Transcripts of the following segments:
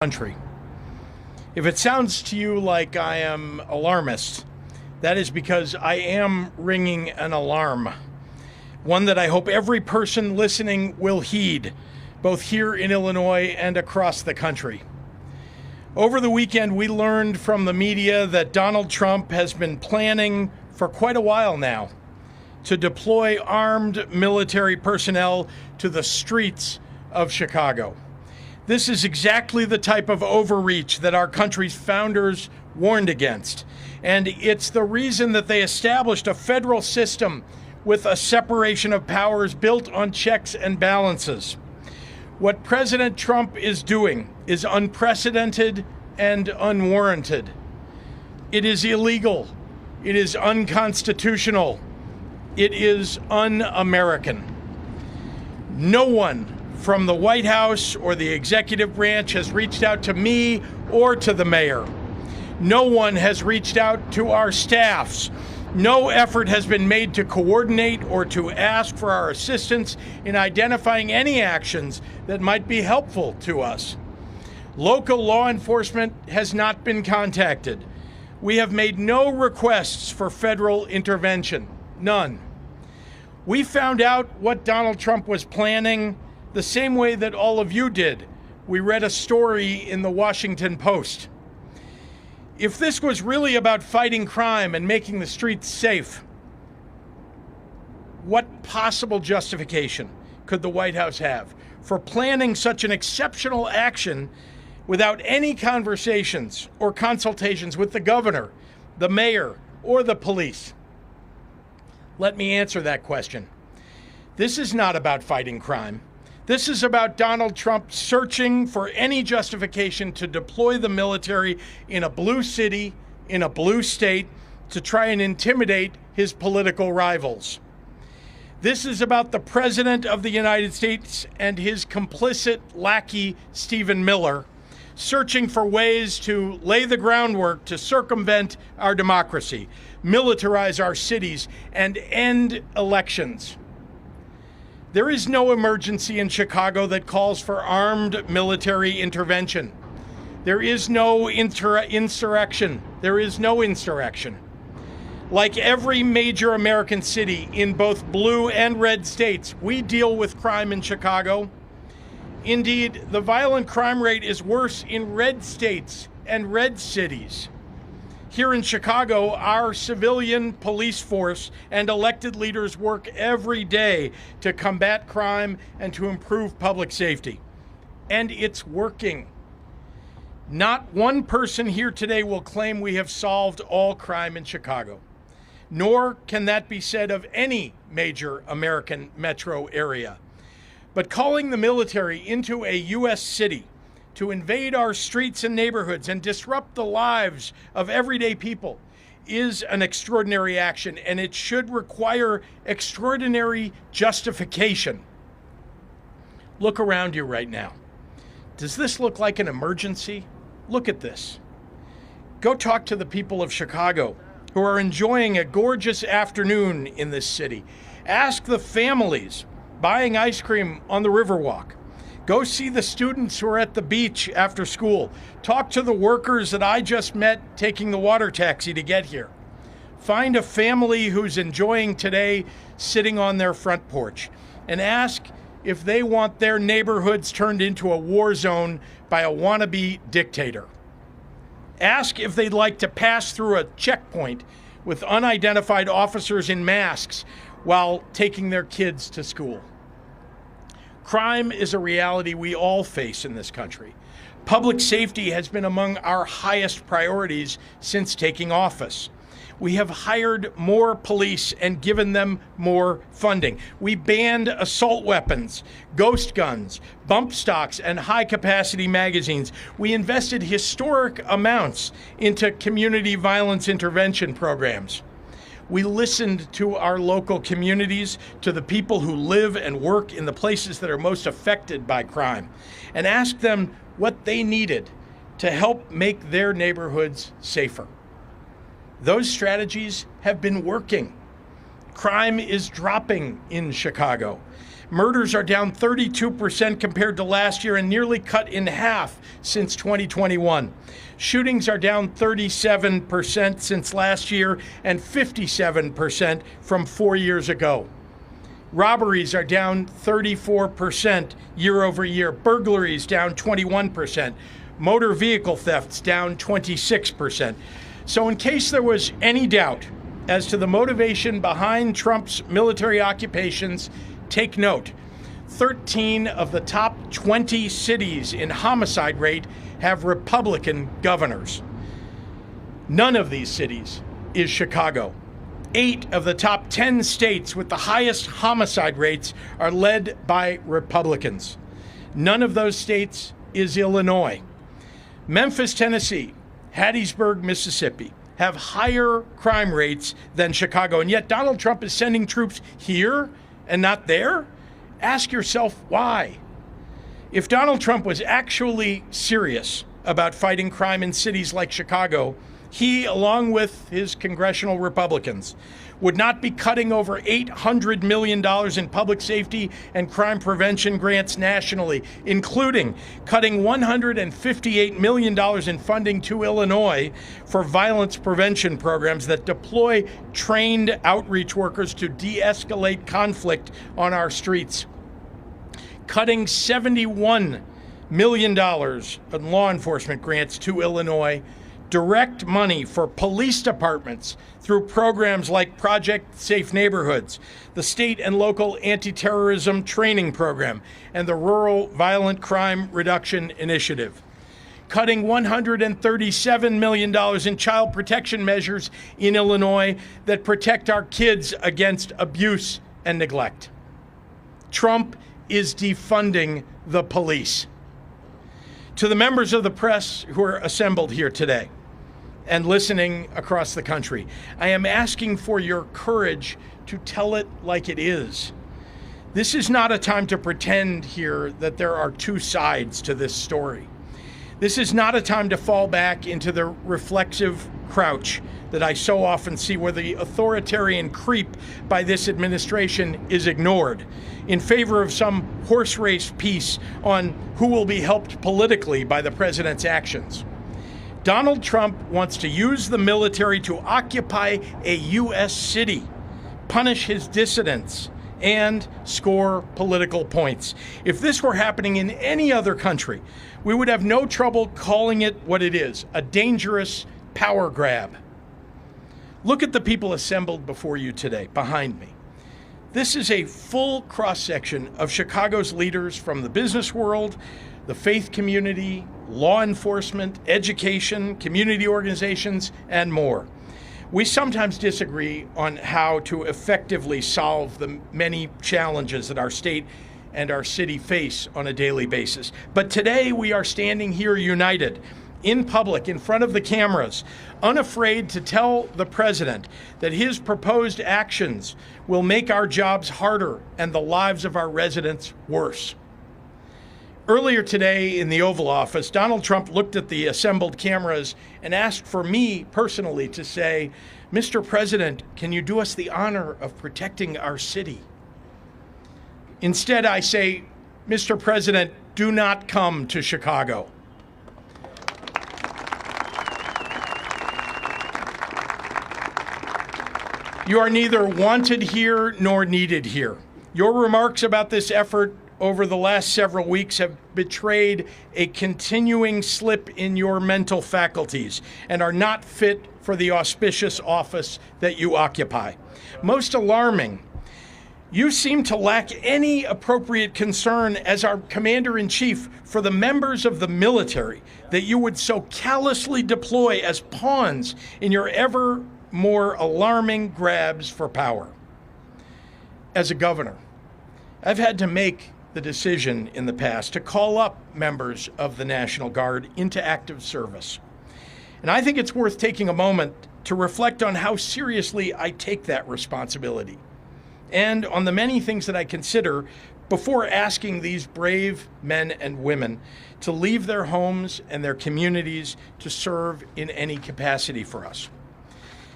country. If it sounds to you like I am alarmist, that is because I am ringing an alarm, one that I hope every person listening will heed, both here in Illinois and across the country. Over the weekend, we learned from the media that Donald Trump has been planning for quite a while now to deploy armed military personnel to the streets of Chicago. This is exactly the type of overreach that our country's founders warned against. And it's the reason that they established a federal system with a separation of powers built on checks and balances. What President Trump is doing is unprecedented and unwarranted. It is illegal. It is unconstitutional. It is un-American. No one from the White House or the executive branch has reached out to me or to the mayor. No one has reached out to our staffs. No effort has been made to coordinate or to ask for our assistance in identifying any actions that might be helpful to us. Local law enforcement has not been contacted. We have made no requests for federal intervention. None. We found out what Donald Trump was planning the same way that all of you did. We read a story in the Washington Post. If this was really about fighting crime and making the streets safe, what possible justification could the White House have for planning such an exceptional action without any conversations or consultations with the governor, the mayor, or the police? Let me answer that question. This is not about fighting crime. This is about Donald Trump searching for any justification to deploy the military in a blue city, in a blue state, to try and intimidate his political rivals. This is about the President of the United States and his complicit lackey, Stephen Miller, searching for ways to lay the groundwork to circumvent our democracy, militarize our cities, and end elections. There is no emergency in Chicago that calls for armed military intervention. There is no insurrection. There is no insurrection. Like every major American city in both blue and red states, we deal with crime in Chicago. Indeed, the violent crime rate is worse in red states and red cities. Here in Chicago, our civilian police force and elected leaders work every day to combat crime and to improve public safety. And it's working. Not one person here today will claim we have solved all crime in Chicago, nor can that be said of any major American metro area. But calling the military into a U.S. city to invade our streets and neighborhoods and disrupt the lives of everyday people is an extraordinary action, and it should require extraordinary justification. Look around you right now. Does this look like an emergency? Look at this. Go talk to the people of Chicago who are enjoying a gorgeous afternoon in this city. Ask the families buying ice cream on the Riverwalk. Go see the students who are at the beach after school. Talk to the workers that I just met taking the water taxi to get here. Find a family who's enjoying today sitting on their front porch and ask if they want their neighborhoods turned into a war zone by a wannabe dictator. Ask if they'd like to pass through a checkpoint with unidentified officers in masks while taking their kids to school. Crime is a reality we all face in this country. Public safety has been among our highest priorities since taking office. We have hired more police and given them more funding. We banned assault weapons, ghost guns, bump stocks, and high-capacity magazines. We invested historic amounts into community violence intervention programs. We listened to our local communities, to the people who live and work in the places that are most affected by crime, and asked them what they needed to help make their neighborhoods safer. Those strategies have been working. Crime is dropping in Chicago. Murders are down 32% compared to last year and nearly cut in half since 2021. Shootings are down 37% since last year and 57% from 4 years ago. Robberies are down 34% year over year. Burglaries down 21%. Motor vehicle thefts down 26%. So in case there was any doubt as to the motivation behind Trump's military occupations, take note. 13 of the top 20 cities in homicide rate have Republican governors. None of these cities is Chicago. 8 of the top 10 states with the highest homicide rates are led by Republicans. None of those states is Illinois. Memphis, Tennessee, Hattiesburg, Mississippi have higher crime rates than Chicago, and yet Donald Trump is sending troops here and not there? Ask yourself why. If Donald Trump was actually serious about fighting crime in cities like Chicago, he, along with his congressional Republicans, would not be cutting over $800 million in public safety and crime prevention grants nationally, including cutting $158 million in funding to Illinois for violence prevention programs that deploy trained outreach workers to de-escalate conflict on our streets. Cutting $71 million in law enforcement grants to Illinois, direct money for police departments through programs like Project Safe Neighborhoods, the state and local anti-terrorism training program, and the Rural Violent Crime Reduction Initiative. Cutting $137 million in child protection measures in Illinois that protect our kids against abuse and neglect. Trump is defunding the police. To the members of the press who are assembled here today and listening across the country, I am asking for your courage to tell it like it is. This is not a time to pretend here that there are two sides to this story. This is not a time to fall back into the reflexive crouch that I so often see, where the authoritarian creep by this administration is ignored in favor of some horse race piece on who will be helped politically by the president's actions. Donald Trump wants to use the military to occupy a U.S. city, punish his dissidents, and score political points. If this were happening in any other country, we would have no trouble calling it what it is, a dangerous power grab. Look at the people assembled before you today, behind me. This is a full cross-section of Chicago's leaders from the business world, the faith community, law enforcement, education, community organizations, and more. We sometimes disagree on how to effectively solve the many challenges that our state and our city face on a daily basis. But today we are standing here united, in public, in front of the cameras, unafraid to tell the president that his proposed actions will make our jobs harder and the lives of our residents worse. Earlier today in the Oval Office, Donald Trump looked at the assembled cameras and asked for me personally to say, "Mr. President, can you do us the honor of protecting our city?" Instead, I say, "Mr. President, do not come to Chicago." You are neither wanted here nor needed here. Your remarks about this effort over the last several weeks have betrayed a continuing slip in your mental faculties and are not fit for the auspicious office that you occupy. Most alarming, you seem to lack any appropriate concern as our commander-in-chief for the members of the military that you would so callously deploy as pawns in your ever more alarming grabs for power. As a governor, I've had to make the decision in the past to call up members of the National Guard into active service. And I think it's worth taking a moment to reflect on how seriously I take that responsibility and on the many things that I consider before asking these brave men and women to leave their homes and their communities to serve in any capacity for us.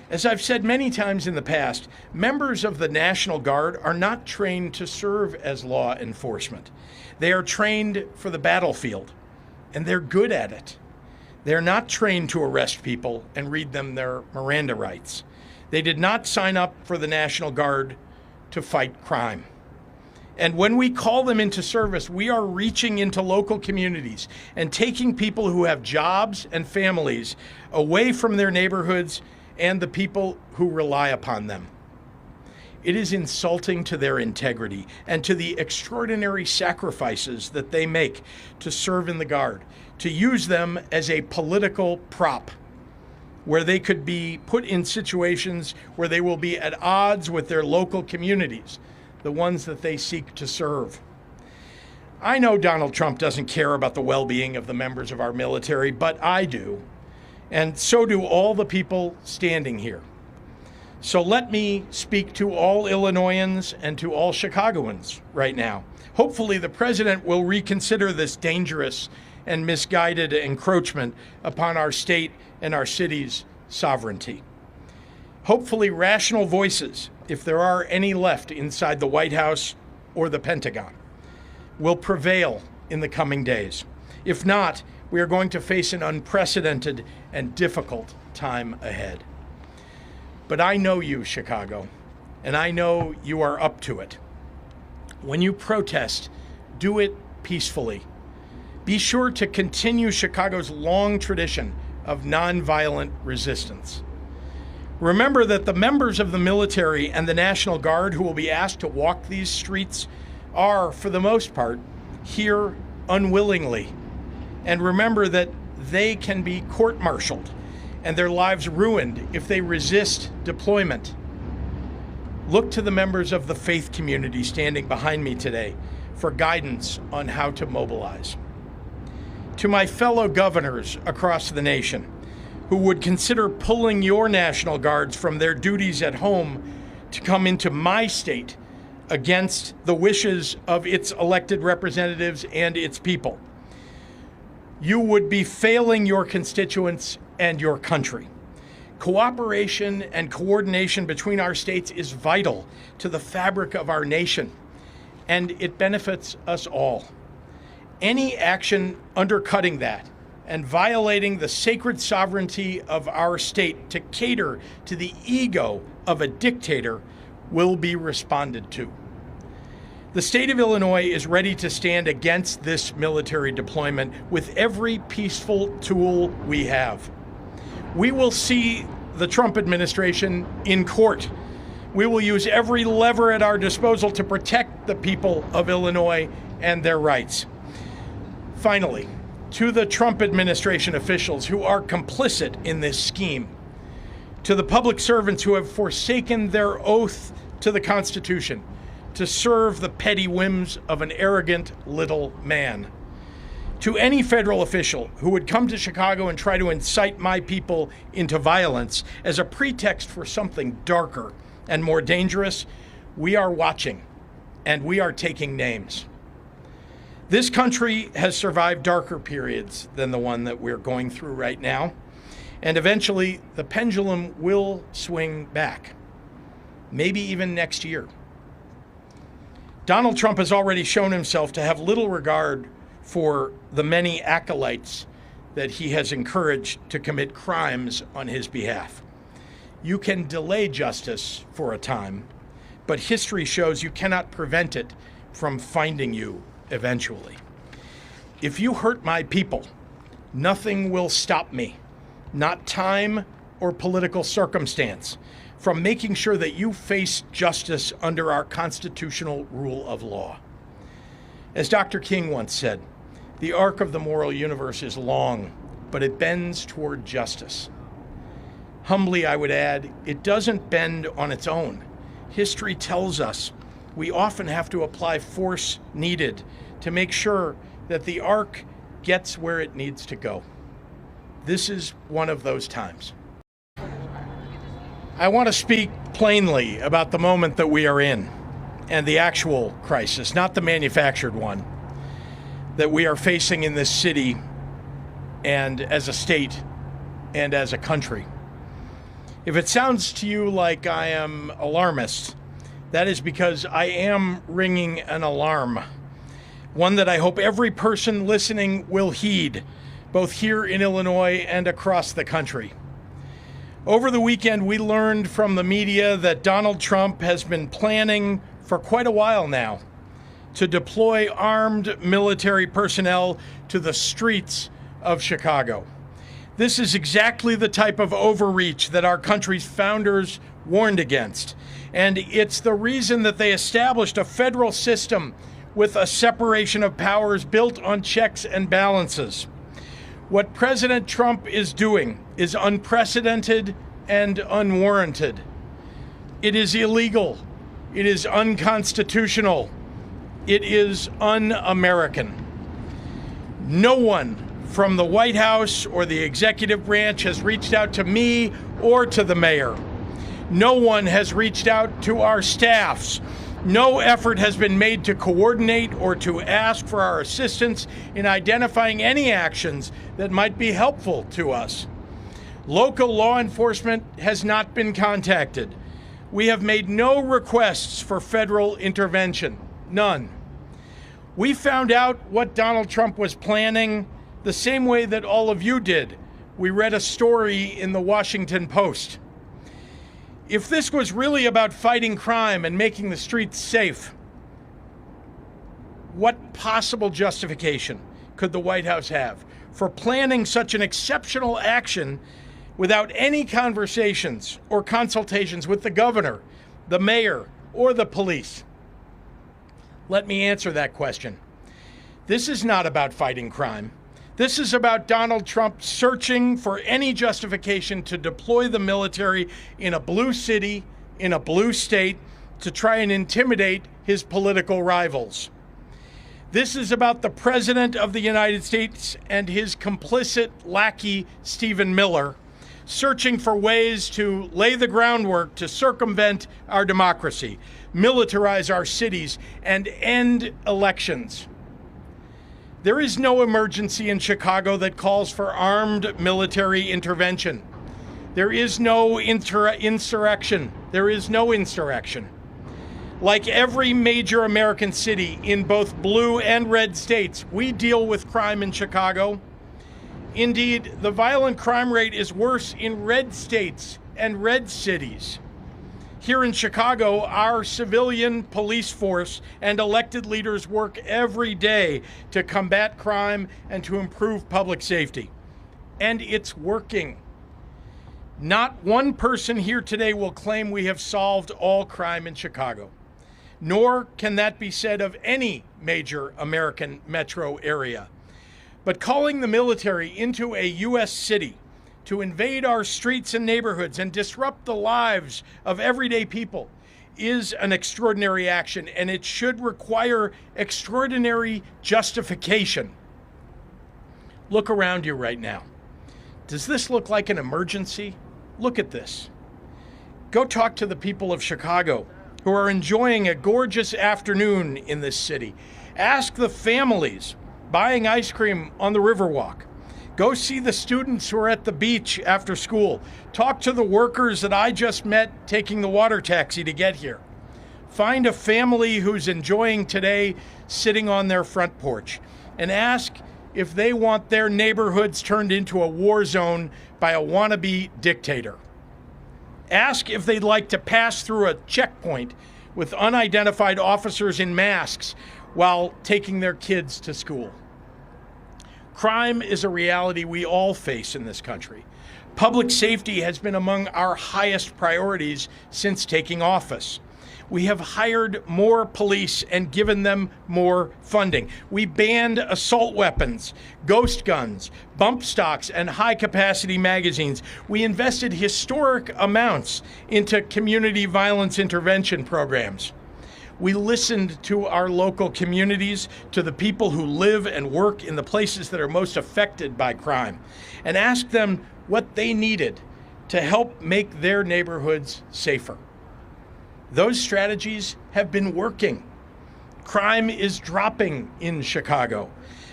As I've said many times in the past, members of the National Guard are not trained to serve as law enforcement. They are trained for the battlefield, and they're good at it. They're not trained to arrest people and read them their Miranda rights. They did not sign up for the National Guard to fight crime. And when we call them into service, we are reaching into local communities and taking people who have jobs and families away from their neighborhoods and the people who rely upon them. It is insulting to their integrity and to the extraordinary sacrifices that they make to serve in the Guard, to use them as a political prop where they could be put in situations where they will be at odds with their local communities, the ones that they seek to serve. I know Donald Trump doesn't care about the well-being of the members of our military, but I do, and so do all the people standing here. So let me speak to all Illinoisans and to all Chicagoans right now. Hopefully the president will reconsider this dangerous and misguided encroachment upon our state and our city's sovereignty. Hopefully rational voices, if there are any left inside the White House or the Pentagon, will prevail in the coming days. If not, we are going to face an unprecedented and difficult time ahead. But I know you, Chicago, and I know you are up to it. When you protest, do it peacefully. Be sure to continue Chicago's long tradition of nonviolent resistance. Remember that the members of the military and the National Guard who will be asked to walk these streets are, for the most part, here unwillingly. And remember that they can be court-martialed and their lives ruined if they resist deployment. Look to the members of the faith community standing behind me today for guidance on how to mobilize. To my fellow governors across the nation who would consider pulling your National Guards from their duties at home to come into my state against the wishes of its elected representatives and its people, you would be failing your constituents and your country. Cooperation and coordination between our states is vital to the fabric of our nation, and it benefits us all. Any action undercutting that and violating the sacred sovereignty of our state to cater to the ego of a dictator will be responded to. The state of Illinois is ready to stand against this military deployment with every peaceful tool we have. We will see the Trump administration in court. We will use every lever at our disposal to protect the people of Illinois and their rights. Finally, to the Trump administration officials who are complicit in this scheme, to the public servants who have forsaken their oath to the Constitution to serve the petty whims of an arrogant little man, to any federal official who would come to Chicago and try to incite my people into violence as a pretext for something darker and more dangerous, we are watching and we are taking names. This country has survived darker periods than the one that we're going through right now, and eventually the pendulum will swing back, maybe even next year. Donald Trump has already shown himself to have little regard for the many acolytes that he has encouraged to commit crimes on his behalf. You can delay justice for a time, but history shows you cannot prevent it from finding you eventually. If you hurt my people, nothing will stop me, not time or political circumstance, from making sure that you face justice under our constitutional rule of law. As Dr. King once said, the arc of the moral universe is long, but it bends toward justice. Humbly, I would add, it doesn't bend on its own. History tells us we often have to apply force needed to make sure that the arc gets where it needs to go. This is one of those times. I want to speak plainly about the moment that we are in and the actual crisis, not the manufactured one, that we are facing in this city and as a state and as a country. If it sounds to you like I am alarmist, that is because I am ringing an alarm, one that I hope every person listening will heed, both here in Illinois and across the country. Over the weekend, we learned from the media that Donald Trump has been planning for quite a while now to deploy armed military personnel to the streets of Chicago. This is exactly the type of overreach that our country's founders warned against. And it's the reason that they established a federal system with a separation of powers built on checks and balances. What President Trump is doing is unprecedented and unwarranted. It is illegal. It is unconstitutional. It is un-American. No one from the White House or the executive branch has reached out to me or to the mayor. No one has reached out to our staffs. No effort has been made to coordinate or to ask for our assistance in identifying any actions that might be helpful to us. Local law enforcement has not been contacted. We have made no requests for federal intervention. None. We found out what Donald Trump was planning the same way that all of you did. We read a story in the Washington Post. If this was really about fighting crime and making the streets safe, what possible justification could the White House have for planning such an exceptional action without any conversations or consultations with the governor, the mayor, or the police? Let me answer that question. This is not about fighting crime. This is about Donald Trump searching for any justification to deploy the military in a blue city, in a blue state, to try and intimidate his political rivals. This is about the President of the United States and his complicit lackey, Stephen Miller, searching for ways to lay the groundwork to circumvent our democracy, militarize our cities, and end elections. There is no emergency in Chicago that calls for armed military intervention. There is no insurrection. There is no insurrection. Like every major American city in both blue and red states, we deal with crime in Chicago. Indeed, the violent crime rate is worse in red states and red cities. Here in Chicago, our civilian police force and elected leaders work every day to combat crime and to improve public safety. And it's working. Not one person here today will claim we have solved all crime in Chicago, nor can that be said of any major American metro area. But calling the military into a U.S. city to invade our streets and neighborhoods and disrupt the lives of everyday people is an extraordinary action, and it should require extraordinary justification. Look around you right now. Does this look like an emergency? Look at this. Go talk to the people of Chicago who are enjoying a gorgeous afternoon in this city. Ask the families buying ice cream on the Riverwalk. Go see the students who are at the beach after school. Talk to the workers that I just met taking the water taxi to get here. Find a family who's enjoying today sitting on their front porch and ask if they want their neighborhoods turned into a war zone by a wannabe dictator. Ask if they'd like to pass through a checkpoint with unidentified officers in masks while taking their kids to school. Crime is a reality we all face in this country. Public safety has been among our highest priorities since taking office. We have hired more police and given them more funding. We banned assault weapons, ghost guns, bump stocks, and high-capacity magazines. We invested historic amounts into community violence intervention programs. We listened to our local communities, to the people who live and work in the places that are most affected by crime, and asked them what they needed to help make their neighborhoods safer. Those strategies have been working. Crime is dropping in Chicago.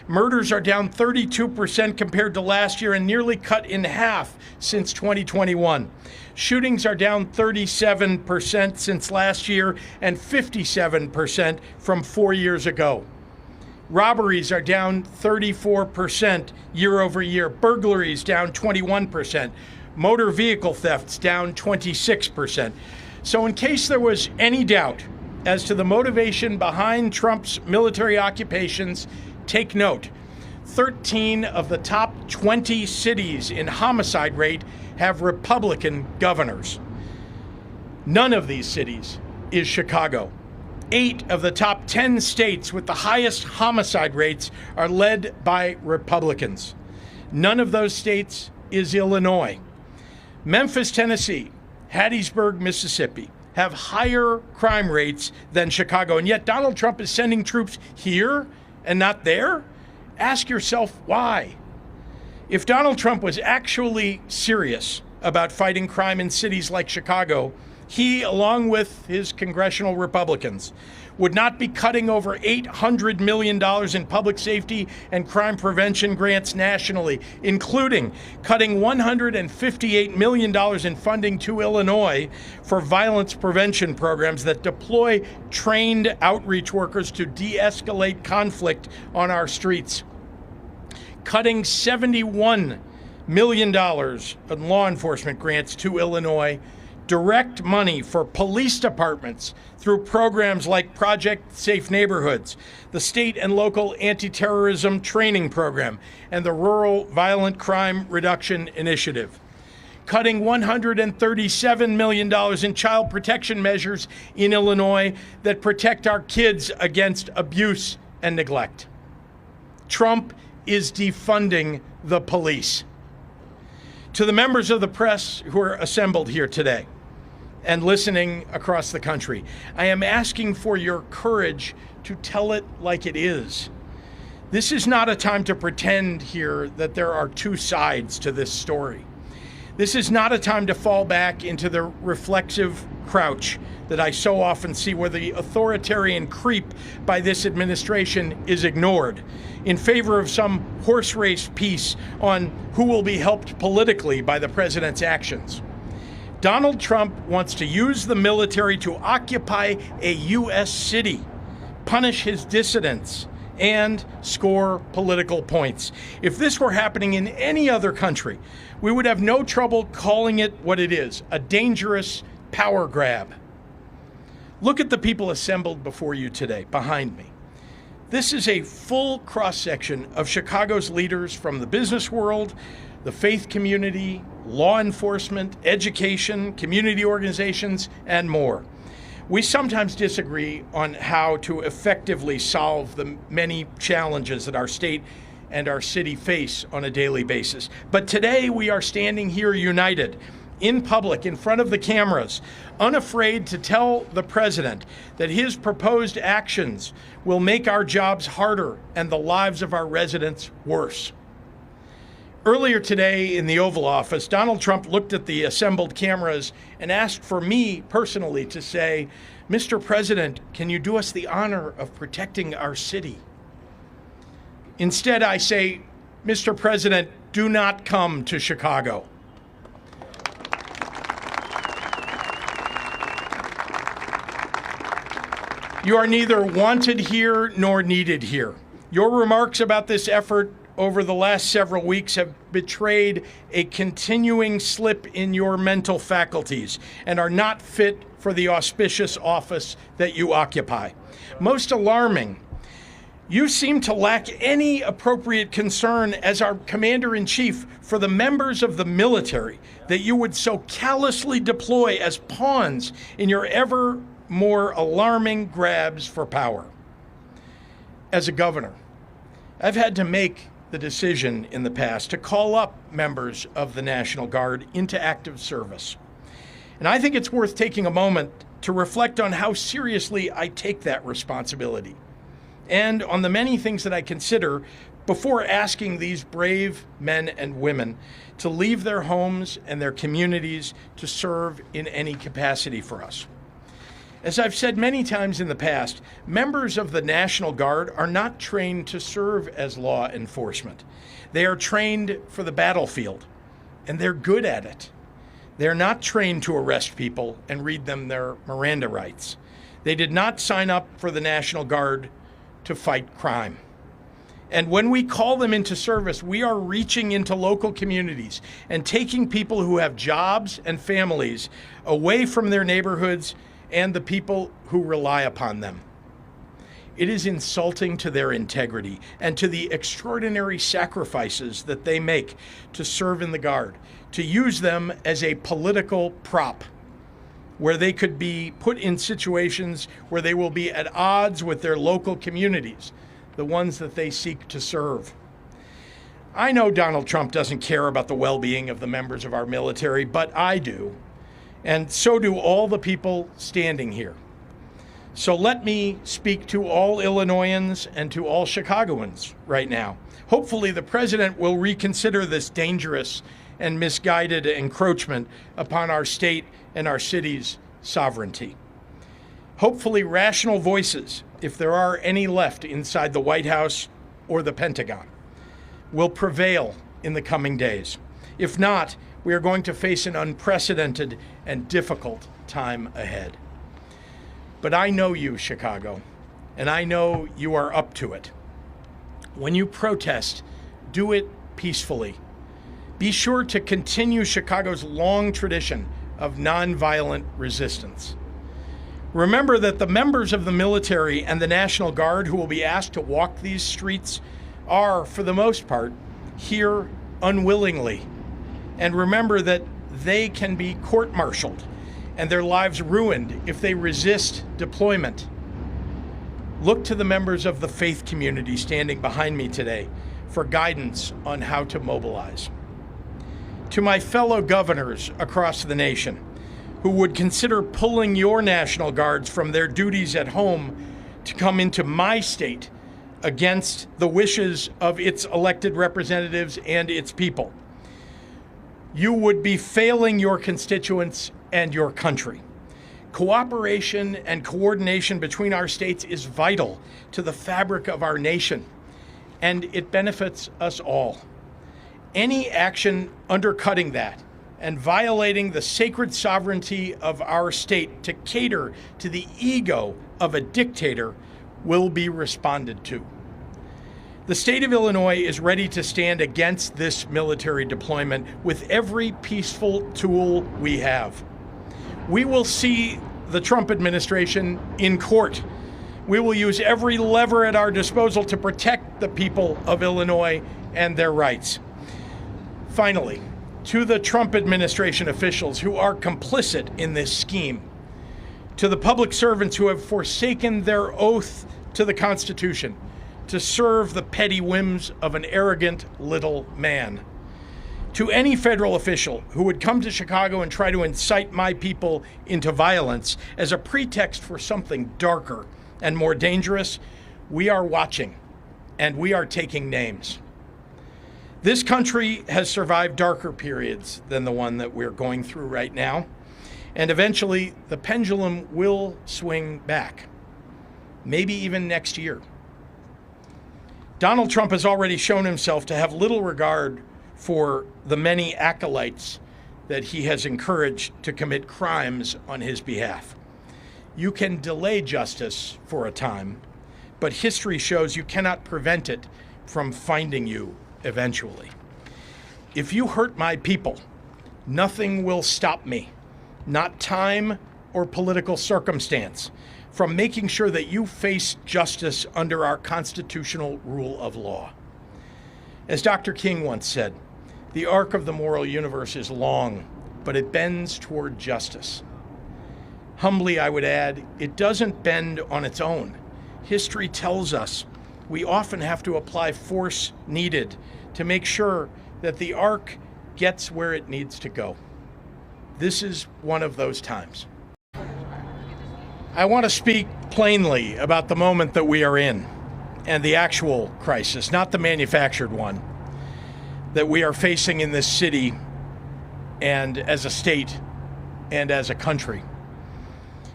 Murders are down 32% compared to last year and nearly cut in half since 2021. Shootings are down 37% since last year and 57% from 4 years ago. Robberies are down 34% year over year. Burglaries down 21%. Motor vehicle thefts down 26%. So in case there was any doubt as to the motivation behind Trump's military occupations, take note. 13 of the top 20 cities in homicide rate have Republican governors. None of these cities is Chicago. 8 of the top 10 states with the highest homicide rates are led by Republicans. None of those states is Illinois. Memphis, Tennessee, Hattiesburg, Mississippi have higher crime rates than Chicago, and yet Donald Trump is sending troops here and not there? Ask yourself why. If Donald Trump was actually serious about fighting crime in cities like Chicago, he, along with his congressional Republicans, would not be cutting over $800 million in public safety and crime prevention grants nationally, including cutting $158 million in funding to Illinois for violence prevention programs that deploy trained outreach workers to de-escalate conflict on our streets. Cutting $71 million in law enforcement grants to Illinois, direct money for police departments through programs like Project Safe Neighborhoods, the state and local anti-terrorism training program, and the Rural Violent Crime Reduction Initiative. Cutting $137 million in child protection measures in Illinois that protect our kids against abuse and neglect. Trump is defunding the police. To the members of the press who are assembled here today and listening across the country, I am asking for your courage to tell it like it is. This is not a time to pretend here that there are two sides to this story. This is not a time to fall back into the reflexive crouch that I so often see, where the authoritarian creep by this administration is ignored in favor of some horse race piece on who will be helped politically by the president's actions. Donald Trump wants to use the military to occupy a U.S. city, punish his dissidents, and score political points. If this were happening in any other country, we would have no trouble calling it what it is, a dangerous power grab. Look at the people assembled before you today, behind me. This is a full cross-section of Chicago's leaders from the business world, the faith community, law enforcement, education, community organizations, and more. We sometimes disagree on how to effectively solve the many challenges that our state and our city face on a daily basis. But today we are standing here united, in public, in front of the cameras, unafraid to tell the president that his proposed actions will make our jobs harder and the lives of our residents worse. Earlier today in the Oval Office, Donald Trump looked at the assembled cameras and asked for me personally to say, "Mr. President, can you do us the honor of protecting our city?" Instead, I say, "Mr. President, do not come to Chicago." You are neither wanted here nor needed here. Your remarks about this effort over the last several weeks have betrayed a continuing slip in your mental faculties and are not fit for the auspicious office that you occupy. Most alarming, you seem to lack any appropriate concern as our commander-in-chief for the members of the military that you would so callously deploy as pawns in your ever more alarming grabs for power. As a governor, I've had to make the decision in the past to call up members of the National Guard into active service. And I think it's worth taking a moment to reflect on how seriously I take that responsibility and on the many things that I consider before asking these brave men and women to leave their homes and their communities to serve in any capacity for us. As I've said many times in the past, members of the National Guard are not trained to serve as law enforcement. They are trained for the battlefield, and they're good at it. They're not trained to arrest people and read them their Miranda rights. They did not sign up for the National Guard to fight crime. And when we call them into service, we are reaching into local communities and taking people who have jobs and families away from their neighborhoods and the people who rely upon them. It is insulting to their integrity and to the extraordinary sacrifices that they make to serve in the Guard, to use them as a political prop, where they could be put in situations where they will be at odds with their local communities, the ones that they seek to serve. I know Donald Trump doesn't care about the well-being of the members of our military, but I do, and so do all the people standing here. So let me speak to all Illinoisans and to all Chicagoans right now. Hopefully the president will reconsider this dangerous and misguided encroachment upon our state and our city's sovereignty. Hopefully rational voices, if there are any left inside the White House or the Pentagon, will prevail in the coming days. If not, we are going to face an unprecedented and difficult time ahead. But I know you, Chicago, and I know you are up to it. When you protest, do it peacefully. Be sure to continue Chicago's long tradition of nonviolent resistance. Remember that the members of the military and the National Guard who will be asked to walk these streets are, for the most part, here unwillingly. And remember that they can be court-martialed and their lives ruined if they resist deployment. Look to the members of the faith community standing behind me today for guidance on how to mobilize. To my fellow governors across the nation who would consider pulling your National Guards from their duties at home to come into my state against the wishes of its elected representatives and its people, you would be failing your constituents and your country. Cooperation and coordination between our states is vital to the fabric of our nation, and it benefits us all. Any action undercutting that and violating the sacred sovereignty of our state to cater to the ego of a dictator will be responded to. The state of Illinois is ready to stand against this military deployment with every peaceful tool we have. We will see the Trump administration in court. We will use every lever at our disposal to protect the people of Illinois and their rights. Finally, to the Trump administration officials who are complicit in this scheme, to the public servants who have forsaken their oath to the Constitution to serve the petty whims of an arrogant little man, to any federal official who would come to Chicago and try to incite my people into violence as a pretext for something darker and more dangerous, we are watching and we are taking names. This country has survived darker periods than the one that we're going through right now, and eventually the pendulum will swing back, maybe even next year. Donald Trump has already shown himself to have little regard for the many acolytes that he has encouraged to commit crimes on his behalf. You can delay justice for a time, but history shows you cannot prevent it from finding you eventually. If you hurt my people, nothing will stop me, not time or political circumstance, from making sure that you face justice under our constitutional rule of law. As Dr. King once said, the arc of the moral universe is long, but it bends toward justice. Humbly, I would add, it doesn't bend on its own. History tells us we often have to apply force needed to make sure that the arc gets where it needs to go. This is one of those times. I want to speak plainly about the moment that we are in and the actual crisis, not the manufactured one, that we are facing in this city and as a state and as a country.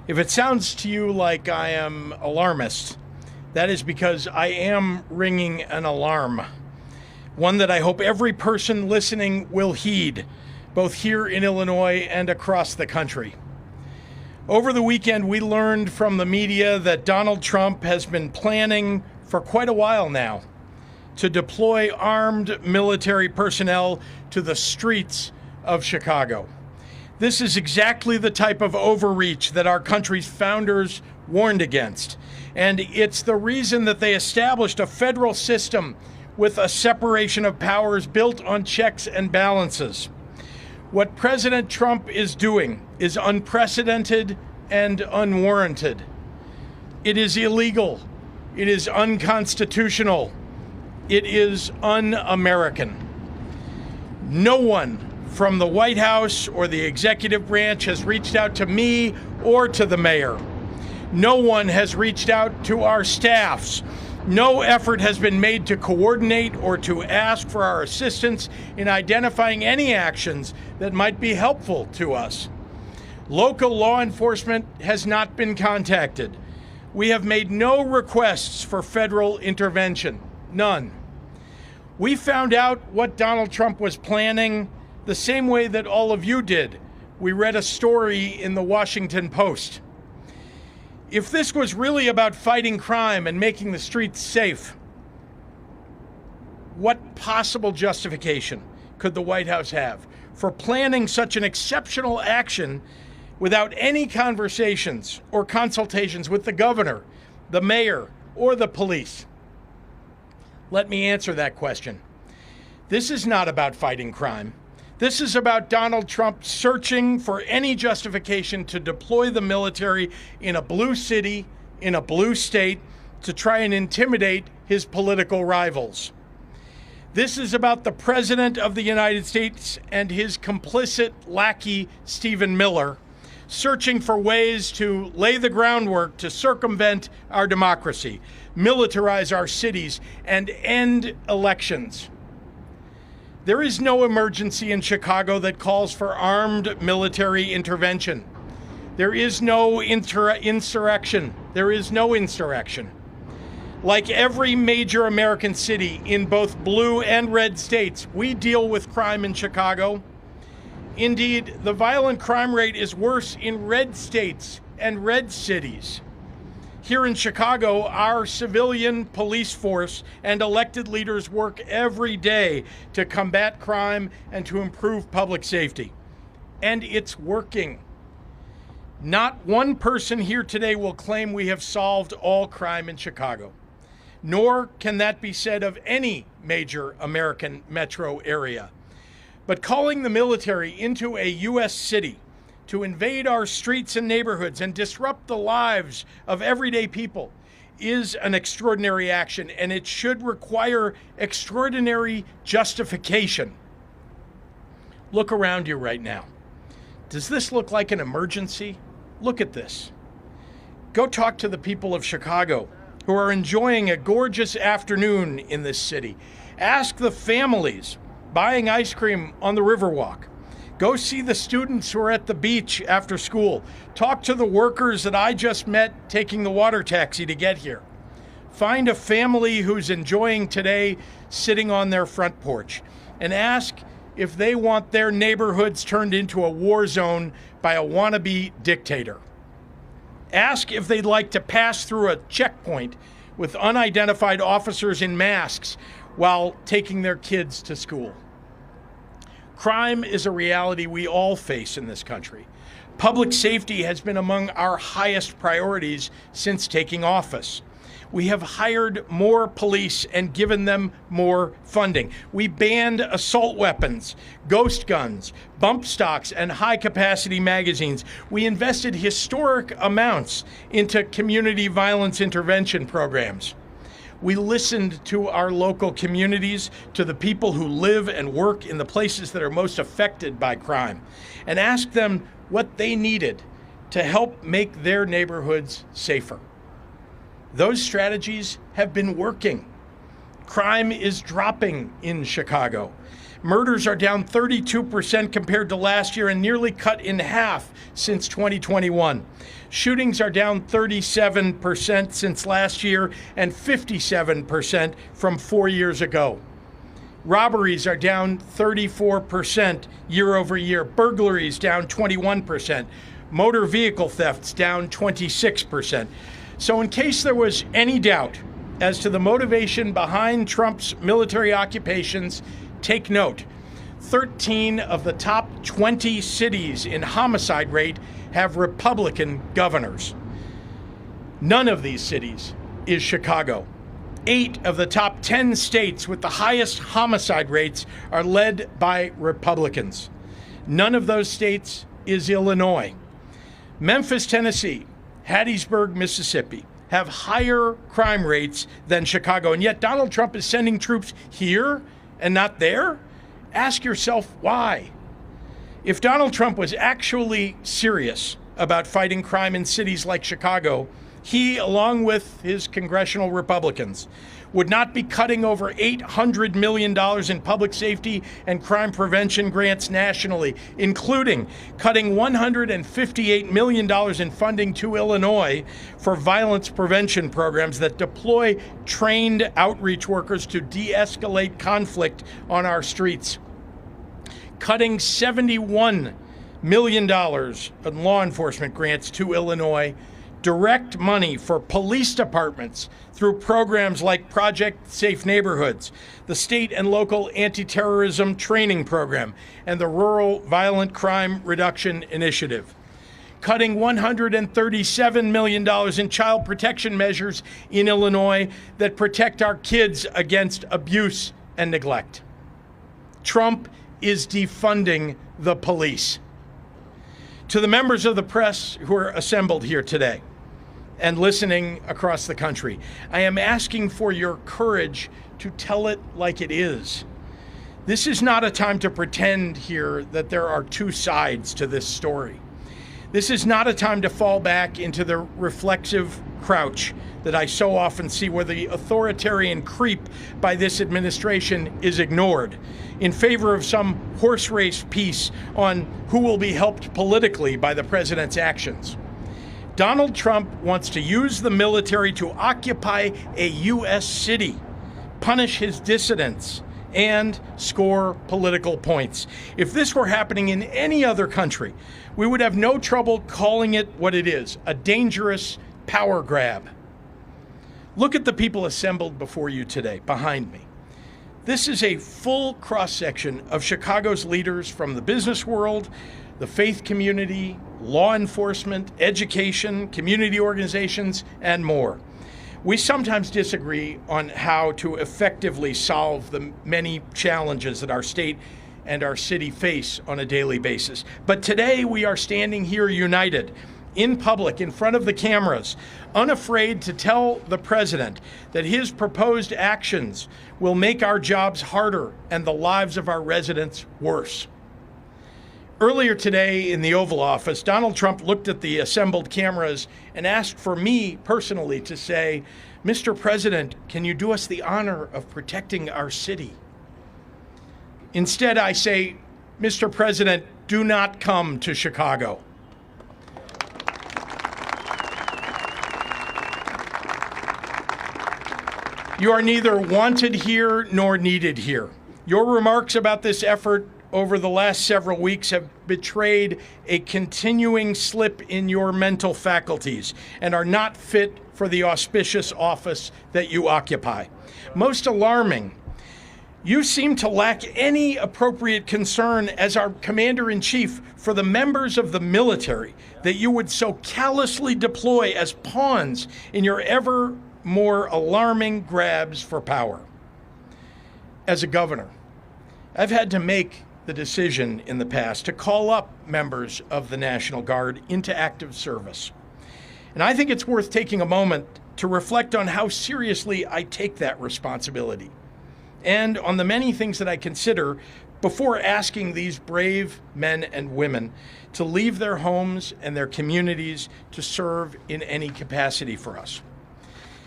If it sounds to you like I am alarmist, that is because I am ringing an alarm, one that I hope every person listening will heed, both here in Illinois and across the country. Over the weekend, we learned from the media that Donald Trump has been planning for quite a while now to deploy armed military personnel to the streets of Chicago. This is exactly the type of overreach that our country's founders warned against. And it's the reason that they established a federal system with a separation of powers built on checks and balances. What President Trump is doing is unprecedented and unwarranted. It is illegal. It is unconstitutional. It is un-American. No one from the White House or the executive branch has reached out to me or to the mayor. No one has reached out to our staffs. No effort has been made to coordinate or to ask for our assistance in identifying any actions that might be helpful to us. Local law enforcement has not been contacted. We have made no requests for federal intervention. None. We found out what Donald Trump was planning the same way that all of you did. We read a story in the Washington Post. If this was really about fighting crime and making the streets safe, what possible justification could the White House have for planning such an exceptional action without any conversations or consultations with the governor, the mayor, or the police? Let me answer that question. This is not about fighting crime. This is about Donald Trump searching for any justification to deploy the military in a blue city, in a blue state, to try and intimidate his political rivals. This is about the President of the United States and his complicit lackey, Stephen Miller, searching for ways to lay the groundwork to circumvent our democracy, militarize our cities, and end elections. There is no emergency in Chicago that calls for armed military intervention. There is no insurrection. There is no insurrection. Like every major American city in both blue and red states, we deal with crime in Chicago. Indeed, the violent crime rate is worse in red states and red cities. Here in Chicago, our civilian police force and elected leaders work every day to combat crime and to improve public safety. And it's working. Not one person here today will claim we have solved all crime in Chicago, nor can that be said of any major American metro area. But calling the military into a U.S. city to invade our streets and neighborhoods and disrupt the lives of everyday people is an extraordinary action, and it should require extraordinary justification. Look around you right now. Does this look like an emergency? Look at this. Go talk to the people of Chicago who are enjoying a gorgeous afternoon in this city. Ask the families buying ice cream on the Riverwalk. Go see the students who are at the beach after school. Talk to the workers that I just met taking the water taxi to get here. Find a family who's enjoying today sitting on their front porch and ask if they want their neighborhoods turned into a war zone by a wannabe dictator. Ask if they'd like to pass through a checkpoint with unidentified officers in masks while taking their kids to school. Crime is a reality we all face in this country. Public safety has been among our highest priorities since taking office. We have hired more police and given them more funding. We banned assault weapons, ghost guns, bump stocks, and high-capacity magazines. We invested historic amounts into community violence intervention programs. We listened to our local communities, to the people who live and work in the places that are most affected by crime, and asked them what they needed to help make their neighborhoods safer. Those strategies have been working. Crime is dropping in Chicago. Murders are down 32% compared to last year and nearly cut in half since 2021. Shootings are down 37% since last year and 57% from 4 years ago. Robberies are down 34% year over year. Burglaries down 21%. Motor vehicle thefts down 26%. So in case there was any doubt as to the motivation behind Trump's military occupations, take note. 13 of the top 20 cities in homicide rate have Republican governors. None of these cities is Chicago. 8 of the top 10 states with the highest homicide rates are led by Republicans. None of those states is Illinois. Memphis, Tennessee, Hattiesburg, Mississippi have higher crime rates than Chicago, and yet Donald Trump is sending troops here and not there? Ask yourself why. If Donald Trump was actually serious about fighting crime in cities like Chicago, he, along with his congressional Republicans, would not be cutting over $800 million in public safety and crime prevention grants nationally, including cutting $158 million in funding to Illinois for violence prevention programs that deploy trained outreach workers to de-escalate conflict on our streets. Cutting $71 million in law enforcement grants to Illinois, direct money for police departments through programs like Project Safe Neighborhoods, the state and local anti-terrorism training program, and the Rural Violent Crime Reduction Initiative. Cutting $137 million in child protection measures in Illinois that protect our kids against abuse and neglect. Trump is defunding the police. To the members of the press who are assembled here today and listening across the country, I am asking for your courage to tell it like it is. This is not a time to pretend here that there are two sides to this story. This is not a time to fall back into the reflexive crouch that I so often see, where the authoritarian creep by this administration is ignored in favor of some horse race piece on who will be helped politically by the president's actions. Donald Trump wants to use the military to occupy a U.S. city, punish his dissidents, and score political points. If this were happening in any other country, we would have no trouble calling it what it is, a dangerous power grab. Look at the people assembled before you today, behind me. This is a full cross-section of Chicago's leaders from the business world, the faith community, law enforcement, education, community organizations, and more. We sometimes disagree on how to effectively solve the many challenges that our state and our city face on a daily basis. But today we are standing here united, in public, in front of the cameras, unafraid to tell the president that his proposed actions will make our jobs harder and the lives of our residents worse. Earlier today in the Oval Office, Donald Trump looked at the assembled cameras and asked for me personally to say, "Mr. President, can you do us the honor of protecting our city?" Instead, I say, "Mr. President, do not come to Chicago." You are neither wanted here nor needed here. Your remarks about this effort over the last several weeks have betrayed a continuing slip in your mental faculties and are not fit for the auspicious office that you occupy. Most alarming, you seem to lack any appropriate concern as our commander-in-chief for the members of the military that you would so callously deploy as pawns in your ever more alarming grabs for power. As a governor, I've had to make the decision in the past to call up members of the National Guard into active service. And I think it's worth taking a moment to reflect on how seriously I take that responsibility and on the many things that I consider before asking these brave men and women to leave their homes and their communities to serve in any capacity for us.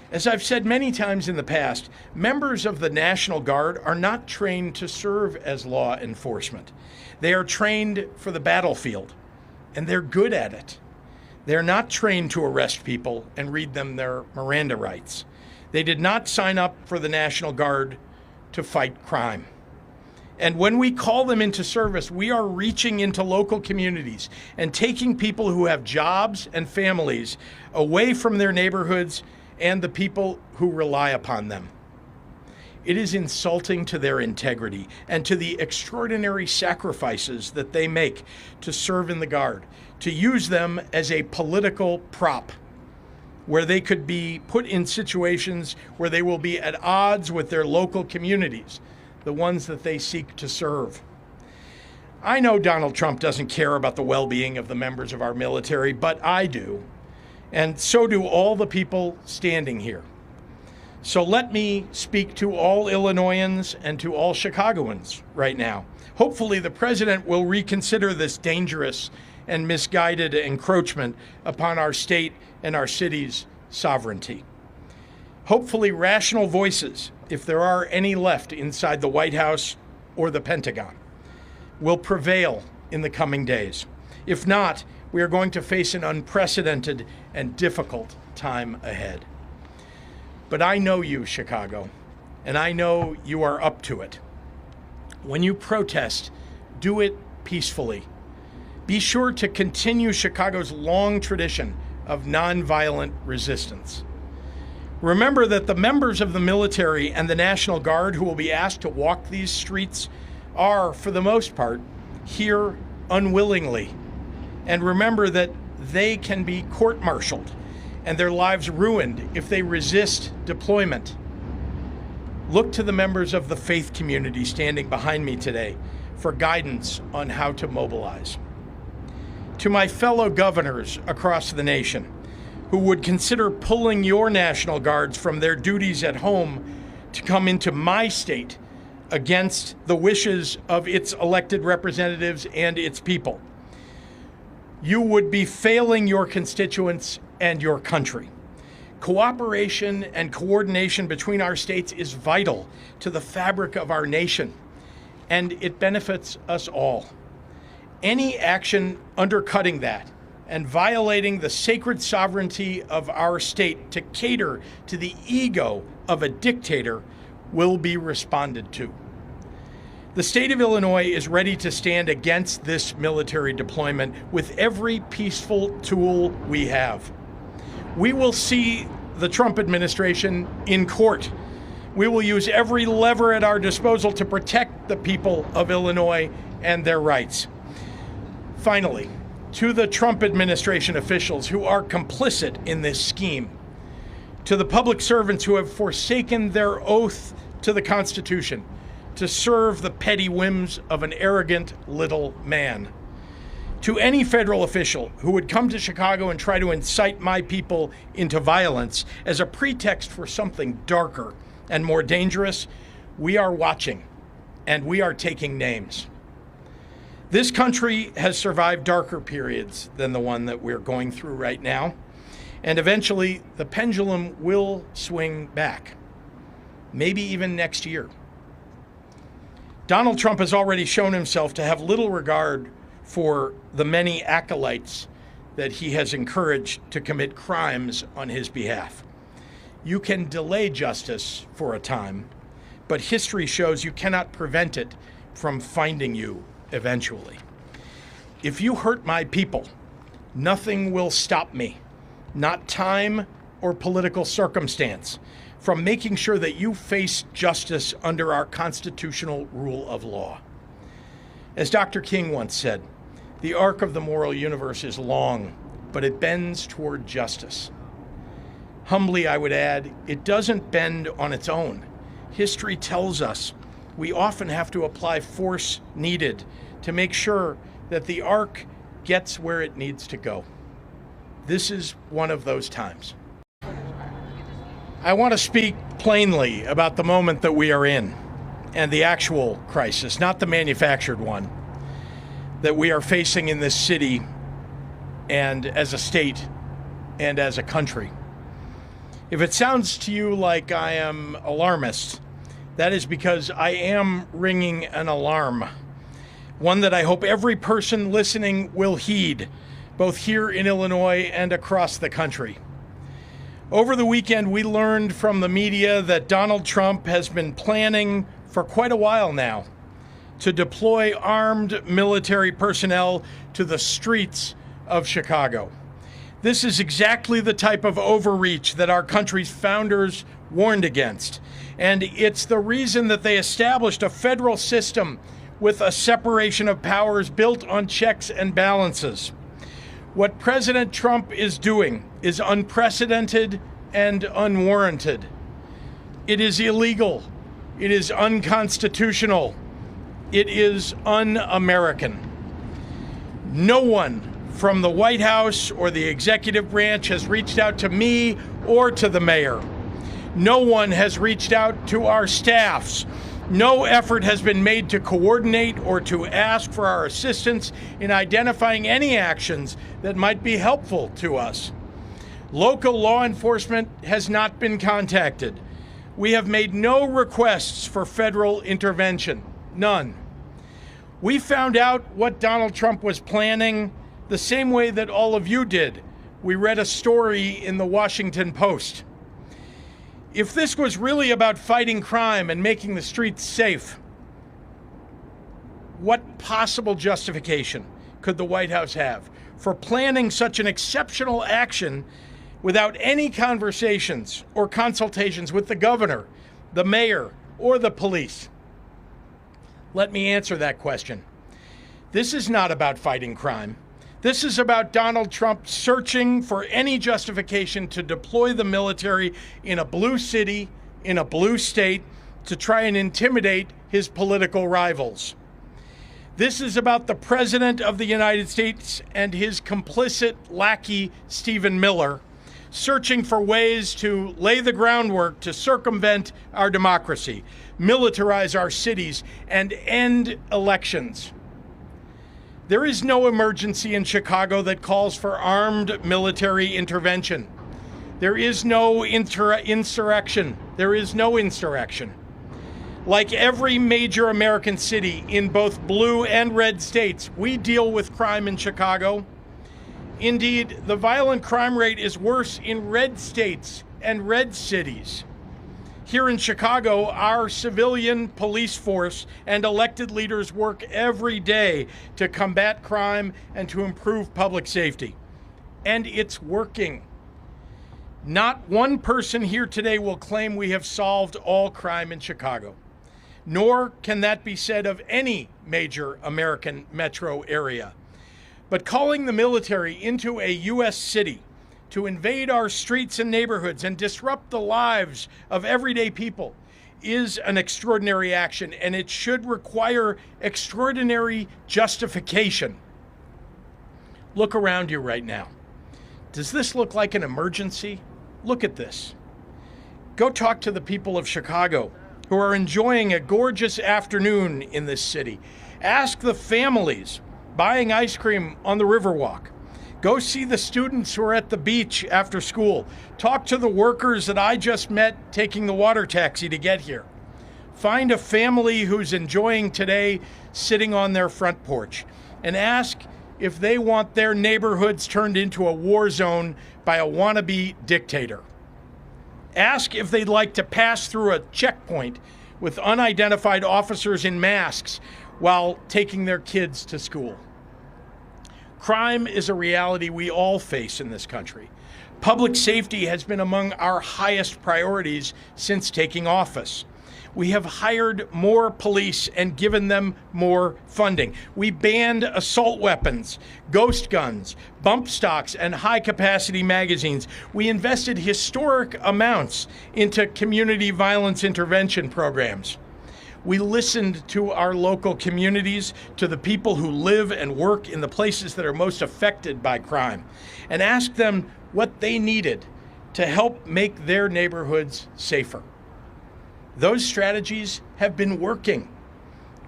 As I've said many times in the past, members of the National Guard are not trained to serve as law enforcement. They are trained for the battlefield, and they're good at it. They're not trained to arrest people and read them their Miranda rights. They did not sign up for the National Guard to fight crime. And when we call them into service, we are reaching into local communities and taking people who have jobs and families away from their neighborhoods and the people who rely upon them. It is insulting to their integrity and to the extraordinary sacrifices that they make to serve in the Guard, to use them as a political prop, where they could be put in situations where they will be at odds with their local communities, the ones that they seek to serve. I know Donald Trump doesn't care about the well-being of the members of our military, but I do. And so do all the people standing here. So let me speak to all Illinoisans and to all Chicagoans right now. Hopefully the president will reconsider this dangerous and misguided encroachment upon our state and our city's sovereignty. Hopefully rational voices, if there are any left inside the White House or the Pentagon, will prevail in the coming days. If not, we are going to face an unprecedented and difficult time ahead. But I know you, Chicago, and I know you are up to it. When you protest, do it peacefully. Be sure to continue Chicago's long tradition of nonviolent resistance. Remember that the members of the military and the National Guard who will be asked to walk these streets are, for the most part, here unwillingly. And remember that they can be court-martialed and their lives ruined if they resist deployment. Look to the members of the faith community standing behind me today for guidance on how to mobilize. To my fellow governors across the nation who would consider pulling your National Guards from their duties at home to come into my state against the wishes of its elected representatives and its people, you would be failing your constituents and your country. Cooperation and coordination between our states is vital to the fabric of our nation, and it benefits us all. Any action undercutting that and violating the sacred sovereignty of our state to cater to the ego of a dictator will be responded to. The state of Illinois is ready to stand against this military deployment with every peaceful tool we have. We will see the Trump administration in court. We will use every lever at our disposal to protect the people of Illinois and their rights. Finally, to the Trump administration officials who are complicit in this scheme, to the public servants who have forsaken their oath to the Constitution to serve the petty whims of an arrogant little man, to any federal official who would come to Chicago and try to incite my people into violence as a pretext for something darker and more dangerous, we are watching and we are taking names. This country has survived darker periods than the one that we're going through right now, and eventually the pendulum will swing back, maybe even next year. Donald Trump has already shown himself to have little regard for the many acolytes that he has encouraged to commit crimes on his behalf. You can delay justice for a time, but history shows you cannot prevent it from finding you eventually. If you hurt my people, nothing will stop me, not time or political circumstance, from making sure that you face justice under our constitutional rule of law. As Dr. King once said, the arc of the moral universe is long, but it bends toward justice. Humbly, I would add, it doesn't bend on its own. History tells us we often have to apply force needed to make sure that the arc gets where it needs to go. This is one of those times. I want to speak plainly about the moment that we are in and the actual crisis, not the manufactured one, that we are facing in this city and as a state and as a country. If it sounds to you like I am alarmist, that is because I am ringing an alarm, one that I hope every person listening will heed, both here in Illinois and across the country. Over the weekend, we learned from the media that Donald Trump has been planning for quite a while now to deploy armed military personnel to the streets of Chicago. This is exactly the type of overreach that our country's founders warned against. And it's the reason that they established a federal system with a separation of powers built on checks and balances. What President Trump is doing is unprecedented and unwarranted. It is illegal. It is unconstitutional. It is un-American. No one from the White House or the executive branch has reached out to me or to the mayor. No one has reached out to our staffs. No effort has been made to coordinate or to ask for our assistance in identifying any actions that might be helpful to us. Local law enforcement has not been contacted. We have made no requests for federal intervention. None. We found out what Donald Trump was planning the same way that all of you did. We read a story in the Washington Post. If this was really about fighting crime and making the streets safe, what possible justification could the White House have for planning such an exceptional action without any conversations or consultations with the governor, the mayor, or the police? Let me answer that question. This is not about fighting crime. This is about Donald Trump searching for any justification to deploy the military in a blue city, in a blue state, to try and intimidate his political rivals. This is about the President of the United States and his complicit lackey, Stephen Miller, searching for ways to lay the groundwork to circumvent our democracy, militarize our cities, and end elections. There is no emergency in Chicago that calls for armed military intervention. There is no insurrection. There is no insurrection. Like every major American city in both blue and red states, we deal with crime in Chicago. Indeed, the violent crime rate is worse in red states and red cities. Here in Chicago, our civilian police force and elected leaders work every day to combat crime and to improve public safety. And it's working. Not one person here today will claim we have solved all crime in Chicago, nor can that be said of any major American metro area. But calling the military into a U.S. city to invade our streets and neighborhoods and disrupt the lives of everyday people is an extraordinary action, and it should require extraordinary justification. Look around you right now. Does this look like an emergency? Look at this. Go talk to the people of Chicago who are enjoying a gorgeous afternoon in this city. Ask the families buying ice cream on the Riverwalk. Go see the students who are at the beach after school. Talk to the workers that I just met taking the water taxi to get here. Find a family who's enjoying today sitting on their front porch and ask if they want their neighborhoods turned into a war zone by a wannabe dictator. Ask if they'd like to pass through a checkpoint with unidentified officers in masks while taking their kids to school. Crime is a reality we all face in this country. Public safety has been among our highest priorities since taking office. We have hired more police and given them more funding. We banned assault weapons, ghost guns, bump stocks, and high-capacity magazines. We invested historic amounts into community violence intervention programs. We listened to our local communities, to the people who live and work in the places that are most affected by crime, and asked them what they needed to help make their neighborhoods safer. Those strategies have been working.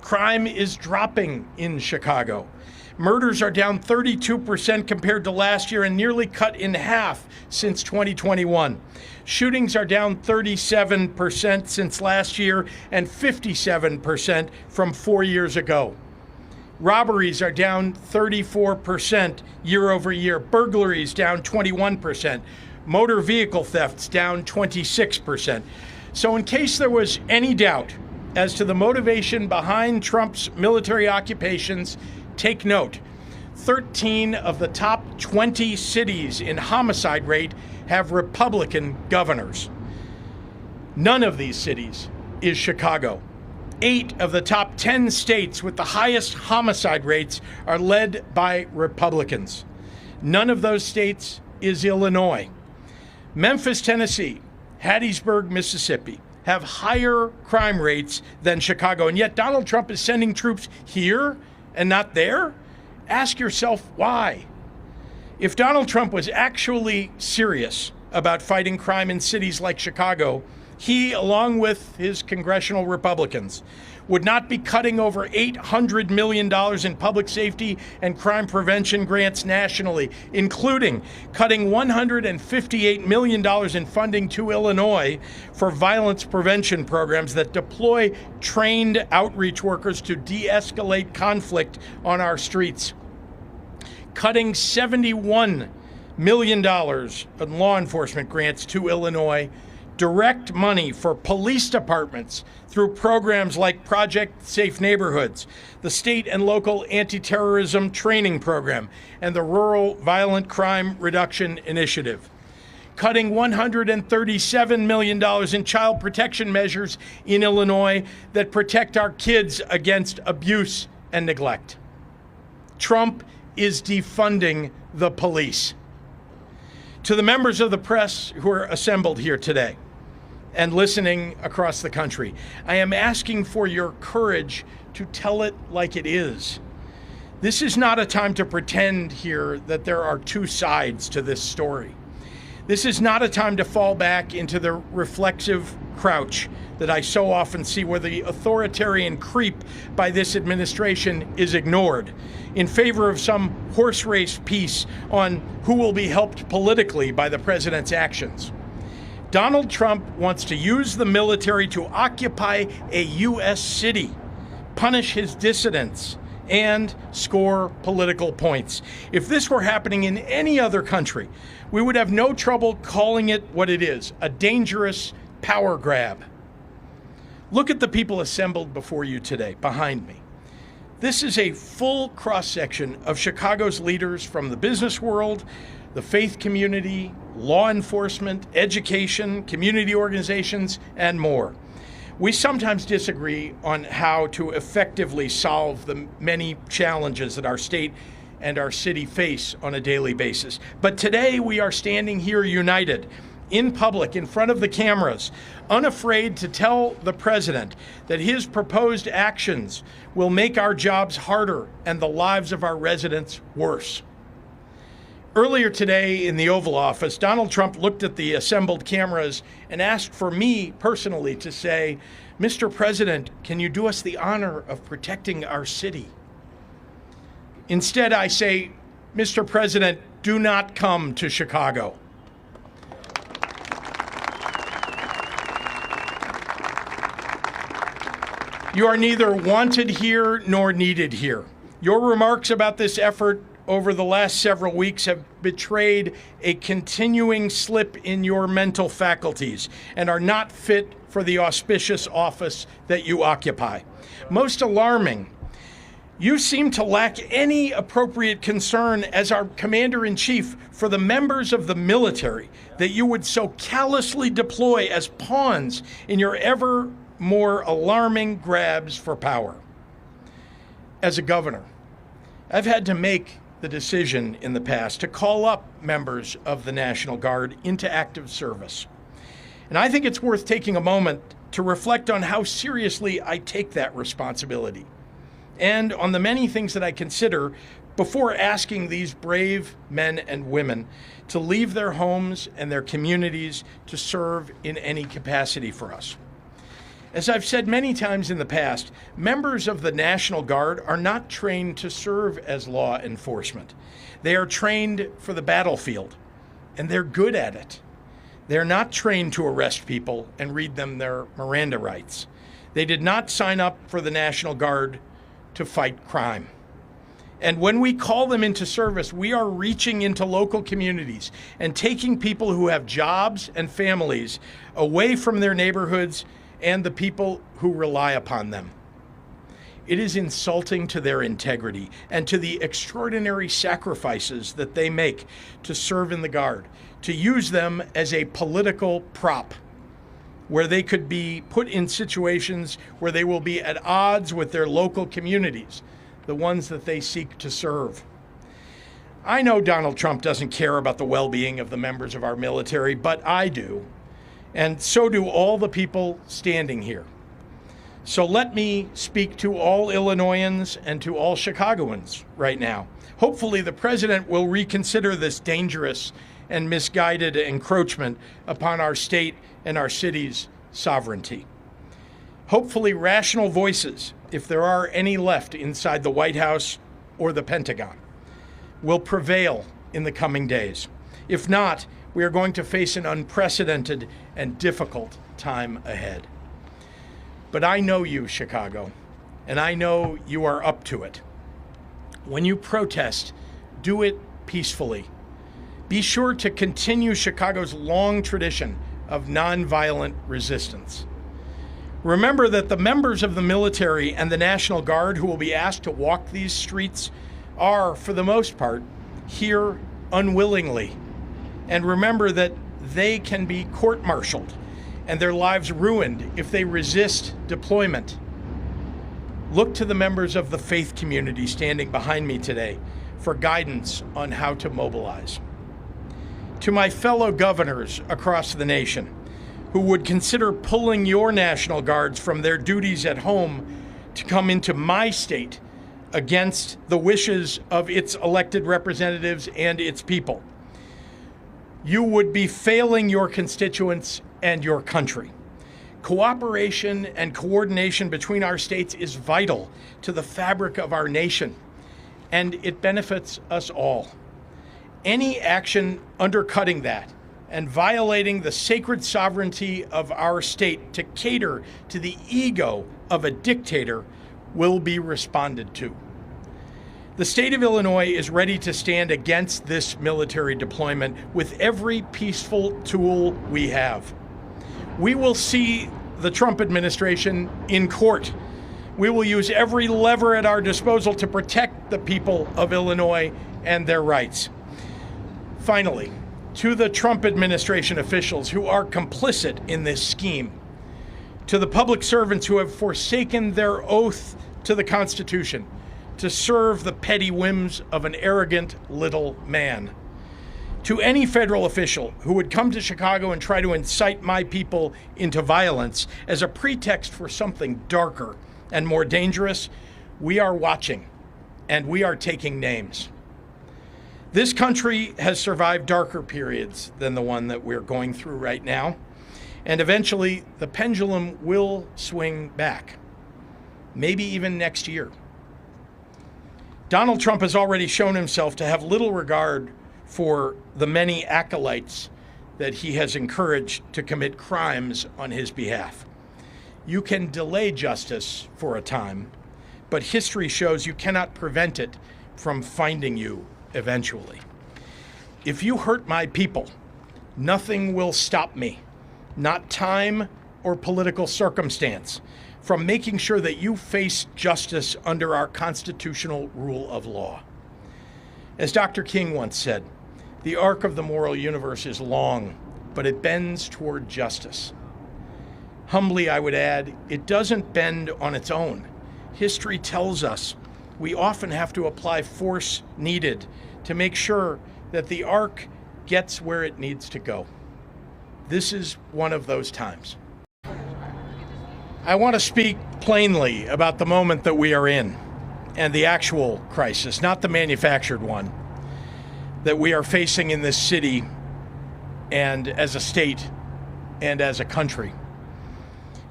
Crime is dropping in Chicago. Murders are down 32% compared to last year and nearly cut in half since 2021. Shootings are down 37% since last year and 57% from 4 years ago. Robberies are down 34% year over year. Burglaries down 21%. Motor vehicle thefts down 26%. So in case there was any doubt as to the motivation behind Trump's military occupations, take note. 13 of the top 20 cities in homicide rate have Republican governors. None of these cities is Chicago. 8 of the top 10 states with the highest homicide rates are led by Republicans. None of those states is Illinois. Memphis, Tennessee, Hattiesburg, Mississippi have higher crime rates than Chicago, and yet Donald Trump is sending troops here and not there? Ask yourself why. If Donald Trump was actually serious about fighting crime in cities like Chicago, he, along with his congressional Republicans, would not be cutting over $800 million in public safety and crime prevention grants nationally, including cutting $158 million in funding to Illinois for violence prevention programs that deploy trained outreach workers to de-escalate conflict on our streets. Cutting $71 million in law enforcement grants to Illinois, direct money for police departments through programs like Project Safe Neighborhoods, the state and local anti-terrorism training program, and the Rural Violent Crime Reduction Initiative. Cutting $137 million in child protection measures in Illinois that protect our kids against abuse and neglect. Trump is defunding the police. To the members of the press who are assembled here today and listening across the country, I am asking for your courage to tell it like it is. This is not a time to pretend here that there are two sides to this story. This is not a time to fall back into the reflexive crouch that I so often see, where the authoritarian creep by this administration is ignored in favor of some horse race piece on who will be helped politically by the president's actions. Donald Trump wants to use the military to occupy a U.S. city, punish his dissidents, and score political points. If this were happening in any other country, we would have no trouble calling it what it is, a dangerous power grab. Look at the people assembled before you today, behind me. This is a full cross-section of Chicago's leaders from the business world, the faith community, law enforcement, education, community organizations, and more. We sometimes disagree on how to effectively solve the many challenges that our state and our city face on a daily basis. But today we are standing here united, in public, in front of the cameras, unafraid to tell the president that his proposed actions will make our jobs harder and the lives of our residents worse. Earlier today in the Oval Office, Donald Trump looked at the assembled cameras and asked for me personally to say, "Mr. President, can you do us the honor of protecting our city?" Instead, I say, "Mr. President, do not come to Chicago." You are neither wanted here nor needed here. Your remarks about this effort over the last several weeks have betrayed a continuing slip in your mental faculties and are not fit for the auspicious office that you occupy. Most alarming, you seem to lack any appropriate concern as our commander-in-chief for the members of the military that you would so callously deploy as pawns in your ever more alarming grabs for power. As a governor, I've had to make the decision in the past to call up members of the National Guard into active service. And I think it's worth taking a moment to reflect on how seriously I take that responsibility and on the many things that I consider before asking these brave men and women to leave their homes and their communities to serve in any capacity for us. As I've said many times in the past, members of the National Guard are not trained to serve as law enforcement. They are trained for the battlefield, and they're good at it. They're not trained to arrest people and read them their Miranda rights. They did not sign up for the National Guard to fight crime. And when we call them into service, we are reaching into local communities and taking people who have jobs and families away from their neighborhoods and the people who rely upon them. It is insulting to their integrity and to the extraordinary sacrifices that they make to serve in the Guard, to use them as a political prop, where they could be put in situations where they will be at odds with their local communities, the ones that they seek to serve. I know Donald Trump doesn't care about the well-being of the members of our military, but I do, and so do all the people standing here. So let me speak to all Illinoisans and to all Chicagoans right now. Hopefully the president will reconsider this dangerous and misguided encroachment upon our state and our city's sovereignty. Hopefully rational voices, if there are any left inside the White House or the Pentagon, will prevail in the coming days. If not, we are going to face an unprecedented and difficult time ahead. But I know you, Chicago, and I know you are up to it. When you protest, do it peacefully. Be sure to continue Chicago's long tradition of nonviolent resistance. Remember that the members of the military and the National Guard who will be asked to walk these streets are, for the most part, here unwillingly. And remember that they can be court-martialed and their lives ruined if they resist deployment. Look to the members of the faith community standing behind me today for guidance on how to mobilize. To my fellow governors across the nation who would consider pulling your National Guards from their duties at home to come into my state against the wishes of its elected representatives and its people, you would be failing your constituents and your country. Cooperation and coordination between our states is vital to the fabric of our nation, and it benefits us all. Any action undercutting that and violating the sacred sovereignty of our state to cater to the ego of a dictator will be responded to. The state of Illinois is ready to stand against this military deployment with every peaceful tool we have. We will see the Trump administration in court. We will use every lever at our disposal to protect the people of Illinois and their rights. Finally, to the Trump administration officials who are complicit in this scheme, to the public servants who have forsaken their oath to the Constitution to serve the petty whims of an arrogant little man, to any federal official who would come to Chicago and try to incite my people into violence as a pretext for something darker and more dangerous, we are watching and we are taking names. This country has survived darker periods than the one that we're going through right now, and eventually the pendulum will swing back, maybe even next year. Donald Trump has already shown himself to have little regard for the many acolytes that he has encouraged to commit crimes on his behalf. You can delay justice for a time, but history shows you cannot prevent it from finding you eventually. If you hurt my people, nothing will stop me, not time or political circumstance, from making sure that you face justice under our constitutional rule of law. As Dr. King once said, the arc of the moral universe is long, but it bends toward justice. Humbly, I would add, it doesn't bend on its own. History tells us we often have to apply force needed to make sure that the arc gets where it needs to go. This is one of those times. I want to speak plainly about the moment that we are in and the actual crisis, not the manufactured one, that we are facing in this city and as a state and as a country.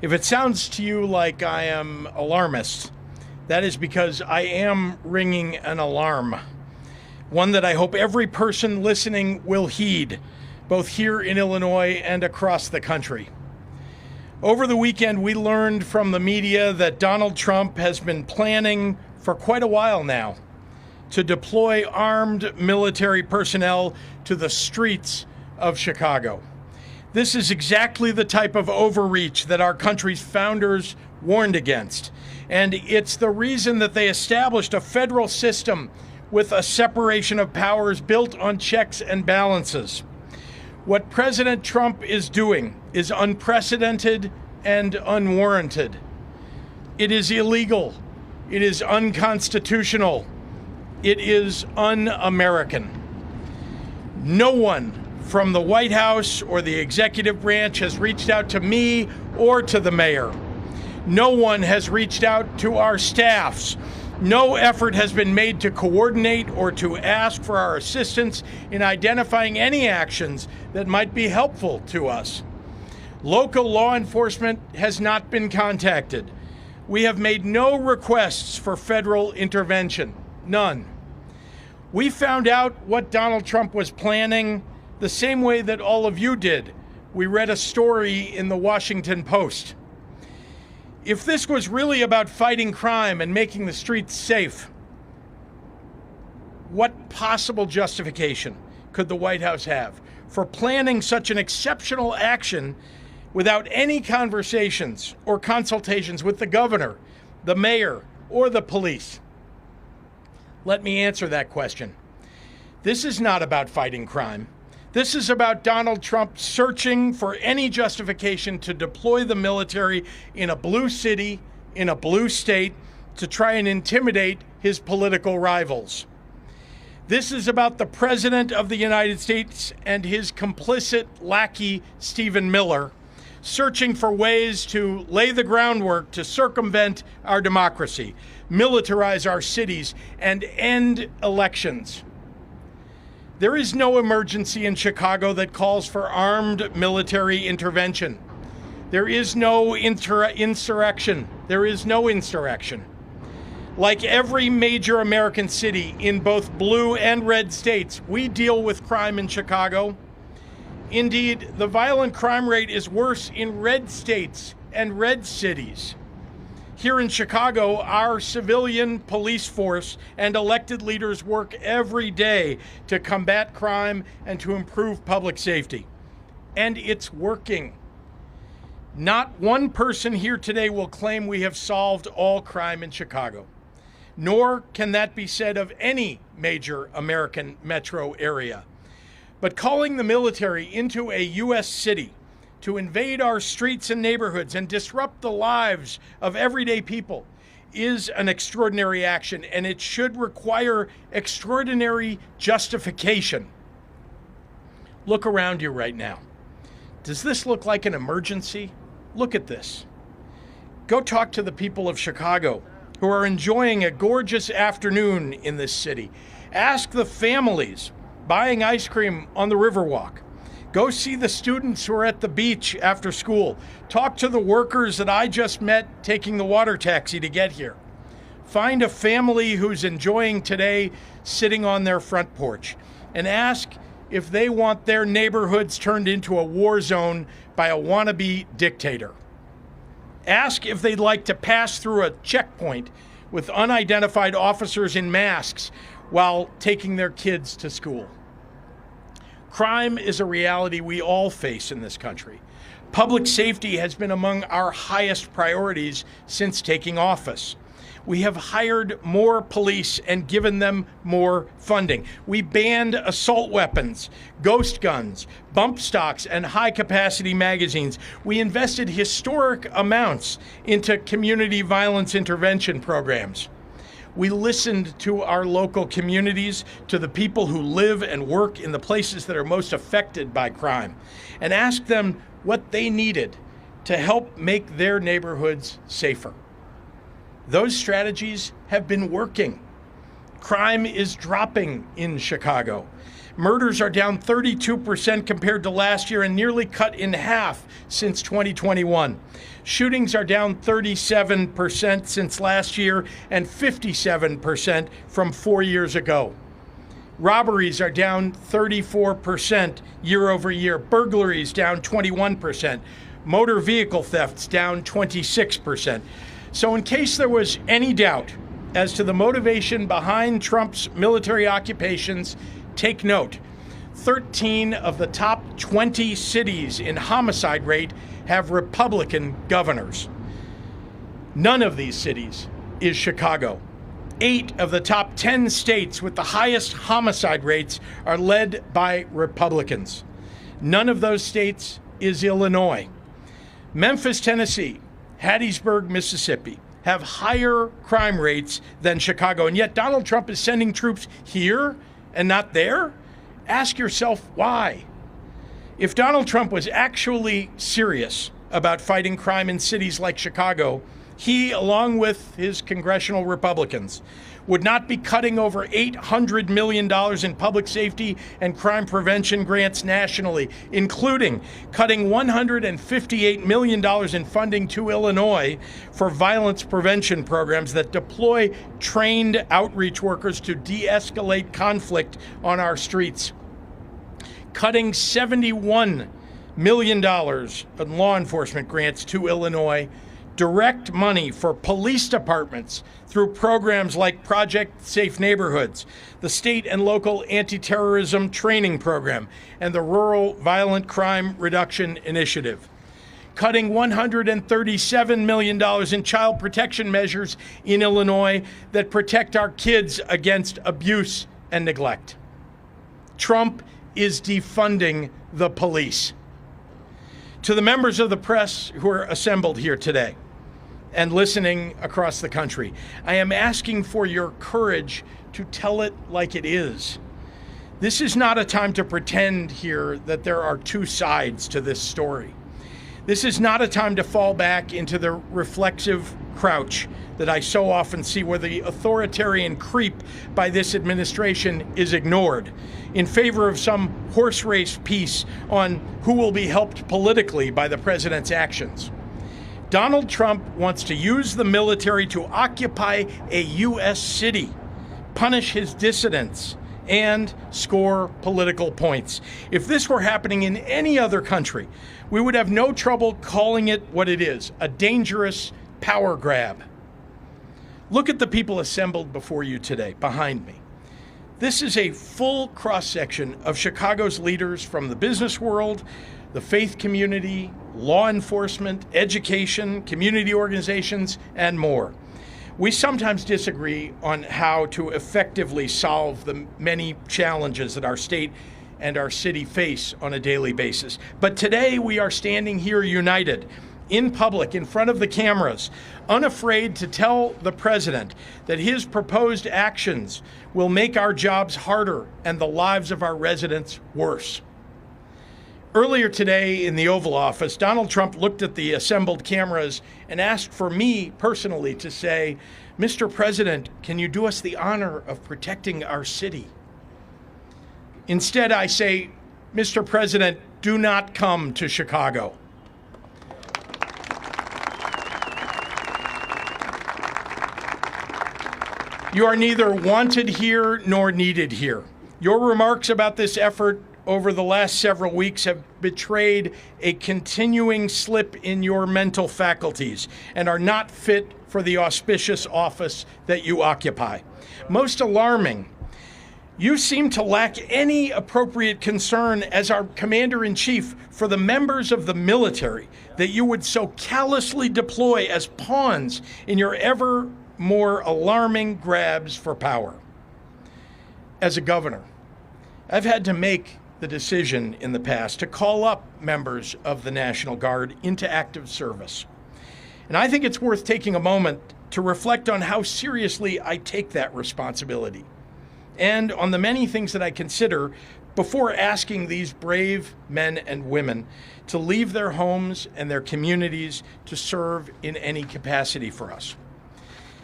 If it sounds to you like I am alarmist, that is because I am ringing an alarm, one that I hope every person listening will heed, both here in Illinois and across the country. Over the weekend, we learned from the media that Donald Trump has been planning for quite a while now to deploy armed military personnel to the streets of Chicago. This is exactly the type of overreach that our country's founders warned against. And it's the reason that they established a federal system with a separation of powers built on checks and balances. What President Trump is doing is unprecedented and unwarranted. It is illegal. It is unconstitutional. It is un-American. No one from the White House or the executive branch has reached out to me or to the mayor. No one has reached out to our staffs. No effort has been made to coordinate or to ask for our assistance in identifying any actions that might be helpful to us. Local law enforcement has not been contacted. We have made no requests for federal intervention. None. We found out what Donald Trump was planning the same way that all of you did. We read a story in the Washington Post. If this was really about fighting crime and making the streets safe, what possible justification could the White House have for planning such an exceptional action without any conversations or consultations with the governor, the mayor, or the police? Let me answer that question. This is not about fighting crime. This is about Donald Trump searching for any justification to deploy the military in a blue city, in a blue state, to try and intimidate his political rivals. This is about the President of the United States and his complicit lackey, Stephen Miller, searching for ways to lay the groundwork to circumvent our democracy, militarize our cities, and end elections. There is no emergency in Chicago that calls for armed military intervention. There is no insurrection. There is no insurrection. Like every major American city in both blue and red states, we deal with crime in Chicago. Indeed, the violent crime rate is worse in red states and red cities. Here in Chicago, our civilian police force and elected leaders work every day to combat crime and to improve public safety. And it's working. Not one person here today will claim we have solved all crime in Chicago, nor can that be said of any major American metro area. But calling the military into a U.S. city to invade our streets and neighborhoods and disrupt the lives of everyday people is an extraordinary action, and it should require extraordinary justification. Look around you right now. Does this look like an emergency? Look at this. Go talk to the people of Chicago who are enjoying a gorgeous afternoon in this city. Ask the families buying ice cream on the Riverwalk. Go see the students who are at the beach after school. Talk to the workers that I just met taking the water taxi to get here. Find a family who's enjoying today sitting on their front porch and ask if they want their neighborhoods turned into a war zone by a wannabe dictator. Ask if they'd like to pass through a checkpoint with unidentified officers in masks while taking their kids to school. Crime is a reality we all face in this country. Public safety has been among our highest priorities since taking office. We have hired more police and given them more funding. We banned assault weapons, ghost guns, bump stocks, and high-capacity magazines. We invested historic amounts into community violence intervention programs. We listened to our local communities, to the people who live and work in the places that are most affected by crime, and asked them what they needed to help make their neighborhoods safer. Those strategies have been working. Crime is dropping in Chicago. Murders are down 32% compared to last year and nearly cut in half since 2021. Shootings are down 37% since last year and 57% from 4 years ago. Robberies are down 34% year over year. Burglaries down 21%. Motor vehicle thefts down 26%. So in case there was any doubt as to the motivation behind Trump's military occupations, take note. 13 of the top 20 cities in homicide rate have Republican governors. None of these cities is Chicago. 8 of the top 10 states with the highest homicide rates are led by Republicans. None of those states is Illinois. Memphis, Tennessee, Hattiesburg, Mississippi have higher crime rates than Chicago, and yet Donald Trump is sending troops here and not there? Ask yourself why. If Donald Trump was actually serious about fighting crime in cities like Chicago, he, along with his congressional Republicans, would not be cutting over $800 million in public safety and crime prevention grants nationally, including cutting $158 million in funding to Illinois for violence prevention programs that deploy trained outreach workers to de-escalate conflict on our streets. Cutting $71 million in law enforcement grants to Illinois, direct money for police departments through programs like Project Safe Neighborhoods, the state and local anti-terrorism training program, and the Rural Violent Crime Reduction Initiative. Cutting $137 million in child protection measures in Illinois that protect our kids against abuse and neglect. Trump is defunding the police. To the members of the press who are assembled here today and listening across the country, I am asking for your courage to tell it like it is. This is not a time to pretend here that there are two sides to this story. This is not a time to fall back into the reflexive crouch that I so often see, where the authoritarian creep by this administration is ignored in favor of some horse race piece on who will be helped politically by the president's actions. Donald Trump wants to use the military to occupy a U.S. city, punish his dissidents, and score political points. If this were happening in any other country, we would have no trouble calling it what it is, a dangerous power grab. Look at the people assembled before you today, behind me. This is a full cross-section of Chicago's leaders from the business world, the faith community, law enforcement, education, community organizations, and more. We sometimes disagree on how to effectively solve the many challenges that our state and our city face on a daily basis. But today we are standing here united, in public, in front of the cameras, unafraid to tell the president that his proposed actions will make our jobs harder and the lives of our residents worse. Earlier today in the Oval Office, Donald Trump looked at the assembled cameras and asked for me personally to say, "Mr. President, can you do us the honor of protecting our city?" Instead, I say, "Mr. President, do not come to Chicago." You are neither wanted here nor needed here. Your remarks about this effort over the last several weeks have betrayed a continuing slip in your mental faculties and are not fit for the auspicious office that you occupy. Most alarming, you seem to lack any appropriate concern as our commander-in-chief for the members of the military that you would so callously deploy as pawns in your ever more alarming grabs for power. As a governor, I've had to make the decision in the past to call up members of the National Guard into active service. And I think it's worth taking a moment to reflect on how seriously I take that responsibility and on the many things that I consider before asking these brave men and women to leave their homes and their communities to serve in any capacity for us.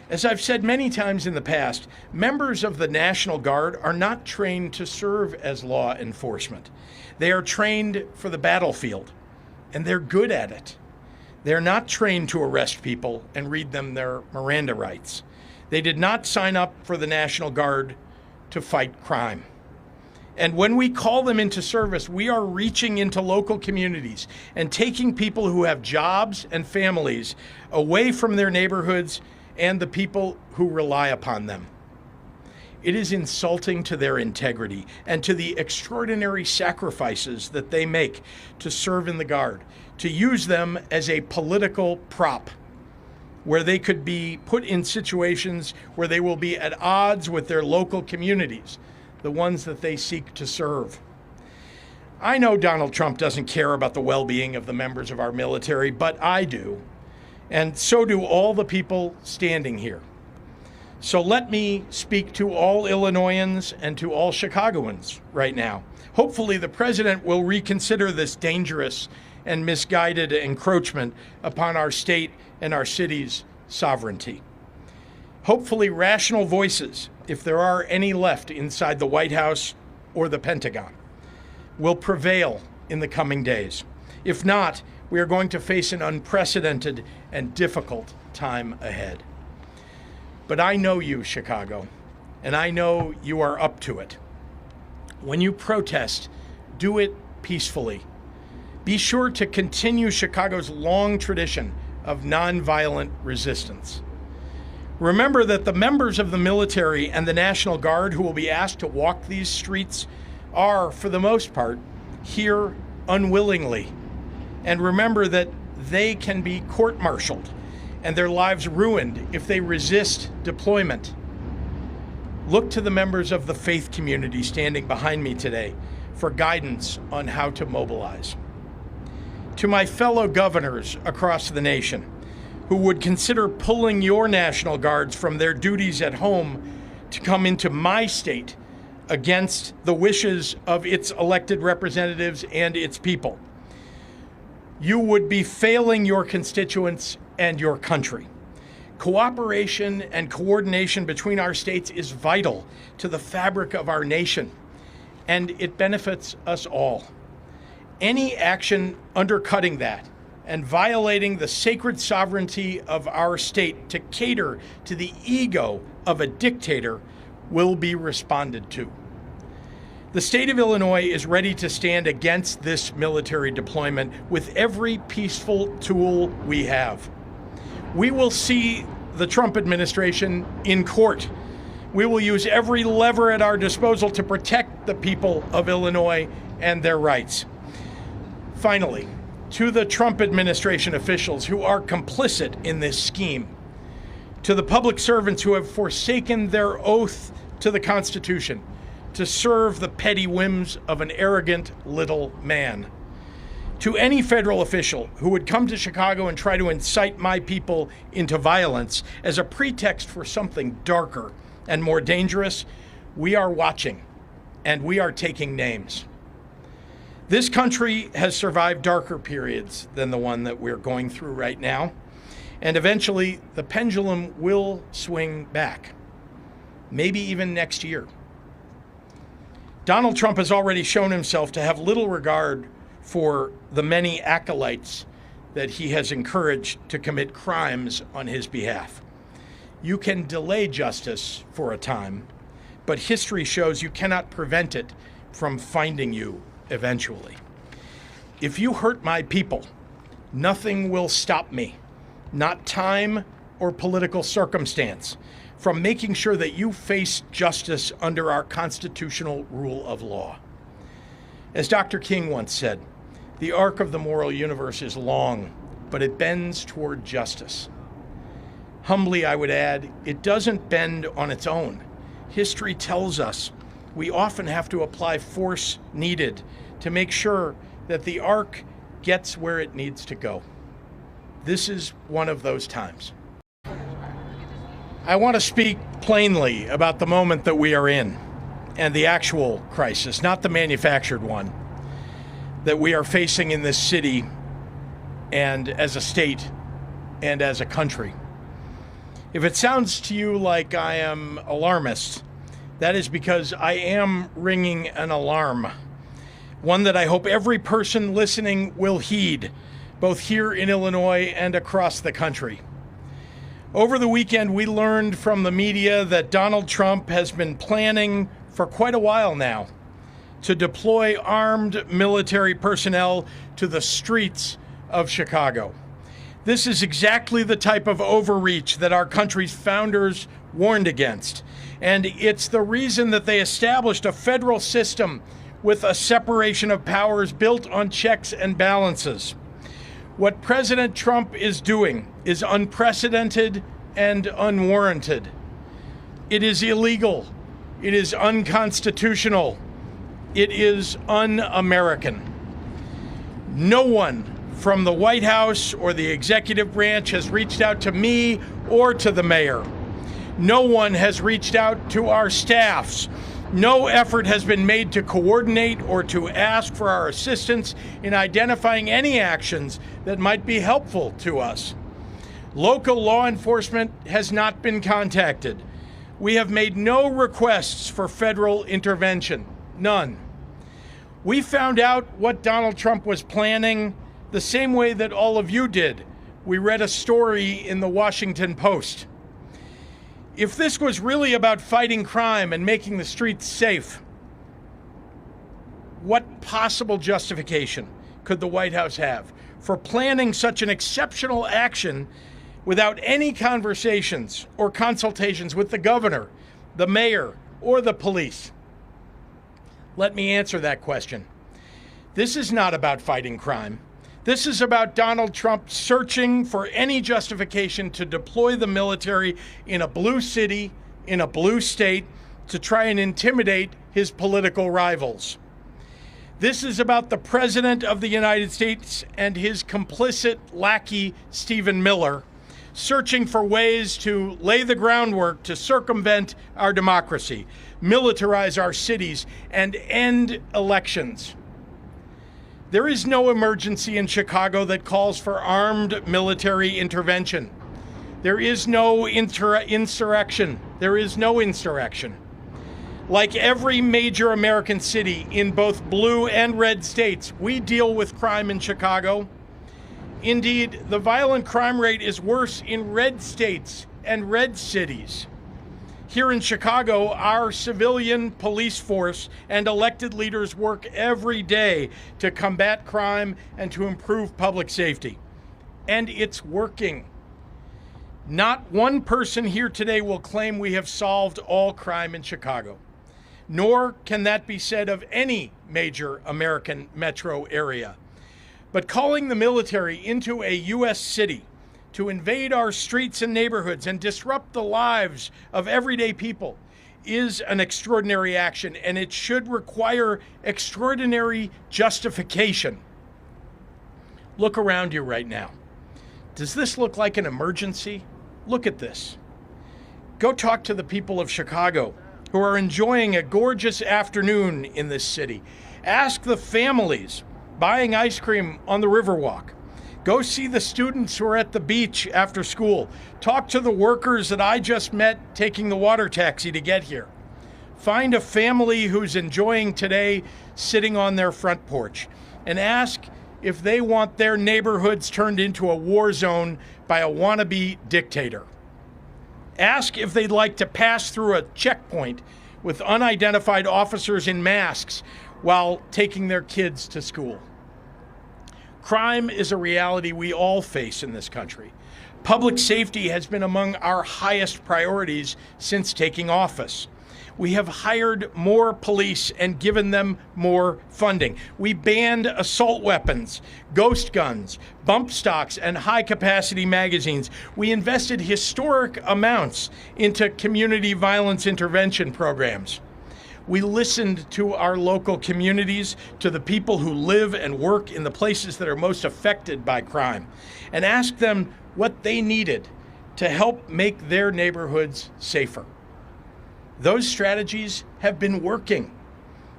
As I've said many times in the past, members of the National Guard are not trained to serve as law enforcement. They are trained for the battlefield, and they're good at it. They're not trained to arrest people and read them their Miranda rights. They did not sign up for the National Guard to fight crime. And when we call them into service, we are reaching into local communities and taking people who have jobs and families away from their neighborhoods and the people who rely upon them. It is insulting to their integrity and to the extraordinary sacrifices that they make to serve in the Guard, to use them as a political prop, where they could be put in situations where they will be at odds with their local communities, the ones that they seek to serve. I know Donald Trump doesn't care about the well-being of the members of our military, but I do, and so do all the people standing here. So let me speak to all Illinoisans and to all Chicagoans right now. Hopefully the president will reconsider this dangerous and misguided encroachment upon our state and our city's sovereignty. Hopefully rational voices, if there are any left inside the White House or the Pentagon, will prevail in the coming days. If not, we are going to face an unprecedented and difficult time ahead. But I know you, Chicago, and I know you are up to it. When you protest, do it peacefully. Be sure to continue Chicago's long tradition of nonviolent resistance. Remember that the members of the military and the National Guard who will be asked to walk these streets are, for the most part, here unwillingly. And remember that they can be court-martialed and their lives ruined if they resist deployment. Look to the members of the faith community standing behind me today for guidance on how to mobilize. To my fellow governors across the nation who would consider pulling your National Guards from their duties at home to come into my state against the wishes of its elected representatives and its people, you would be failing your constituents and your country. Cooperation and coordination between our states is vital to the fabric of our nation, and it benefits us all. Any action undercutting that and violating the sacred sovereignty of our state to cater to the ego of a dictator will be responded to. The state of Illinois is ready to stand against this military deployment with every peaceful tool we have. We will see the Trump administration in court. We will use every lever at our disposal to protect the people of Illinois and their rights. Finally, to the Trump administration officials who are complicit in this scheme, to the public servants who have forsaken their oath to the Constitution to serve the petty whims of an arrogant little man, to any federal official who would come to Chicago and try to incite my people into violence as a pretext for something darker and more dangerous, we are watching and we are taking names. This country has survived darker periods than the one that we're going through right now, and eventually the pendulum will swing back, maybe even next year. Donald Trump has already shown himself to have little regard for the many acolytes that he has encouraged to commit crimes on his behalf. You can delay justice for a time, but history shows you cannot prevent it from finding you eventually. If you hurt my people, nothing will stop me, not time or political circumstance, from making sure that you face justice under our constitutional rule of law. As Dr. King once said, the arc of the moral universe is long, but it bends toward justice. Humbly, I would add, it doesn't bend on its own. History tells us we often have to apply force needed to make sure that the arc gets where it needs to go. This is one of those times. I want to speak plainly about the moment that we are in and the actual crisis, not the manufactured one, that we are facing in this city and as a state and as a country. If it sounds to you like I am alarmist, that is because I am ringing an alarm, one that I hope every person listening will heed, both here in Illinois and across the country. Over the weekend, we learned from the media that Donald Trump has been planning for quite a while now to deploy armed military personnel to the streets of Chicago. This is exactly the type of overreach that our country's founders warned against. And it's the reason that they established a federal system with a separation of powers built on checks and balances. What President Trump is doing is unprecedented and unwarranted. It is illegal. It is unconstitutional. It is un-American. No one from the White House or the executive branch has reached out to me or to the mayor. No one has reached out to our staffs. No effort has been made to coordinate or to ask for our assistance in identifying any actions that might be helpful to us. Local law enforcement has not been contacted. We have made no requests for federal intervention. None. We found out what Donald Trump was planning the same way that all of you did. We read a story in the Washington Post. If this was really about fighting crime and making the streets safe, what possible justification could the White House have for planning such an exceptional action without any conversations or consultations with the governor, the mayor, or the police? Let me answer that question. This is not about fighting crime. This is about Donald Trump searching for any justification to deploy the military in a blue city, in a blue state, to try and intimidate his political rivals. This is about the President of the United States and his complicit lackey, Stephen Miller, searching for ways to lay the groundwork to circumvent our democracy, militarize our cities, and end elections. There is no emergency in Chicago that calls for armed military intervention. There is no insurrection. There is no insurrection. Like every major American city in both blue and red states, we deal with crime in Chicago. Indeed, the violent crime rate is worse in red states and red cities. Here in Chicago, our civilian police force and elected leaders work every day to combat crime and to improve public safety. And it's working. Not one person here today will claim we have solved all crime in Chicago, nor can that be said of any major American metro area. But calling the military into a U.S. city to invade our streets and neighborhoods and disrupt the lives of everyday people is an extraordinary action, and it should require extraordinary justification. Look around you right now. Does this look like an emergency? Look at this. Go talk to the people of Chicago who are enjoying a gorgeous afternoon in this city. Ask the families buying ice cream on the Riverwalk. Go see the students who are at the beach after school. Talk to the workers that I just met taking the water taxi to get here. Find a family who's enjoying today sitting on their front porch and ask if they want their neighborhoods turned into a war zone by a wannabe dictator. Ask if they'd like to pass through a checkpoint with unidentified officers in masks while taking their kids to school. Crime is a reality we all face in this country. Public safety has been among our highest priorities since taking office. We have hired more police and given them more funding. We banned assault weapons, ghost guns, bump stocks, and high-capacity magazines. We invested historic amounts into community violence intervention programs. We listened to our local communities, to the people who live and work in the places that are most affected by crime, and asked them what they needed to help make their neighborhoods safer. Those strategies have been working.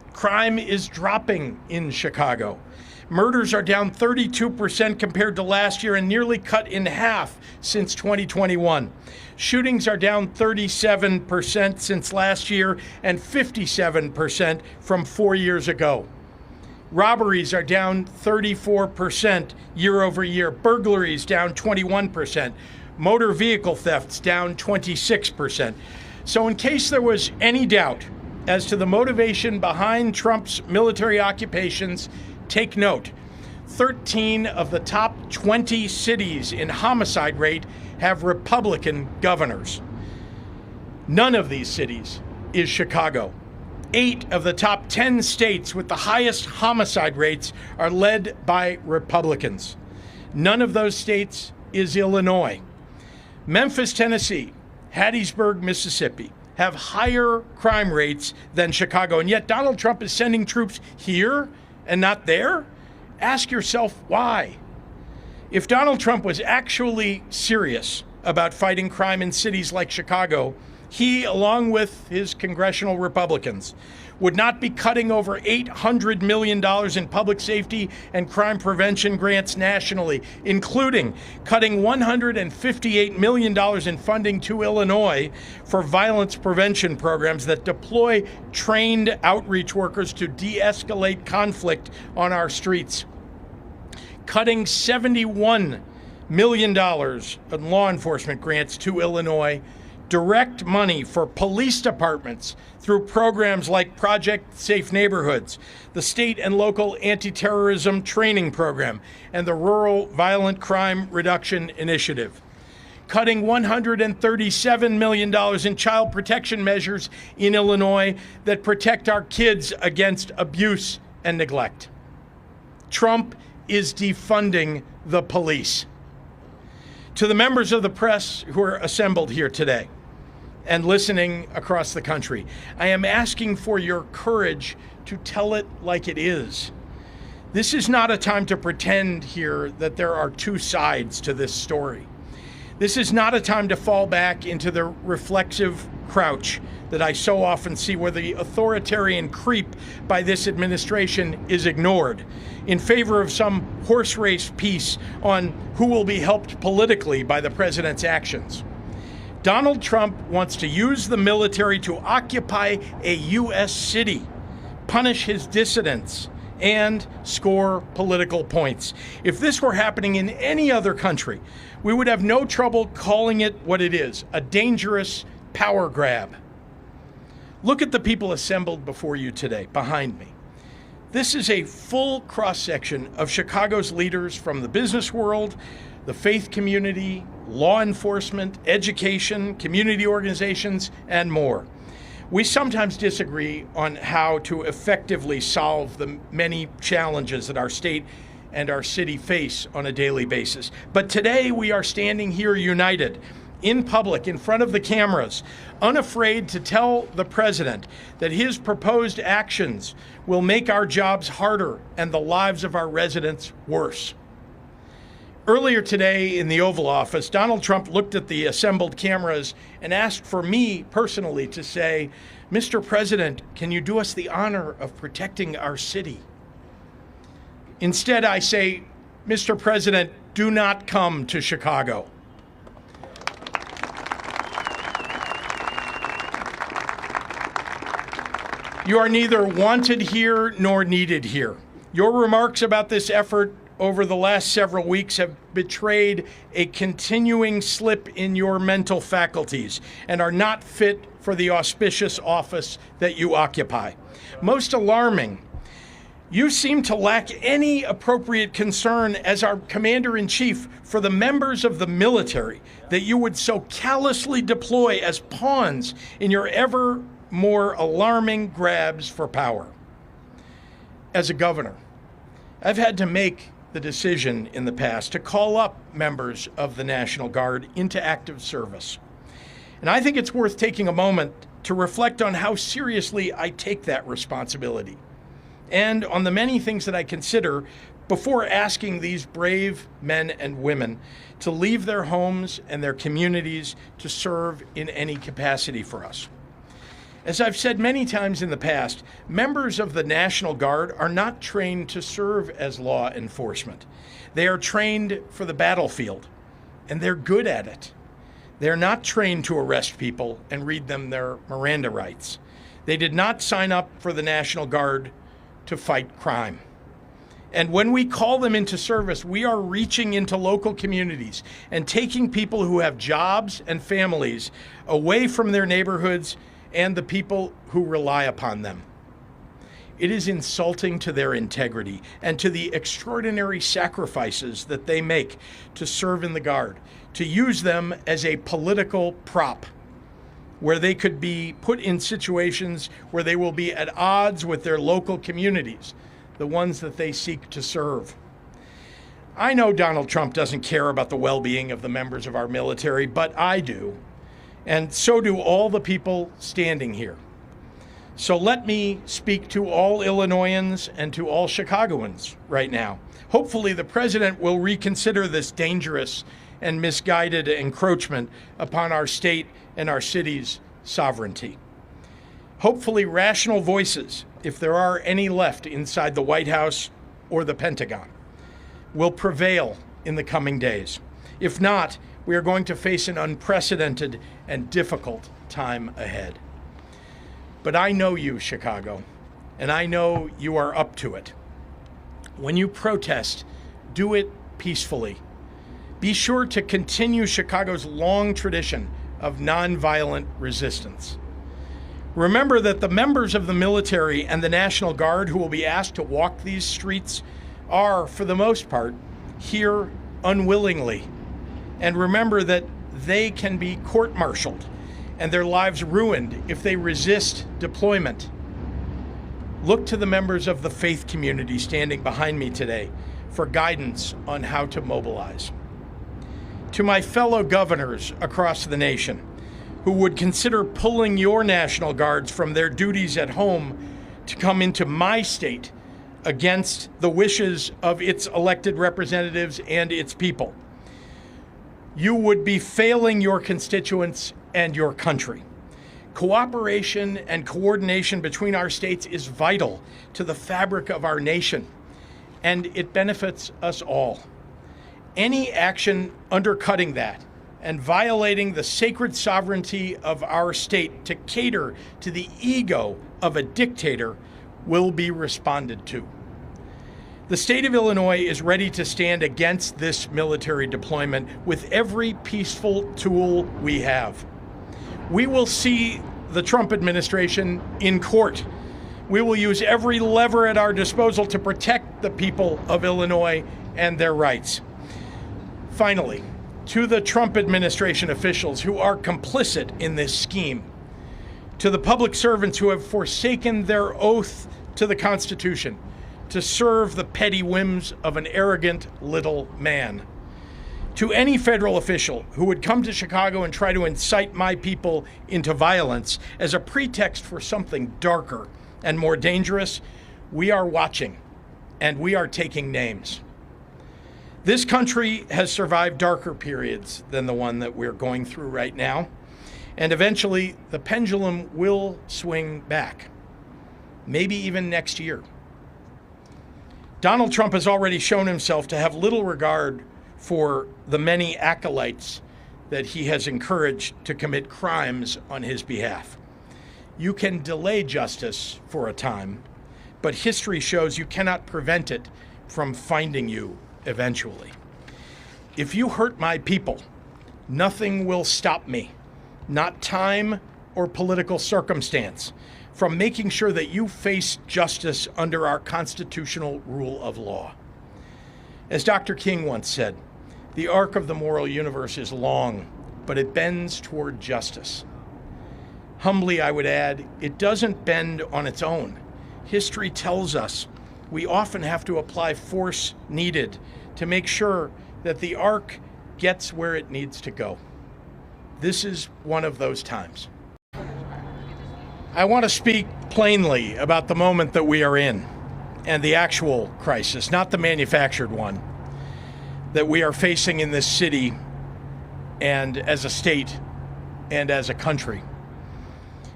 Crime is dropping in Chicago. Murders are down 32% compared to last year and nearly cut in half since 2021. Shootings are down 37% since last year and 57% from 4 years ago. Robberies are down 34% year over year. Burglaries down 21%. Motor vehicle thefts down 26%. So in case there was any doubt as to the motivation behind Trump's military occupations, take note. 13 of the top 20 cities in homicide rate have Republican governors. None of these cities is Chicago. 8 of the top 10 states with the highest homicide rates are led by Republicans. None of those states is Illinois. Memphis, Tennessee, Hattiesburg, Mississippi have higher crime rates than Chicago, and yet Donald Trump is sending troops here and not there? Ask yourself why. If Donald Trump was actually serious about fighting crime in cities like Chicago, he, along with his congressional Republicans, would not be cutting over $800 million in public safety and crime prevention grants nationally, including cutting $158 million in funding to Illinois for violence prevention programs that deploy trained outreach workers to de-escalate conflict on our streets. Cutting $71 million in law enforcement grants to Illinois, direct money for police departments through programs like Project Safe Neighborhoods, the state and local anti-terrorism training program, and the Rural Violent Crime Reduction Initiative. Cutting $137 million in child protection measures in Illinois that protect our kids against abuse and neglect. Trump is defunding the police. To the members of the press who are assembled here today and listening across the country, I am asking for your courage to tell it like it is. This is not a time to pretend here that there are two sides to this story. This is not a time to fall back into the reflexive crouch that I so often see, where the authoritarian creep by this administration is ignored in favor of some horse race piece on who will be helped politically by the president's actions. Donald Trump wants to use the military to occupy a U.S. city, punish his dissidents, and score political points. If this were happening in any other country, we would have no trouble calling it what it is, a dangerous power grab. Look at the people assembled before you today, behind me. This is a full cross-section of Chicago's leaders from the business world, the faith community, law enforcement, education, community organizations, and more. We sometimes disagree on how to effectively solve the many challenges that our state and our city face on a daily basis. But today we are standing here united, in public, in front of the cameras, unafraid to tell the president that his proposed actions will make our jobs harder and the lives of our residents worse. Earlier today in the Oval Office, Donald Trump looked at the assembled cameras and asked for me personally to say, "Mr. President, can you do us the honor of protecting our city?" Instead, I say, "Mr. President, do not come to Chicago." You are neither wanted here nor needed here. Your remarks about this effort over the last several weeks have betrayed a continuing slip in your mental faculties and are not fit for the auspicious office that you occupy. Most alarming, you seem to lack any appropriate concern as our commander-in-chief for the members of the military that you would so callously deploy as pawns in your ever more alarming grabs for power. As a governor, I've had to make the decision in the past to call up members of the National Guard into active service. And I think it's worth taking a moment to reflect on how seriously I take that responsibility and on the many things that I consider before asking these brave men and women to leave their homes and their communities to serve in any capacity for us. As I've said many times in the past, members of the National Guard are not trained to serve as law enforcement. They are trained for the battlefield, and they're good at it. They're not trained to arrest people and read them their Miranda rights. They did not sign up for the National Guard to fight crime. And when we call them into service, we are reaching into local communities and taking people who have jobs and families away from their neighborhoods and the people who rely upon them. It is insulting to their integrity and to the extraordinary sacrifices that they make to serve in the Guard, to use them as a political prop where they could be put in situations where they will be at odds with their local communities, the ones that they seek to serve. I know Donald Trump doesn't care about the well-being of the members of our military, but I do. And so do all the people standing here. So let me speak to all Illinoisans and to all Chicagoans right now. Hopefully the president will reconsider this dangerous and misguided encroachment upon our state and our city's sovereignty. Hopefully rational voices, if there are any left inside the White House or the Pentagon, will prevail in the coming days. If not, we are going to face an unprecedented and difficult time ahead. But I know you, Chicago, and I know you are up to it. When you protest, do it peacefully. Be sure to continue Chicago's long tradition of nonviolent resistance. Remember that the members of the military and the National Guard who will be asked to walk these streets are, for the most part, here unwillingly. And remember that they can be court-martialed and their lives ruined if they resist deployment. Look to the members of the faith community standing behind me today for guidance on how to mobilize. To my fellow governors across the nation who would consider pulling your National Guards from their duties at home to come into my state against the wishes of its elected representatives and its people, you would be failing your constituents and your country. Cooperation and coordination between our states is vital to the fabric of our nation, and it benefits us all. Any action undercutting that and violating the sacred sovereignty of our state to cater to the ego of a dictator will be responded to. The state of Illinois is ready to stand against this military deployment with every peaceful tool we have. We will see the Trump administration in court. We will use every lever at our disposal to protect the people of Illinois and their rights. Finally, to the Trump administration officials who are complicit in this scheme, to the public servants who have forsaken their oath to the Constitution to serve the petty whims of an arrogant little man, to any federal official who would come to Chicago and try to incite my people into violence as a pretext for something darker and more dangerous, we are watching and we are taking names. This country has survived darker periods than the one that we're going through right now, and eventually the pendulum will swing back, maybe even next year. Donald Trump has already shown himself to have little regard for the many acolytes that he has encouraged to commit crimes on his behalf. You can delay justice for a time, but history shows you cannot prevent it from finding you eventually. If you hurt my people, nothing will stop me, not time or political circumstance, from making sure that you face justice under our constitutional rule of law. As Dr. King once said, the arc of the moral universe is long, but it bends toward justice. Humbly, I would add, it doesn't bend on its own. History tells us we often have to apply force needed to make sure that the arc gets where it needs to go. This is one of those times. I want to speak plainly about the moment that we are in and the actual crisis, not the manufactured one, that we are facing in this city and as a state and as a country.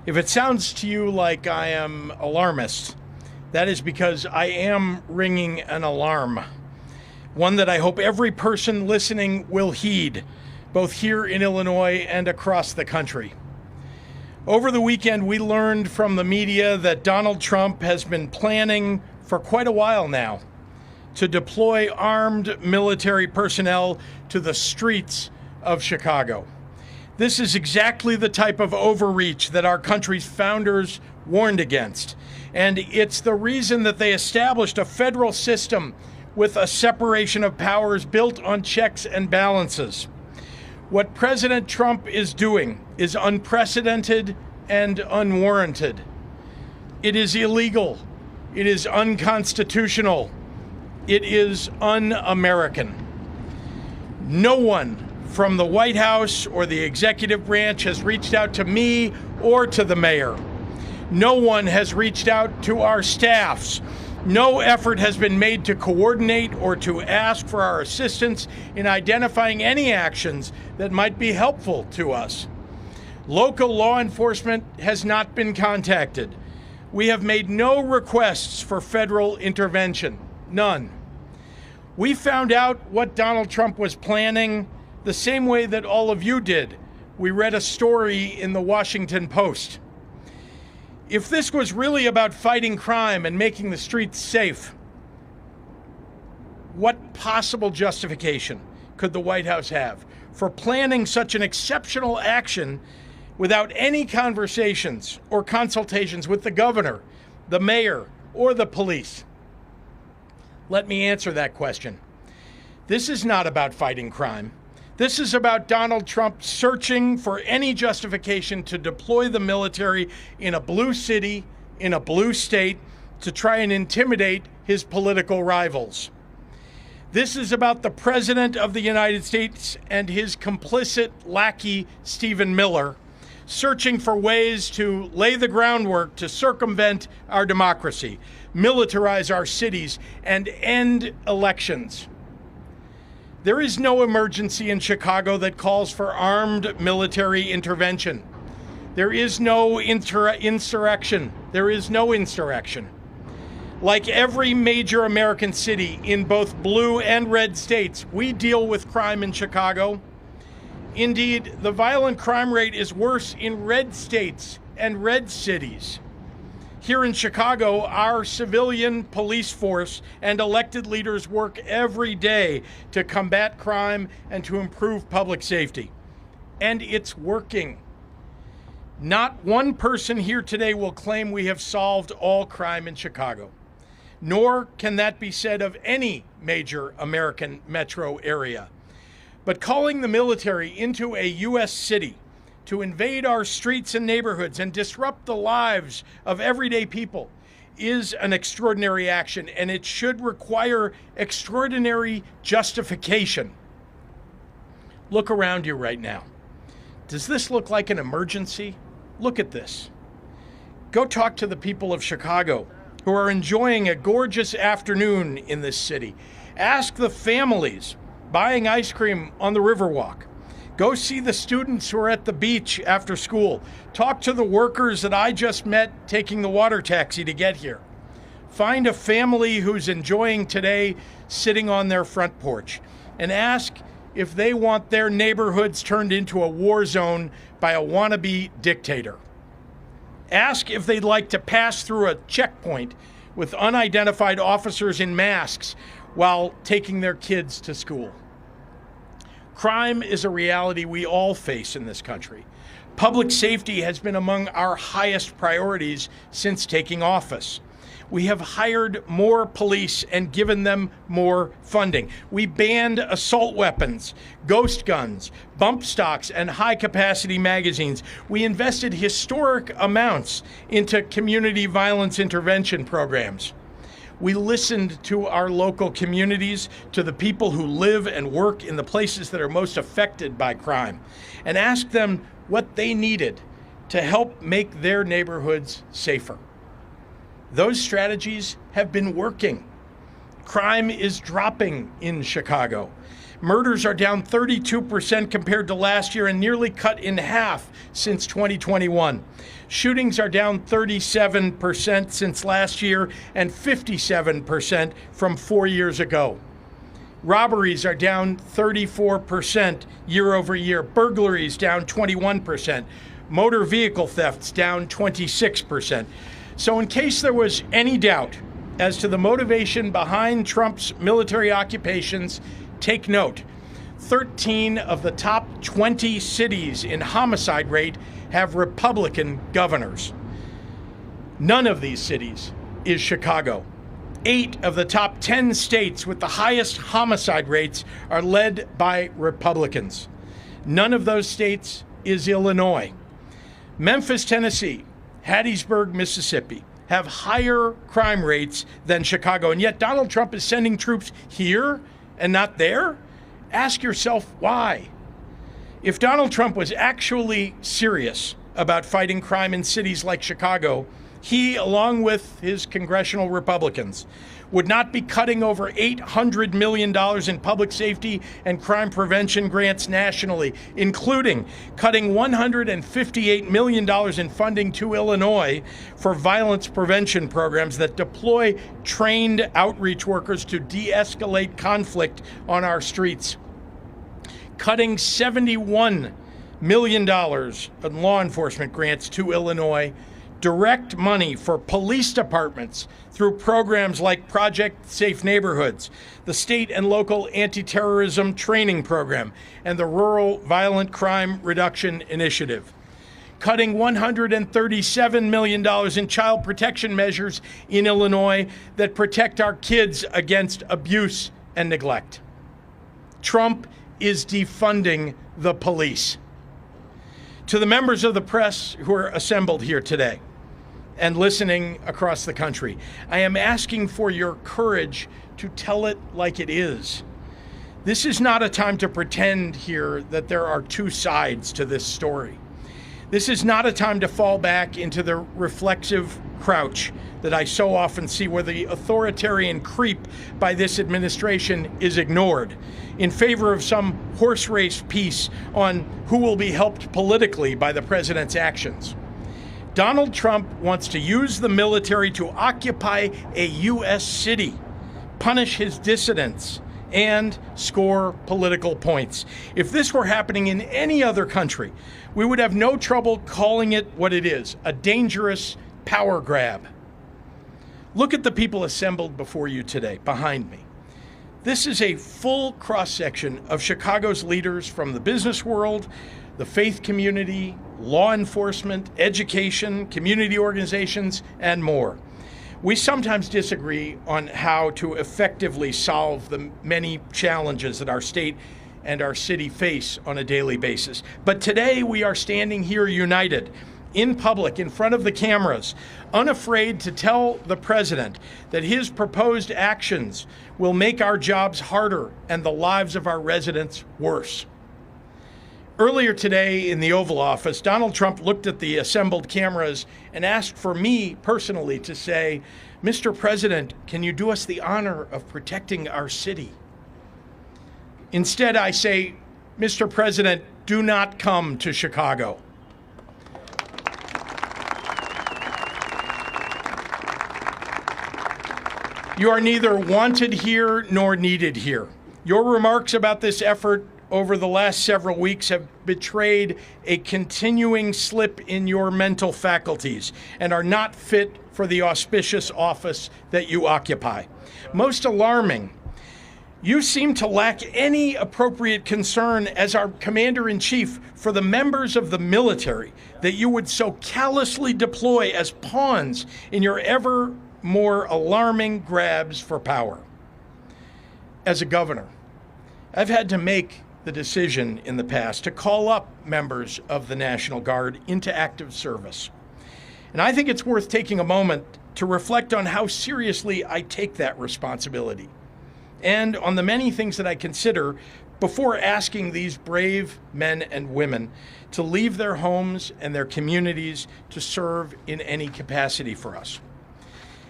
If it sounds to you like I am alarmist, that is because I am ringing an alarm. One that I hope every person listening will heed, both here in Illinois and across the country. Over the weekend, we learned from the media that Donald Trump has been planning for quite a while now to deploy armed military personnel to the streets of Chicago. This is exactly the type of overreach that our country's founders warned against. And it's the reason that they established a federal system with a separation of powers built on checks and balances. What President Trump is doing is unprecedented and unwarranted. It is illegal. It is unconstitutional. It is un-American. No one from the White House or the executive branch has reached out to me or to the mayor. No one has reached out to our staffs. No effort has been made to coordinate or to ask for our assistance in identifying any actions that might be helpful to us. Local law enforcement has not been contacted. We have made no requests for federal intervention. None. We found out what Donald Trump was planning the same way that all of you did. We read a story in the Washington Post. If this was really about fighting crime and making the streets safe, what possible justification could the White House have for planning such an exceptional action without any conversations or consultations with the governor, the mayor, or the police? Let me answer that question. This is not about fighting crime. This is about Donald Trump searching for any justification to deploy the military in a blue city, in a blue state, to try and intimidate his political rivals. This is about the President of the United States and his complicit lackey, Stephen Miller, searching for ways to lay the groundwork to circumvent our democracy, militarize our cities, and end elections. There is no emergency in Chicago that calls for armed military intervention. There is no insurrection. There is no insurrection. Like every major American city in both blue and red states, we deal with crime in Chicago. Indeed, the violent crime rate is worse in red states and red cities. Here in Chicago, our civilian police force and elected leaders work every day to combat crime and to improve public safety. And it's working. Not one person here today will claim we have solved all crime in Chicago, nor can that be said of any major American metro area. But calling the military into a U.S. city to invade our streets and neighborhoods and disrupt the lives of everyday people is an extraordinary action, and it should require extraordinary justification. Look around you right now. Does this look like an emergency? Look at this. Go talk to the people of Chicago who are enjoying a gorgeous afternoon in this city. Ask the families buying ice cream on the Riverwalk. Go see the students who are at the beach after school. Talk to the workers that I just met taking the water taxi to get here. Find a family who's enjoying today sitting on their front porch and ask if they want their neighborhoods turned into a war zone by a wannabe dictator. Ask if they'd like to pass through a checkpoint with unidentified officers in masks while taking their kids to school. Crime is a reality we all face in this country. Public safety has been among our highest priorities since taking office. We have hired more police and given them more funding. We banned assault weapons, ghost guns, bump stocks, and high-capacity magazines. We invested historic amounts into community violence intervention programs. We listened to our local communities, to the people who live and work in the places that are most affected by crime, and asked them what they needed to help make their neighborhoods safer. Those strategies have been working. Crime is dropping in Chicago. Murders are down 32% compared to last year and nearly cut in half since 2021. Shootings are down 37% since last year and 57% from 4 years ago. Robberies are down 34% year over year. Burglaries down 21%. Motor vehicle thefts down 26%. So in case there was any doubt as to the motivation behind Trump's military occupations, take note. 13 of the top 20 cities in homicide rate have Republican governors. None of these cities is Chicago. 8 of the top 10 states with the highest homicide rates are led by Republicans. None of those states is Illinois. Memphis, Tennessee, Hattiesburg, Mississippi have higher crime rates than Chicago, and yet Donald Trump is sending troops here and not there? Ask yourself why. If Donald Trump was actually serious about fighting crime in cities like Chicago, he, along with his congressional Republicans, would not be cutting over $800 million in public safety and crime prevention grants nationally, including cutting $158 million in funding to Illinois for violence prevention programs that deploy trained outreach workers to de-escalate conflict on our streets. Cutting $71 million in law enforcement grants to Illinois, direct money for police departments through programs like Project Safe Neighborhoods, the state and local anti-terrorism training program, and the Rural Violent Crime Reduction Initiative. Cutting $137 million in child protection measures in Illinois that protect our kids against abuse and neglect. Trump is defunding the police. To the members of the press who are assembled here today and listening across the country, I am asking for your courage to tell it like it is. This is not a time to pretend here that there are two sides to this story. This is not a time to fall back into the reflexive crouch that I so often see, where the authoritarian creep by this administration is ignored in favor of some horse race piece on who will be helped politically by the president's actions. Donald Trump wants to use the military to occupy a U.S. city, punish his dissidents, and score political points. If this were happening in any other country, we would have no trouble calling it what it is, a dangerous power grab. Look at the people assembled before you today, behind me. This is a full cross-section of Chicago's leaders from the business world, the faith community, law enforcement, education, community organizations, and more. We sometimes disagree on how to effectively solve the many challenges that our state and our city face on a daily basis. But today we are standing here united, in public, in front of the cameras, unafraid to tell the president that his proposed actions will make our jobs harder and the lives of our residents worse. Earlier today in the Oval Office, Donald Trump looked at the assembled cameras and asked for me personally to say, "Mr. President, can you do us the honor of protecting our city?" Instead, I say, "Mr. President, do not come to Chicago." You are neither wanted here nor needed here. Your remarks about this effort over the last several weeks have betrayed a continuing slip in your mental faculties and are not fit for the auspicious office that you occupy. Most alarming, you seem to lack any appropriate concern as our commander-in-chief for the members of the military that you would so callously deploy as pawns in your ever more alarming grabs for power. As a governor, I've had to make the decision in the past to call up members of the National Guard into active service. And I think it's worth taking a moment to reflect on how seriously I take that responsibility and on the many things that I consider before asking these brave men and women to leave their homes and their communities to serve in any capacity for us.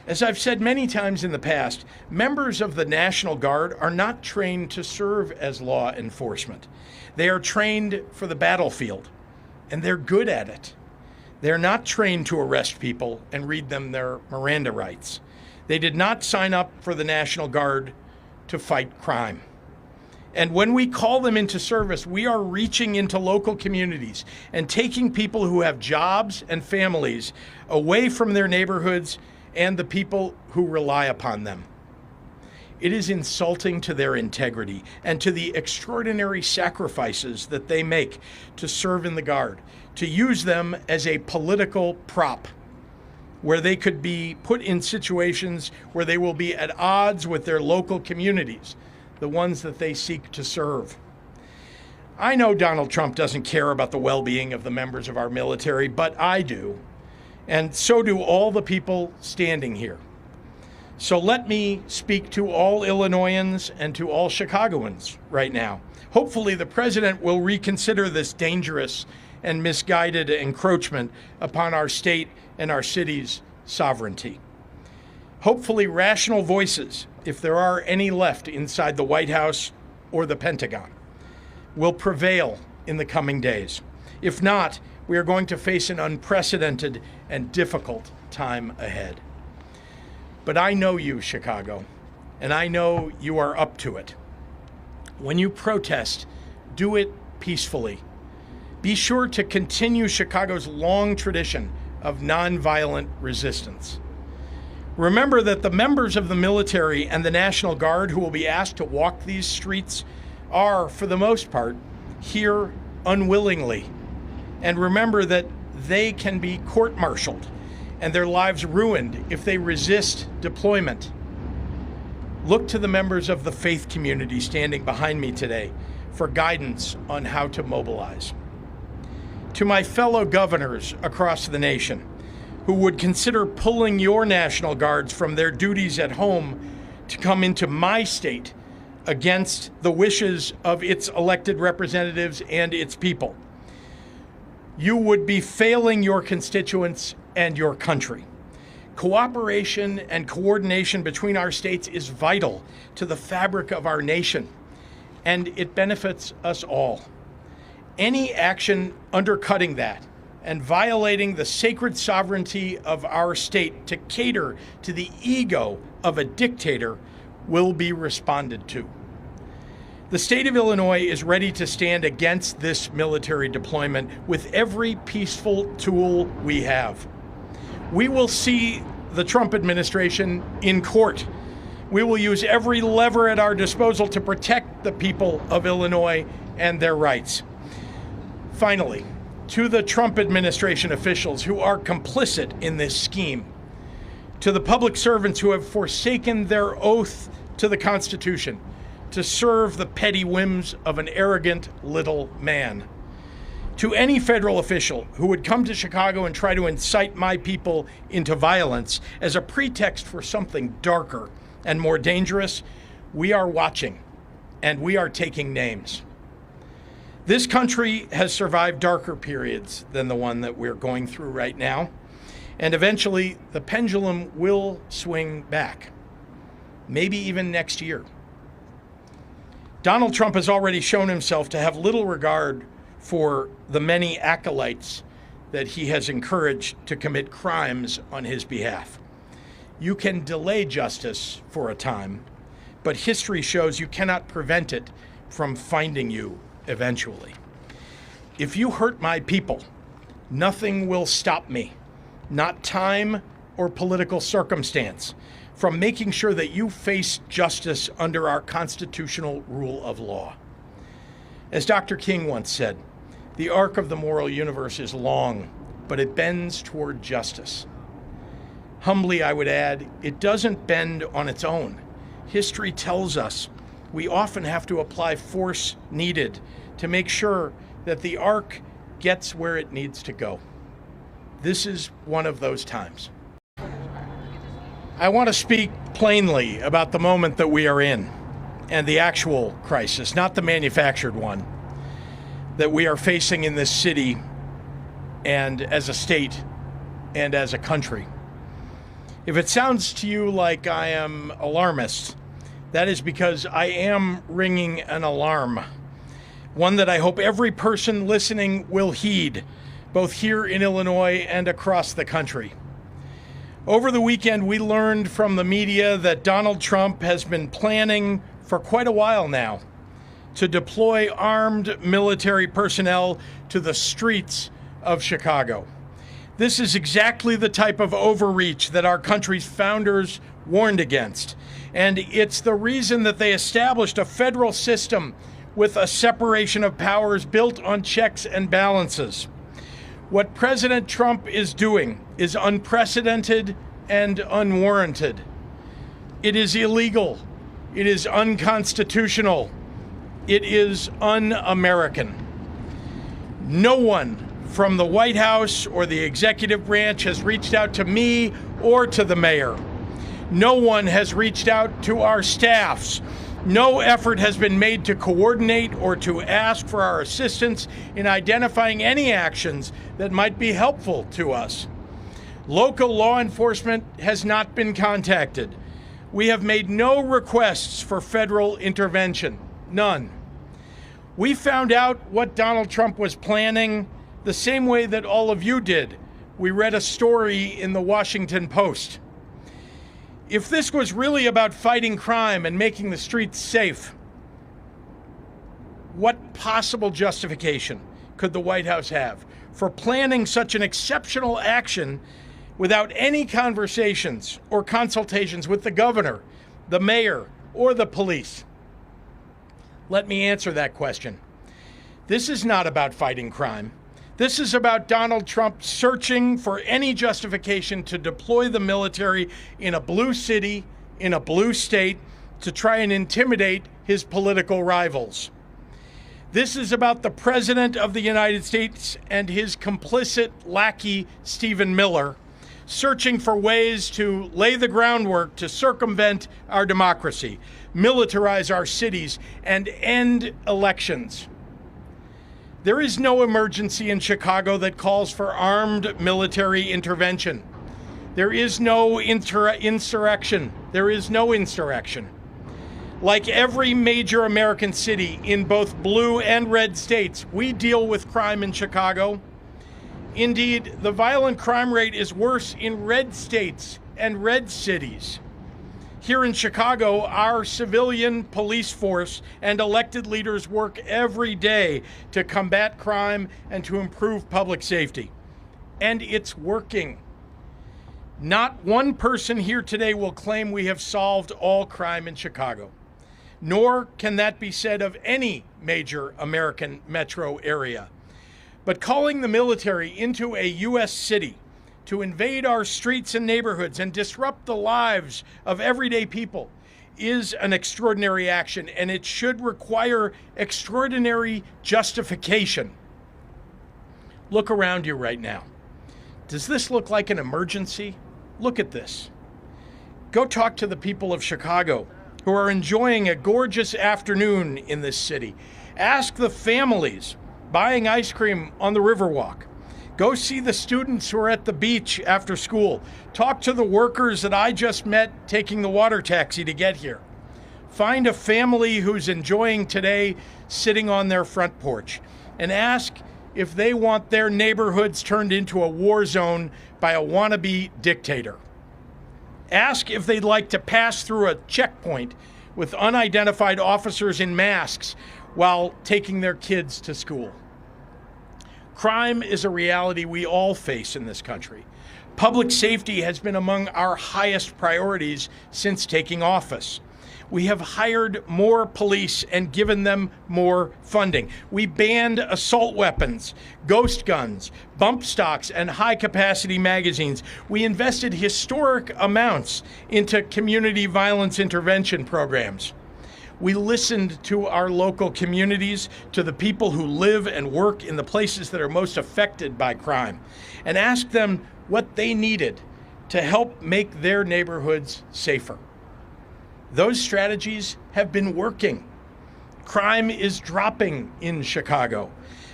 As I've said many times in the past, members of the National Guard are not trained to serve as law enforcement. They are trained for the battlefield, and they're good at it. They're not trained to arrest people and read them their Miranda rights. They did not sign up for the National Guard to fight crime. And when we call them into service, we are reaching into local communities and taking people who have jobs and families away from their neighborhoods and the people who rely upon them. It is insulting to their integrity and to the extraordinary sacrifices that they make to serve in the Guard, to use them as a political prop, where they could be put in situations where they will be at odds with their local communities, the ones that they seek to serve. I know Donald Trump doesn't care about the well-being of the members of our military, but I do, and so do all the people standing here. So let me speak to all Illinoisans and to all Chicagoans right now. Hopefully the president will reconsider this dangerous and misguided encroachment upon our state and our city's sovereignty. Hopefully rational voices, if there are any left inside the White House or the Pentagon, will prevail in the coming days. If not, we are going to face an unprecedented and difficult time ahead. But I know you, Chicago, and I know you are up to it. When you protest, do it peacefully. Be sure to continue Chicago's long tradition of nonviolent resistance. Remember that the members of the military and the National Guard who will be asked to walk these streets are, for the most part, here unwillingly. And remember that they can be court-martialed and their lives ruined if they resist deployment. Look to the members of the faith community standing behind me today for guidance on how to mobilize. To my fellow governors across the nation who would consider pulling your National Guards from their duties at home to come into my state against the wishes of its elected representatives and its people, you would be failing your constituents and your country. Cooperation and coordination between our states is vital to the fabric of our nation, and it benefits us all. Any action undercutting that and violating the sacred sovereignty of our state to cater to the ego of a dictator will be responded to. The state of Illinois is ready to stand against this military deployment with every peaceful tool we have. We will see the Trump administration in court. We will use every lever at our disposal to protect the people of Illinois and their rights. Finally, to the Trump administration officials who are complicit in this scheme, to the public servants who have forsaken their oath to the Constitution to serve the petty whims of an arrogant little man, to any federal official who would come to Chicago and try to incite my people into violence as a pretext for something darker and more dangerous, we are watching and we are taking names. This country has survived darker periods than the one that we're going through right now, and eventually the pendulum will swing back, maybe even next year. Donald Trump has already shown himself to have little regard for the many acolytes that he has encouraged to commit crimes on his behalf. You can delay justice for a time, but history shows you cannot prevent it from finding you eventually. If you hurt my people, nothing will stop me, not time or political circumstance, from making sure that you face justice under our constitutional rule of law. As Dr. King once said, the arc of the moral universe is long, but it bends toward justice. Humbly, I would add, it doesn't bend on its own. History tells us we often have to apply force needed to make sure that the arc gets where it needs to go. This is one of those times. I want to speak plainly about the moment that we are in and the actual crisis, not the manufactured one, that we are facing in this city and as a state and as a country. If it sounds to you like I am alarmist, that is because I am ringing an alarm. One that I hope every person listening will heed, both here in Illinois and across the country. Over the weekend, we learned from the media that Donald Trump has been planning for quite a while now to deploy armed military personnel to the streets of Chicago. This is exactly the type of overreach that our country's founders warned against. And it's the reason that they established a federal system with a separation of powers built on checks and balances. What President Trump is doing is unprecedented and unwarranted. It is illegal. It is unconstitutional. It is un-American. No one from the White House or the executive branch has reached out to me or to the mayor. No one has reached out to our staffs. No effort has been made to coordinate or to ask for our assistance in identifying any actions that might be helpful to us. Local law enforcement has not been contacted. We have made no requests for federal intervention. None. We found out what Donald Trump was planning the same way that all of you did. We read a story in the Washington Post. If this was really about fighting crime and making the streets safe, what possible justification could the White House have for planning such an exceptional action without any conversations or consultations with the governor, the mayor, or the police? Let me answer that question. This is not about fighting crime. This is about Donald Trump searching for any justification to deploy the military in a blue city, in a blue state, to try and intimidate his political rivals. This is about the President of the United States and his complicit lackey, Stephen Miller, searching for ways to lay the groundwork to circumvent our democracy, militarize our cities, and end elections. There is no emergency in Chicago that calls for armed military intervention. There is no insurrection. There is no insurrection. Like every major American city in both blue and red states, we deal with crime in Chicago. Indeed, the violent crime rate is worse in red states and red cities. Here in Chicago, our civilian police force and elected leaders work every day to combat crime and to improve public safety. And it's working. Not one person here today will claim we have solved all crime in Chicago, nor can that be said of any major American metro area. But calling the military into a U.S. city to invade our streets and neighborhoods and disrupt the lives of everyday people is an extraordinary action, and it should require extraordinary justification. Look around you right now. Does this look like an emergency? Look at this. Go talk to the people of Chicago who are enjoying a gorgeous afternoon in this city. Ask the families buying ice cream on the Riverwalk. Go see the students who are at the beach after school. Talk to the workers that I just met taking the water taxi to get here. Find a family who's enjoying today sitting on their front porch and ask if they want their neighborhoods turned into a war zone by a wannabe dictator. Ask if they'd like to pass through a checkpoint with unidentified officers in masks while taking their kids to school. Crime is a reality we all face in this country. Public safety has been among our highest priorities since taking office. We have hired more police and given them more funding. We banned assault weapons, ghost guns, bump stocks, and high-capacity magazines. We invested historic amounts into community violence intervention programs. We listened to our local communities, to the people who live and work in the places that are most affected by crime, and asked them what they needed to help make their neighborhoods safer. Those strategies have been working. Crime is dropping in Chicago.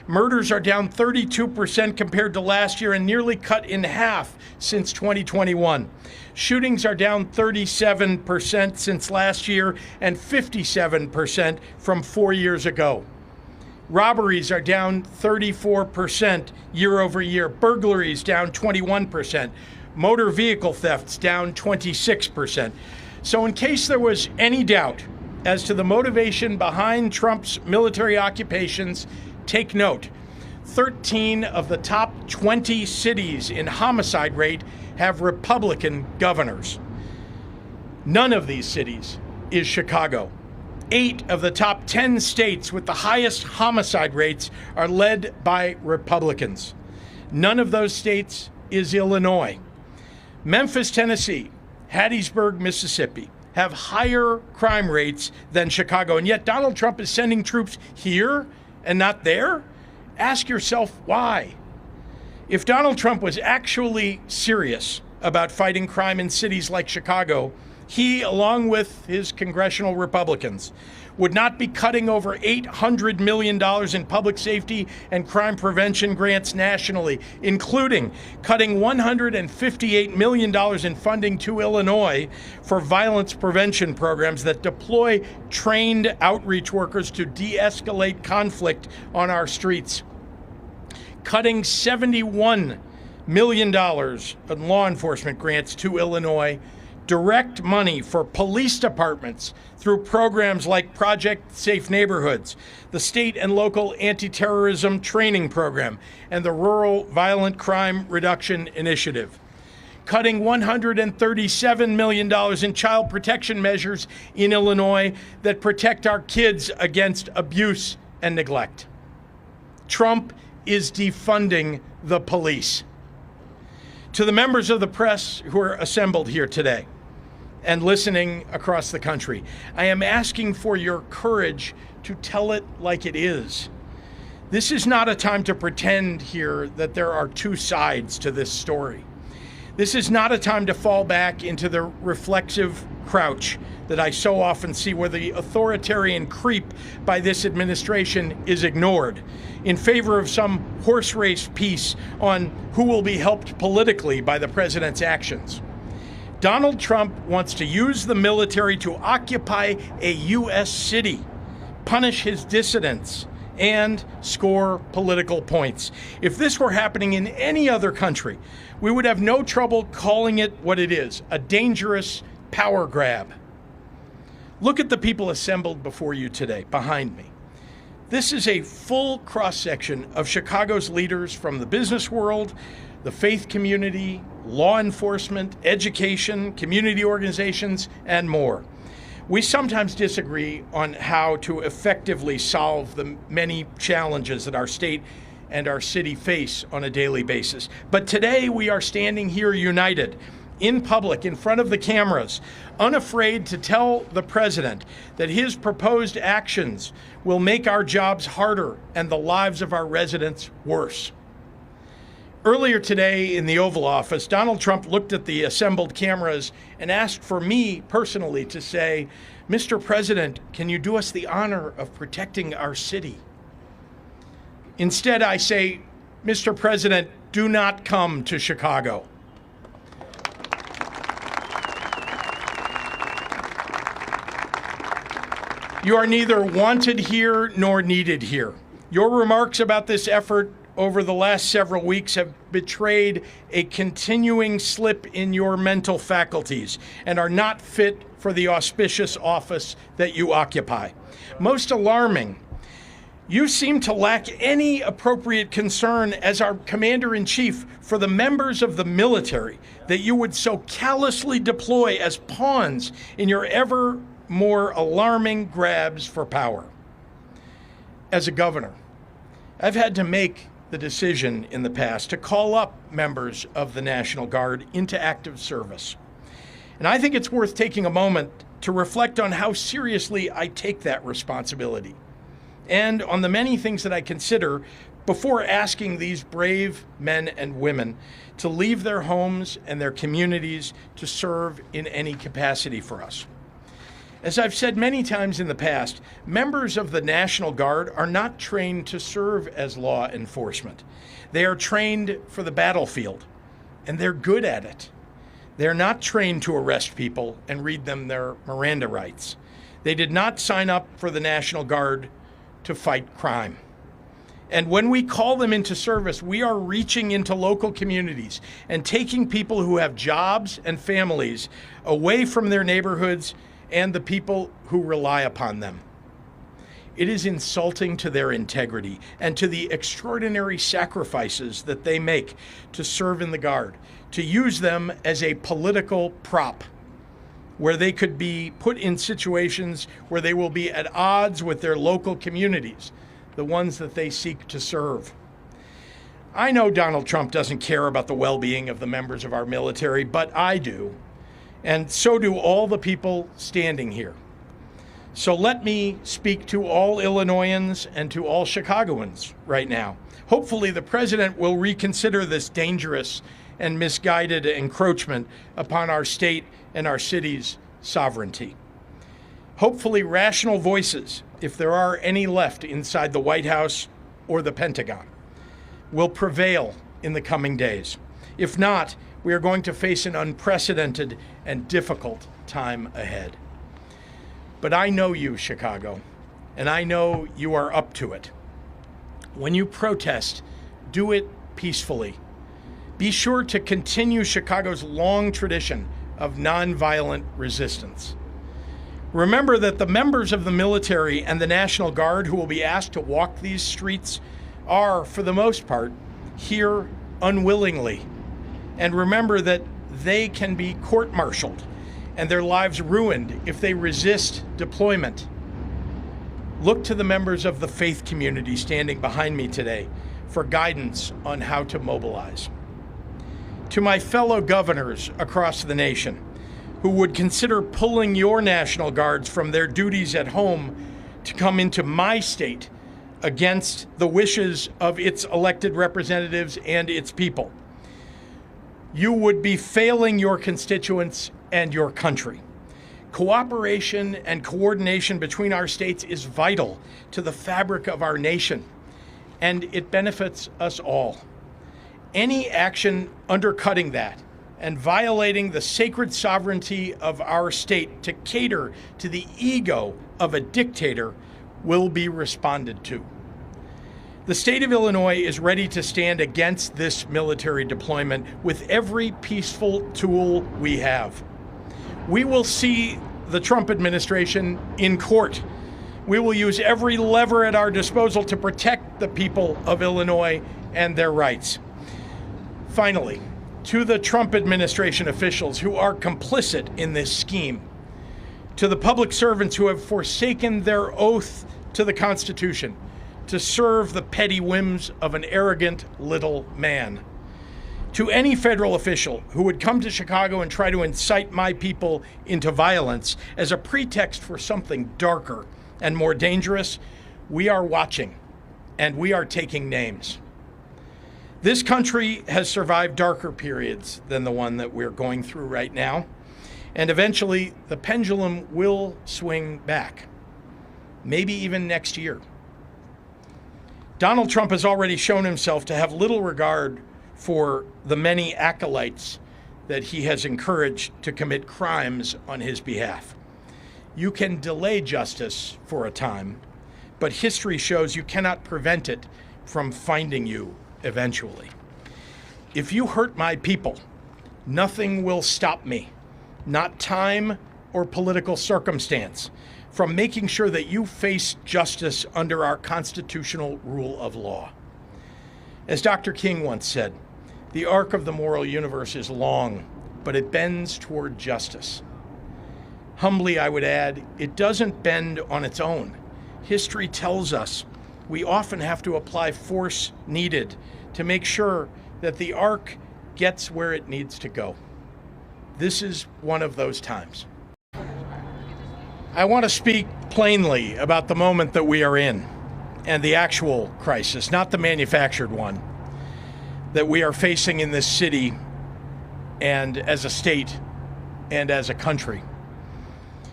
Murders are down 32% compared to last year and nearly cut in half since 2021. Shootings are down 37% since last year and 57% from 4 years ago. Robberies are down 34% year over year. Burglaries down 21%. Motor vehicle thefts down 26%. So in case there was any doubt as to the motivation behind Trump's military occupations, take note. 13 of the top 20 cities in homicide rate have Republican governors. None of these cities is Chicago. 8 of the top 10 states with the highest homicide rates are led by Republicans. None of those states is Illinois. Memphis, Tennessee, Hattiesburg, Mississippi have higher crime rates than Chicago, and yet Donald Trump is sending troops here and not there? Ask yourself why. If Donald Trump was actually serious about fighting crime in cities like Chicago, he, along with his congressional Republicans, would not be cutting over $800 million in public safety and crime prevention grants nationally, including cutting $158 million in funding to Illinois for violence prevention programs that deploy trained outreach workers to de-escalate conflict on our streets. Cutting $71 million in law enforcement grants to Illinois, direct money for police departments through programs like Project Safe Neighborhoods, the state and local anti-terrorism training program, and the Rural Violent Crime Reduction Initiative. Cutting $137 million in child protection measures in Illinois that protect our kids against abuse and neglect. Trump is defunding the police. To the members of the press who are assembled here today and listening across the country, I am asking for your courage to tell it like it is. This is not a time to pretend here that there are two sides to this story. This is not a time to fall back into the reflexive crouch that I so often see, where the authoritarian creep by this administration is ignored in favor of some horse race piece on who will be helped politically by the president's actions. Donald Trump wants to use the military to occupy a U.S. city, punish his dissidents, and score political points. If this were happening in any other country, we would have no trouble calling it what it is, a dangerous power grab. Look at the people assembled before you today, behind me. This is a full cross-section of Chicago's leaders from the business world, the faith community, law enforcement, education, community organizations, and more. We sometimes disagree on how to effectively solve the many challenges that our state and our city face on a daily basis. But today we are standing here united, in public, in front of the cameras, unafraid to tell the president that his proposed actions will make our jobs harder and the lives of our residents worse. Earlier today in the Oval Office, Donald Trump looked at the assembled cameras and asked for me personally to say, "Mr. President, can you do us the honor of protecting our city?" Instead, I say, "Mr. President, do not come to Chicago." You are neither wanted here nor needed here. Your remarks about this effort over the last several weeks have betrayed a continuing slip in your mental faculties and are not fit for the auspicious office that you occupy. Most alarming, you seem to lack any appropriate concern as our commander-in-chief for the members of the military that you would so callously deploy as pawns in your ever more alarming grabs for power. As a governor, I've had to make the decision in the past to call up members of the National Guard into active service. And I think it's worth taking a moment to reflect on how seriously I take that responsibility and on the many things that I consider before asking these brave men and women to leave their homes and their communities to serve in any capacity for us. As I've said many times in the past, members of the National Guard are not trained to serve as law enforcement. They are trained for the battlefield, and they're good at it. They're not trained to arrest people and read them their Miranda rights. They did not sign up for the National Guard to fight crime. And when we call them into service, we are reaching into local communities and taking people who have jobs and families away from their neighborhoods and the people who rely upon them. It is insulting to their integrity and to the extraordinary sacrifices that they make to serve in the Guard, to use them as a political prop, where they could be put in situations where they will be at odds with their local communities, the ones that they seek to serve. I know Donald Trump doesn't care about the well-being of the members of our military, but I do, and so do all the people standing here. So let me speak to all Illinoisans and to all Chicagoans right now. Hopefully the president will reconsider this dangerous and misguided encroachment upon our state and our city's sovereignty. Hopefully rational voices, if there are any left inside the White House or the Pentagon, will prevail in the coming days. If not, we are going to face an unprecedented and difficult time ahead. But I know you, Chicago, and I know you are up to it. When you protest, do it peacefully. Be sure to continue Chicago's long tradition of nonviolent resistance. Remember that the members of the military and the National Guard who will be asked to walk these streets are, for the most part, here unwillingly. And remember that they can be court-martialed and their lives ruined if they resist deployment. Look to the members of the faith community standing behind me today for guidance on how to mobilize. To my fellow governors across the nation who would consider pulling your National Guards from their duties at home to come into my state against the wishes of its elected representatives and its people, you would be failing your constituents and your country. Cooperation and coordination between our states is vital to the fabric of our nation, and it benefits us all. Any action undercutting that and violating the sacred sovereignty of our state to cater to the ego of a dictator will be responded to. The state of Illinois is ready to stand against this military deployment with every peaceful tool we have. We will see the Trump administration in court. We will use every lever at our disposal to protect the people of Illinois and their rights. Finally, to the Trump administration officials who are complicit in this scheme, to the public servants who have forsaken their oath to the Constitution to serve the petty whims of an arrogant little man, to any federal official who would come to Chicago and try to incite my people into violence as a pretext for something darker and more dangerous, we are watching and we are taking names. This country has survived darker periods than the one that we're going through right now, and eventually the pendulum will swing back, maybe even next year. Donald Trump has already shown himself to have little regard for the many acolytes that he has encouraged to commit crimes on his behalf. You can delay justice for a time, but history shows you cannot prevent it from finding you eventually. If you hurt my people, nothing will stop me, not time or political circumstance, from making sure that you face justice under our constitutional rule of law. As Dr. King once said, the arc of the moral universe is long, but it bends toward justice. Humbly, I would add, it doesn't bend on its own. History tells us we often have to apply force needed to make sure that the arc gets where it needs to go. This is one of those times. I want to speak plainly about the moment that we are in and the actual crisis, not the manufactured one, that we are facing in this city and as a state and as a country.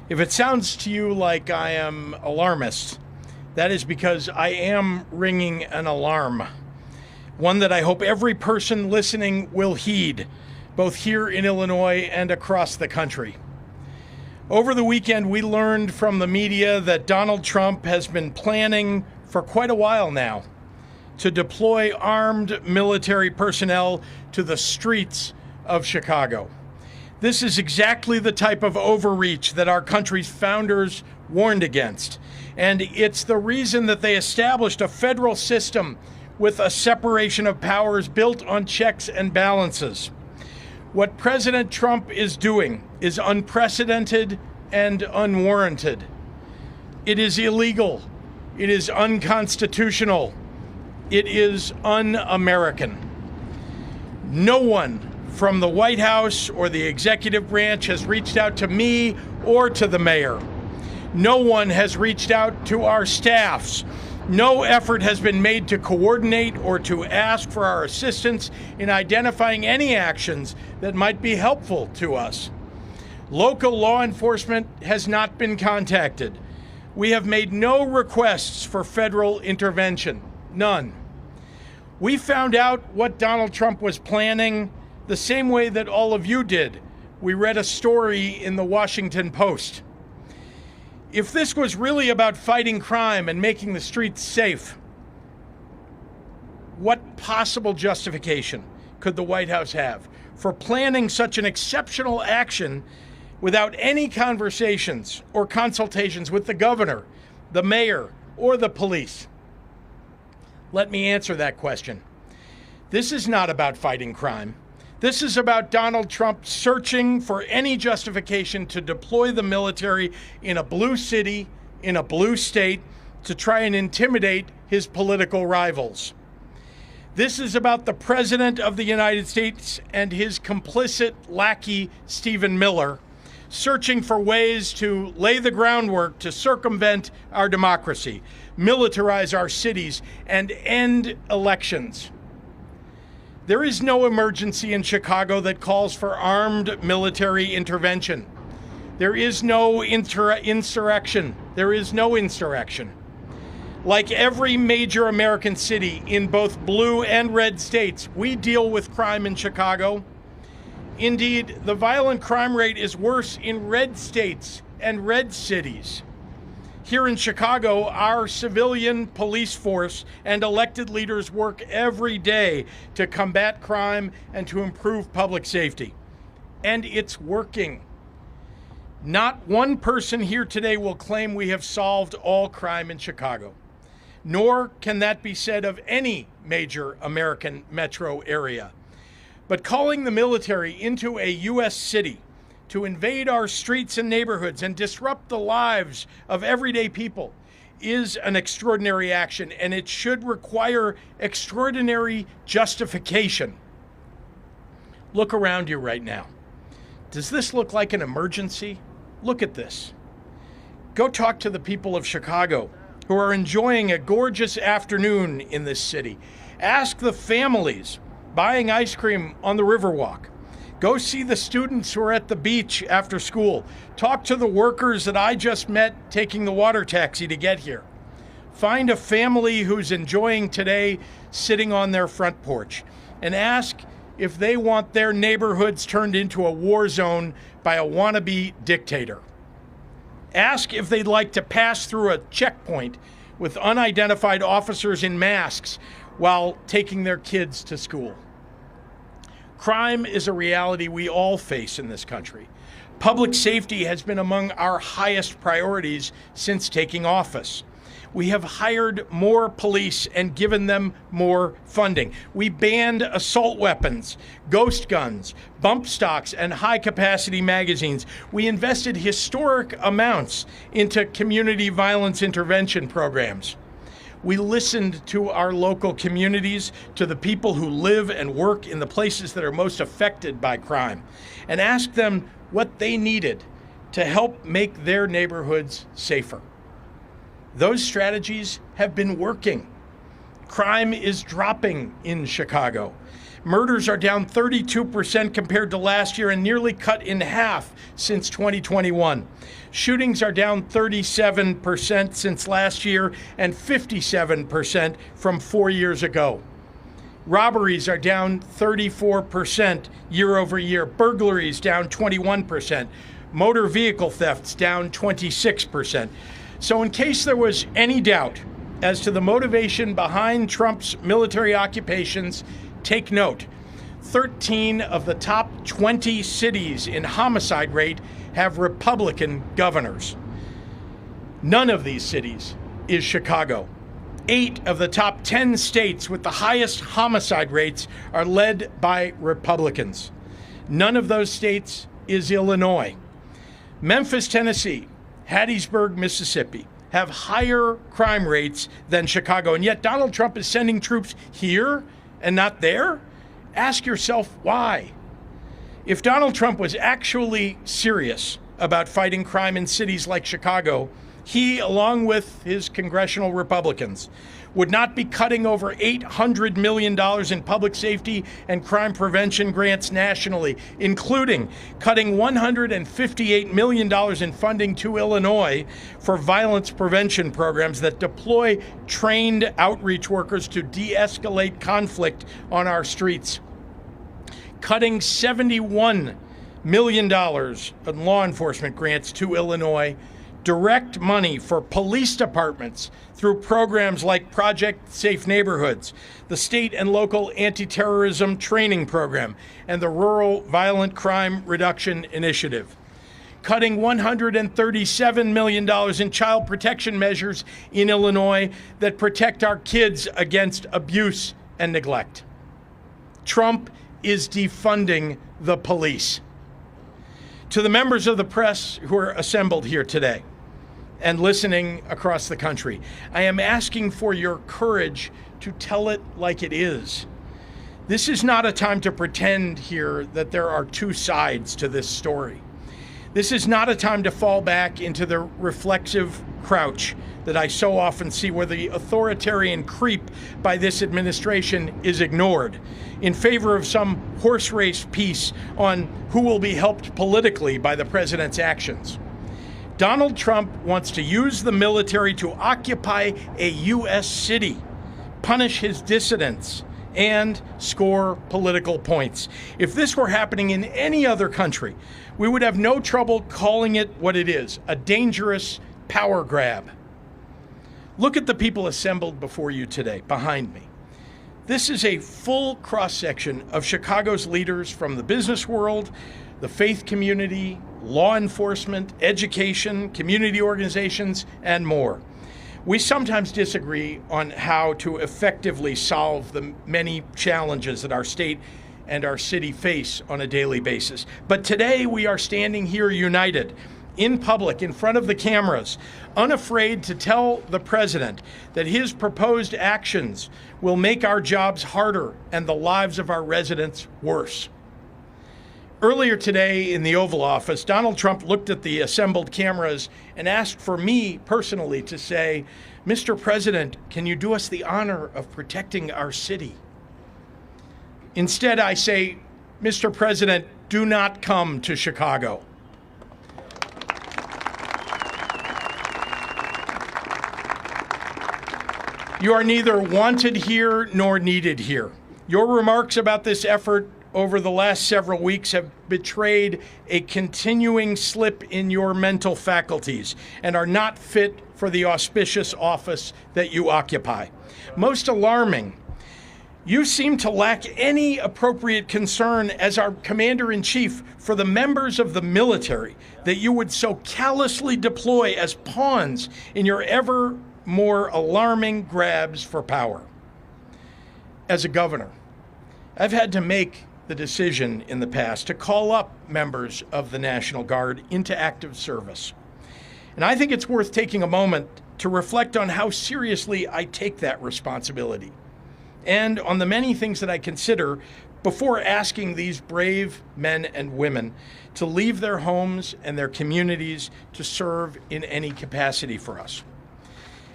If it sounds to you like I am alarmist, that is because I am ringing an alarm. One that I hope every person listening will heed, both here in Illinois and across the country. Over the weekend, we learned from the media that Donald Trump has been planning for quite a while now to deploy armed military personnel to the streets of Chicago. This is exactly the type of overreach that our country's founders warned against. And it's the reason that they established a federal system with a separation of powers built on checks and balances. What President Trump is doing is unprecedented and unwarranted. It is illegal. It is unconstitutional. It is un-American. No one from the White House or the executive branch has reached out to me or to the mayor. No one has reached out to our staffs. No effort has been made to coordinate or to ask for our assistance in identifying any actions that might be helpful to us. Local law enforcement has not been contacted. We have made no requests for federal intervention. None. We found out what Donald Trump was planning the same way that all of you did. We read a story in the Washington Post. If this was really about fighting crime and making the streets safe, what possible justification could the White House have for planning such an exceptional action without any conversations or consultations with the governor, the mayor, or the police? Let me answer that question. This is not about fighting crime. This is about Donald Trump searching for any justification to deploy the military in a blue city, in a blue state, to try and intimidate his political rivals. This is about the President of the United States and his complicit lackey, Stephen Miller, searching for ways to lay the groundwork to circumvent our democracy, militarize our cities, and end elections. There is no emergency in Chicago that calls for armed military intervention. There is no insurrection. There is no insurrection. Like every major American city in both blue and red states, we deal with crime in Chicago. Indeed, the violent crime rate is worse in red states and red cities. Here in Chicago, our civilian police force and elected leaders work every day to combat crime and to improve public safety. And it's working. Not one person here today will claim we have solved all crime in Chicago, nor can that be said of any major American metro area. But calling the military into a U.S. city to invade our streets and neighborhoods and disrupt the lives of everyday people is an extraordinary action, and it should require extraordinary justification. Look around you right now. Does this look like an emergency? Look at this. Go talk to the people of Chicago who are enjoying a gorgeous afternoon in this city. Ask the families buying ice cream on the Riverwalk. Go see the students who are at the beach after school. Talk to the workers that I just met taking the water taxi to get here. Find a family who's enjoying today sitting on their front porch and ask if they want their neighborhoods turned into a war zone by a wannabe dictator. Ask if they'd like to pass through a checkpoint with unidentified officers in masks while taking their kids to school. Crime is a reality we all face in this country. Public safety has been among our highest priorities since taking office. We have hired more police and given them more funding. We banned assault weapons, ghost guns, bump stocks, and high-capacity magazines. We invested historic amounts into community violence intervention programs. We listened to our local communities, to the people who live and work in the places that are most affected by crime, and asked them what they needed to help make their neighborhoods safer. Those strategies have been working. Crime is dropping in Chicago. Murders are down 32% compared to last year and nearly cut in half since 2021. Shootings are down 37% since last year and 57% from 4 years ago. Robberies are down 34% year over year. Burglaries down 21%. Motor vehicle thefts down 26%. So in case there was any doubt as to the motivation behind Trump's military occupations, take note. 13 of the top 20 cities in homicide rate have Republican governors. None of these cities is Chicago. 8 of the top 10 states with the highest homicide rates are led by Republicans. None of those states is Illinois. Memphis, Tennessee, Hattiesburg, Mississippi have higher crime rates than Chicago, and yet Donald Trump is sending troops here and not there? Ask yourself why. If Donald Trump was actually serious about fighting crime in cities like Chicago, he, along with his congressional Republicans, would not be cutting over $800 million in public safety and crime prevention grants nationally, including cutting $158 million in funding to Illinois for violence prevention programs that deploy trained outreach workers to de-escalate conflict on our streets. Cutting $71 million in law enforcement grants to Illinois, direct money for police departments through programs like Project Safe Neighborhoods, the state and local anti-terrorism training program, and the Rural Violent Crime Reduction Initiative. Cutting $137 million in child protection measures in Illinois that protect our kids against abuse and neglect. Trump is defunding the police. To the members of the press who are assembled here today and listening across the country, I am asking for your courage to tell it like it is. This is not a time to pretend here that there are two sides to this story. This is not a time to fall back into the reflexive crouch that I so often see, where the authoritarian creep by this administration is ignored in favor of some horse race piece on who will be helped politically by the president's actions. Donald Trump wants to use the military to occupy a U.S. city, punish his dissidents, and score political points. If this were happening in any other country, we would have no trouble calling it what it is, a dangerous power grab. Look at the people assembled before you today, behind me. This is a full cross-section of Chicago's leaders from the business world, the faith community, law enforcement, education, community organizations, and more. We sometimes disagree on how to effectively solve the many challenges that our state and our city face on a daily basis. But today we are standing here united, in public, in front of the cameras, unafraid to tell the president that his proposed actions will make our jobs harder and the lives of our residents worse. Earlier today in the Oval Office, Donald Trump looked at the assembled cameras and asked for me personally to say, "Mr. President, can you do us the honor of protecting our city?" Instead, I say, "Mr. President, do not come to Chicago." You are neither wanted here nor needed here. Your remarks about this effort over the last several weeks have betrayed a continuing slip in your mental faculties and are not fit for the auspicious office that you occupy. Most alarming, you seem to lack any appropriate concern as our commander-in-chief for the members of the military that you would so callously deploy as pawns in your ever more alarming grabs for power. As a governor, I've had to make the decision in the past to call up members of the National Guard into active service. And I think it's worth taking a moment to reflect on how seriously I take that responsibility and on the many things that I consider before asking these brave men and women to leave their homes and their communities to serve in any capacity for us.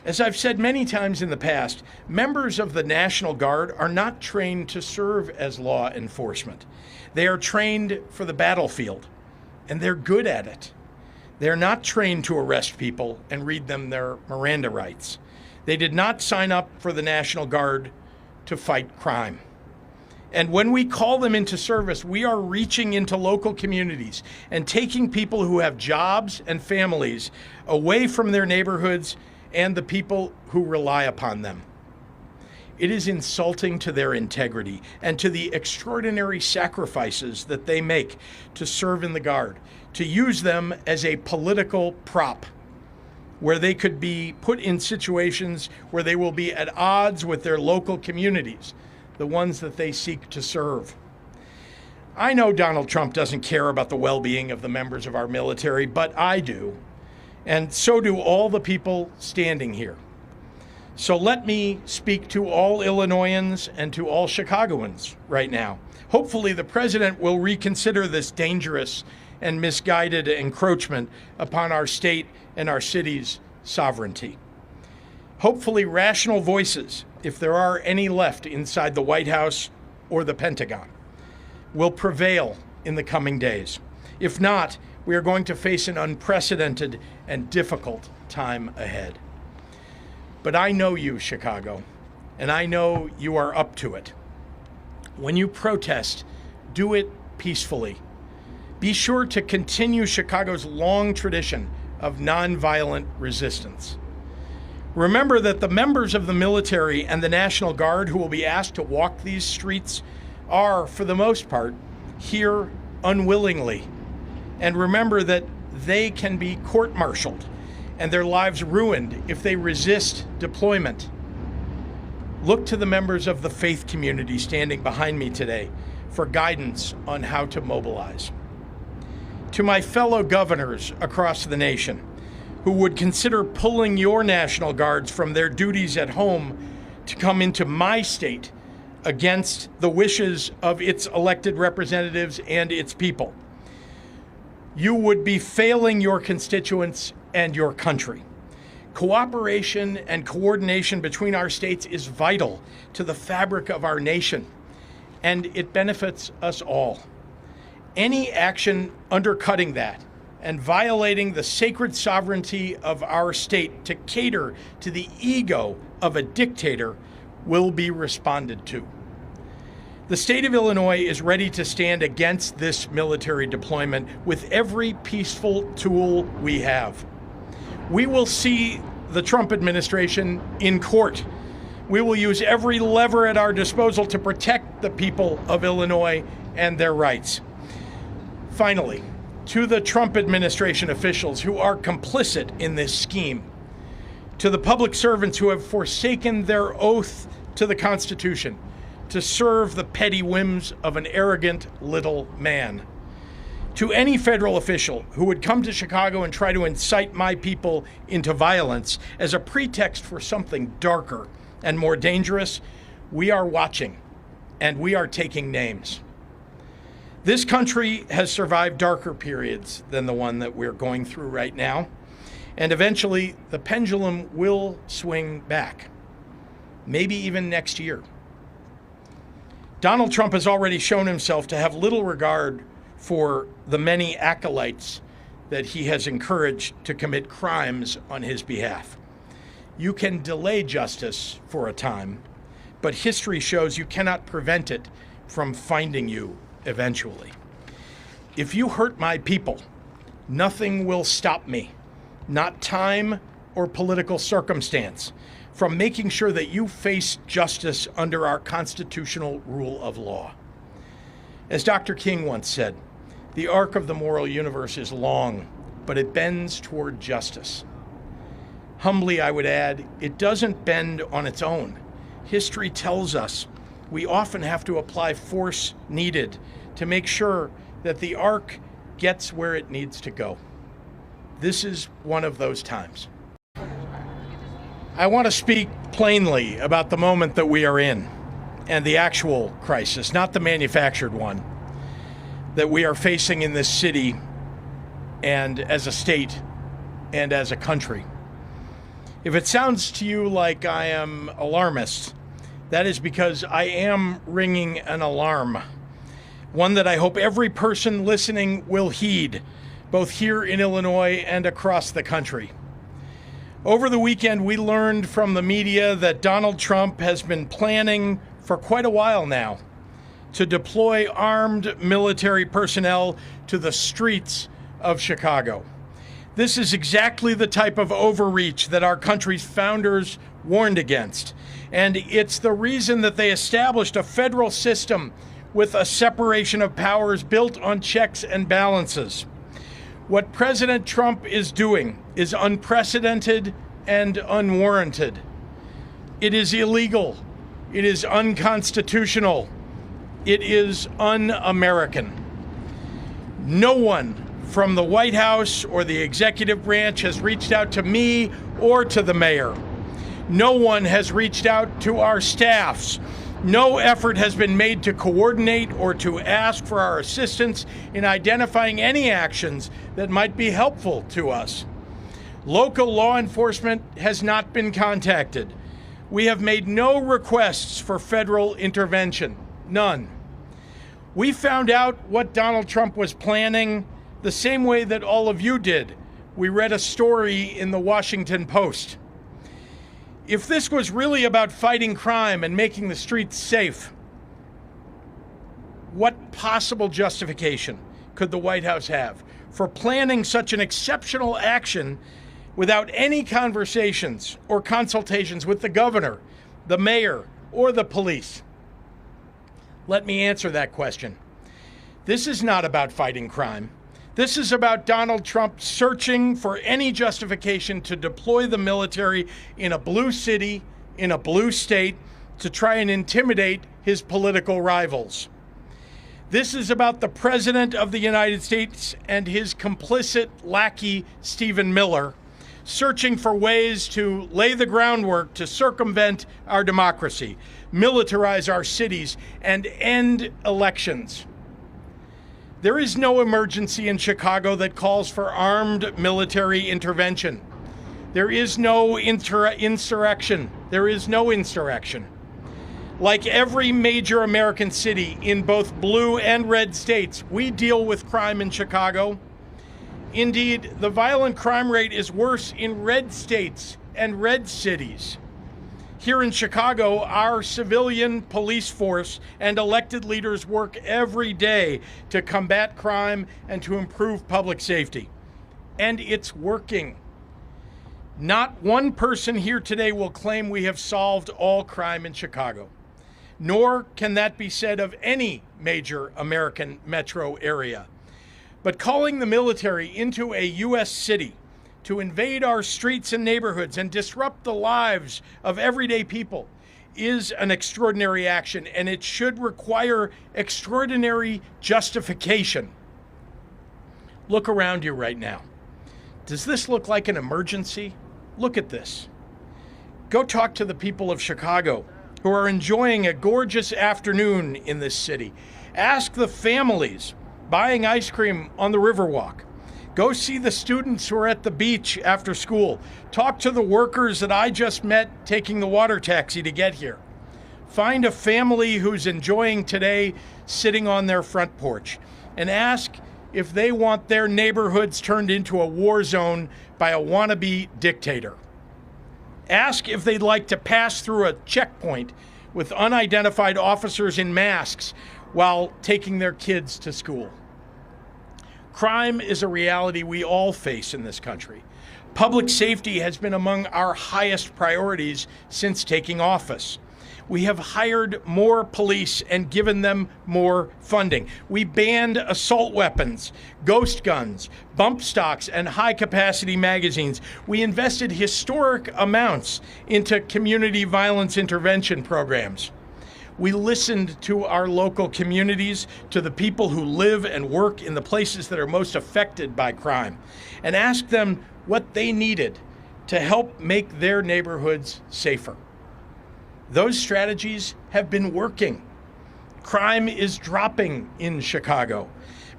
As I've said many times in the past, members of the National Guard are not trained to serve as law enforcement. They are trained for the battlefield, and they're good at it. They're not trained to arrest people and read them their Miranda rights. They did not sign up for the National Guard to fight crime. And when we call them into service, we are reaching into local communities and taking people who have jobs and families away from their neighborhoods and the people who rely upon them. It is insulting to their integrity and to the extraordinary sacrifices that they make to serve in the Guard, to use them as a political prop, where they could be put in situations where they will be at odds with their local communities, the ones that they seek to serve. I know Donald Trump doesn't care about the well-being of the members of our military, but I do. And so do all the people standing here. So let me speak to all Illinoisans and to all Chicagoans right now. Hopefully the president will reconsider this dangerous and misguided encroachment upon our state and our city's sovereignty. Hopefully rational voices, if there are any left inside the White House or the Pentagon, will prevail in the coming days. If not, we are going to face an unprecedented and difficult time ahead. But I know you, Chicago, and I know you are up to it. When you protest, do it peacefully. Be sure to continue Chicago's long tradition of nonviolent resistance. Remember that the members of the military and the National Guard who will be asked to walk these streets are, for the most part, here unwillingly. And remember that they can be court-martialed and their lives ruined if they resist deployment. Look to the members of the faith community standing behind me today for guidance on how to mobilize. To my fellow governors across the nation who would consider pulling your National Guards from their duties at home to come into my state against the wishes of its elected representatives and its people, you would be failing your constituents and your country. Cooperation and coordination between our states is vital to the fabric of our nation, and it benefits us all. Any action undercutting that and violating the sacred sovereignty of our state to cater to the ego of a dictator will be responded to. The state of Illinois is ready to stand against this military deployment with every peaceful tool we have. We will see the Trump administration in court. We will use every lever at our disposal to protect the people of Illinois and their rights. Finally, to the Trump administration officials who are complicit in this scheme, to the public servants who have forsaken their oath to the Constitution to serve the petty whims of an arrogant little man, to any federal official who would come to Chicago and try to incite my people into violence as a pretext for something darker and more dangerous, we are watching and we are taking names. This country has survived darker periods than the one that we're going through right now, and eventually the pendulum will swing back, maybe even next year. Donald Trump has already shown himself to have little regard for the many acolytes that he has encouraged to commit crimes on his behalf. You can delay justice for a time, but history shows you cannot prevent it from finding you eventually. If you hurt my people, nothing will stop me, not time or political circumstance, from making sure that you face justice under our constitutional rule of law. As Dr. King once said, the arc of the moral universe is long, but it bends toward justice. Humbly, I would add, it doesn't bend on its own. History tells us we often have to apply force needed to make sure that the arc gets where it needs to go. This is one of those times. I want to speak plainly about the moment that we are in and the actual crisis, not the manufactured one, that we are facing in this city and as a state and as a country. If it sounds to you like I am alarmist, that is because I am ringing an alarm. One that I hope every person listening will heed, both here in Illinois and across the country. Over the weekend, we learned from the media that Donald Trump has been planning for quite a while now to deploy armed military personnel to the streets of Chicago. This is exactly the type of overreach that our country's founders warned against. And it's the reason that they established a federal system with a separation of powers built on checks and balances. What President Trump is doing is unprecedented and unwarranted. It is illegal. It is unconstitutional. It is un-American. No one from the White House or the executive branch has reached out to me or to the mayor. No one has reached out to our staffs. No effort has been made to coordinate or to ask for our assistance in identifying any actions that might be helpful to us. Local law enforcement has not been contacted. We have made no requests for federal intervention. None. We found out what Donald Trump was planning the same way that all of you did. We read a story in the Washington Post. If this was really about fighting crime and making the streets safe, what possible justification could the White House have for planning such an exceptional action without any conversations or consultations with the governor, the mayor, or the police? Let me answer that question. This is not about fighting crime. This is about Donald Trump searching for any justification to deploy the military in a blue city, in a blue state, to try and intimidate his political rivals. This is about the President of the United States and his complicit lackey, Stephen Miller, searching for ways to lay the groundwork to circumvent our democracy, militarize our cities, and end elections. There is no emergency in Chicago that calls for armed military intervention. There is no insurrection. There is no insurrection. Like every major American city in both blue and red states, we deal with crime in Chicago. Indeed, the violent crime rate is worse in red states and red cities. Here in Chicago, our civilian police force and elected leaders work every day to combat crime and to improve public safety. And it's working. Not one person here today will claim we have solved all crime in Chicago, nor can that be said of any major American metro area. But calling the military into a U.S. city to invade our streets and neighborhoods and disrupt the lives of everyday people is an extraordinary action, and it should require extraordinary justification. Look around you right now. Does this look like an emergency? Look at this. Go talk to the people of Chicago who are enjoying a gorgeous afternoon in this city. Ask the families buying ice cream on the Riverwalk. Go see the students who are at the beach after school. Talk to the workers that I just met taking the water taxi to get here. Find a family who's enjoying today sitting on their front porch and ask if they want their neighborhoods turned into a war zone by a wannabe dictator. Ask if they'd like to pass through a checkpoint with unidentified officers in masks while taking their kids to school. Crime is a reality we all face in this country. Public safety has been among our highest priorities since taking office. We have hired more police and given them more funding. We banned assault weapons, ghost guns, bump stocks, and high-capacity magazines. We invested historic amounts into community violence intervention programs. We listened to our local communities, to the people who live and work in the places that are most affected by crime, and asked them what they needed to help make their neighborhoods safer. Those strategies have been working. Crime is dropping in Chicago.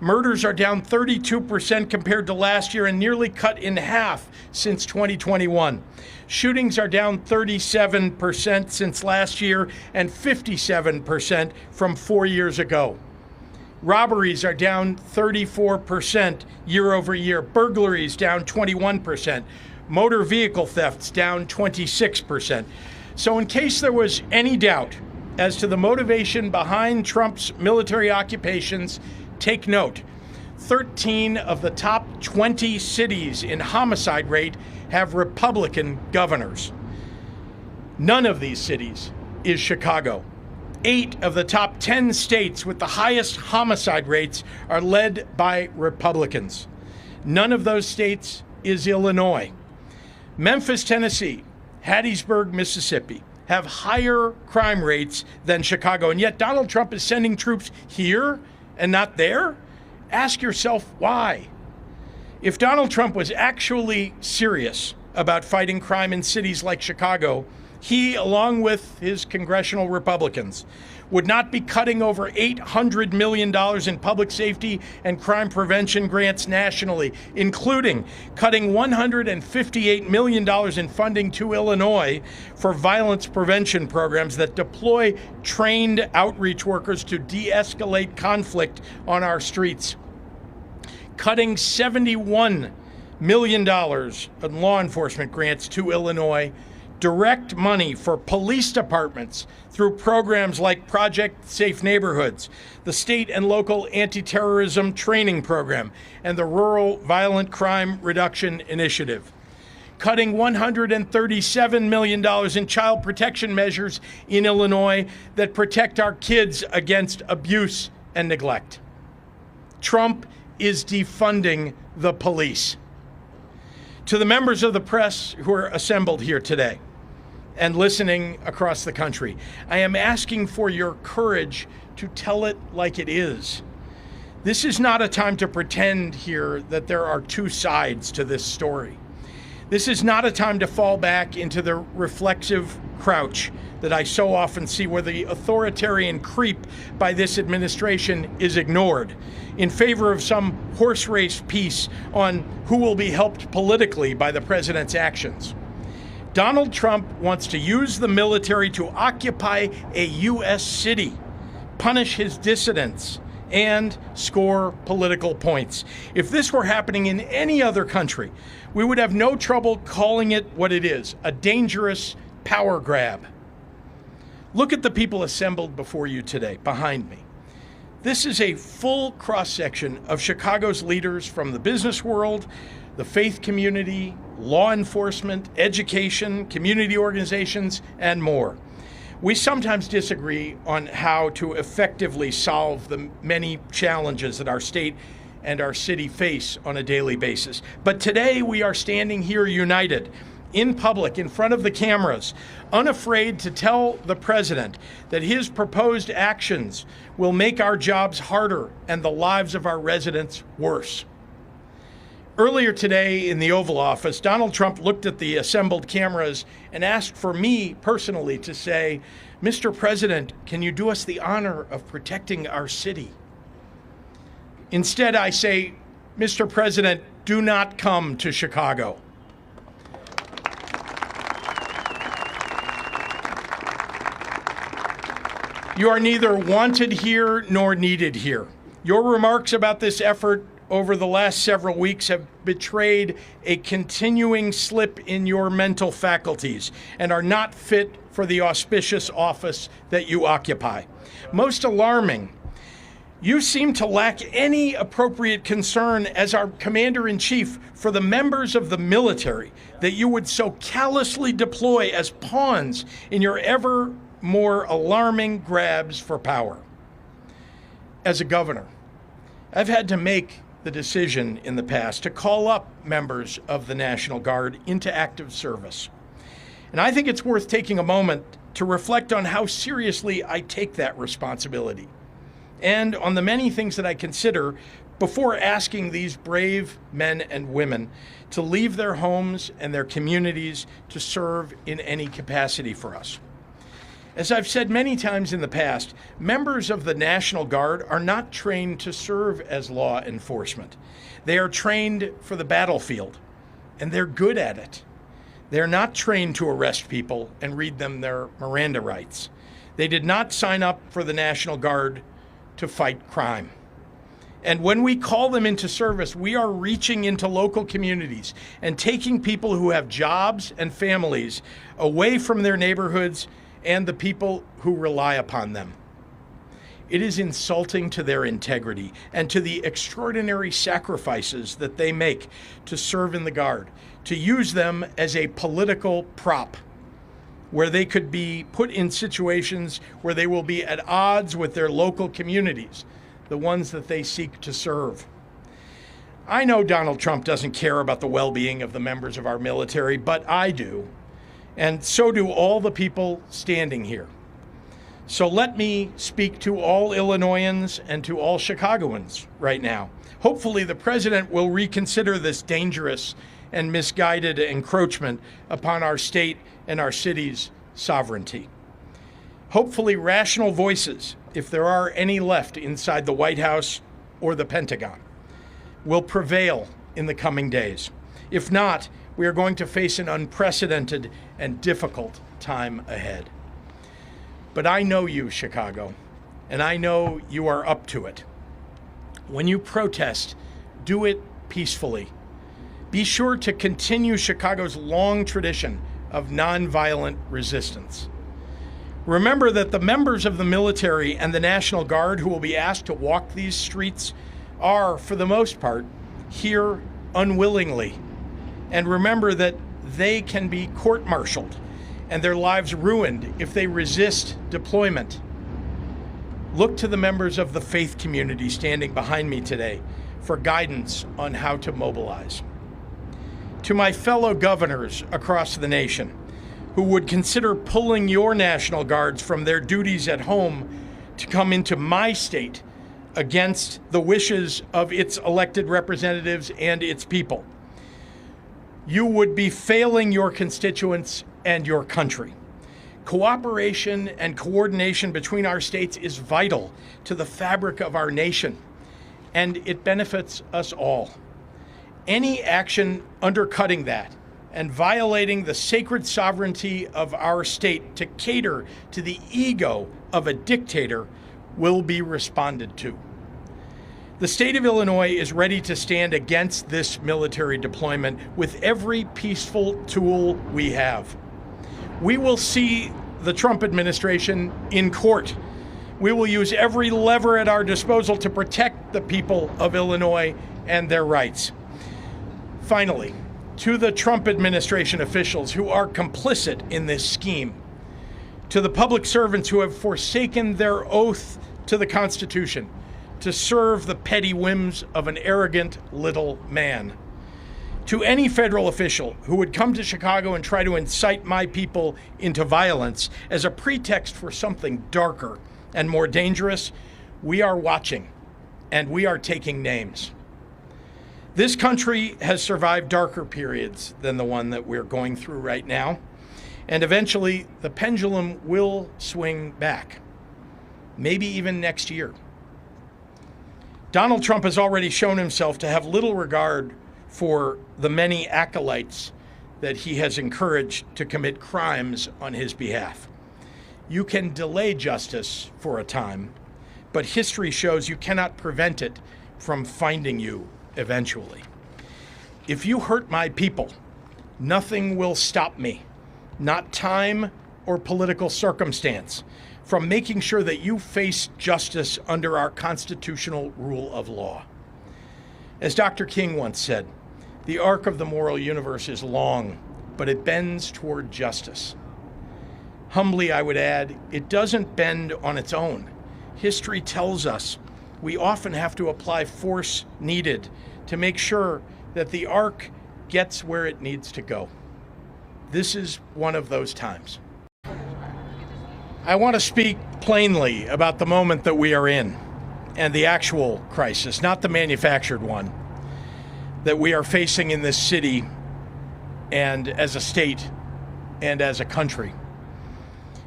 Murders are down 32% compared to last year and nearly cut in half since 2021. Shootings are down 37% since last year and 57% from 4 years ago. Robberies are down 34% year over year. Burglaries down 21%. Motor vehicle thefts down 26%. So in case there was any doubt as to the motivation behind Trump's military occupations, take note. 13 of the top 20 cities in homicide rate have Republican governors. None of these cities is Chicago. 8 of the top 10 states with the highest homicide rates are led by Republicans. None of those states is Illinois. Memphis, Tennessee, Hattiesburg, Mississippi have higher crime rates than Chicago, and yet Donald Trump is sending troops here and not there? Ask yourself why. If Donald Trump was actually serious about fighting crime in cities like Chicago, he, along with his congressional Republicans, would not be cutting over $800 million in public safety and crime prevention grants nationally, including cutting $158 million in funding to Illinois for violence prevention programs that deploy trained outreach workers to de-escalate conflict on our streets. Cutting $71 million in law enforcement grants to Illinois, direct money for police departments through programs like Project Safe Neighborhoods, the state and local anti-terrorism training program, and the Rural Violent Crime Reduction Initiative. Cutting $137 million in child protection measures in Illinois that protect our kids against abuse and neglect. Trump is defunding the police. To the members of the press who are assembled here today and listening across the country, I am asking for your courage to tell it like it is. This is not a time to pretend here that there are two sides to this story. This is not a time to fall back into the reflexive crouch that I so often see, where the authoritarian creep by this administration is ignored in favor of some horse race piece on who will be helped politically by the president's actions. Donald Trump wants to use the military to occupy a U.S. city, punish his dissidents, and score political points. If this were happening in any other country, we would have no trouble calling it what it is, a dangerous power grab. Look at the people assembled before you today, behind me. This is a full cross-section of Chicago's leaders from the business world, the faith community, law enforcement, education, community organizations, and more. We sometimes disagree on how to effectively solve the many challenges that our state and our city face on a daily basis. But today we are standing here united, in public, in front of the cameras, unafraid to tell the president that his proposed actions will make our jobs harder and the lives of our residents worse. Earlier today in the Oval Office, Donald Trump looked at the assembled cameras and asked for me personally to say, "Mr. President, can you do us the honor of protecting our city?" Instead, I say, "Mr. President, do not come to Chicago." You are neither wanted here nor needed here. Your remarks about this effort over the last several weeks have betrayed a continuing slip in your mental faculties and are not fit for the auspicious office that you occupy. Most alarming, you seem to lack any appropriate concern as our commander-in-chief for the members of the military that you would so callously deploy as pawns in your ever more alarming grabs for power. As a governor, I've had to make the decision in the past to call up members of the National Guard into active service. And I think it's worth taking a moment to reflect on how seriously I take that responsibility and on the many things that I consider before asking these brave men and women to leave their homes and their communities to serve in any capacity for us. As I've said many times in the past, members of the National Guard are not trained to serve as law enforcement. They are trained for the battlefield, and they're good at it. They're not trained to arrest people and read them their Miranda rights. They did not sign up for the National Guard to fight crime. And when we call them into service, we are reaching into local communities and taking people who have jobs and families away from their neighborhoods and the people who rely upon them. It is insulting to their integrity and to the extraordinary sacrifices that they make to serve in the Guard, to use them as a political prop, where they could be put in situations where they will be at odds with their local communities, the ones that they seek to serve. I know Donald Trump doesn't care about the well-being of the members of our military, but I do. And so do all the people standing here. So let me speak to all Illinoisans and to all Chicagoans right now. Hopefully the president will reconsider this dangerous and misguided encroachment upon our state and our city's sovereignty. Hopefully rational voices, if there are any left inside the White House or the Pentagon, will prevail in the coming days. If not, we are going to face an unprecedented and difficult time ahead. But I know you, Chicago, and I know you are up to it. When you protest, do it peacefully. Be sure to continue Chicago's long tradition of nonviolent resistance. Remember that the members of the military and the National Guard who will be asked to walk these streets are, for the most part, here unwillingly. And remember that they can be court-martialed and their lives ruined if they resist deployment. Look to the members of the faith community standing behind me today for guidance on how to mobilize. To my fellow governors across the nation who would consider pulling your National Guards from their duties at home to come into my state against the wishes of its elected representatives and its people, you would be failing your constituents and your country. Cooperation and coordination between our states is vital to the fabric of our nation, and it benefits us all. Any action undercutting that and violating the sacred sovereignty of our state to cater to the ego of a dictator will be responded to. The state of Illinois is ready to stand against this military deployment with every peaceful tool we have. We will see the Trump administration in court. We will use every lever at our disposal to protect the people of Illinois and their rights. Finally, to the Trump administration officials who are complicit in this scheme, to the public servants who have forsaken their oath to the Constitution to serve the petty whims of an arrogant little man, to any federal official who would come to Chicago and try to incite my people into violence as a pretext for something darker and more dangerous, we are watching and we are taking names. This country has survived darker periods than the one that we're going through right now, and eventually the pendulum will swing back, maybe even next year. Donald Trump has already shown himself to have little regard for the many acolytes that he has encouraged to commit crimes on his behalf. You can delay justice for a time, but history shows you cannot prevent it from finding you eventually. If you hurt my people, nothing will stop me, not time or political circumstance, from making sure that you face justice under our constitutional rule of law. As Dr. King once said, the arc of the moral universe is long, but it bends toward justice. Humbly, I would add, it doesn't bend on its own. History tells us we often have to apply force needed to make sure that the arc gets where it needs to go. This is one of those times. I want to speak plainly about the moment that we are in and the actual crisis, not the manufactured one, that we are facing in this city and as a state and as a country.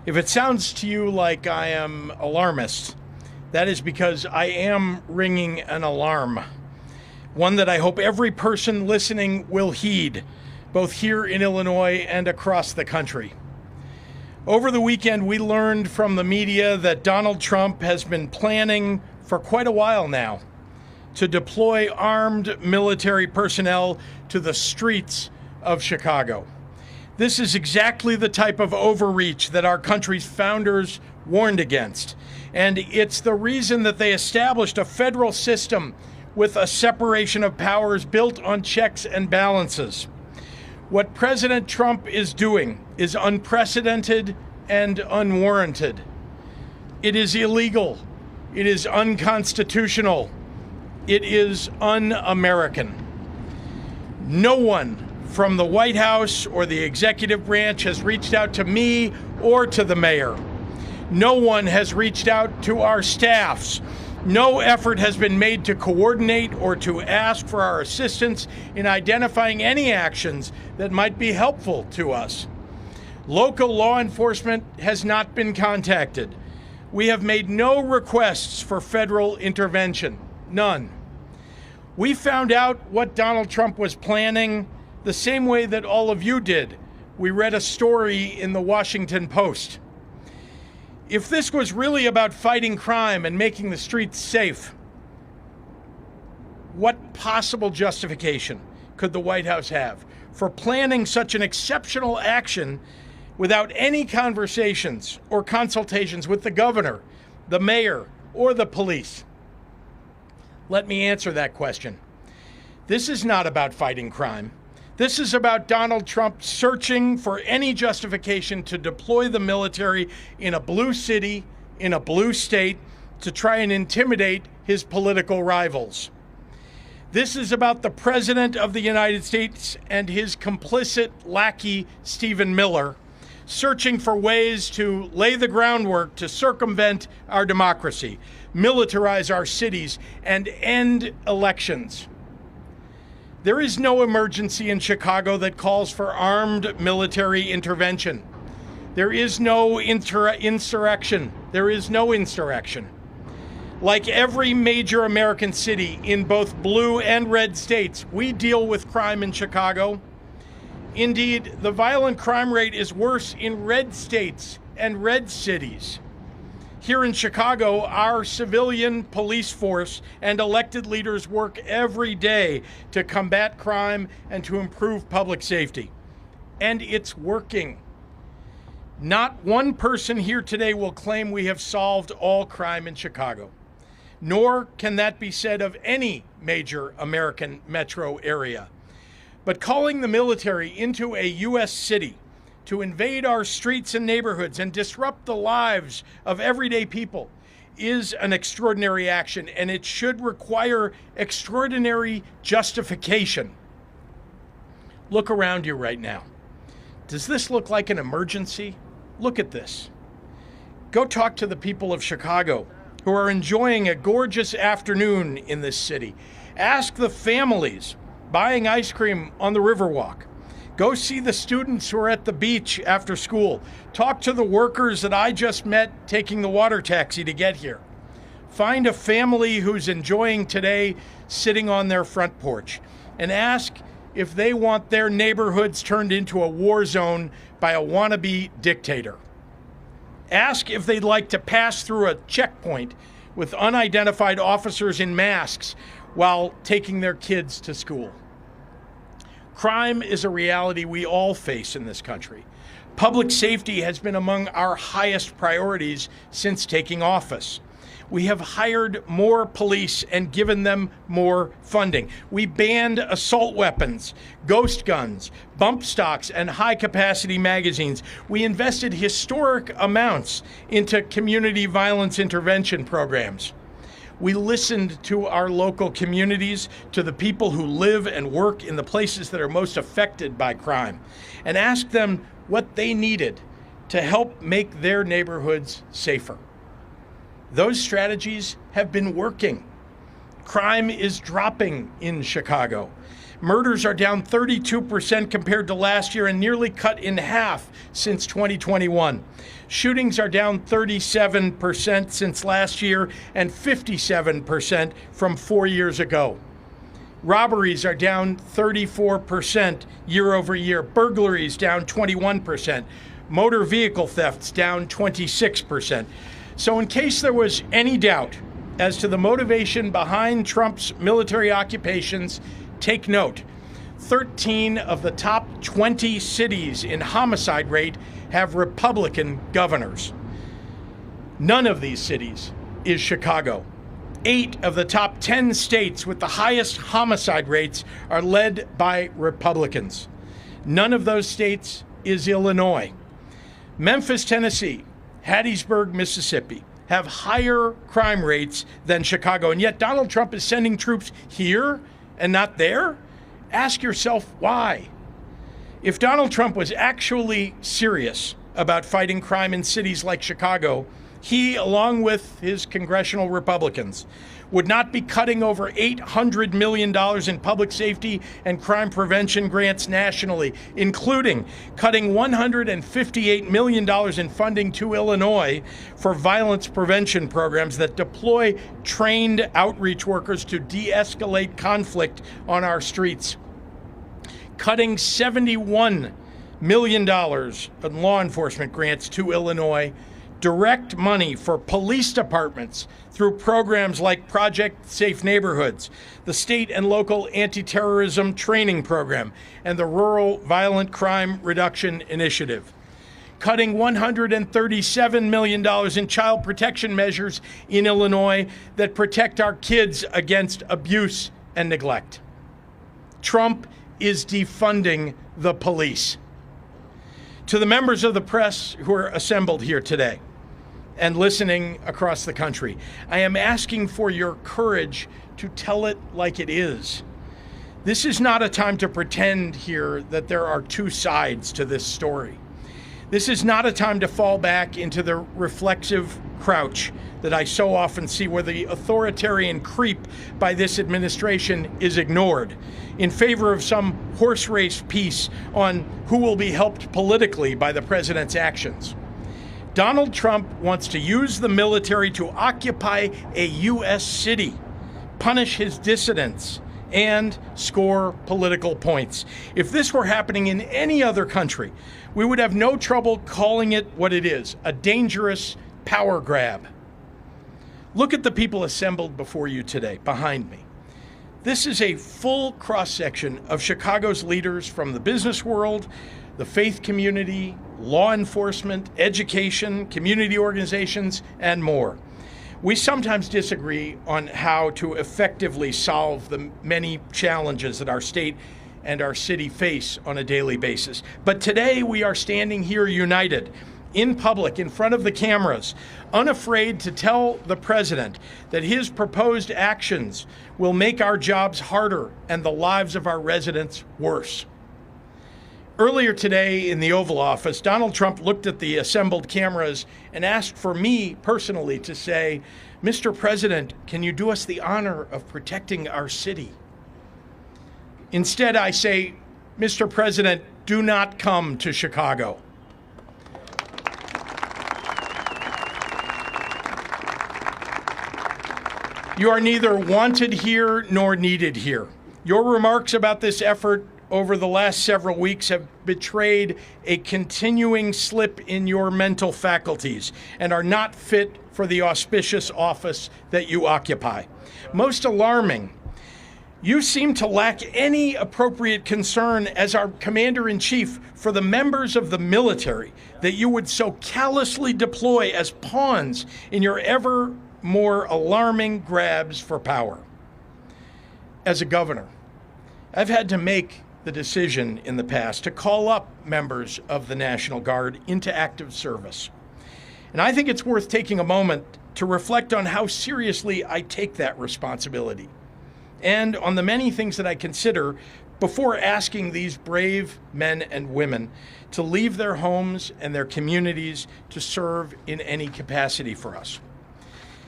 If it sounds to you like I am alarmist, that is because I am ringing an alarm, one that I hope every person listening will heed, both here in Illinois and across the country. Over the weekend, we learned from the media that Donald Trump has been planning for quite a while now to deploy armed military personnel to the streets of Chicago. This is exactly the type of overreach that our country's founders warned against. And it's the reason that they established a federal system with a separation of powers built on checks and balances. What President Trump is doing is unprecedented and unwarranted. It is illegal. It is unconstitutional. It is un-American. No one from the White House or the executive branch has reached out to me or to the mayor. No one has reached out to our staffs. No effort has been made to coordinate or to ask for our assistance in identifying any actions that might be helpful to us. Local law enforcement has not been contacted. We have made no requests for federal intervention. None. We found out what Donald Trump was planning the same way that all of you did. We read a story in the Washington Post. If this was really about fighting crime and making the streets safe, what possible justification could the White House have for planning such an exceptional action without any conversations or consultations with the governor, the mayor, or the police? Let me answer that question. This is not about fighting crime. This is about Donald Trump searching for any justification to deploy the military in a blue city, in a blue state, to try and intimidate his political rivals. This is about the President of the United States and his complicit lackey, Stephen Miller, searching for ways to lay the groundwork to circumvent our democracy, militarize our cities, and end elections. There is no emergency in Chicago that calls for armed military intervention. There is no insurrection. There is no insurrection. Like every major American city in both blue and red states, we deal with crime in Chicago. Indeed, the violent crime rate is worse in red states and red cities. Here in Chicago, our civilian police force and elected leaders work every day to combat crime and to improve public safety. And it's working. Not one person here today will claim we have solved all crime in Chicago, nor can that be said of any major American metro area. But calling the military into a U.S. city to invade our streets and neighborhoods and disrupt the lives of everyday people is an extraordinary action, and it should require extraordinary justification. Look around you right now. Does this look like an emergency? Look at this. Go talk to the people of Chicago who are enjoying a gorgeous afternoon in this city. Ask the families buying ice cream on the Riverwalk. Go see the students who are at the beach after school. Talk to the workers that I just met taking the water taxi to get here. Find a family who's enjoying today sitting on their front porch and ask if they want their neighborhoods turned into a war zone by a wannabe dictator. Ask if they'd like to pass through a checkpoint with unidentified officers in masks while taking their kids to school. Crime is a reality we all face in this country. Public safety has been among our highest priorities since taking office. We have hired more police and given them more funding. We banned assault weapons, ghost guns, bump stocks, and high-capacity magazines. We invested historic amounts into community violence intervention programs. We listened to our local communities, to the people who live and work in the places that are most affected by crime, and asked them what they needed to help make their neighborhoods safer. Those strategies have been working. Crime is dropping in Chicago. Murders are down 32% compared to last year and nearly cut in half since 2021. Shootings are down 37% since last year and 57% from 4 years ago. Robberies are down 34% year over year. Burglaries down 21%. Motor vehicle thefts down 26%. So in case there was any doubt as to the motivation behind Trump's military occupations, take note. 13 of the top 20 cities in homicide rate have Republican governors. None of these cities is Chicago. 8 of the top 10 states with the highest homicide rates are led by Republicans. None of those states is Illinois. Memphis, Tennessee, Hattiesburg, Mississippi have higher crime rates than Chicago, and yet Donald Trump is sending troops here and not there? Ask yourself why. If Donald Trump was actually serious about fighting crime in cities like Chicago, he, along with his congressional Republicans, would not be cutting over $800 million in public safety and crime prevention grants nationally, including cutting $158 million in funding to Illinois for violence prevention programs that deploy trained outreach workers to de-escalate conflict on our streets. Cutting $71 million in law enforcement grants to Illinois, direct money for police departments through programs like Project Safe Neighborhoods, the state and local anti-terrorism training program, and the Rural Violent Crime Reduction Initiative. Cutting $137 million in child protection measures in Illinois that protect our kids against abuse and neglect. Trump is defunding the police. To the members of the press who are assembled here today and listening across the country, I am asking for your courage to tell it like it is. This is not a time to pretend here that there are two sides to this story. This is not a time to fall back into the reflexive crouch that I so often see, where the authoritarian creep by this administration is ignored in favor of some horse race piece on who will be helped politically by the president's actions. Donald Trump wants to use the military to occupy a U.S. city, punish his dissidents, and score political points. If this were happening in any other country, we would have no trouble calling it what it is, a dangerous power grab. Look at the people assembled before you today, behind me. This is a full cross-section of Chicago's leaders from the business world, the faith community, law enforcement, education, community organizations, and more. We sometimes disagree on how to effectively solve the many challenges that our state and our city face on a daily basis. But today we are standing here united, in public, in front of the cameras, unafraid to tell the president that his proposed actions will make our jobs harder and the lives of our residents worse. Earlier today in the Oval Office, Donald Trump looked at the assembled cameras and asked for me personally to say, "Mr. President, can you do us the honor of protecting our city?" Instead, I say, "Mr. President, do not come to Chicago." You are neither wanted here nor needed here. Your remarks about this effort over the last several weeks have betrayed a continuing slip in your mental faculties and are not fit for the auspicious office that you occupy. Most alarming, you seem to lack any appropriate concern as our commander-in-chief for the members of the military that you would so callously deploy as pawns in your ever more alarming grabs for power. As a governor, I've had to make the decision in the past to call up members of the National Guard into active service. And I think it's worth taking a moment to reflect on how seriously I take that responsibility and on the many things that I consider before asking these brave men and women to leave their homes and their communities to serve in any capacity for us.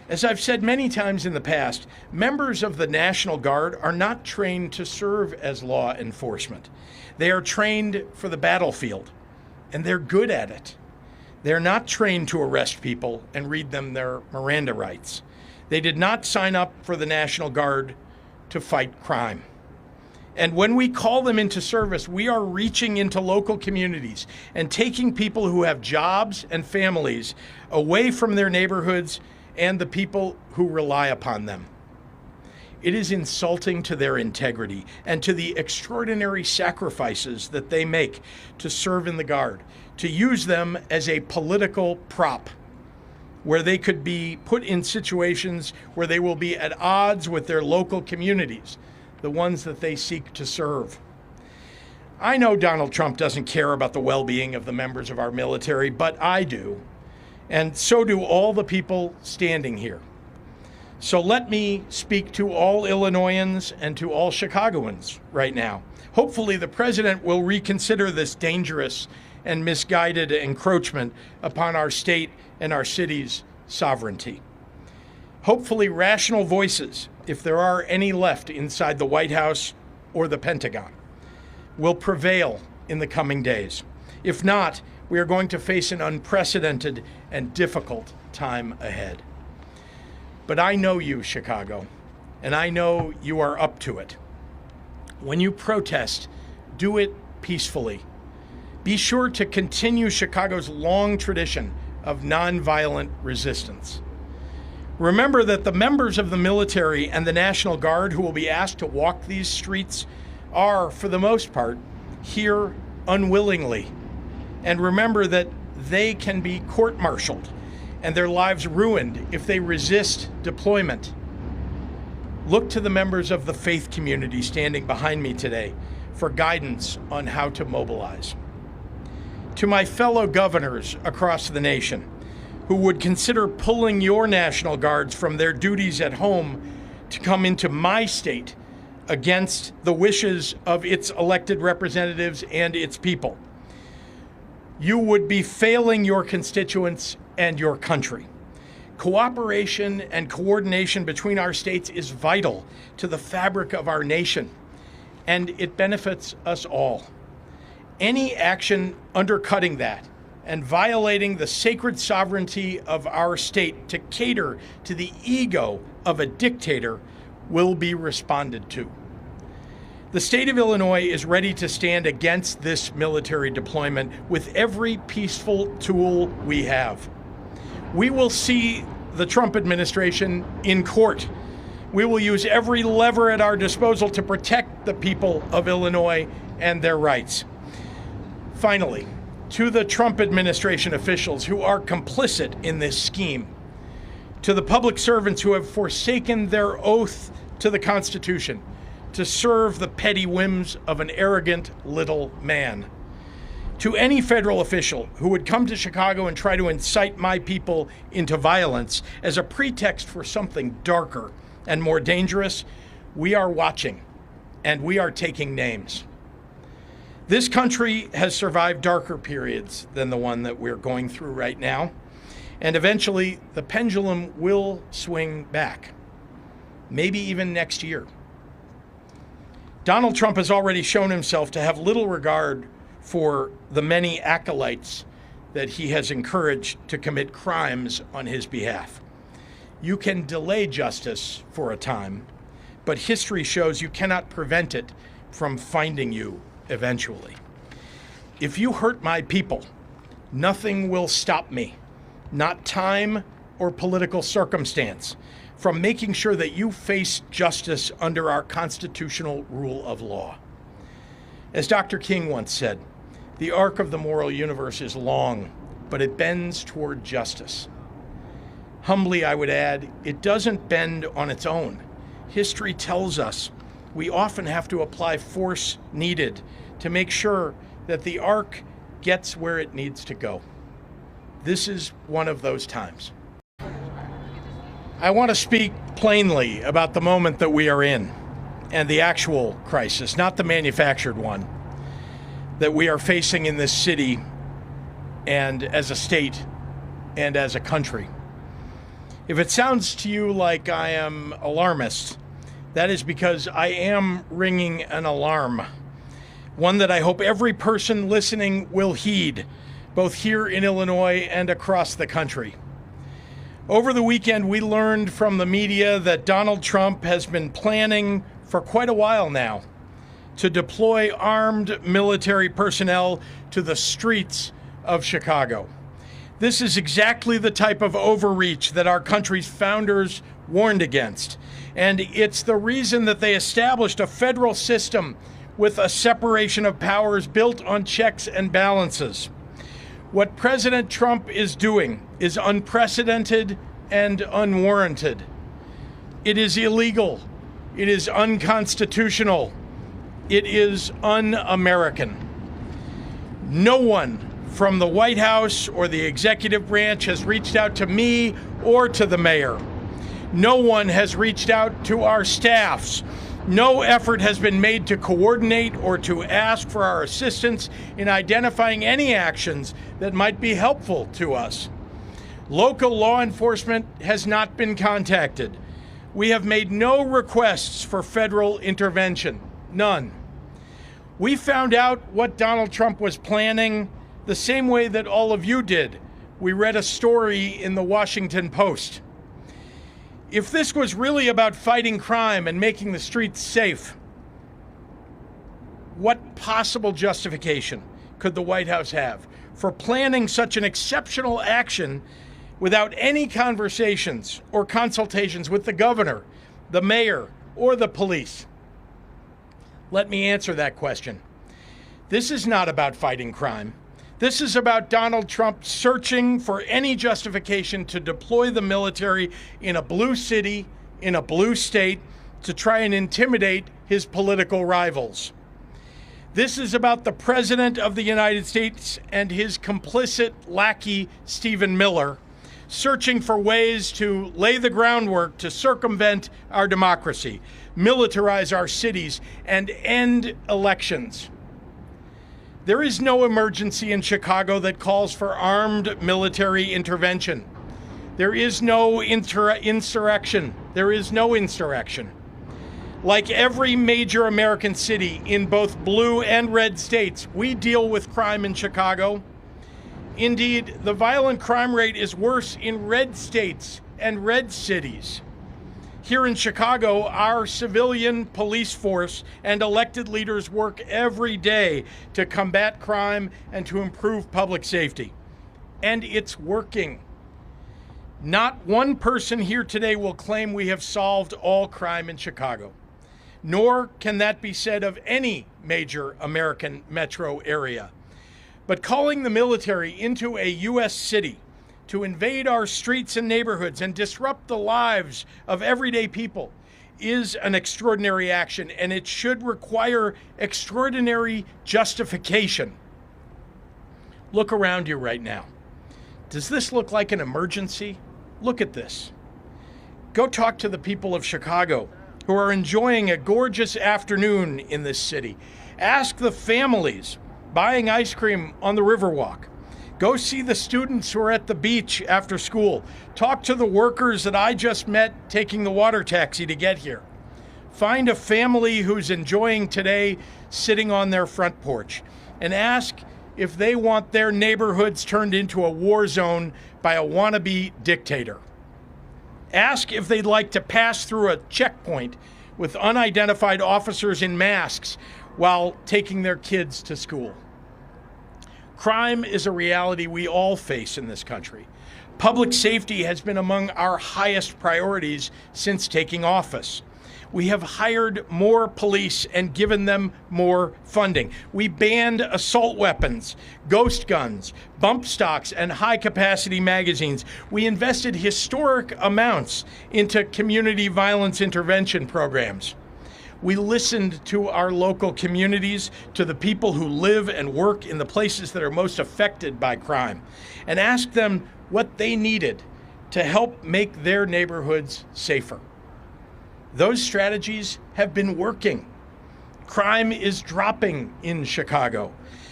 As I've said many times in the past, members of the National Guard are not trained to serve as law enforcement. They are trained for the battlefield, and they're good at it. They're not trained to arrest people and read them their Miranda rights. They did not sign up for the National Guard to fight crime. And when we call them into service, we are reaching into local communities and taking people who have jobs and families away from their neighborhoods and the people who rely upon them. It is insulting to their integrity and to the extraordinary sacrifices that they make to serve in the Guard, to use them as a political prop, where they could be put in situations where they will be at odds with their local communities, the ones that they seek to serve. I know Donald Trump doesn't care about the well-being of the members of our military, but I do. And so do all the people standing here. So let me speak to all Illinoisans and to all Chicagoans right now. Hopefully the president will reconsider this dangerous and misguided encroachment upon our state and our city's sovereignty. Hopefully rational voices, if there are any left inside the White House or the Pentagon, will prevail in the coming days. If not, we are going to face an unprecedented and difficult time ahead. But I know you, Chicago, and I know you are up to it. When you protest, do it peacefully. Be sure to continue Chicago's long tradition of nonviolent resistance. Remember that the members of the military and the National Guard who will be asked to walk these streets are, for the most part, here unwillingly. And remember that they can be court-martialed and their lives ruined if they resist deployment. Look to the members of the faith community standing behind me today for guidance on how to mobilize. To my fellow governors across the nation who would consider pulling your National Guards from their duties at home to come into my state against the wishes of its elected representatives and its people, you would be failing your constituents and your country. Cooperation and coordination between our states is vital to the fabric of our nation, and it benefits us all. Any action undercutting that and violating the sacred sovereignty of our state to cater to the ego of a dictator will be responded to. The state of Illinois is ready to stand against this military deployment with every peaceful tool we have. We will see the Trump administration in court. We will use every lever at our disposal to protect the people of Illinois and their rights. Finally, to the Trump administration officials who are complicit in this scheme, to the public servants who have forsaken their oath to the Constitution to serve the petty whims of an arrogant little man, to any federal official who would come to Chicago and try to incite my people into violence as a pretext for something darker and more dangerous, we are watching and we are taking names. This country has survived darker periods than the one that we're going through right now, and eventually the pendulum will swing back, maybe even next year. Donald Trump has already shown himself to have little regard for the many acolytes that he has encouraged to commit crimes on his behalf. You can delay justice for a time, but history shows you cannot prevent it from finding you eventually. If you hurt my people, nothing will stop me, not time or political circumstance, from making sure that you face justice under our constitutional rule of law. As Dr. King once said, the arc of the moral universe is long, but it bends toward justice. Humbly, I would add, it doesn't bend on its own. History tells us we often have to apply force needed to make sure that the arc gets where it needs to go. This is one of those times. I want to speak plainly about the moment that we are in and the actual crisis, not the manufactured one, that we are facing in this city and as a state and as a country. If it sounds to you like I am alarmist, that is because I am ringing an alarm, one that I hope every person listening will heed, both here in Illinois and across the country. Over the weekend, we learned from the media that Donald Trump has been planning for quite a while now to deploy armed military personnel to the streets of Chicago. This is exactly the type of overreach that our country's founders warned against. And it's the reason that they established a federal system with a separation of powers built on checks and balances. What President Trump is doing is unprecedented and unwarranted. It is illegal. It is unconstitutional. It is un-American. No one from the White House or the executive branch has reached out to me or to the mayor. No one has reached out to our staffs. No effort has been made to coordinate or to ask for our assistance in identifying any actions that might be helpful to us. Local law enforcement has not been contacted. We have made no requests for federal intervention. None. We found out what Donald Trump was planning the same way that all of you did. We read a story in the Washington Post. If this was really about fighting crime and making the streets safe, what possible justification could the White House have for planning such an exceptional action without any conversations or consultations with the governor, the mayor, or the police? Let me answer that question. This is not about fighting crime. This is about Donald Trump searching for any justification to deploy the military in a blue city, in a blue state, to try and intimidate his political rivals. This is about the President of the United States and his complicit lackey, Stephen Miller, searching for ways to lay the groundwork to circumvent our democracy, militarize our cities, and end elections. There is no emergency in Chicago that calls for armed military intervention. There is no insurrection. There is no insurrection. Like every major American city in both blue and red states, we deal with crime in Chicago. Indeed, the violent crime rate is worse in red states and red cities. Here in Chicago, our civilian police force and elected leaders work every day to combat crime and to improve public safety. And it's working. Not one person here today will claim we have solved all crime in Chicago, nor can that be said of any major American metro area. But calling the military into a U.S. city to invade our streets and neighborhoods and disrupt the lives of everyday people is an extraordinary action, and it should require extraordinary justification. Look around you right now. Does this look like an emergency? Look at this. Go talk to the people of Chicago who are enjoying a gorgeous afternoon in this city. Ask the families buying ice cream on the Riverwalk. Go see the students who are at the beach after school. Talk to the workers that I just met taking the water taxi to get here. Find a family who's enjoying today sitting on their front porch and ask if they want their neighborhoods turned into a war zone by a wannabe dictator. Ask if they'd like to pass through a checkpoint with unidentified officers in masks while taking their kids to school. Crime is a reality we all face in this country. Public safety has been among our highest priorities since taking office. We have hired more police and given them more funding. We banned assault weapons, ghost guns, bump stocks, and high-capacity magazines. We invested historic amounts into community violence intervention programs. We listened to our local communities, to the people who live and work in the places that are most affected by crime, and asked them what they needed to help make their neighborhoods safer. Those strategies have been working. Crime is dropping in Chicago.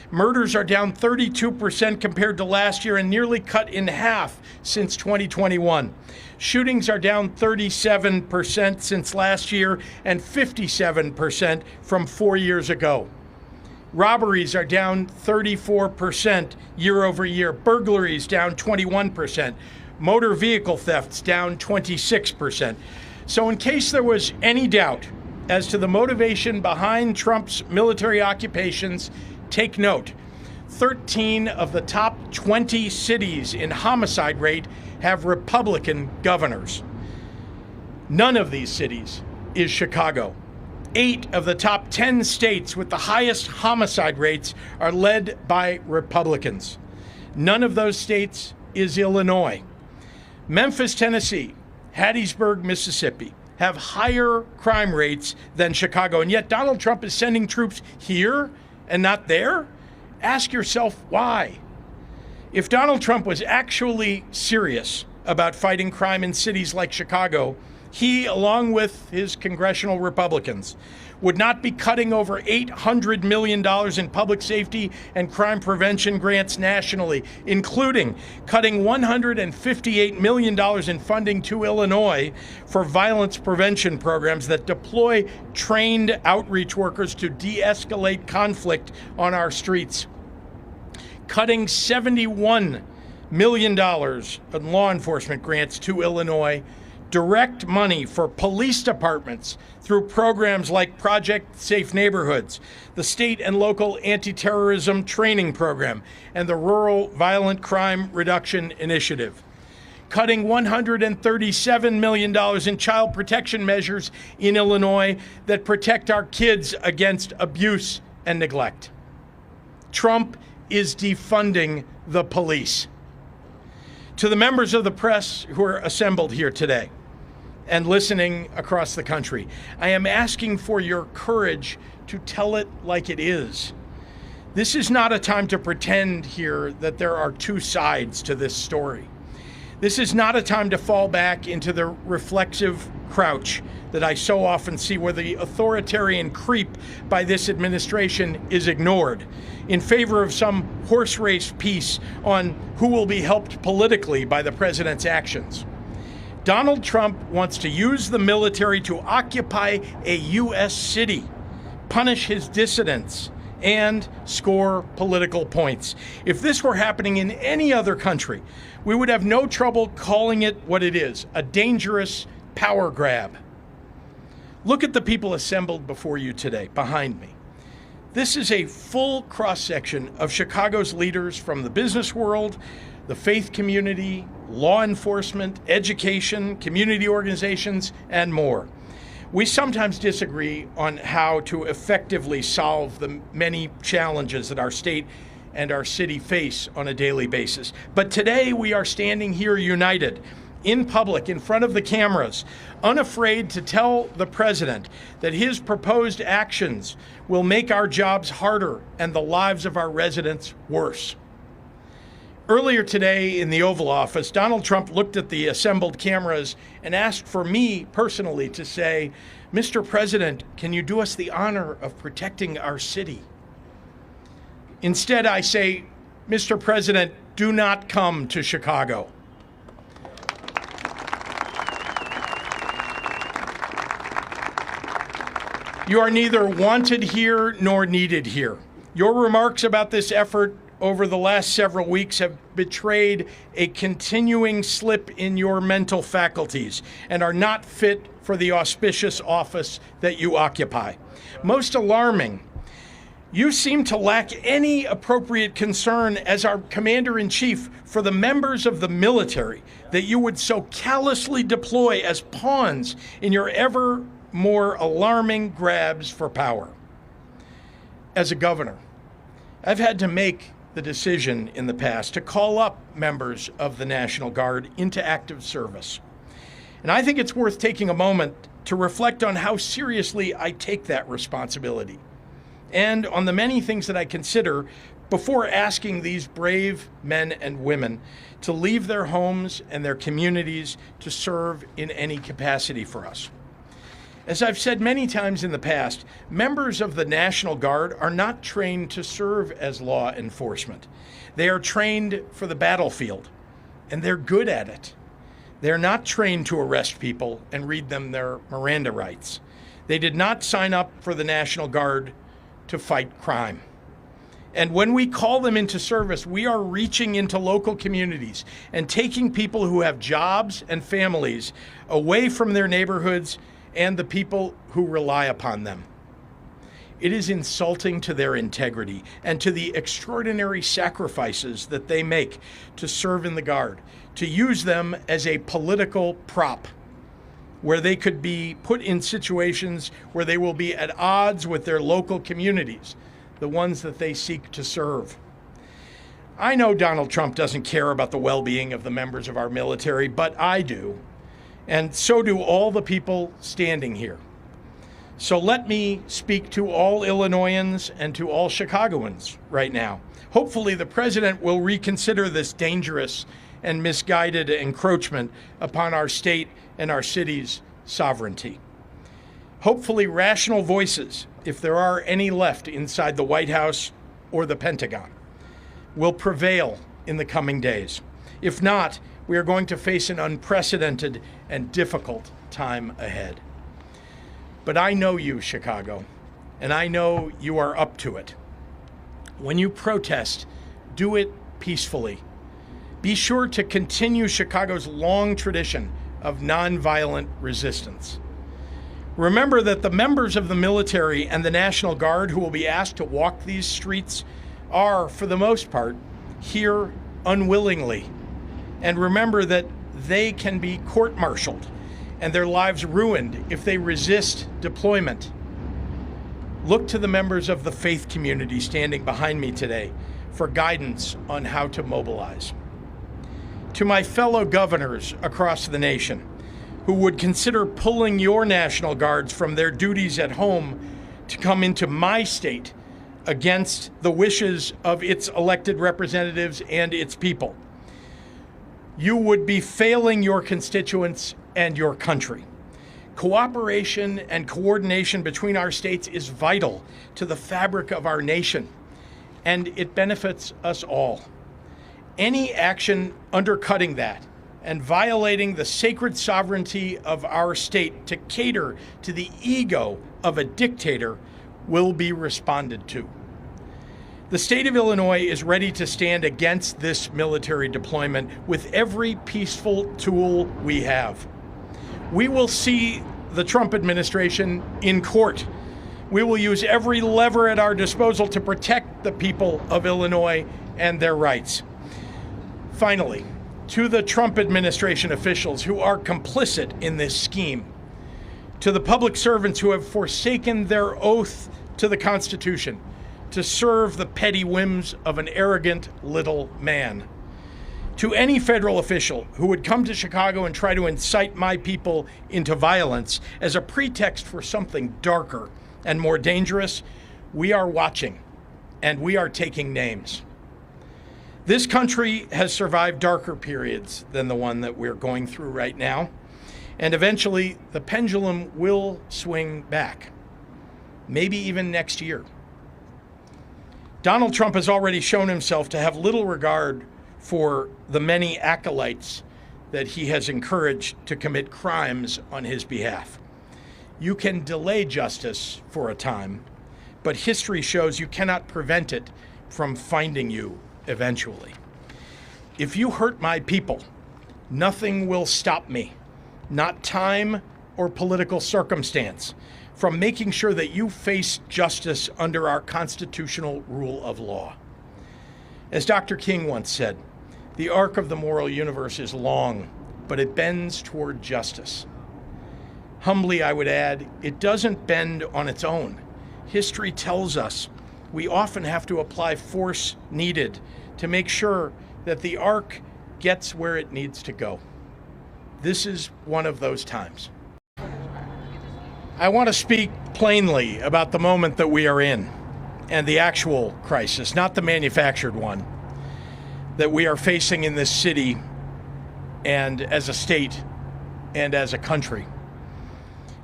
Murders are down 32% compared to last year and nearly cut in half since 2021. Shootings are down 37% since last year and 57% from 4 years ago. Robberies are down 34% year over year. Burglaries down 21%. Motor vehicle thefts down 26%. So in case there was any doubt as to the motivation behind Trump's military occupations, take note. 13 of the top 20 cities in homicide rate have Republican governors. None of these cities is Chicago. 8 of the top 10 states with the highest homicide rates are led by Republicans. None of those states is Illinois. Memphis, Tennessee, Hattiesburg, Mississippi have higher crime rates than Chicago, and yet Donald Trump is sending troops here and not there? Ask yourself why. If Donald Trump was actually serious about fighting crime in cities like Chicago, he, along with his congressional Republicans, would not be cutting over $800 million in public safety and crime prevention grants nationally, including cutting $158 million in funding to Illinois for violence prevention programs that deploy trained outreach workers to de-escalate conflict on our streets. Cutting $71 million in law enforcement grants to Illinois, direct money for police departments through programs like Project Safe Neighborhoods, the state and local anti-terrorism training program, and the Rural Violent Crime Reduction Initiative. Cutting $137 million in child protection measures in Illinois that protect our kids against abuse and neglect. Trump is defunding the police. To the members of the press who are assembled here today and listening across the country, I am asking for your courage to tell it like it is. This is not a time to pretend here that there are two sides to this story. This is not a time to fall back into the reflexive crouch that I so often see, where the authoritarian creep by this administration is ignored in favor of some horse race piece on who will be helped politically by the president's actions. Donald Trump wants to use the military to occupy a U.S. city, punish his dissidents, and score political points. If this were happening in any other country, we would have no trouble calling it what it is, a dangerous power grab. Look at the people assembled before you today, behind me. This is a full cross-section of Chicago's leaders from the business world, the faith community, law enforcement, education, community organizations, and more. We sometimes disagree on how to effectively solve the many challenges that our state and our city face on a daily basis. But today we are standing here united, in public, in front of the cameras, unafraid to tell the president that his proposed actions will make our jobs harder and the lives of our residents worse. Earlier today in the Oval Office, Donald Trump looked at the assembled cameras and asked for me personally to say, "Mr. President, can you do us the honor of protecting our city?" Instead, I say, "Mr. President, do not come to Chicago." You are neither wanted here nor needed here. Your remarks about this effort over the last several weeks have betrayed a continuing slip in your mental faculties and are not fit for the auspicious office that you occupy. Most alarming, you seem to lack any appropriate concern as our commander-in-chief for the members of the military that you would so callously deploy as pawns in your ever more alarming grabs for power. As a governor, I've had to make the decision in the past to call up members of the National Guard into active service. And I think it's worth taking a moment to reflect on how seriously I take that responsibility and on the many things that I consider before asking these brave men and women to leave their homes and their communities to serve in any capacity for us. As I've said many times in the past, members of the National Guard are not trained to serve as law enforcement. They are trained for the battlefield, and they're good at it. They're not trained to arrest people and read them their Miranda rights. They did not sign up for the National Guard to fight crime. And when we call them into service, we are reaching into local communities and taking people who have jobs and families away from their neighborhoods and the people who rely upon them. It is insulting to their integrity and to the extraordinary sacrifices that they make to serve in the Guard, to use them as a political prop, where they could be put in situations where they will be at odds with their local communities, the ones that they seek to serve. I know Donald Trump doesn't care about the well-being of the members of our military, but I do, and so do all the people standing here. So let me speak to all Illinoisans and to all Chicagoans right now. Hopefully the president will reconsider this dangerous and misguided encroachment upon our state and our city's sovereignty. Hopefully rational voices, if there are any left inside the White House or the Pentagon, will prevail in the coming days. If not, we are going to face an unprecedented and difficult time ahead. But I know you, Chicago, and I know you are up to it. When you protest, do it peacefully. Be sure to continue Chicago's long tradition of nonviolent resistance. Remember that the members of the military and the National Guard who will be asked to walk these streets are, for the most part, here unwillingly. And remember that they can be court-martialed and their lives ruined if they resist deployment. Look to the members of the faith community standing behind me today for guidance on how to mobilize. To my fellow governors across the nation who would consider pulling your National Guards from their duties at home to come into my state against the wishes of its elected representatives and its people, you would be failing your constituents and your country. Cooperation and coordination between our states is vital to the fabric of our nation, and it benefits us all. Any action undercutting that and violating the sacred sovereignty of our state to cater to the ego of a dictator will be responded to. The state of Illinois is ready to stand against this military deployment with every peaceful tool we have. We will see the Trump administration in court. We will use every lever at our disposal to protect the people of Illinois and their rights. Finally, to the Trump administration officials who are complicit in this scheme, to the public servants who have forsaken their oath to the Constitution to serve the petty whims of an arrogant little man, to any federal official who would come to Chicago and try to incite my people into violence as a pretext for something darker and more dangerous, we are watching and we are taking names. This country has survived darker periods than the one that we're going through right now, and eventually the pendulum will swing back, maybe even next year. Donald Trump has already shown himself to have little regard for the many acolytes that he has encouraged to commit crimes on his behalf. You can delay justice for a time, but history shows you cannot prevent it from finding you eventually. If you hurt my people, nothing will stop me, not time or political circumstance, from making sure that you face justice under our constitutional rule of law. As Dr. King once said, the arc of the moral universe is long, but it bends toward justice. Humbly, I would add, it doesn't bend on its own. History tells us we often have to apply force needed to make sure that the arc gets where it needs to go. This is one of those times. I want to speak plainly about the moment that we are in and the actual crisis, not the manufactured one, that we are facing in this city and as a state and as a country.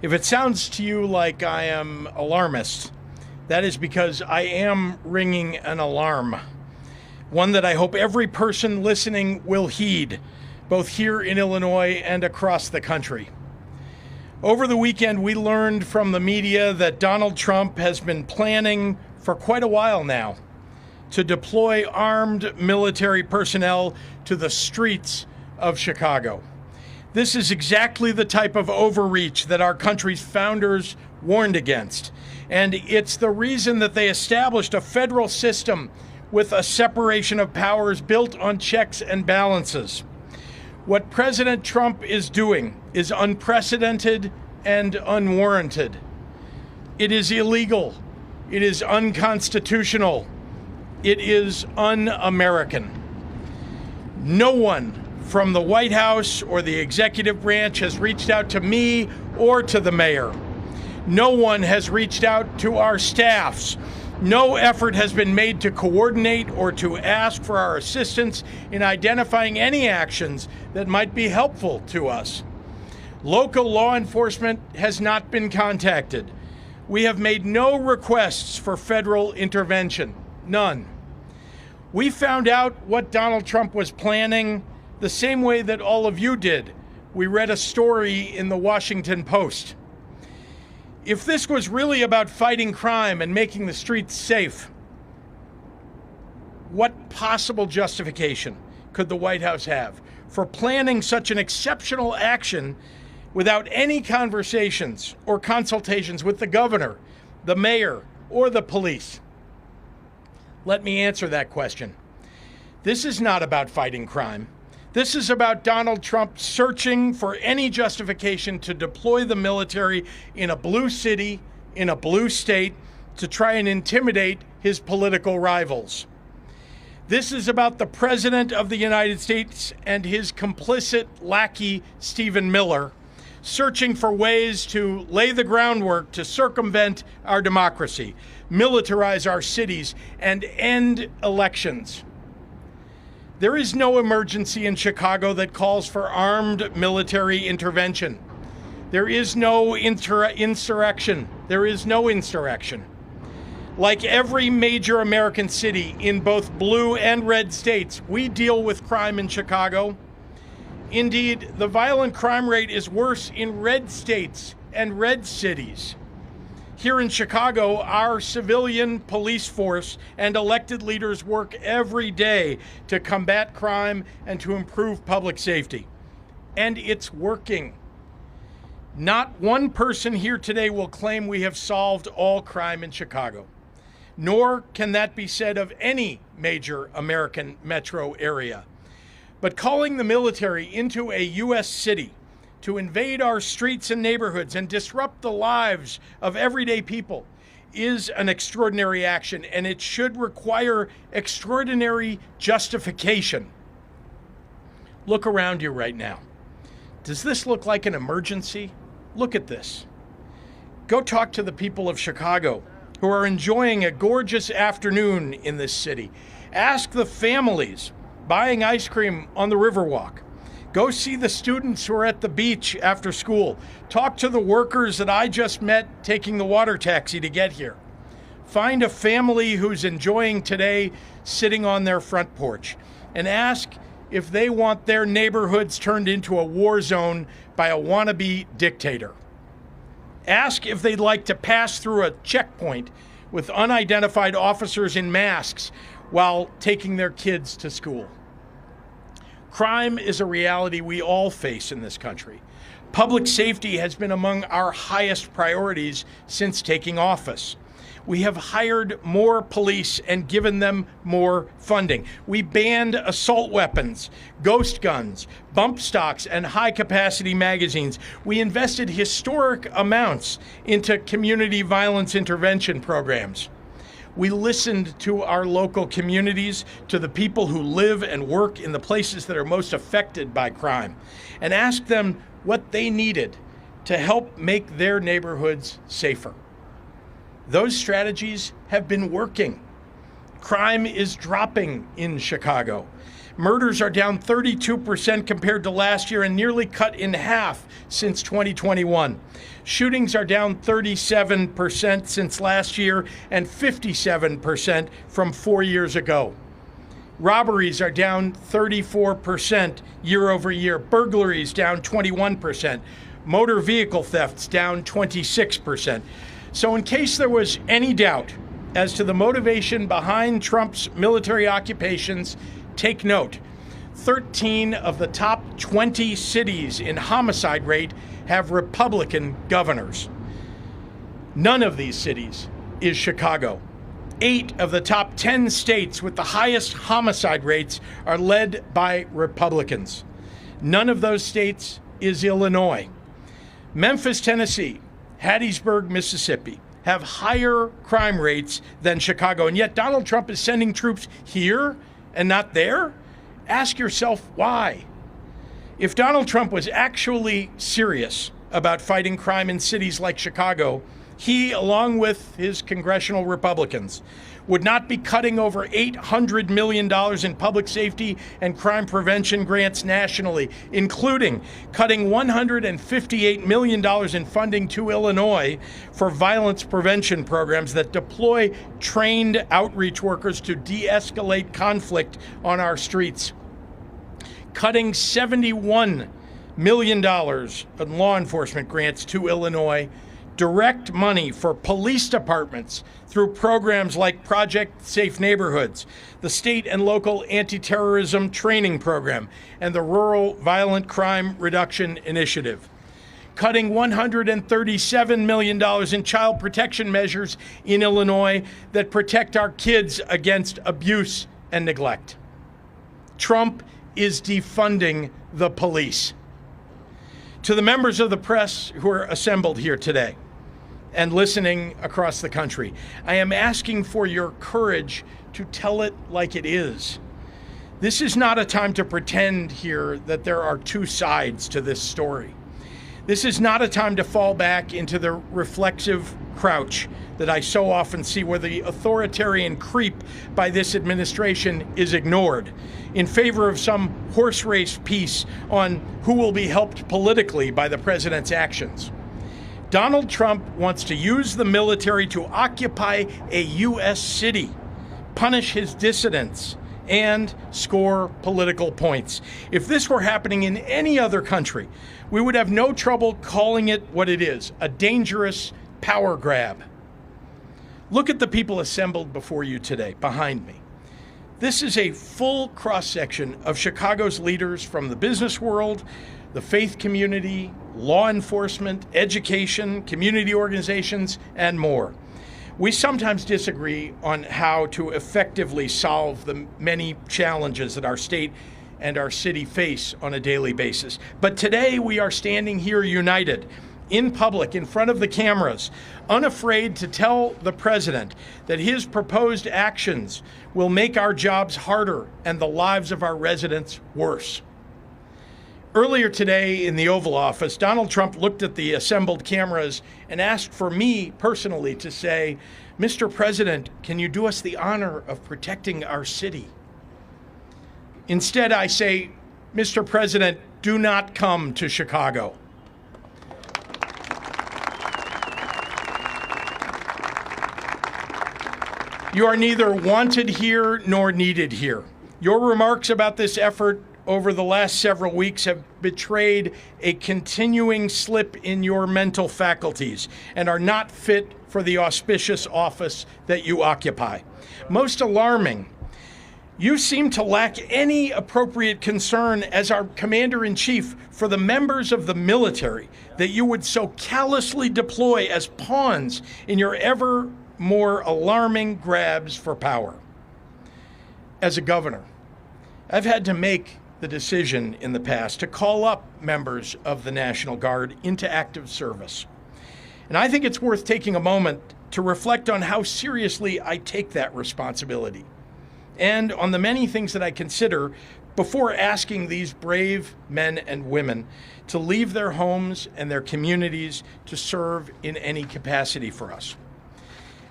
If it sounds to you like I am alarmist, that is because I am ringing an alarm, one that I hope every person listening will heed, both here in Illinois and across the country. Over the weekend, we learned from the media that Donald Trump has been planning for quite a while now to deploy armed military personnel to the streets of Chicago. This is exactly the type of overreach that our country's founders warned against. And it's the reason that they established a federal system with a separation of powers built on checks and balances. What President Trump is doing is unprecedented and unwarranted. It is illegal. It is unconstitutional. It is un-American. No one from the White House or the executive branch has reached out to me or to the mayor. No one has reached out to our staffs. No effort has been made to coordinate or to ask for our assistance in identifying any actions that might be helpful to us. Local law enforcement has not been contacted. We have made no requests for federal intervention. None. We found out what Donald Trump was planning the same way that all of you did. We read a story in the Washington Post. If this was really about fighting crime and making the streets safe, what possible justification could the White House have for planning such an exceptional action without any conversations or consultations with the governor, the mayor, or the police? Let me answer that question. This is not about fighting crime. This is about Donald Trump searching for any justification to deploy the military in a blue city, in a blue state, to try and intimidate his political rivals. This is about the President of the United States and his complicit lackey, Stephen Miller, searching for ways to lay the groundwork to circumvent our democracy, militarize our cities, and end elections. There is no emergency in Chicago that calls for armed military intervention. There is no insurrection. There is no insurrection. Like every major American city in both blue and red states, we deal with crime in Chicago. Indeed, the violent crime rate is worse in red states and red cities. Here in Chicago, our civilian police force and elected leaders work every day to combat crime and to improve public safety. And it's working. Not one person here today will claim we have solved all crime in Chicago, nor can that be said of any major American metro area. But calling the military into a U.S. city to invade our streets and neighborhoods and disrupt the lives of everyday people is an extraordinary action, and it should require extraordinary justification. Look around you right now. Does this look like an emergency? Look at this. Go talk to the people of Chicago who are enjoying a gorgeous afternoon in this city. Ask the families buying ice cream on the Riverwalk. Go see the students who are at the beach after school. Talk to the workers that I just met taking the water taxi to get here. Find a family who's enjoying today sitting on their front porch and ask if they want their neighborhoods turned into a war zone by a wannabe dictator. Ask if they'd like to pass through a checkpoint with unidentified officers in masks while taking their kids to school. Crime is a reality we all face in this country. Public safety has been among our highest priorities since taking office. We have hired more police and given them more funding. We banned assault weapons, ghost guns, bump stocks, and high-capacity magazines. We invested historic amounts into community violence intervention programs. We listened to our local communities, to the people who live and work in the places that are most affected by crime, and asked them what they needed to help make their neighborhoods safer. Those strategies have been working. Crime is dropping in Chicago. Murders are down 32% compared to last year and nearly cut in half since 2021. Shootings are down 37% since last year and 57% from 4 years ago. Robberies are down 34% year over year. Burglaries down 21%. Motor vehicle thefts down 26%. So in case there was any doubt as to the motivation behind Trump's military occupations, take note. 13 of the top 20 cities in homicide rate have Republican governors. None of these cities is Chicago. 8 of the top 10 states with the highest homicide rates are led by Republicans. None of those states is Illinois. Memphis, Tennessee, Hattiesburg, Mississippi have higher crime rates than Chicago, and yet Donald Trump is sending troops here and not there? Ask yourself why. If Donald Trump was actually serious about fighting crime in cities like Chicago, he, along with his congressional Republicans, would not be cutting over $800 million in public safety and crime prevention grants nationally, including cutting $158 million in funding to Illinois for violence prevention programs that deploy trained outreach workers to de-escalate conflict on our streets. Cutting $71 million in law enforcement grants to Illinois, direct money for police departments through programs like Project Safe Neighborhoods, the state and local anti-terrorism training program, and the Rural Violent Crime Reduction Initiative. Cutting $137 million in child protection measures in Illinois that protect our kids against abuse and neglect. Trump is defunding the police. To the members of the press who are assembled here today and listening across the country, I am asking for your courage to tell it like it is. This is not a time to pretend here that there are two sides to this story. This is not a time to fall back into the reflexive crouch that I so often see, where the authoritarian creep by this administration is ignored in favor of some horse race piece on who will be helped politically by the president's actions. Donald Trump wants to use the military to occupy a U.S. city, punish his dissidents, and score political points. If this were happening in any other country, we would have no trouble calling it what it is, a dangerous power grab. Look at the people assembled before you today, behind me. This is a full cross-section of Chicago's leaders from the business world, the faith community, law enforcement, education, community organizations, and more. We sometimes disagree on how to effectively solve the many challenges that our state and our city face on a daily basis. But today we are standing here united, in public, in front of the cameras, unafraid to tell the president that his proposed actions will make our jobs harder and the lives of our residents worse. Earlier today in the Oval Office, Donald Trump looked at the assembled cameras and asked for me personally to say, "Mr. President, can you do us the honor of protecting our city?" Instead, I say, "Mr. President, do not come to Chicago." You are neither wanted here nor needed here. Your remarks about this effort over the last several weeks have betrayed a continuing slip in your mental faculties and are not fit for the auspicious office that you occupy. Most alarming, you seem to lack any appropriate concern as our commander-in-chief for the members of the military that you would so callously deploy as pawns in your ever more alarming grabs for power. As a governor, I've had to make the decision in the past to call up members of the National Guard into active service. And I think it's worth taking a moment to reflect on how seriously I take that responsibility and on the many things that I consider before asking these brave men and women to leave their homes and their communities to serve in any capacity for us.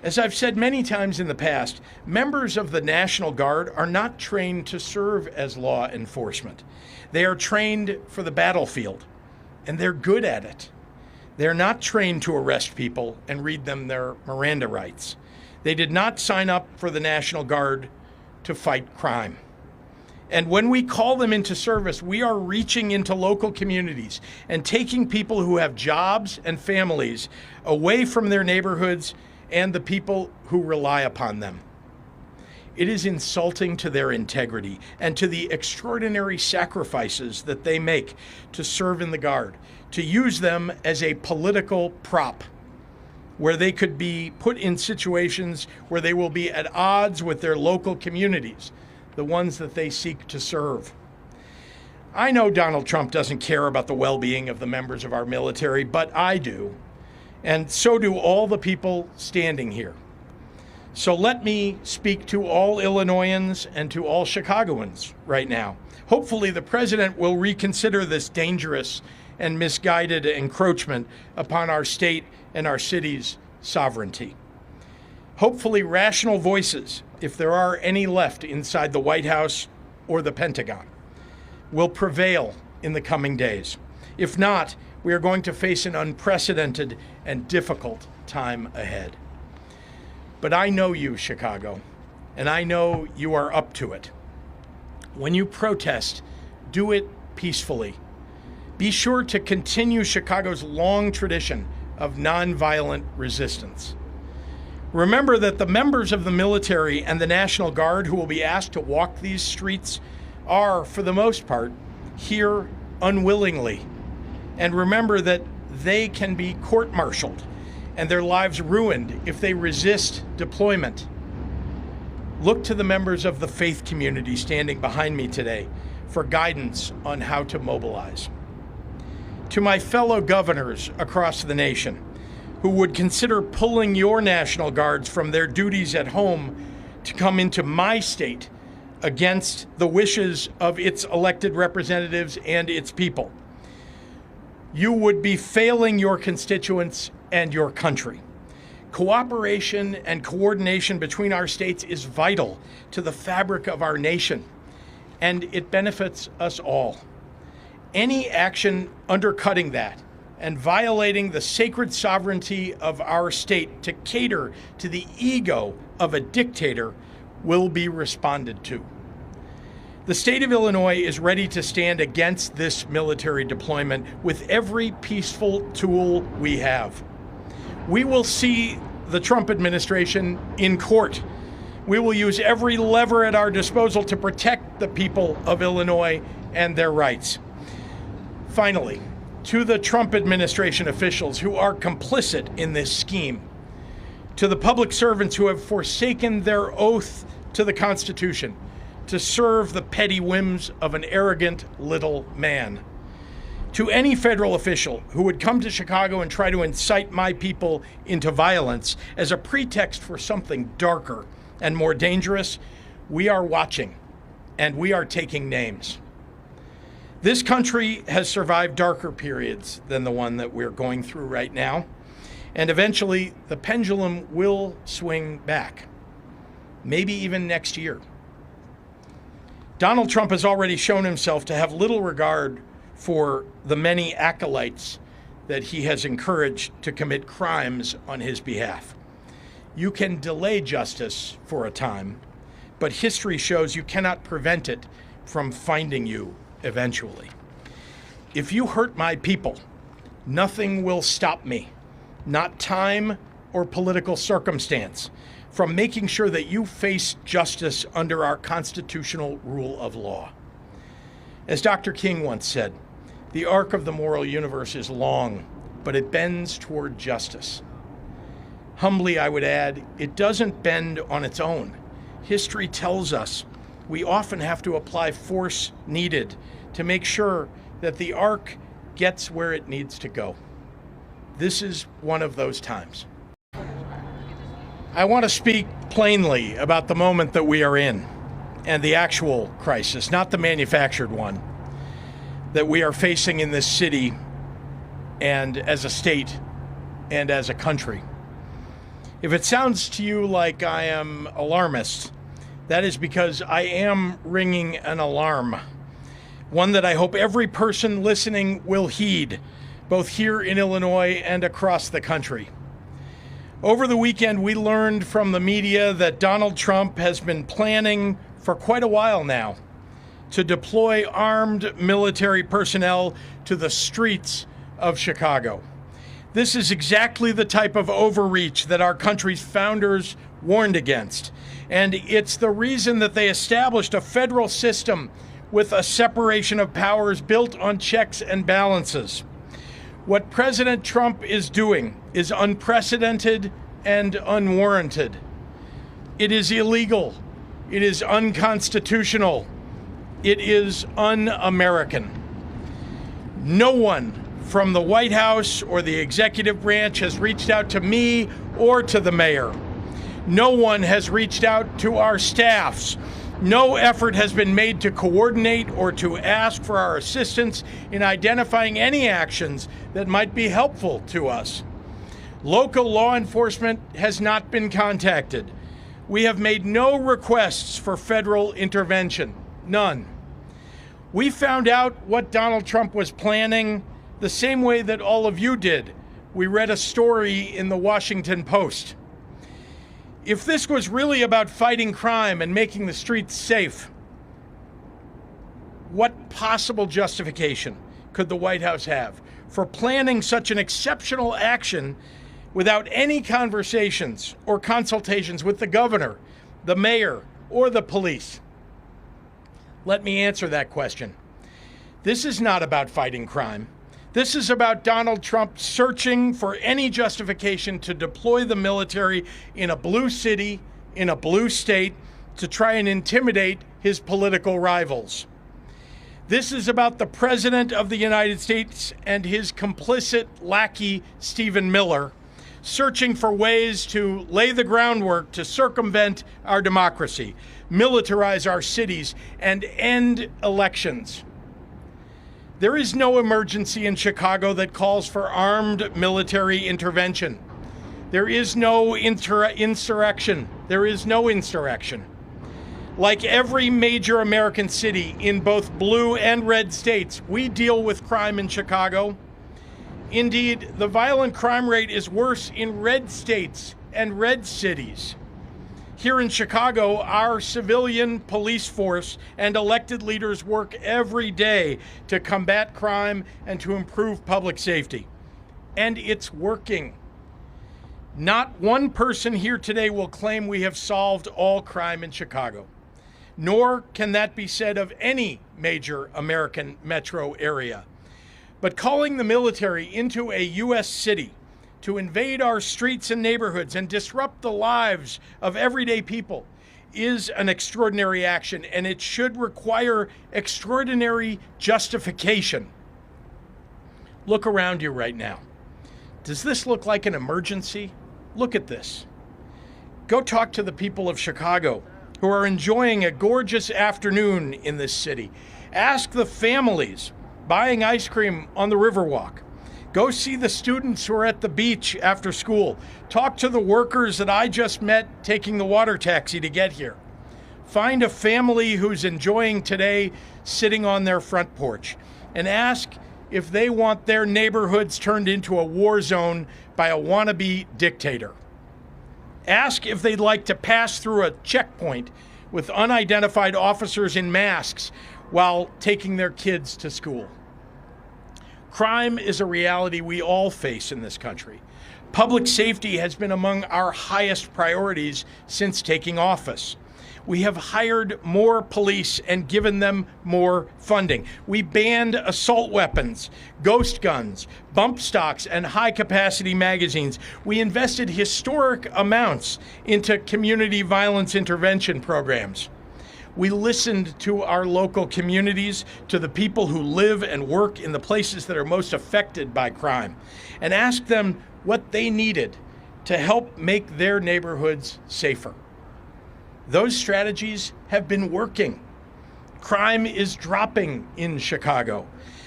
As I've said many times in the past, members of the National Guard are not trained to serve as law enforcement. They are trained for the battlefield, and they're good at it. They're not trained to arrest people and read them their Miranda rights. They did not sign up for the National Guard to fight crime. And when we call them into service, we are reaching into local communities and taking people who have jobs and families away from their neighborhoods and the people who rely upon them. It is insulting to their integrity and to the extraordinary sacrifices that they make to serve in the Guard, to use them as a political prop, where they could be put in situations where they will be at odds with their local communities, the ones that they seek to serve. I know Donald Trump doesn't care about the well-being of the members of our military, but I do, and so do all the people standing here. So let me speak to all Illinoisans and to all Chicagoans right now. Hopefully the president will reconsider this dangerous and misguided encroachment upon our state and our city's sovereignty. Hopefully rational voices, if there are any left inside the White House or the Pentagon, will prevail in the coming days. If not, we are going to face an unprecedented and difficult time ahead. But I know you, Chicago, and I know you are up to it. When you protest, do it peacefully. Be sure to continue Chicago's long tradition of nonviolent resistance. Remember that the members of the military and the National Guard who will be asked to walk these streets are, for the most part, here unwillingly. And remember that they can be court-martialed and their lives ruined if they resist deployment. Look to the members of the faith community standing behind me today for guidance on how to mobilize. To my fellow governors across the nation who would consider pulling your National Guards from their duties at home to come into my state against the wishes of its elected representatives and its people, you would be failing your constituents and your country. Cooperation and coordination between our states is vital to the fabric of our nation, and it benefits us all. Any action undercutting that and violating the sacred sovereignty of our state to cater to the ego of a dictator will be responded to. The state of Illinois is ready to stand against this military deployment with every peaceful tool we have. We will see the Trump administration in court. We will use every lever at our disposal to protect the people of Illinois and their rights. Finally, to the Trump administration officials who are complicit in this scheme, to the public servants who have forsaken their oath to the Constitution to serve the petty whims of an arrogant little man, to any federal official who would come to Chicago and try to incite my people into violence as a pretext for something darker and more dangerous, we are watching and we are taking names. This country has survived darker periods than the one that we're going through right now, and eventually the pendulum will swing back, maybe even next year. Donald Trump has already shown himself to have little regard for the many acolytes that he has encouraged to commit crimes on his behalf. You can delay justice for a time, but history shows you cannot prevent it from finding you eventually. If you hurt my people, nothing will stop me, not time or political circumstance, from making sure that you face justice under our constitutional rule of law. As Dr. King once said, the arc of the moral universe is long, but it bends toward justice. Humbly, I would add, it doesn't bend on its own. History tells us we often have to apply force needed to make sure that the arc gets where it needs to go. This is one of those times. I want to speak plainly about the moment that we are in and the actual crisis, not the manufactured one, that we are facing in this city and as a state and as a country. If it sounds to you like I am alarmist, that is because I am ringing an alarm, one that I hope every person listening will heed, both here in Illinois and across the country. Over the weekend, we learned from the media that Donald Trump has been planning for quite a while now to deploy armed military personnel to the streets of Chicago. This is exactly the type of overreach that our country's founders warned against. And it's the reason that they established a federal system with a separation of powers built on checks and balances. What President Trump is doing is unprecedented and unwarranted. It is illegal. It is unconstitutional. It is un-American. No one from the White House or the executive branch has reached out to me or to the mayor. No one has reached out to our staffs. No effort has been made to coordinate or to ask for our assistance in identifying any actions that might be helpful to us. Local law enforcement has not been contacted. We have made no requests for federal intervention. None. We found out what Donald Trump was planning the same way that all of you did. We read a story in the Washington Post. If this was really about fighting crime and making the streets safe, what possible justification could the White House have for planning such an exceptional action without any conversations or consultations with the governor, the mayor, or the police? Let me answer that question. This is not about fighting crime. This is about Donald Trump searching for any justification to deploy the military in a blue city, in a blue state, to try and intimidate his political rivals. This is about the President of the United States and his complicit lackey, Stephen Miller, searching for ways to lay the groundwork to circumvent our democracy, militarize our cities, and end elections. There is no emergency in Chicago that calls for armed military intervention. There is no insurrection. There is no insurrection. Like every major American city in both blue and red states, we deal with crime in Chicago. Indeed, the violent crime rate is worse in red states and red cities. Here in Chicago, our civilian police force and elected leaders work every day to combat crime and to improve public safety. And it's working. Not one person here today will claim we have solved all crime in Chicago, nor can that be said of any major American metro area. But calling the military into a U.S. city to invade our streets and neighborhoods and disrupt the lives of everyday people is an extraordinary action, and it should require extraordinary justification. Look around you right now. Does this look like an emergency? Look at this. Go talk to the people of Chicago who are enjoying a gorgeous afternoon in this city. Ask the families buying ice cream on the Riverwalk. Go see the students who are at the beach after school. Talk to the workers that I just met taking the water taxi to get here. Find a family who's enjoying today sitting on their front porch and ask if they want their neighborhoods turned into a war zone by a wannabe dictator. Ask if they'd like to pass through a checkpoint with unidentified officers in masks while taking their kids to school. Crime is a reality we all face in this country. Public safety has been among our highest priorities since taking office. We have hired more police and given them more funding. We banned assault weapons, ghost guns, bump stocks, and high-capacity magazines. We invested historic amounts into community violence intervention programs. We listened to our local communities, to the people who live and work in the places that are most affected by crime, and asked them what they needed to help make their neighborhoods safer. Those strategies have been working. Crime is dropping in Chicago.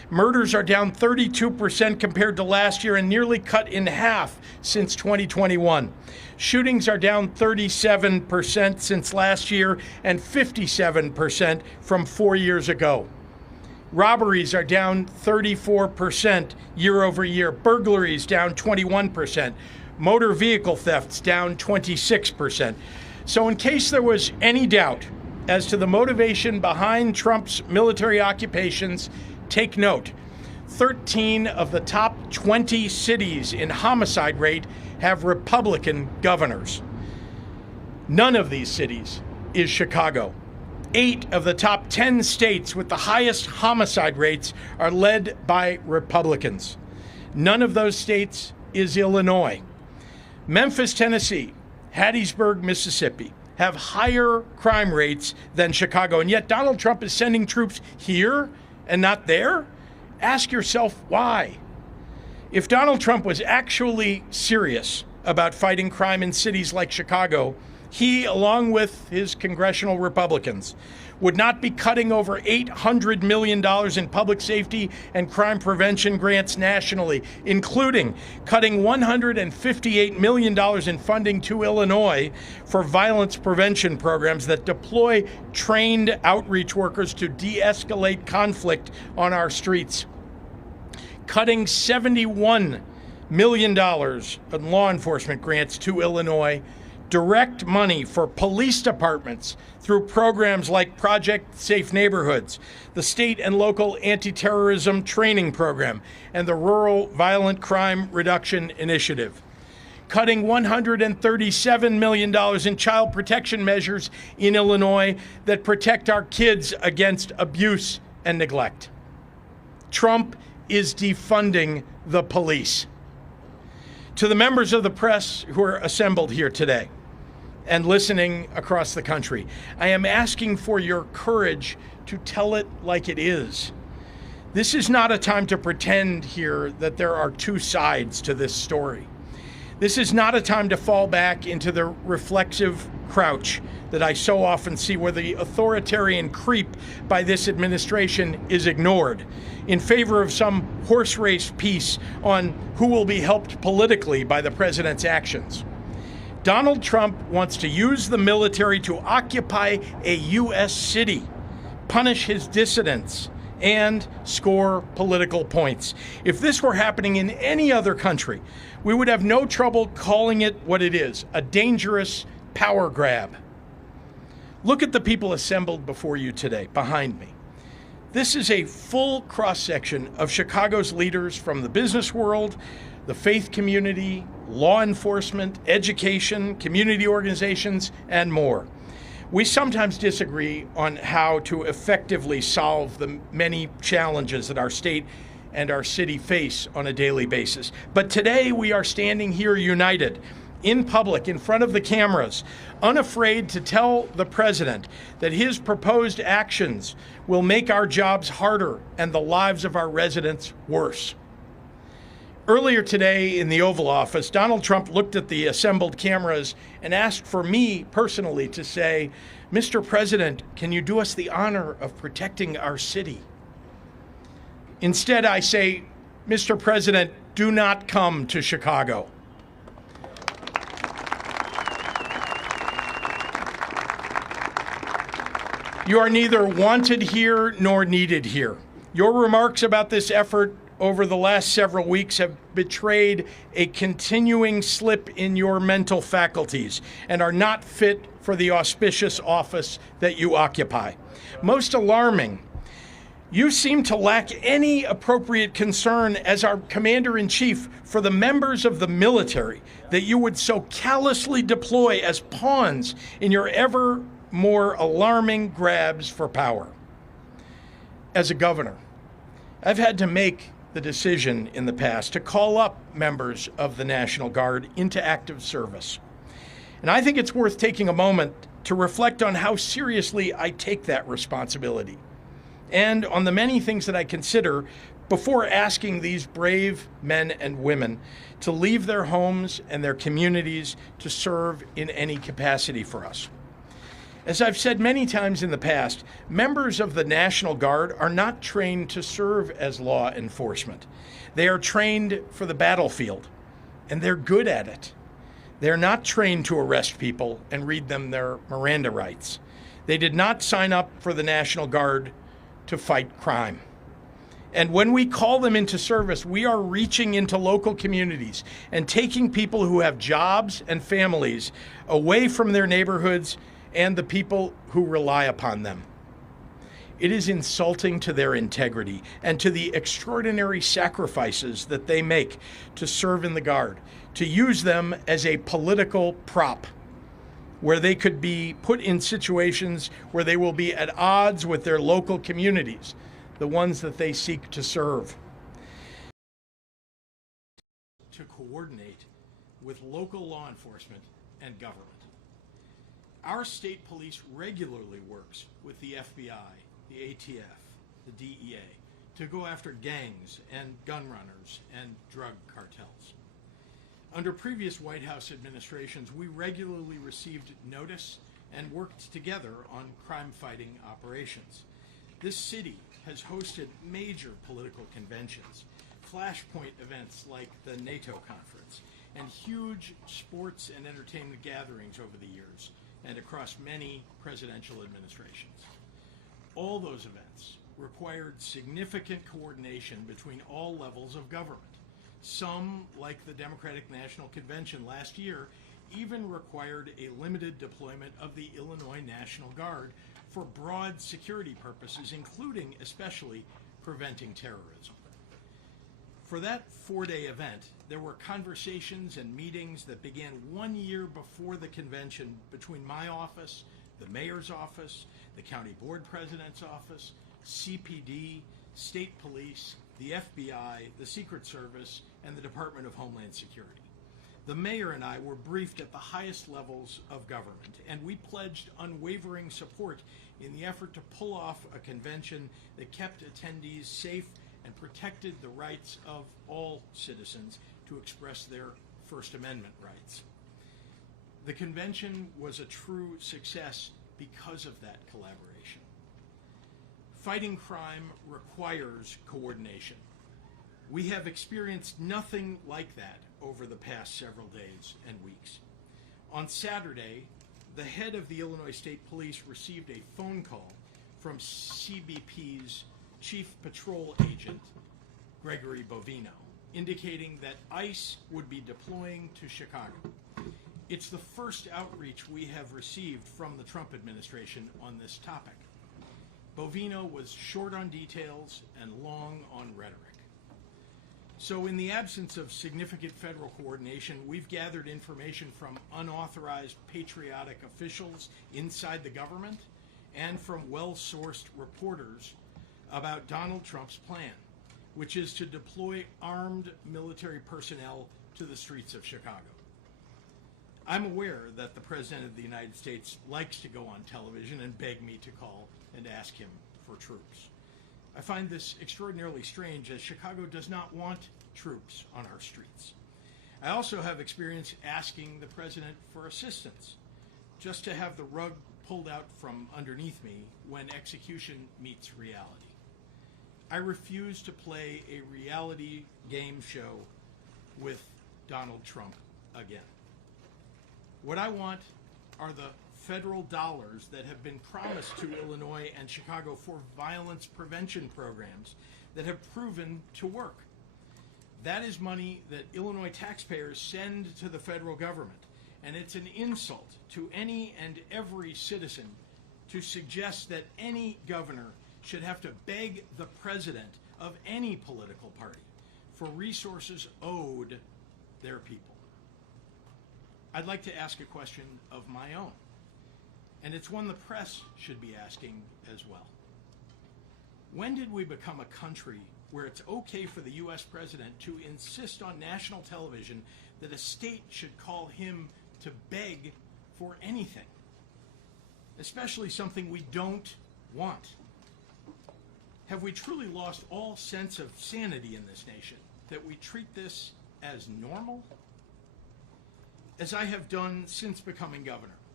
Murders are down 32% compared to last year and nearly cut in half since 2021. Shootings are down 37% since last year and 57% from 4 years ago. Robberies are down 34% year over year. Burglaries down 21%. Motor vehicle thefts down 26%. So in case there was any doubt as to the motivation behind Trump's military occupations, take note. 13 of the top 20 cities in homicide rate have Republican governors. None of these cities is Chicago. 8 of the top 10 states with the highest homicide rates are led by Republicans. None of those states is Illinois. Memphis, Tennessee, Hattiesburg, Mississippi have higher crime rates than Chicago, and yet Donald Trump is sending troops here and not there? Ask yourself why. If Donald Trump was actually serious about fighting crime in cities like Chicago, he, along with his congressional Republicans, would not be cutting over $800 million in public safety and crime prevention grants nationally, including cutting $158 million in funding to Illinois for violence prevention programs that deploy trained outreach workers to de-escalate conflict on our streets. Cutting $71 million in law enforcement grants to Illinois, direct money for police departments through programs like Project Safe Neighborhoods, the state and local anti-terrorism training program, and the Rural Violent Crime Reduction Initiative. Cutting $137 million in child protection measures in Illinois that protect our kids against abuse and neglect. Trump is defunding the police. To the members of the press who are assembled here today and listening across the country, I am asking for your courage to tell it like it is. This is not a time to pretend here that there are two sides to this story. This is not a time to fall back into the reflexive crouch that I so often see, where the authoritarian creep by this administration is ignored in favor of some horse race piece on who will be helped politically by the president's actions. Donald Trump wants to use the military to occupy a U.S. city, punish his dissidents, and score political points. If this were happening in any other country, we would have no trouble calling it what it is, a dangerous power grab. Look at the people assembled before you today, behind me. This is a full cross-section of Chicago's leaders from the business world, the faith community, law enforcement, education, community organizations, and more. We sometimes disagree on how to effectively solve the many challenges that our state and our city face on a daily basis. But today we are standing here united, in public, in front of the cameras, unafraid to tell the president that his proposed actions will make our jobs harder and the lives of our residents worse. Earlier today in the Oval Office, Donald Trump looked at the assembled cameras and asked for me personally to say, "Mr. President, can you do us the honor of protecting our city?" Instead, I say, "Mr. President, do not come to Chicago." You are neither wanted here nor needed here. Your remarks about this effort over the last several weeks have betrayed a continuing slip in your mental faculties and are not fit for the auspicious office that you occupy. Most alarming, you seem to lack any appropriate concern as our commander-in-chief for the members of the military that you would so callously deploy as pawns in your ever more alarming grabs for power. As a governor, I've had to make the decision in the past to call up members of the National Guard into active service. And I think it's worth taking a moment to reflect on how seriously I take that responsibility and on the many things that I consider before asking these brave men and women to leave their homes and their communities to serve in any capacity for us. As I've said many times in the past, members of the National Guard are not trained to serve as law enforcement. They are trained for the battlefield, and they're good at it. They're not trained to arrest people and read them their Miranda rights. They did not sign up for the National Guard to fight crime. And when we call them into service, we are reaching into local communities and taking people who have jobs and families away from their neighborhoods and the people who rely upon them. It is insulting to their integrity and to the extraordinary sacrifices that they make to serve in the Guard, to use them as a political prop, where they could be put in situations where they will be at odds with their local communities, the ones that they seek to serve. To coordinate with local law enforcement and government. Our state police regularly works with the FBI, the ATF, the DEA, to go after gangs and gun runners and drug cartels. Under previous White House administrations, we regularly received notice and worked together on crime-fighting operations. This city has hosted major political conventions, flashpoint events like the NATO conference, and huge sports and entertainment gatherings over the years and across many presidential administrations. All those events required significant coordination between all levels of government. Some, like the Democratic National Convention last year, even required a limited deployment of the Illinois National Guard for broad security purposes, including especially preventing terrorism. For that four-day event, there were conversations and meetings that began 1 year before the convention between my office, the mayor's office, the county board president's office, CPD, state police, the FBI, the Secret Service, and the Department of Homeland Security. The mayor and I were briefed at the highest levels of government, and we pledged unwavering support in the effort to pull off a convention that kept attendees safe and protected the rights of all citizens to express their First Amendment rights. The convention was a true success because of that collaboration. Fighting crime requires coordination. We have experienced nothing like that over the past several days and weeks. On Saturday, the head of the Illinois State Police received a phone call from CBP's Chief Patrol Agent, Gregory Bovino, indicating that ICE would be deploying to Chicago. It's the first outreach we have received from the Trump administration on this topic. Bovino was short on details and long on rhetoric. So in the absence of significant federal coordination, we've gathered information from unauthorized patriotic officials inside the government and from well-sourced reporters about Donald Trump's plan, which is to deploy armed military personnel to the streets of Chicago. I'm aware that the President of the United States likes to go on television and beg me to call and ask him for troops. I find this extraordinarily strange, as Chicago does not want troops on our streets. I also have experience asking the President for assistance, just to have the rug pulled out from underneath me when execution meets reality. I refuse to play a reality game show with Donald Trump again. What I want are the federal dollars that have been promised to Illinois and Chicago for violence prevention programs that have proven to work. That is money that Illinois taxpayers send to the federal government, and it's an insult to any and every citizen to suggest that any governor should have to beg the president of any political party for resources owed their people. I'd like to ask a question of my own, and it's one the press should be asking as well. When did we become a country where it's okay for the U.S. president to insist on national television that a state should call him to beg for anything, especially something we don't want? Have we truly lost all sense of sanity in this nation, that we treat this as normal? As I have done since becoming governor,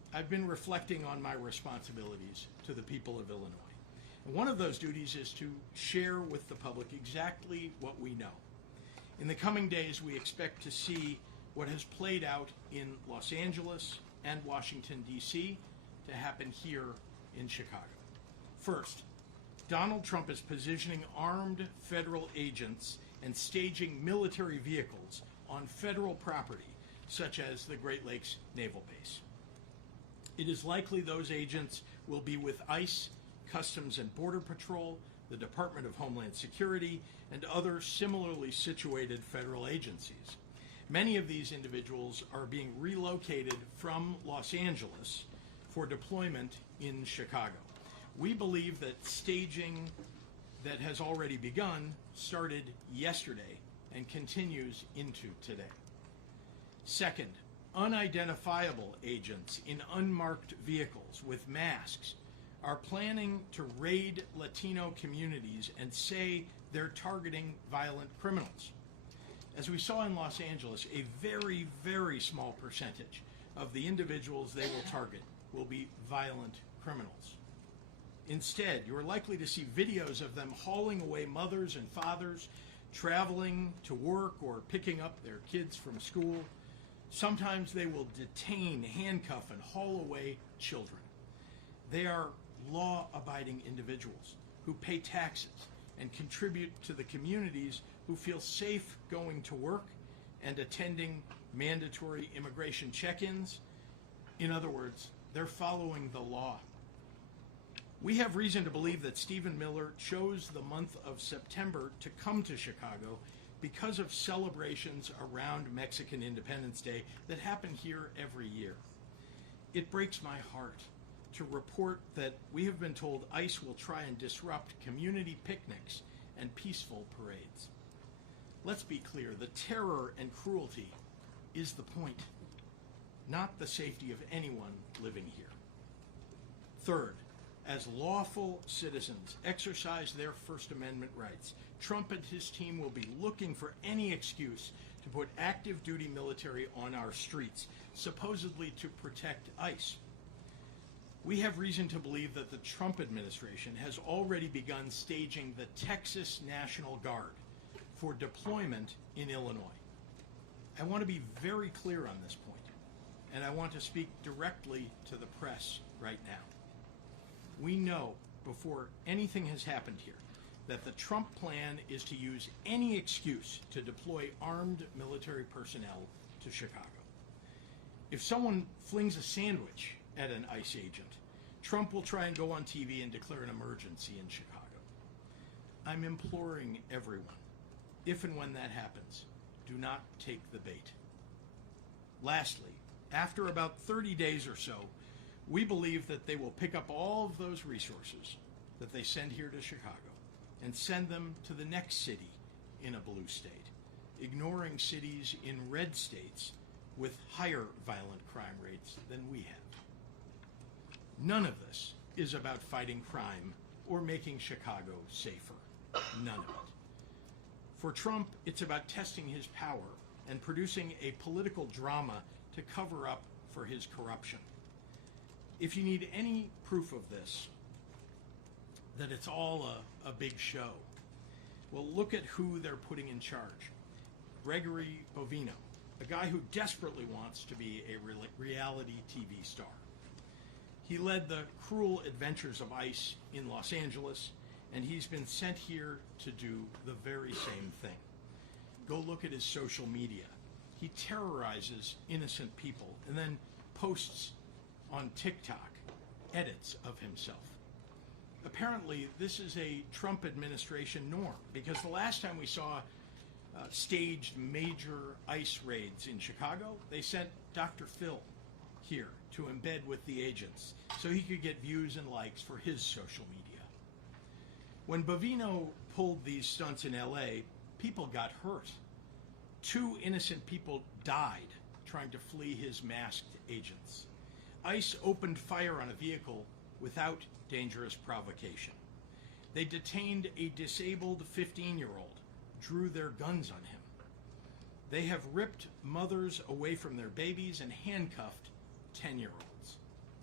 I've been reflecting on my responsibilities to the people of Illinois. And one of those duties is to share with the public exactly what we know. In the coming days, we expect to see what has played out in Los Angeles and Washington, D.C., to happen here in Chicago. First, Donald Trump is positioning armed federal agents and staging military vehicles on federal property, such as the Great Lakes Naval Base. It is likely those agents will be with ICE, Customs and Border Patrol, the Department of Homeland Security, and other similarly situated federal agencies. Many of these individuals are being relocated from Los Angeles for deployment in Chicago. We believe that staging that has already begun started yesterday and continues into today. Second, unidentifiable agents in unmarked vehicles with masks are planning to raid Latino communities and say they're targeting violent criminals. As we saw in Los Angeles, a very, very small percentage of the individuals they will target will be violent criminals. Instead, you're likely to see videos of them hauling away mothers and fathers, traveling to work or picking up their kids from school. Sometimes they will detain, handcuff, and haul away children. They are law-abiding individuals who pay taxes and contribute to the communities who feel safe going to work and attending mandatory immigration check-ins. In other words, they're following the law. We have reason to believe that Stephen Miller chose the month of September to come to Chicago because of celebrations around Mexican Independence Day that happen here every year. It breaks my heart to report that we have been told ICE will try and disrupt community picnics and peaceful parades. Let's be clear, the terror and cruelty is the point, not the safety of anyone living here. Third, as lawful citizens exercise their First Amendment rights, Trump and his team will be looking for any excuse to put active duty military on our streets, supposedly to protect ICE. We have reason to believe that the Trump administration has already begun staging the Texas National Guard for deployment in Illinois. I want to be very clear on this point, and I want to speak directly to the press right now. We know before anything has happened here that the Trump plan is to use any excuse to deploy armed military personnel to Chicago. If someone flings a sandwich at an ICE agent, Trump will try and go on TV and declare an emergency in Chicago. I'm imploring everyone, if and when that happens, do not take the bait. Lastly, after about 30 days or so, we believe that they will pick up all of those resources that they send here to Chicago and send them to the next city in a blue state, ignoring cities in red states with higher violent crime rates than we have. None of this is about fighting crime or making Chicago safer. None of it. For Trump, it's about testing his power and producing a political drama to cover up for his corruption. If you need any proof of this, that it's all a big show, well, look at who they're putting in charge. Gregory Bovino, a guy who desperately wants to be a reality TV star. He led the cruel adventures of ICE in Los Angeles, and he's been sent here to do the very same thing. Go look at his social media. He terrorizes innocent people and then posts on TikTok edits of himself. Apparently, this is a Trump administration norm, because the last time we saw staged major ICE raids in Chicago, they sent Dr. Phil here to embed with the agents so he could get views and likes for his social media. When Bovino pulled these stunts in LA, people got hurt. 2 innocent people died trying to flee his masked agents. ICE opened fire on a vehicle without dangerous provocation. They detained a disabled 15-year-old, drew their guns on him. They have ripped mothers away from their babies and handcuffed 10-year-olds.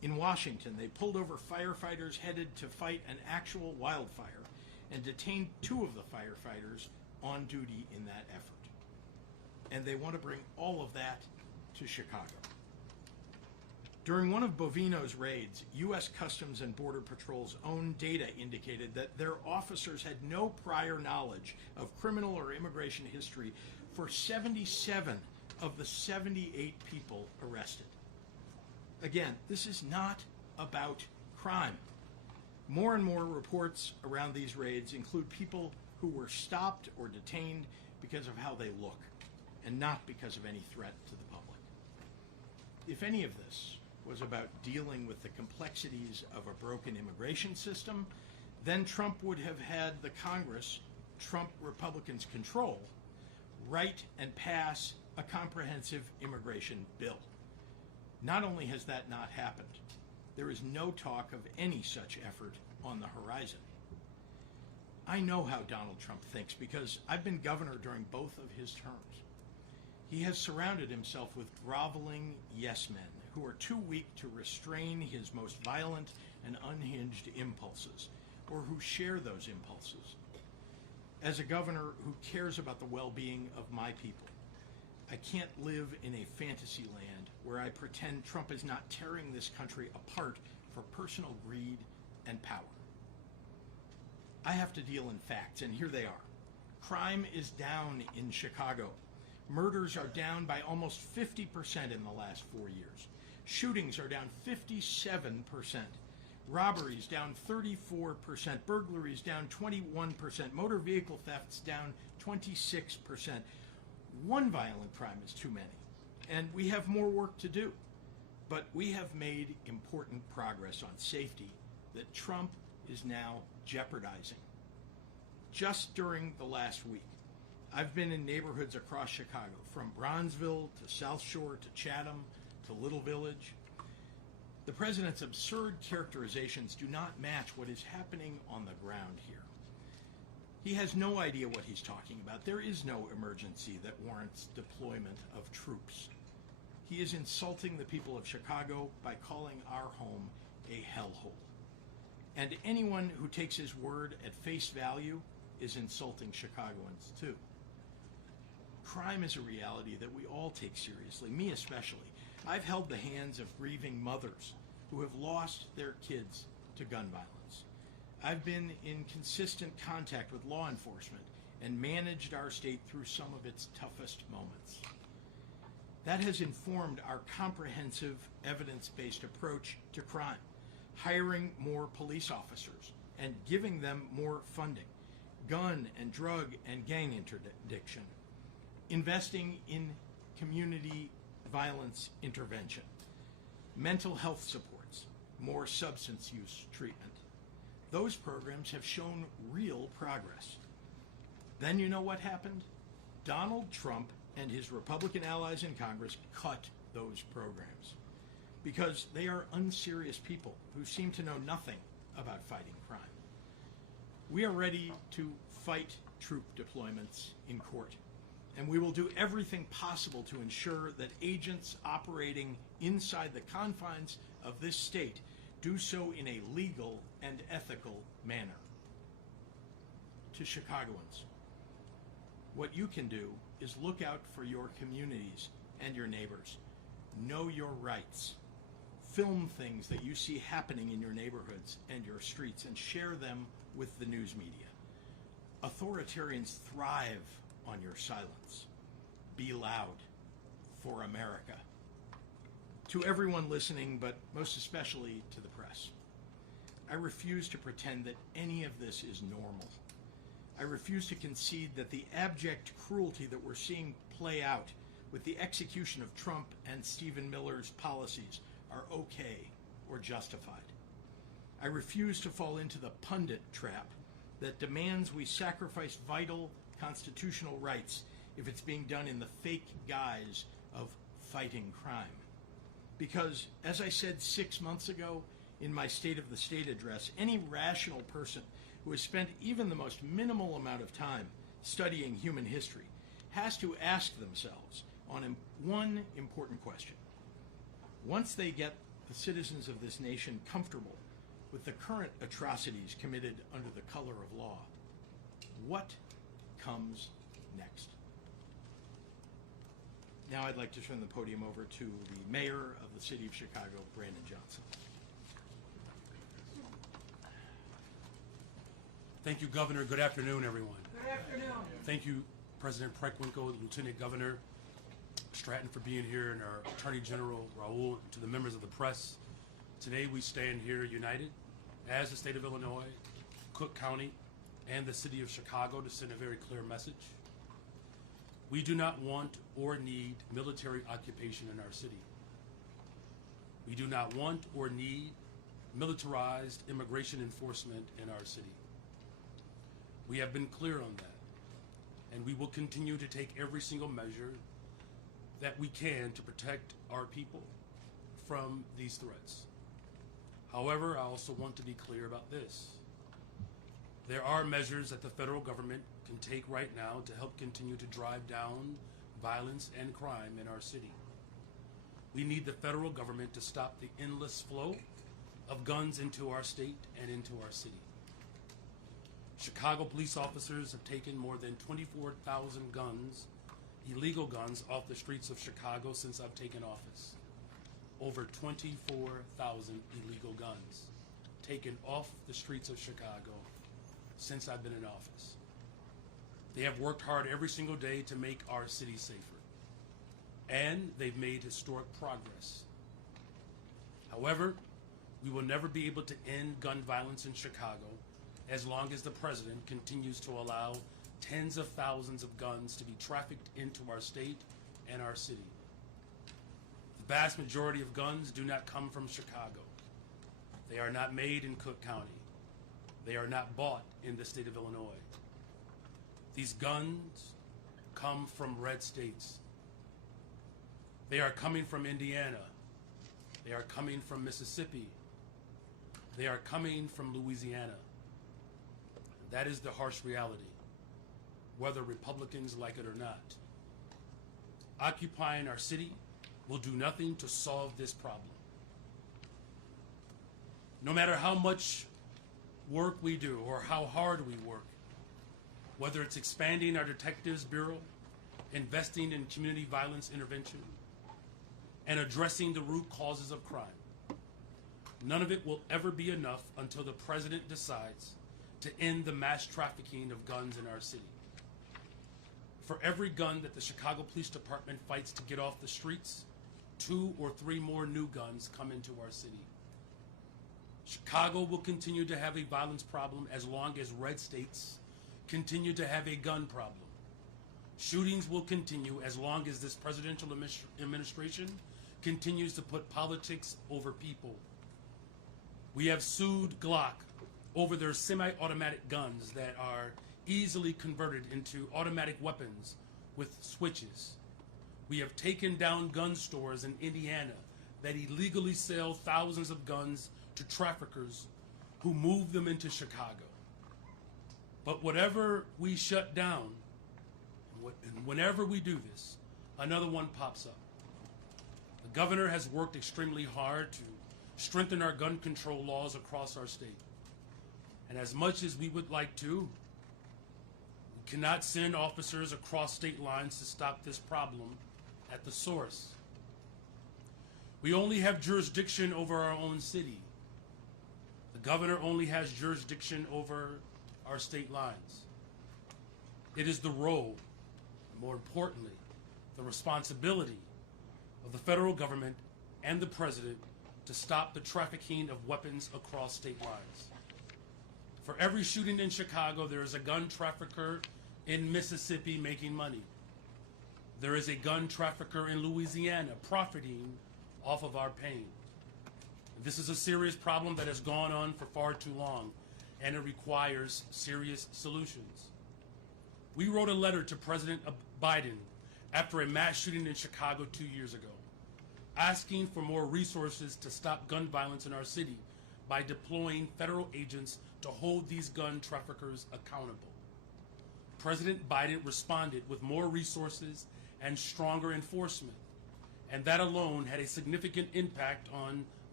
In Washington, they pulled over firefighters headed to fight an actual wildfire and detained 2 of the firefighters on duty in that effort. And they want to bring all of that to Chicago. During one of Bovino's raids, U.S. Customs and Border Patrol's own data indicated that their officers had no prior knowledge of criminal or immigration history for 77 of the 78 people arrested. Again, this is not about crime. More and more reports around these raids include people who were stopped or detained because of how they look, and not because of any threat to the public. If any of this was about dealing with the complexities of a broken immigration system, then Trump would have had the Congress Trump Republicans control write and pass a comprehensive immigration bill. Not only has that not happened, there is no talk of any such effort on the horizon. I know how Donald Trump thinks because I've been governor during both of his terms. He has surrounded himself with groveling yes men who are too weak to restrain his most violent and unhinged impulses, or who share those impulses. As a governor who cares about the well-being of my people, I can't live in a fantasy land where I pretend Trump is not tearing this country apart for personal greed and power. I have to deal in facts, and here they are. Crime is down in Chicago. Murders are down by almost 50% in the last 4 years. Shootings are down 57%. Robberies down 34%. Burglaries down 21%. Motor vehicle thefts down 26%. One violent crime is too many, and we have more work to do. But we have made important progress on safety that Trump is now jeopardizing. Just during the last week, I've been in neighborhoods across Chicago, from Bronzeville to South Shore to Chatham to Little Village. The president's absurd characterizations do not match what is happening on the ground here. He has no idea what he's talking about. There is no emergency that warrants deployment of troops. He is insulting the people of Chicago by calling our home a hellhole. And anyone who takes his word at face value is insulting Chicagoans too. Crime is a reality that we all take seriously, me especially. I've held the hands of grieving mothers who have lost their kids to gun violence. I've been in consistent contact with law enforcement and managed our state through some of its toughest moments. That has informed our comprehensive, evidence-based approach to crime, hiring more police officers and giving them more funding, gun and drug and gang interdiction, investing in community violence intervention, mental health supports, more substance use treatment. Those programs have shown real progress. Then you know what happened? Donald Trump and his Republican allies in Congress cut those programs because they are unserious people who seem to know nothing about fighting crime. We are ready to fight troop deployments in court, and we will do everything possible to ensure that agents operating inside the confines of this state do so in a legal and ethical manner. To Chicagoans, what you can do is look out for your communities and your neighbors. Know your rights. Film things that you see happening in your neighborhoods and your streets and share them with the news media. Authoritarians thrive on your silence. Be loud for America. To everyone listening, but most especially to the press, I refuse to pretend that any of this is normal. I refuse to concede that the abject cruelty that we're seeing play out with the execution of Trump and Stephen Miller's policies are okay or justified. I refuse to fall into the pundit trap that demands we sacrifice vital constitutional rights if it's being done in the fake guise of fighting crime. Because, as I said 6 months ago in my State of the State address, any rational person who has spent even the most minimal amount of time studying human history has to ask themselves on one important question. Once they get the citizens of this nation comfortable with the current atrocities committed under the color of law. What comes next? Now I'd like to turn the podium over to the mayor of the city of Chicago, Brandon Johnson. Thank you, Governor. Good afternoon, everyone. Good afternoon. Thank you, President Preckwinkle, Lieutenant Governor Stratton, for being here, and our Attorney General, Raul, to the members of the press. Today we stand here united as the state of Illinois, Cook County, and the city of Chicago to send a very clear message. We do not want or need military occupation in our city. We do not want or need militarized immigration enforcement in our city. We have been clear on that, and we will continue to take every single measure that we can to protect our people from these threats. However, I also want to be clear about this. There are measures that the federal government can take right now to help continue to drive down violence and crime in our city. We need the federal government to stop the endless flow of guns into our state and into our city. Chicago police officers have taken more than 24,000 guns, illegal guns, off the streets of Chicago since I've taken office. Over 24,000 illegal guns taken off the streets of Chicago since I've been in office. They have worked hard every single day to make our city safer, and they've made historic progress. However, we will never be able to end gun violence in Chicago as long as the president continues to allow tens of thousands of guns to be trafficked into our state and our city. The vast majority of guns do not come from Chicago. They are not made in Cook County. They are not bought in the state of Illinois. These guns come from red states. They are coming from Indiana. They are coming from Mississippi. They are coming from Louisiana. That is the harsh reality, whether Republicans like it or not. Occupying our city will do nothing to solve this problem. No matter how much work we do or how hard we work, whether it's expanding our Detectives Bureau, investing in community violence intervention, and addressing the root causes of crime, none of it will ever be enough until the president decides to end the mass trafficking of guns in our city. For every gun that the Chicago Police Department fights to get off the streets, 2 or 3 more new guns come into our city. Chicago will continue to have a violence problem as long as red states continue to have a gun problem. Shootings will continue as long as this presidential administration continues to put politics over people. We have sued Glock over their semi-automatic guns that are easily converted into automatic weapons with switches. We have taken down gun stores in Indiana that illegally sell thousands of guns to traffickers who move them into Chicago. But whatever we shut down, and whenever we do this, another one pops up. The governor has worked extremely hard to strengthen our gun control laws across our state. And as much as we would like to, we cannot send officers across state lines to stop this problem at the source. We only have jurisdiction over our own city. The governor only has jurisdiction over our state lines. It is the role, and more importantly, the responsibility of the federal government and the president to stop the trafficking of weapons across state lines. For every shooting in Chicago, there is a gun trafficker in Mississippi making money. There is a gun trafficker in Louisiana profiting off of our pain. This is a serious problem that has gone on for far too long, and it requires serious solutions. We wrote a letter to President Biden after a mass shooting in Chicago 2 years ago, asking for more resources to stop gun violence in our city by deploying federal agents to hold these gun traffickers accountable. President Biden responded with more resources and stronger enforcement, and that alone had a significant impact on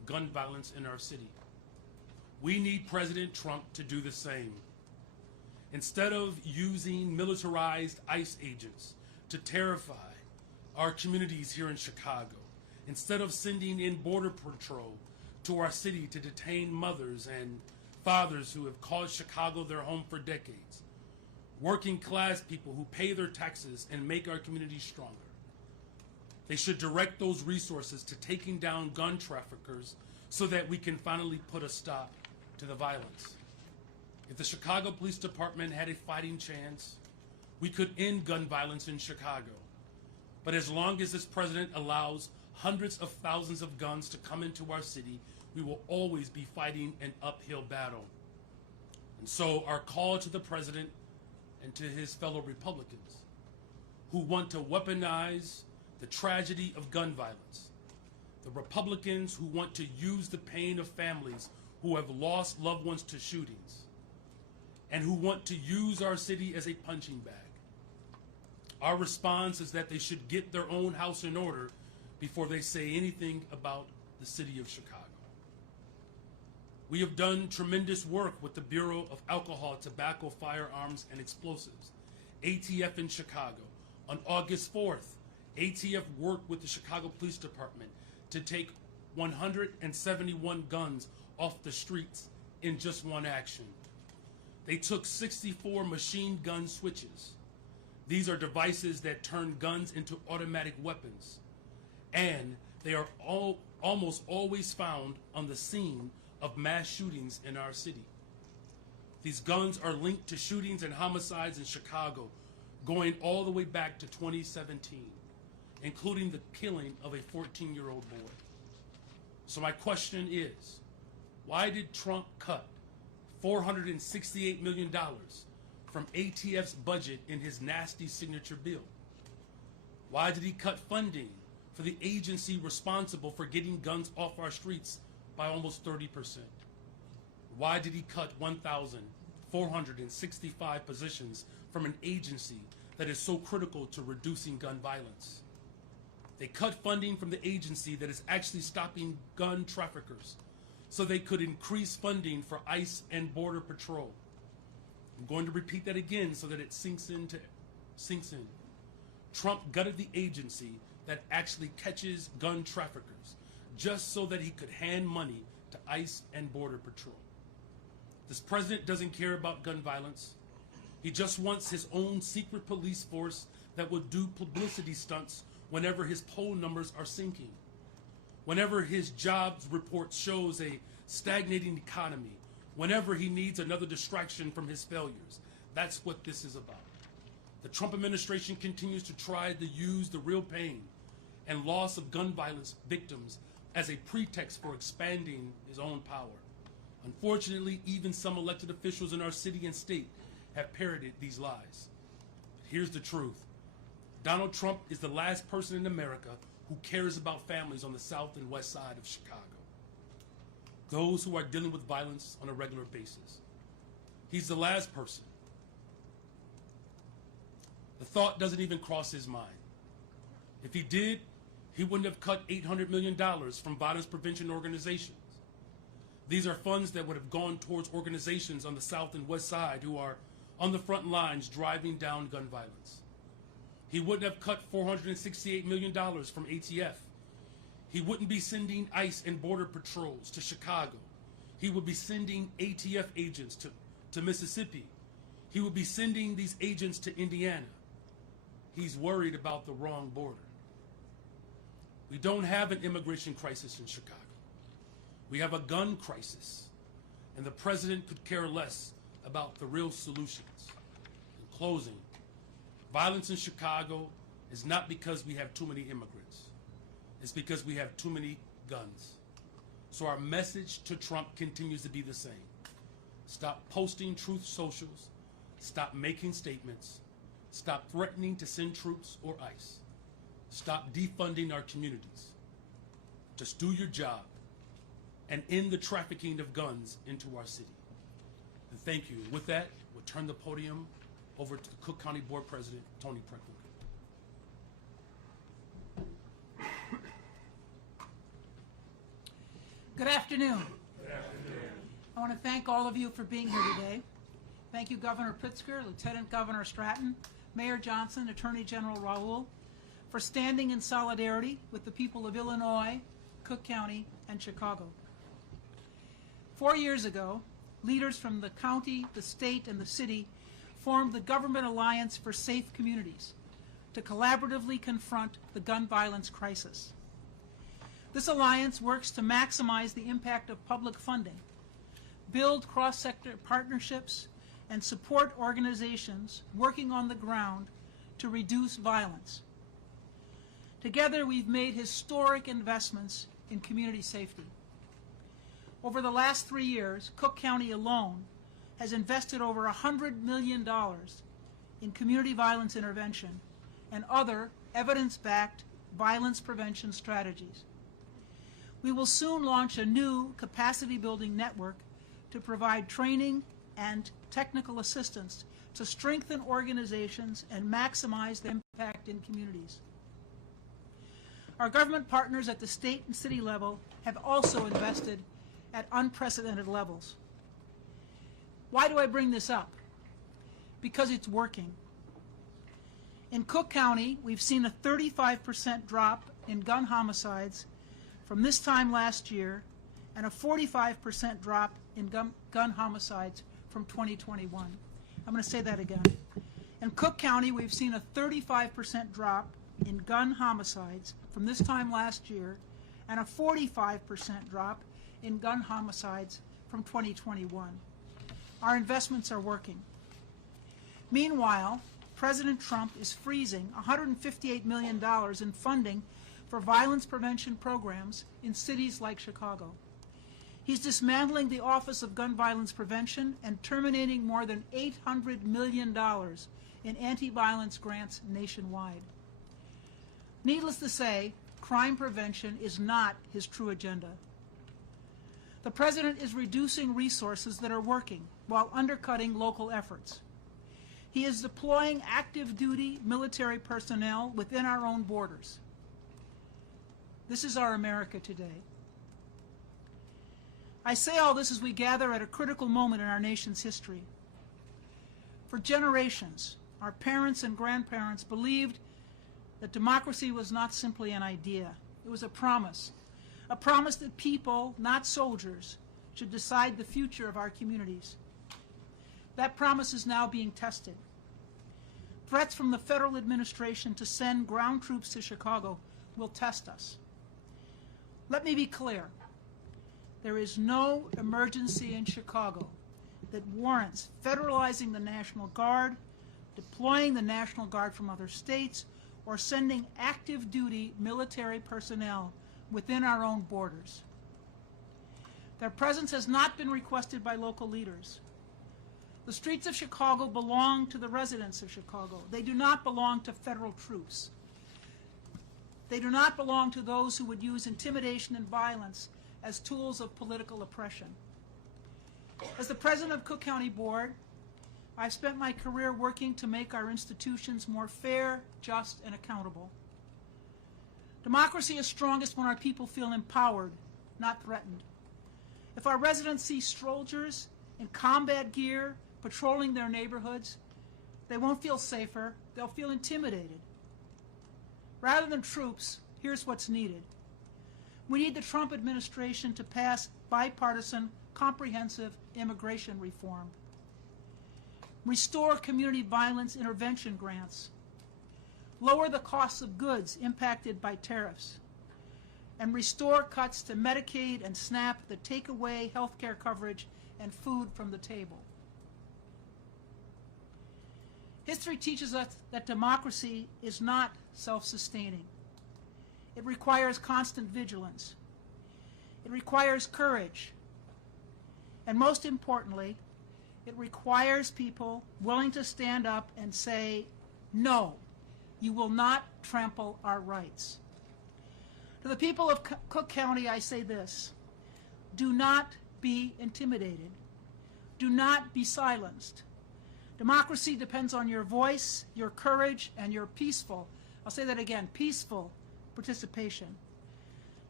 gun violence in our city. We need President Trump to do the same. Instead of using militarized ICE agents to terrify our communities here in Chicago, instead of sending in Border Patrol to our city to detain mothers and fathers who have called Chicago their home for decades, working class people who pay their taxes and make our communities stronger, they should direct those resources to taking down gun traffickers so that we can finally put a stop to the violence. If the Chicago Police Department had a fighting chance, we could end gun violence in Chicago. But as long as this president allows hundreds of thousands of guns to come into our city, we will always be fighting an uphill battle. And so our call to the president and to his fellow Republicans who want to weaponize the tragedy of gun violence, the Republicans who want to use the pain of families who have lost loved ones to shootings, and who want to use our city as a punching bag. Our response is that they should get their own house in order before they say anything about the city of Chicago. We have done tremendous work with the Bureau of Alcohol, Tobacco, Firearms, and Explosives, ATF in Chicago. On August 4th, ATF worked with the Chicago Police Department to take 171 guns off the streets in just one action. They took 64 machine gun switches. These are devices that turn guns into automatic weapons, and they are almost always found on the scene of mass shootings in our city. These guns are linked to shootings and homicides in Chicago going all the way back to 2017, including the killing of a 14-year-old boy. So my question is, why did Trump cut $468 million from ATF's budget in his nasty signature bill? Why did he cut funding for the agency responsible for getting guns off our streets by almost 30%? Why did he cut 1,465 positions from an agency that is so critical to reducing gun violence? They cut funding from the agency that is actually stopping gun traffickers so they could increase funding for ICE and Border Patrol. I'm going to repeat that again so that it sinks in. Trump gutted the agency that actually catches gun traffickers just so that he could hand money to ICE and Border Patrol. This president doesn't care about gun violence. He just wants his own secret police force that will do publicity stunts whenever his poll numbers are sinking, whenever his jobs report shows a stagnating economy, whenever he needs another distraction from his failures. That's what this is about. The Trump administration continues to try to use the real pain and loss of gun violence victims as a pretext for expanding his own power. Unfortunately, even some elected officials in our city and state have parroted these lies. But here's the truth. Donald Trump is the last person in America who cares about families on the south and west side of Chicago, those who are dealing with violence on a regular basis. He's the last person. The thought doesn't even cross his mind. If he did, he wouldn't have cut $800 million from violence prevention organizations. These are funds that would have gone towards organizations on the south and west side who are on the front lines driving down gun violence. He wouldn't have cut $468 million from ATF. He wouldn't be sending ICE and Border Patrols to Chicago. He would be sending ATF agents to Mississippi. He would be sending these agents to Indiana. He's worried about the wrong border. We don't have an immigration crisis in Chicago. We have a gun crisis, and the president could care less about the real solutions. In closing, violence in Chicago is not because we have too many immigrants. It's because we have too many guns. So our message to Trump continues to be the same. Stop posting truth socials. Stop making statements. Stop threatening to send troops or ICE. Stop defunding our communities. Just do your job and end the trafficking of guns into our city. And thank you. With that, we'll turn the podium over to the Cook County Board President, Tony Preckwinkle. Good afternoon. Good afternoon. I want to thank all of you for being here today. Thank you, Governor Pritzker, Lieutenant Governor Stratton, Mayor Johnson, Attorney General Raoul, for standing in solidarity with the people of Illinois, Cook County, and Chicago. 4 years ago, leaders from the county, the state, and the city formed the Government Alliance for Safe Communities to collaboratively confront the gun violence crisis. This alliance works to maximize the impact of public funding, build cross-sector partnerships, and support organizations working on the ground to reduce violence. Together, we've made historic investments in community safety. Over the last 3 years, Cook County alone has invested over $100 million in community violence intervention and other evidence-backed violence prevention strategies. We will soon launch a new capacity-building network to provide training and technical assistance to strengthen organizations and maximize their impact in communities. Our government partners at the state and city level have also invested at unprecedented levels. Why do I bring this up? Because it's working. In Cook County, we've seen a 35% drop in gun homicides from this time last year and a 45% drop in gun homicides from 2021. I'm going to say that again. In Cook County, we've seen a 35% drop in gun homicides from this time last year and a 45% drop in gun homicides from 2021. Our investments are working. Meanwhile, President Trump is freezing $158 million in funding for violence prevention programs in cities like Chicago. He's dismantling the Office of Gun Violence Prevention and terminating more than $800 million in anti-violence grants nationwide. Needless to say, crime prevention is not his true agenda. The President is reducing resources that are working while undercutting local efforts. He is deploying active-duty military personnel within our own borders. This is our America today. I say all this as we gather at a critical moment in our nation's history. For generations, our parents and grandparents believed that democracy was not simply an idea. It was a promise that people, not soldiers, should decide the future of our communities. That promise is now being tested. Threats from the federal administration to send ground troops to Chicago will test us. Let me be clear. There is no emergency in Chicago that warrants federalizing the National Guard, deploying the National Guard from other states, or sending active-duty military personnel within our own borders. Their presence has not been requested by local leaders. The streets of Chicago belong to the residents of Chicago. They do not belong to federal troops. They do not belong to those who would use intimidation and violence as tools of political oppression. As the president of Cook County Board, I've spent my career working to make our institutions more fair, just, and accountable. Democracy is strongest when our people feel empowered, not threatened. If our residents see soldiers in combat gear patrolling their neighborhoods, they won't feel safer, they'll feel intimidated. Rather than troops, here's what's needed. We need the Trump administration to pass bipartisan, comprehensive immigration reform. Restore community violence intervention grants. Lower the costs of goods impacted by tariffs. And restore cuts to Medicaid and SNAP that take away health care coverage and food from the table. History teaches us that democracy is not self-sustaining. It requires constant vigilance. It requires courage. And most importantly, it requires people willing to stand up and say, no, you will not trample our rights. To the people of Cook County, I say this: do not be intimidated. Do not be silenced. Democracy depends on your voice, your courage, and your peaceful, I'll say that again, peaceful participation.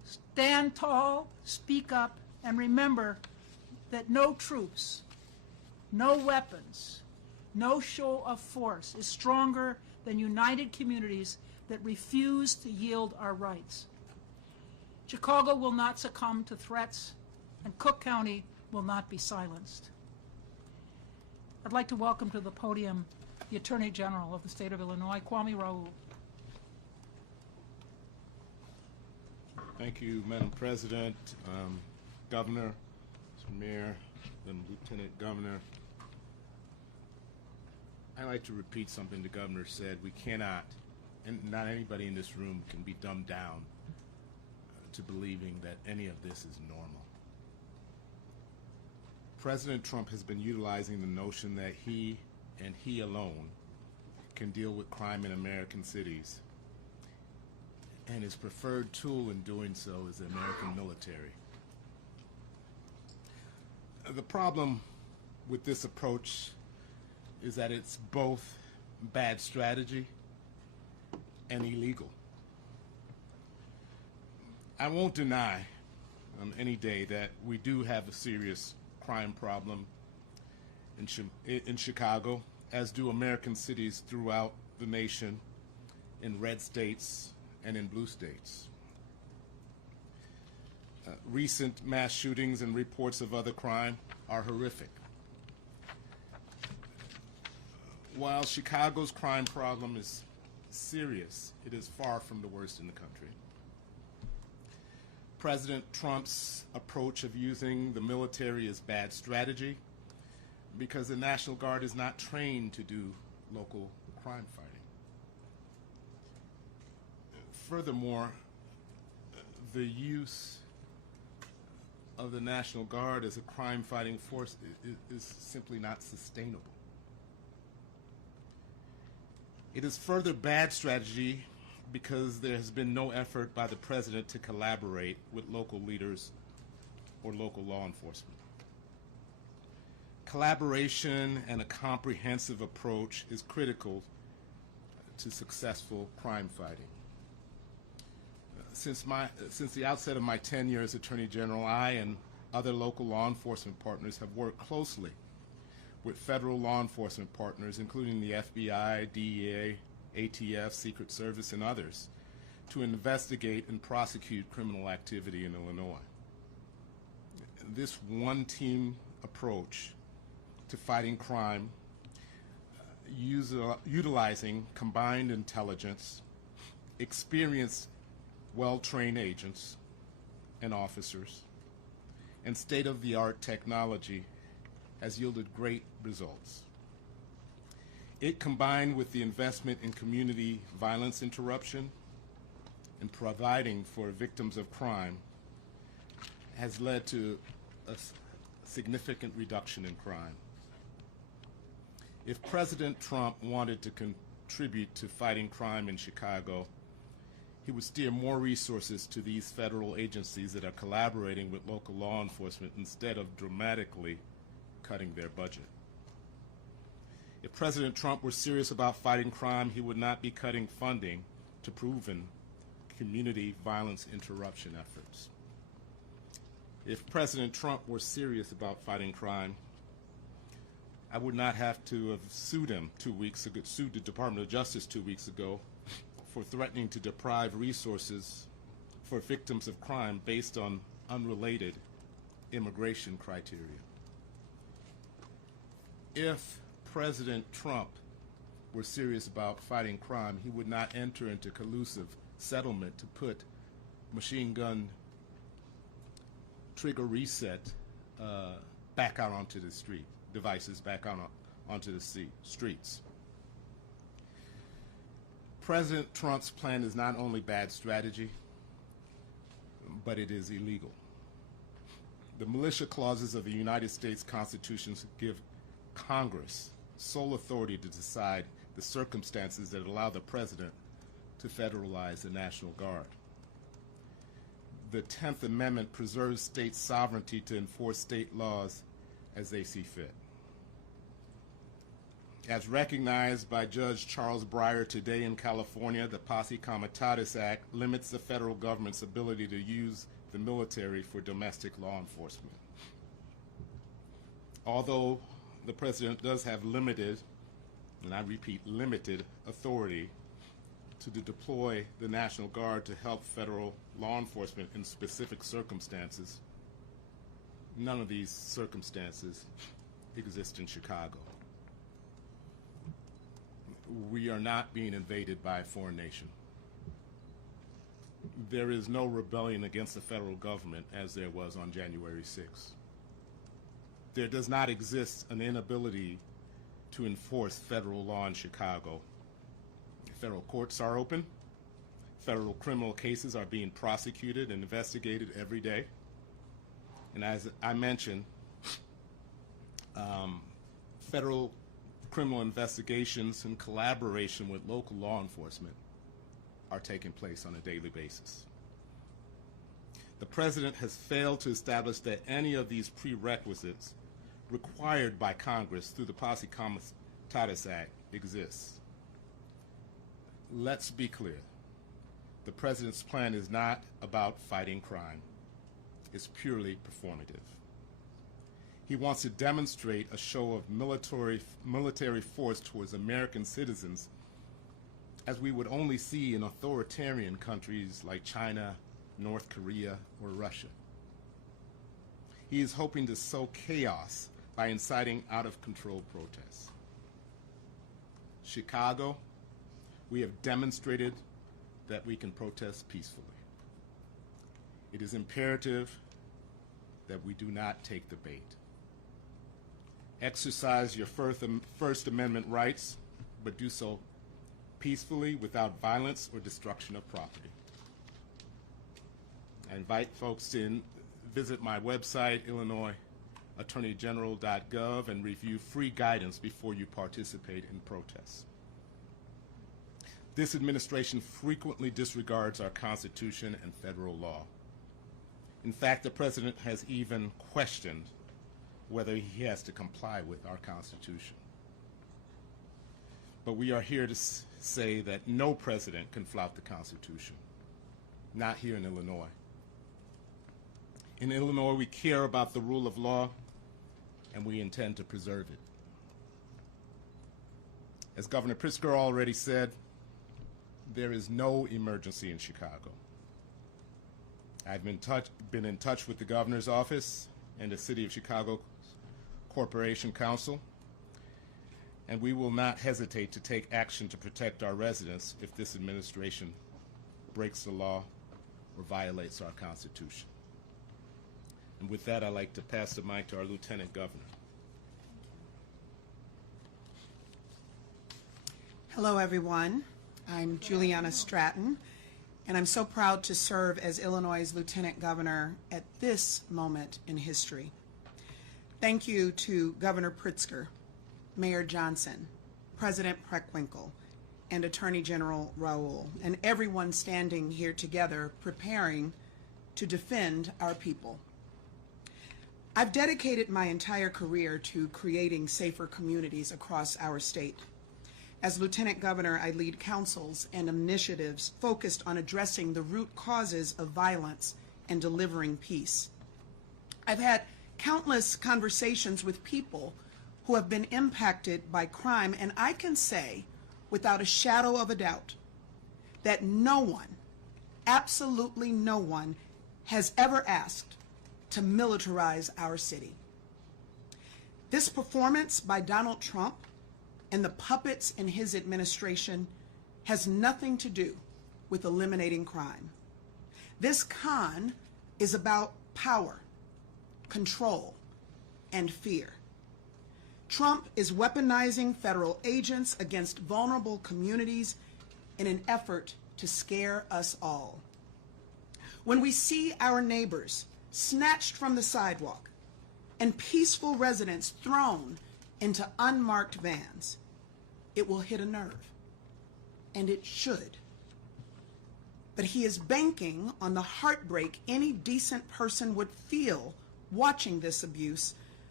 Stand tall, speak up, and remember that no troops, no weapons, no show of force is stronger than united communities that refuse to yield our rights. Chicago will not succumb to threats, and Cook County will not be silenced. I'd like to welcome to the podium the Attorney General of the state of Illinois, Kwame Raoul. Thank you, Madam President, Governor, Mr. Mayor, and Lieutenant Governor. I'd like to repeat something the Governor said. We cannot, and not anybody in this room can be dumbed down to believing that any of this is normal. President Trump has been utilizing the notion that he and he alone can deal with crime in American cities. And his preferred tool in doing so is the American military. The problem with this approach is that it's both bad strategy and illegal. I won't deny any day that we do have a serious crime problem in Chicago, as do American cities throughout the nation, in red states and in blue states. Recent mass shootings and reports of other crime are horrific. While Chicago's crime problem is serious, it is far from the worst in the country. President Trump's approach of using the military is bad strategy because the National Guard is not trained to do local crime fighting. Furthermore, the use of the National Guard as a crime-fighting force is simply not sustainable. It is further bad strategy because there has been no effort by the President to collaborate with local leaders or local law enforcement. Collaboration and a comprehensive approach is critical to successful crime fighting. Since the outset of my tenure as Attorney General, I and other local law enforcement partners have worked closely with federal law enforcement partners, including the FBI, DEA, ATF, Secret Service, and others, to investigate and prosecute criminal activity in Illinois. This one-team approach to fighting crime, utilizing combined intelligence, experienced, well-trained agents and officers, and state-of-the-art technology has yielded great results. It, combined with the investment in community violence interruption and providing for victims of crime, has led to a significant reduction in crime. If President Trump wanted to contribute to fighting crime in Chicago, he would steer more resources to these federal agencies that are collaborating with local law enforcement instead of dramatically cutting their budget. If President Trump were serious about fighting crime, he would not be cutting funding to proven community violence interruption efforts. If President Trump were serious about fighting crime, I would not have to have sued him 2 weeks ago, sued the Department of Justice 2 weeks ago for threatening to deprive resources for victims of crime based on unrelated immigration criteria. If President Trump were serious about fighting crime, he would not enter into collusive settlement to put machine gun trigger reset back out onto the street, devices back out onto the streets. President Trump's plan is not only bad strategy, but it is illegal. The militia clauses of the United States Constitution give Congress sole authority to decide the circumstances that allow the President to federalize the National Guard. The 10th Amendment preserves state sovereignty to enforce state laws as they see fit. As recognized by Judge Charles Breyer today in California, the Posse Comitatus Act limits the federal government's ability to use the military for domestic law enforcement. Although the president does have limited, and I repeat, limited authority to deploy the National Guard to help federal law enforcement in specific circumstances, none of these circumstances exist in Chicago. We are not being invaded by a foreign nation. There is no rebellion against the federal government as there was on January 6th. There does not exist an inability to enforce federal law in Chicago. Federal courts are open. Federal criminal cases are being prosecuted and investigated every day. And as I mentioned, federal criminal investigations in collaboration with local law enforcement are taking place on a daily basis. The president has failed to establish that any of these prerequisites required by Congress through the Posse Comitatus Act exists. Let's be clear. The president's plan is not about fighting crime. It's purely performative. He wants to demonstrate a show of military force towards American citizens as we would only see in authoritarian countries like China, North Korea, or Russia. He is hoping to sow chaos by inciting out-of-control protests. Chicago, we have demonstrated that we can protest peacefully. It is imperative that we do not take the bait. Exercise your First Amendment rights, but do so peacefully without violence or destruction of property. I invite folks to visit my website, IllinoisAttorneyGeneral.gov, and review free guidance before you participate in protests. This administration frequently disregards our Constitution and federal law. In fact, the president has even questioned whether he has to comply with our Constitution. But we are here to say that no president can flout the Constitution, not here in Illinois. In Illinois, we care about the rule of law, and we intend to preserve it. As Governor Pritzker already said, there is no emergency in Chicago. I've been in touch with the governor's office and the City of Chicago Corporation Council, and we will not hesitate to take action to protect our residents if this administration breaks the law or violates our Constitution. And with that, I'd like to pass the mic to our Lieutenant Governor. Hello, everyone. I'm Juliana Stratton, and I'm so proud to serve as Illinois' Lieutenant Governor at this moment in history. Thank you to Governor Pritzker, Mayor Johnson, President Preckwinkle, and Attorney General Raoul, and everyone standing here together preparing to defend our people. I've dedicated my entire career to creating safer communities across our state. As Lieutenant Governor, I lead councils and initiatives focused on addressing the root causes of violence and delivering peace. I've had countless conversations with people who have been impacted by crime, and I can say without a shadow of a doubt that no one, absolutely no one, has ever asked to militarize our city. This performance by Donald Trump and the puppets in his administration has nothing to do with eliminating crime. This con is about power, control, and fear. Trump is weaponizing federal agents against vulnerable communities in an effort to scare us all. When we see our neighbors snatched from the sidewalk and peaceful residents thrown into unmarked vans, it will hit a nerve, and it should. But he is banking on the heartbreak any decent person would feel watching this abuse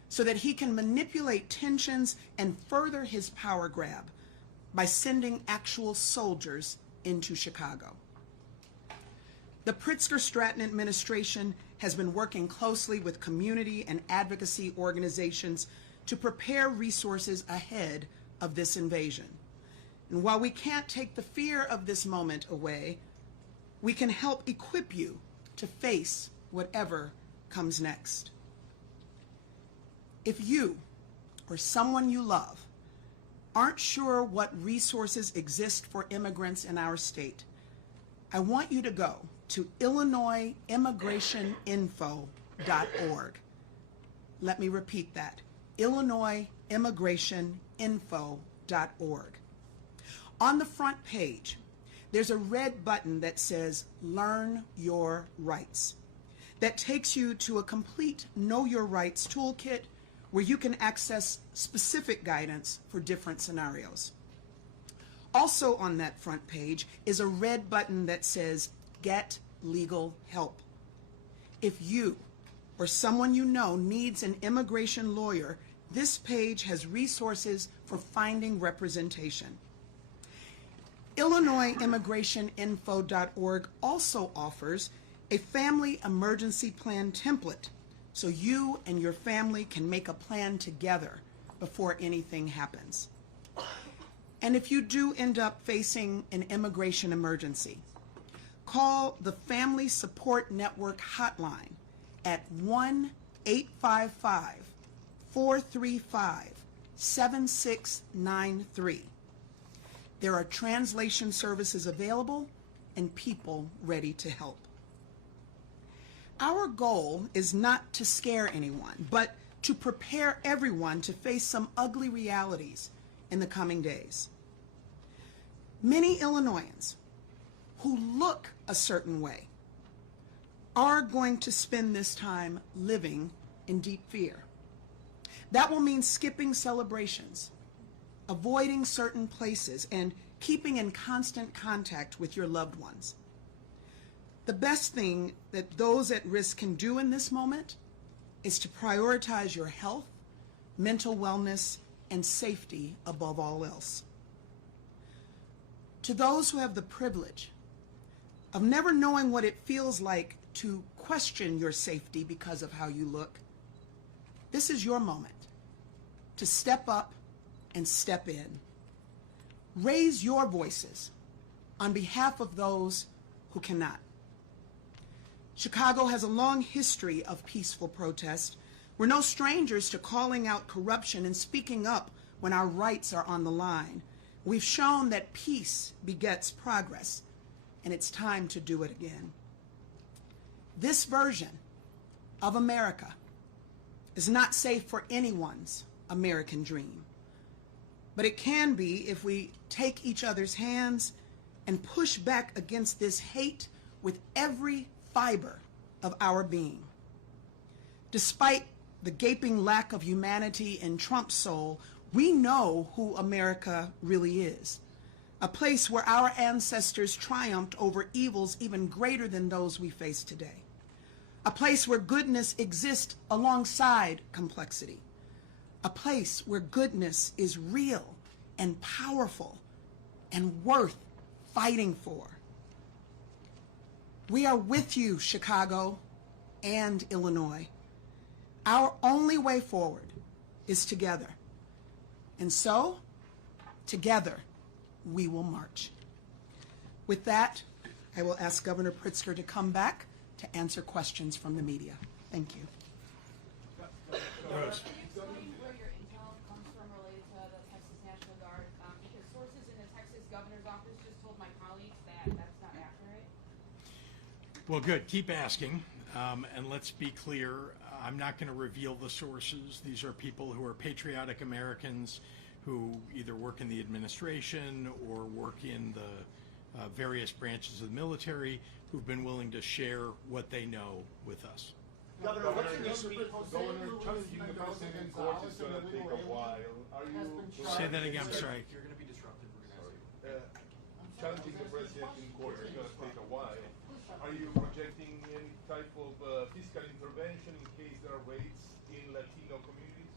so that he can manipulate tensions and further his power grab by sending actual soldiers into Chicago. The Pritzker-Stratton administration has been working closely with community and advocacy organizations to prepare resources ahead of this invasion. And while we can't take the fear of this moment away, we can help equip you to face whatever comes next. If you or someone you love aren't sure what resources exist for immigrants in our state, I want you to go to IllinoisImmigrationInfo.org. Let me repeat that, IllinoisImmigrationInfo.org. On the front page, there's a red button that says Learn Your Rights. That takes you to a complete Know Your Rights toolkit where you can access specific guidance for different scenarios. Also on that front page is a red button that says Get Legal Help. If you or someone you know needs an immigration lawyer, this page has resources for finding representation. IllinoisImmigrationInfo.org also offers a family emergency plan template so you and your family can make a plan together before anything happens. And if you do end up facing an immigration emergency, call the Family Support Network hotline at 1-855-435-7693. There are translation services available and people ready to help. Our goal is not to scare anyone, but to prepare everyone to face some ugly realities in the coming days. Many Illinoisans who look a certain way are going to spend this time living in deep fear. That will mean skipping celebrations, avoiding certain places, and keeping in constant contact with your loved ones. The best thing that those at risk can do in this moment is to prioritize your health, mental wellness, and safety above all else. To those who have the privilege of never knowing what it feels like to question your safety because of how you look, this is your moment to step up and step in. Raise your voices on behalf of those who cannot. Chicago has a long history of peaceful protest. We're no strangers to calling out corruption and speaking up when our rights are on the line. We've shown that peace begets progress, and it's time to do it again. This version of America is not safe for anyone's American dream, but it can be if we take each other's hands and push back against this hate with every fiber of our being. Despite the gaping lack of humanity in Trump's soul, we know who America really is. A place where our ancestors triumphed over evils even greater than those we face today. A place where goodness exists alongside complexity. A place where goodness is real and powerful and worth fighting for. We are with you, Chicago and Illinois. Our only way forward is together. And so, together, we will march. With that, I will ask Governor Pritzker to come back to answer questions from the media. Thank you. Rose. Where your intel comes from related to the Texas National Guard, because sources in the Texas governor's office just told my colleagues that that's not accurate. Well, good. Keep asking. And let's be clear, I'm not going to reveal the sources. These are people who are patriotic Americans who either work in the administration or work in the various branches of the military who've been willing to share what they know with us. Governor, what's your speech? Governor, challenging the president in court is going to take a while. Are you Say that again, I'm sorry. You're going to be disruptive. challenging the president in court is going to take a while? Are you projecting any type of fiscal intervention in case there are raids in Latino communities?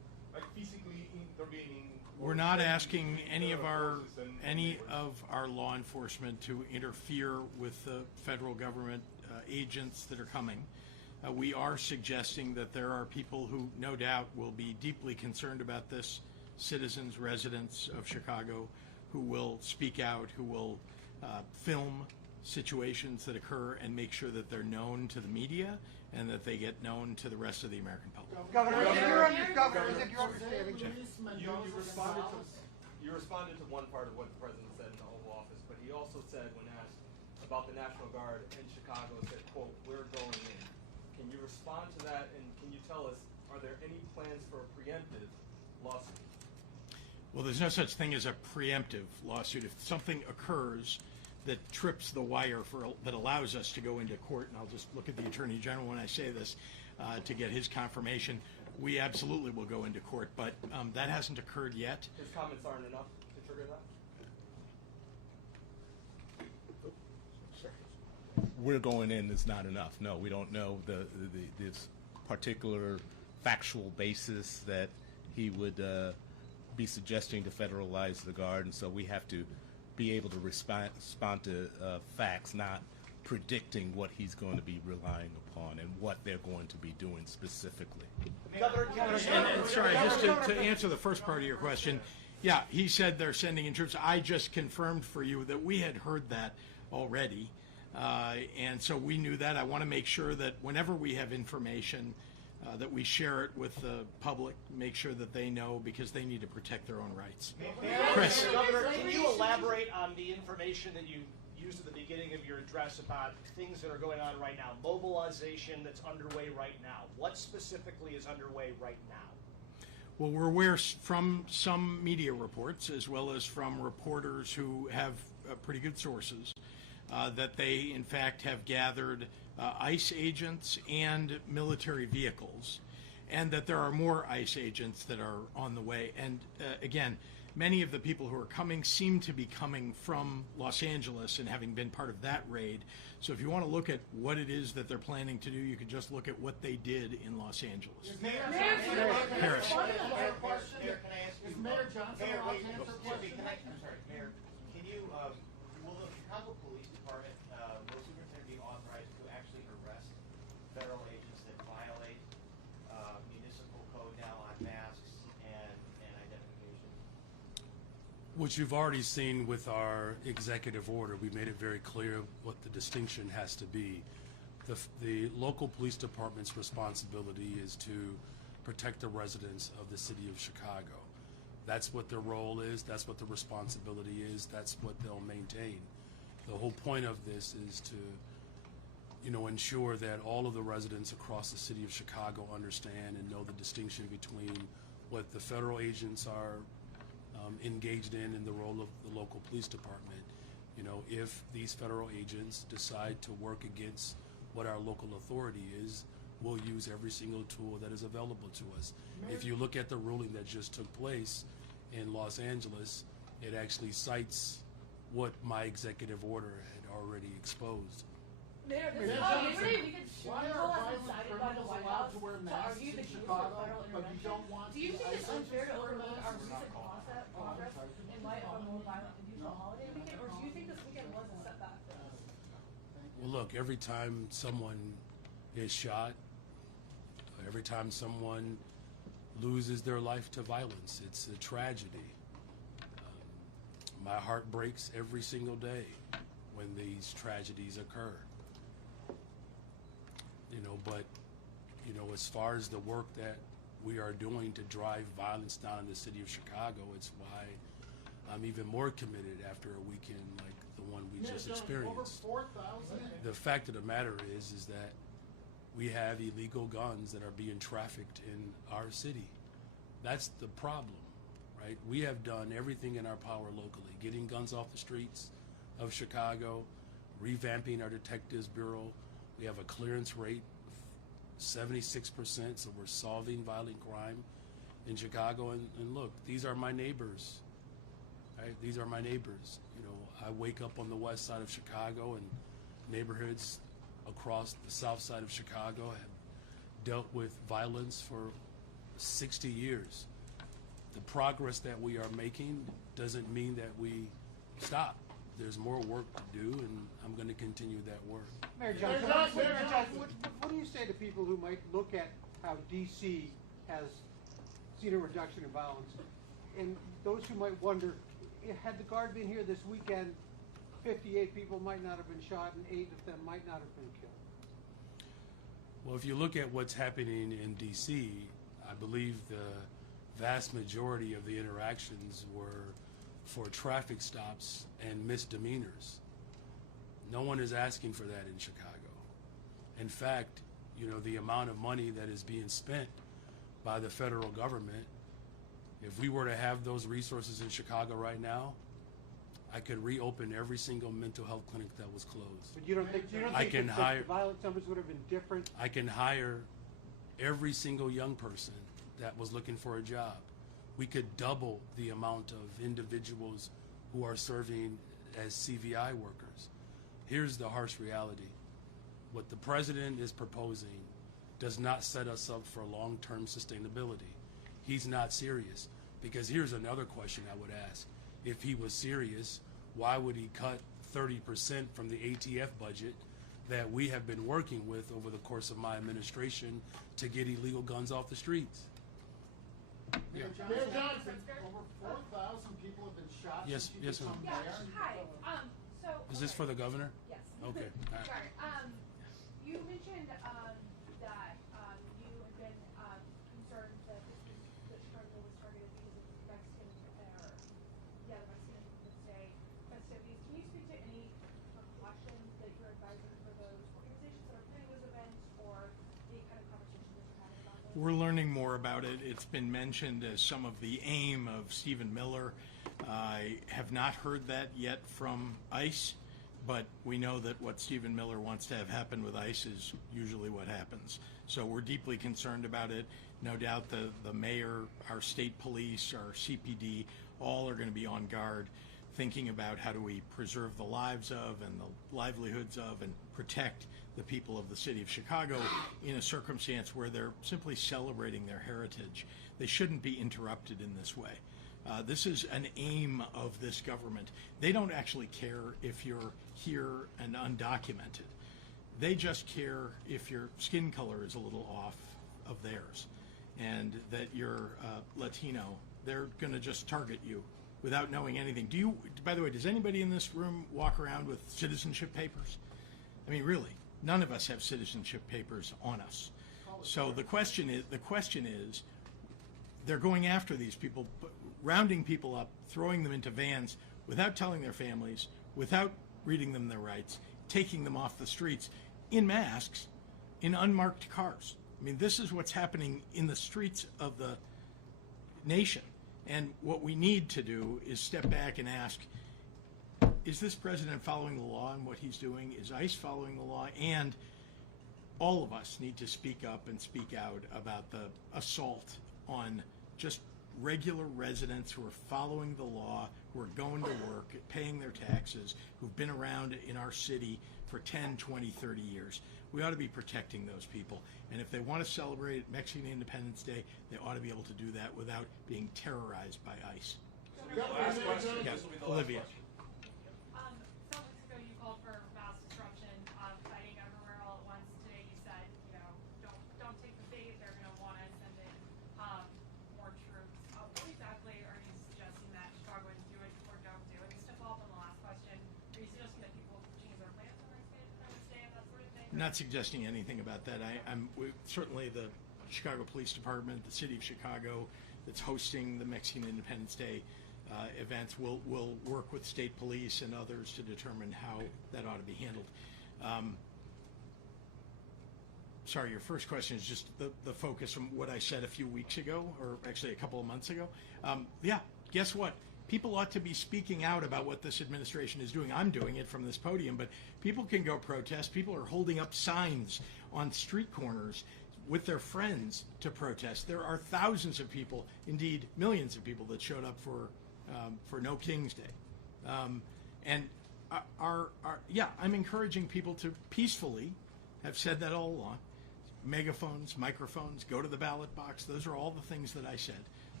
intervening. We're not asking any of our law enforcement to interfere with the federal government agents that are coming. We are suggesting that there are people who no doubt will be deeply concerned about this, citizens, residents of Chicago, who will speak out, who will film situations that occur and make sure that they're known to the media and that they get known to the rest of the American public. Governor, is it your understanding? You responded to one part of what the president said in the Oval Office, but he also said, when asked about the National Guard in Chicago, said, quote, "We're going in." Can you respond to that, and can you tell us, are there any plans for a preemptive lawsuit? Well, there's no such thing as a preemptive lawsuit. If something occurs that trips the wire that allows us to go into court, and I'll just look at the Attorney General when I say this to get his confirmation, we absolutely will go into court, but that hasn't occurred yet. His comments aren't enough to trigger that? We're going in is not enough. No, we don't know this particular factual basis that he would be suggesting to federalize the Guard, and so we have to be able to respond to facts, not predicting what he's going to be relying upon and what they're going to be doing specifically. And sorry, just to answer the first part of your question, yeah, he said they're sending in troops. I just confirmed for you that we had heard that already, and so we knew that. I want to make sure that whenever we have information, that we share it with the public, make sure that they know, because they need to protect their own rights. Chris. Governor, can you elaborate on the information that you used at the beginning of your address about things that are going on right now, mobilization that's underway right now? What specifically is underway right now? Well, we're aware from some media reports, as well as from reporters who have pretty good sources, that they, in fact, have gathered ICE agents and military vehicles, and that there are more ICE agents that are on the way. And again, many of the people who are coming seem to be coming from Los Angeles and having been part of that raid. So if you want to look at what it is that they're planning to do, you can just look at what they did in Los Angeles. Paris. Mayor, can I ask you? Mayor Johnson allowed to answer questions? I'm sorry, Mayor. Can you, will the Chicago Police Department, will superintendent be authorized to actually arrest federal agents that violate municipal code now on masks and identification? Which you've already seen with our executive order. We made it very clear what the distinction has to be. The local police department's responsibility is to protect the residents of the city of Chicago. That's what their role is, that's what the responsibility is, that's what they'll maintain. The whole point of this is to, ensure that all of the residents across the city of Chicago understand and know the distinction between what the federal agents are engaged in the role of the local police department. If these federal agents decide to work against what our local authority is, we'll use every single tool that is available to us. If you look at the ruling that just took place in Los Angeles, it actually cites what my executive order had already exposed. Mayor, this is Mayor, we could Why bill are has violent been cited by the criminals White allowed House to wear to masks argue in the use of Chicago, federal but you intervention. don't want Do you the think it's ICE unfair to agents to wear overlook our masks? recent progress in light of a more violent and usual holiday weekend, or do you think this weekend was a setback for us? Well, look, every time someone is shot, every time someone loses their life to violence, it's a tragedy. My heart breaks every single day when these tragedies occur. But as far as the work that we are doing to drive violence down in the city of Chicago, it's why I'm even more committed after a weekend like the one we just experienced. Over 4,000. The fact of the matter is that we have illegal guns that are being trafficked in our city. That's the problem, right? We have done everything in our power locally, getting guns off the streets of Chicago, revamping our detectives bureau. We have a clearance rate of 76%, so we're solving violent crime in Chicago. And look, these are my neighbors, right? These are my neighbors. I wake up on the west side of Chicago, and neighborhoods across the south side of Chicago have dealt with violence for 60 years. the progress that we are making doesn't mean that we stop. There's more work to do, and I'm going to continue that work. Mayor Johnson, what do you say to people who might look at how D.C. has seen a reduction in violence, and those who might wonder, had the Guard been here this weekend, 58 people might not have been shot and 8 of them might not have been killed? Well, if you look at what's happening in D.C., I believe the vast majority of the interactions were for traffic stops and misdemeanors. No one is asking for that in Chicago. In fact, you know, the amount of money that is being spent by the federal government, if we were to have those resources in Chicago right now, I could reopen every single mental health clinic that was closed. But you don't think the violence numbers would have been different? I can hire every single young person that was looking for a job. We could double the amount of individuals who are serving as CVI workers. Here's the harsh reality. What the president is proposing does not set us up for long-term sustainability. He's not serious. Because here's another question I would ask. If he was serious, why would he cut 30% from the ATF budget that we have been working with over the course of my administration to get illegal guns off the streets? Mayor Johnson, over 4,000 people have been shot Yes, since you yes, become ma'am. Yeah, mayor. hi. So. Is this for the governor? Yes. Okay. All right. Sorry. You mentioned that you had been concerned that Chicago was targeted because of Mexican, the Mexican Independence Day festivities. Can you speak to any precautions that you're advising for those organizations that are planning those events, or the kind of conversation that you're having about those? We're learning more about it. It's been mentioned as some of the aim of Stephen Miller. I have not heard that yet from ICE, but we know that what Stephen Miller wants to have happen with ICE is usually what happens. So we're deeply concerned about it. No doubt the mayor, our state police, our CPD, all are going to be on guard, thinking about how do we preserve the lives of and the livelihoods of and protect the people of the city of Chicago in a circumstance where they're simply celebrating their heritage. They shouldn't be interrupted in this way. This is an aim of this government. They don't actually care if you're here and undocumented. They just care if your skin color is a little off of theirs and that you're Latino. They're going to just target you without knowing anything. By the way, does anybody in this room walk around with citizenship papers? I mean, really, none of us have citizenship papers on us. So the question is, they're going after these people, rounding people up, throwing them into vans without telling their families, without reading them their rights, taking them off the streets in masks, in unmarked cars. I mean, this is what's happening in the streets of the nation. And what we need to do is step back and ask, is this president following the law in what he's doing? Is ICE following the law? And all of us need to speak up and speak out about the assault on just regular residents who are following the law, who are going to work, paying their taxes, who've been around in our city for 10, 20, 30 years. We ought to be protecting those people. And if they want to celebrate Mexican Independence Day, they ought to be able to do that without being terrorized by ICE. Last question. Yeah, This will be the last Olivia. question. Some weeks ago you called for mass disruption, fighting everywhere all at once. Today you said, don't take the bait. They're going to want to send in more troops. What exactly are you suggesting that Chicagoans do it or don't do? And just to follow up on the last question, are you suggesting that people change their plans on Independence Day and that sort of thing? I'm not suggesting anything about that. Certainly the Chicago Police Department, the City of Chicago, that's hosting the Mexican Independence Day events will work with state police and others to determine how that ought to be handled. Sorry, your first question is just the focus from what I said a few weeks ago, or actually a couple of months ago. Yeah, guess what? People ought to be speaking out about what this administration is doing. I'm doing it from this podium, but people can go protest. People are holding up signs on street corners with their friends to protest. There are thousands of people, indeed millions of people, that showed up for No King's Day. I'm encouraging people to peacefully, have said that all along, megaphones, microphones, go to the ballot box. Those are all the things that I said.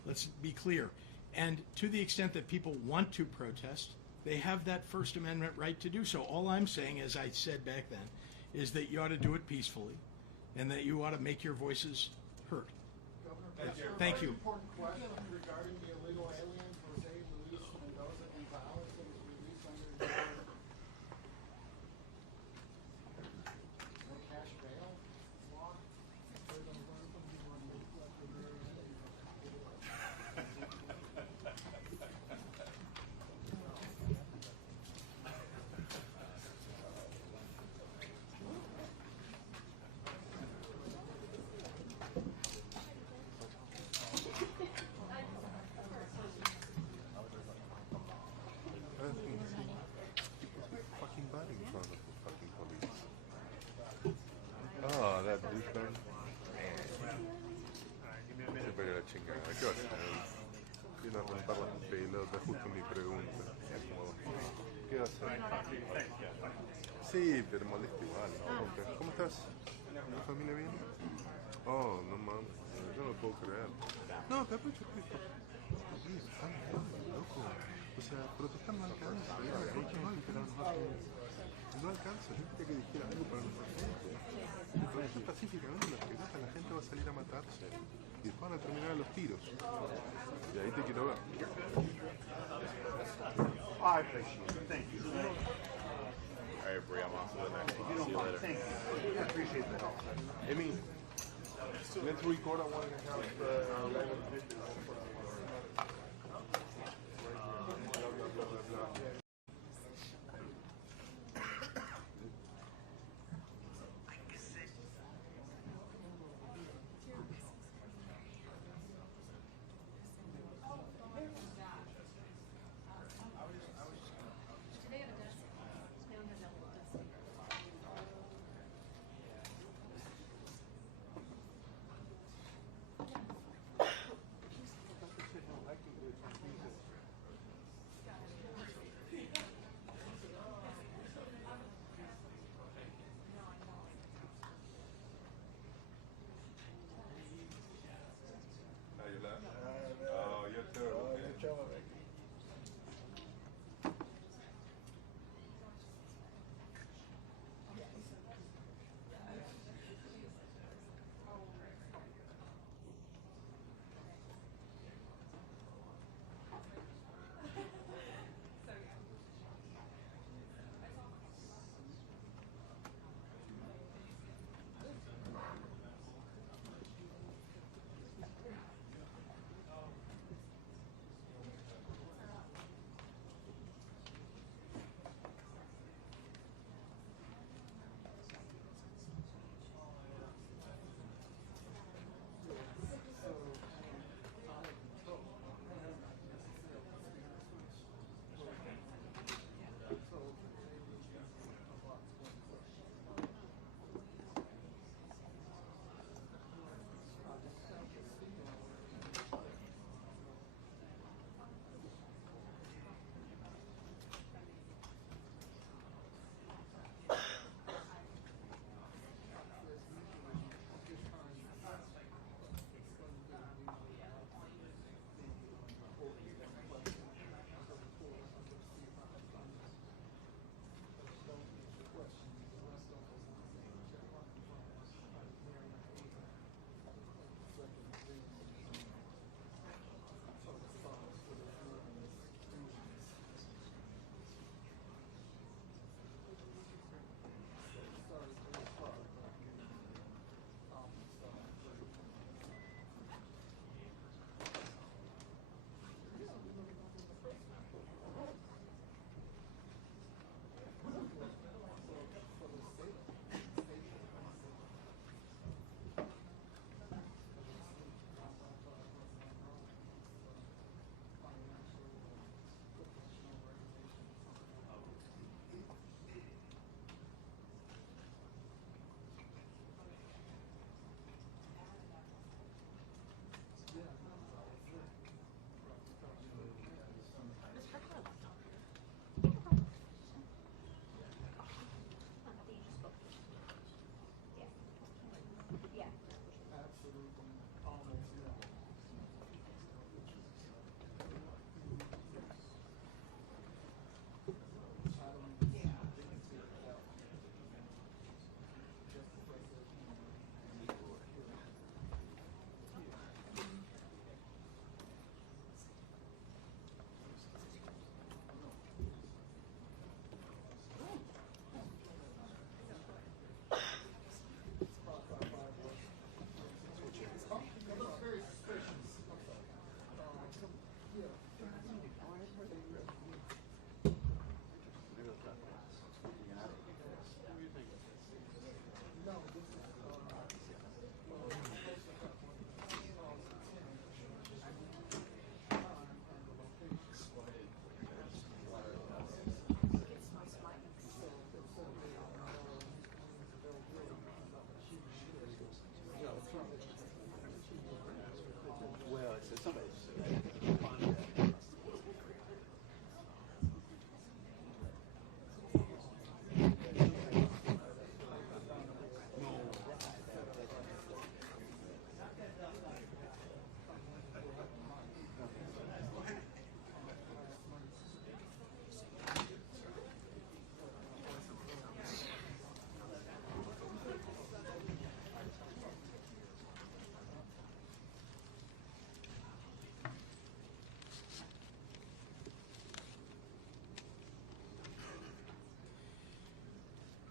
Let's be clear. And to the extent that people want to protest, they have that First Amendment right to do so. All I'm saying, as I said back then, is that you ought to do it peacefully and that you ought to make your voices heard. Governor, Thank you. Important question regarding the illegal aliens. Was they released Mendoza and Gonzalez that was released under no cash bail law? Fucking body in front of the fucking police. Oh, that douchebag. Se pega la chingada. ¿Qué vas a hacer? Quiero arrancar las pelotas, justo mi pregunta. ¿Qué vas a hacer? Sí, pero molesta igual. ¿Cómo estás? ¿La familia bien? Oh, no mames. Yo no lo puedo creer. No, te aprovecho Cristo. Loco. O sea, protestar no alcanza. No alcanza. Yo quería que dijera algo para nuestra gente. Protestar pacíficamente las pelotas, la gente va a salir a matarse. Y después van a terminar a los tiros. Y ahí te quiero ver. I appreciate it. Thank you. All right, Bree, I'm off to the next one. See you later. Thank you. I appreciate the help. Amy, let's record on one account.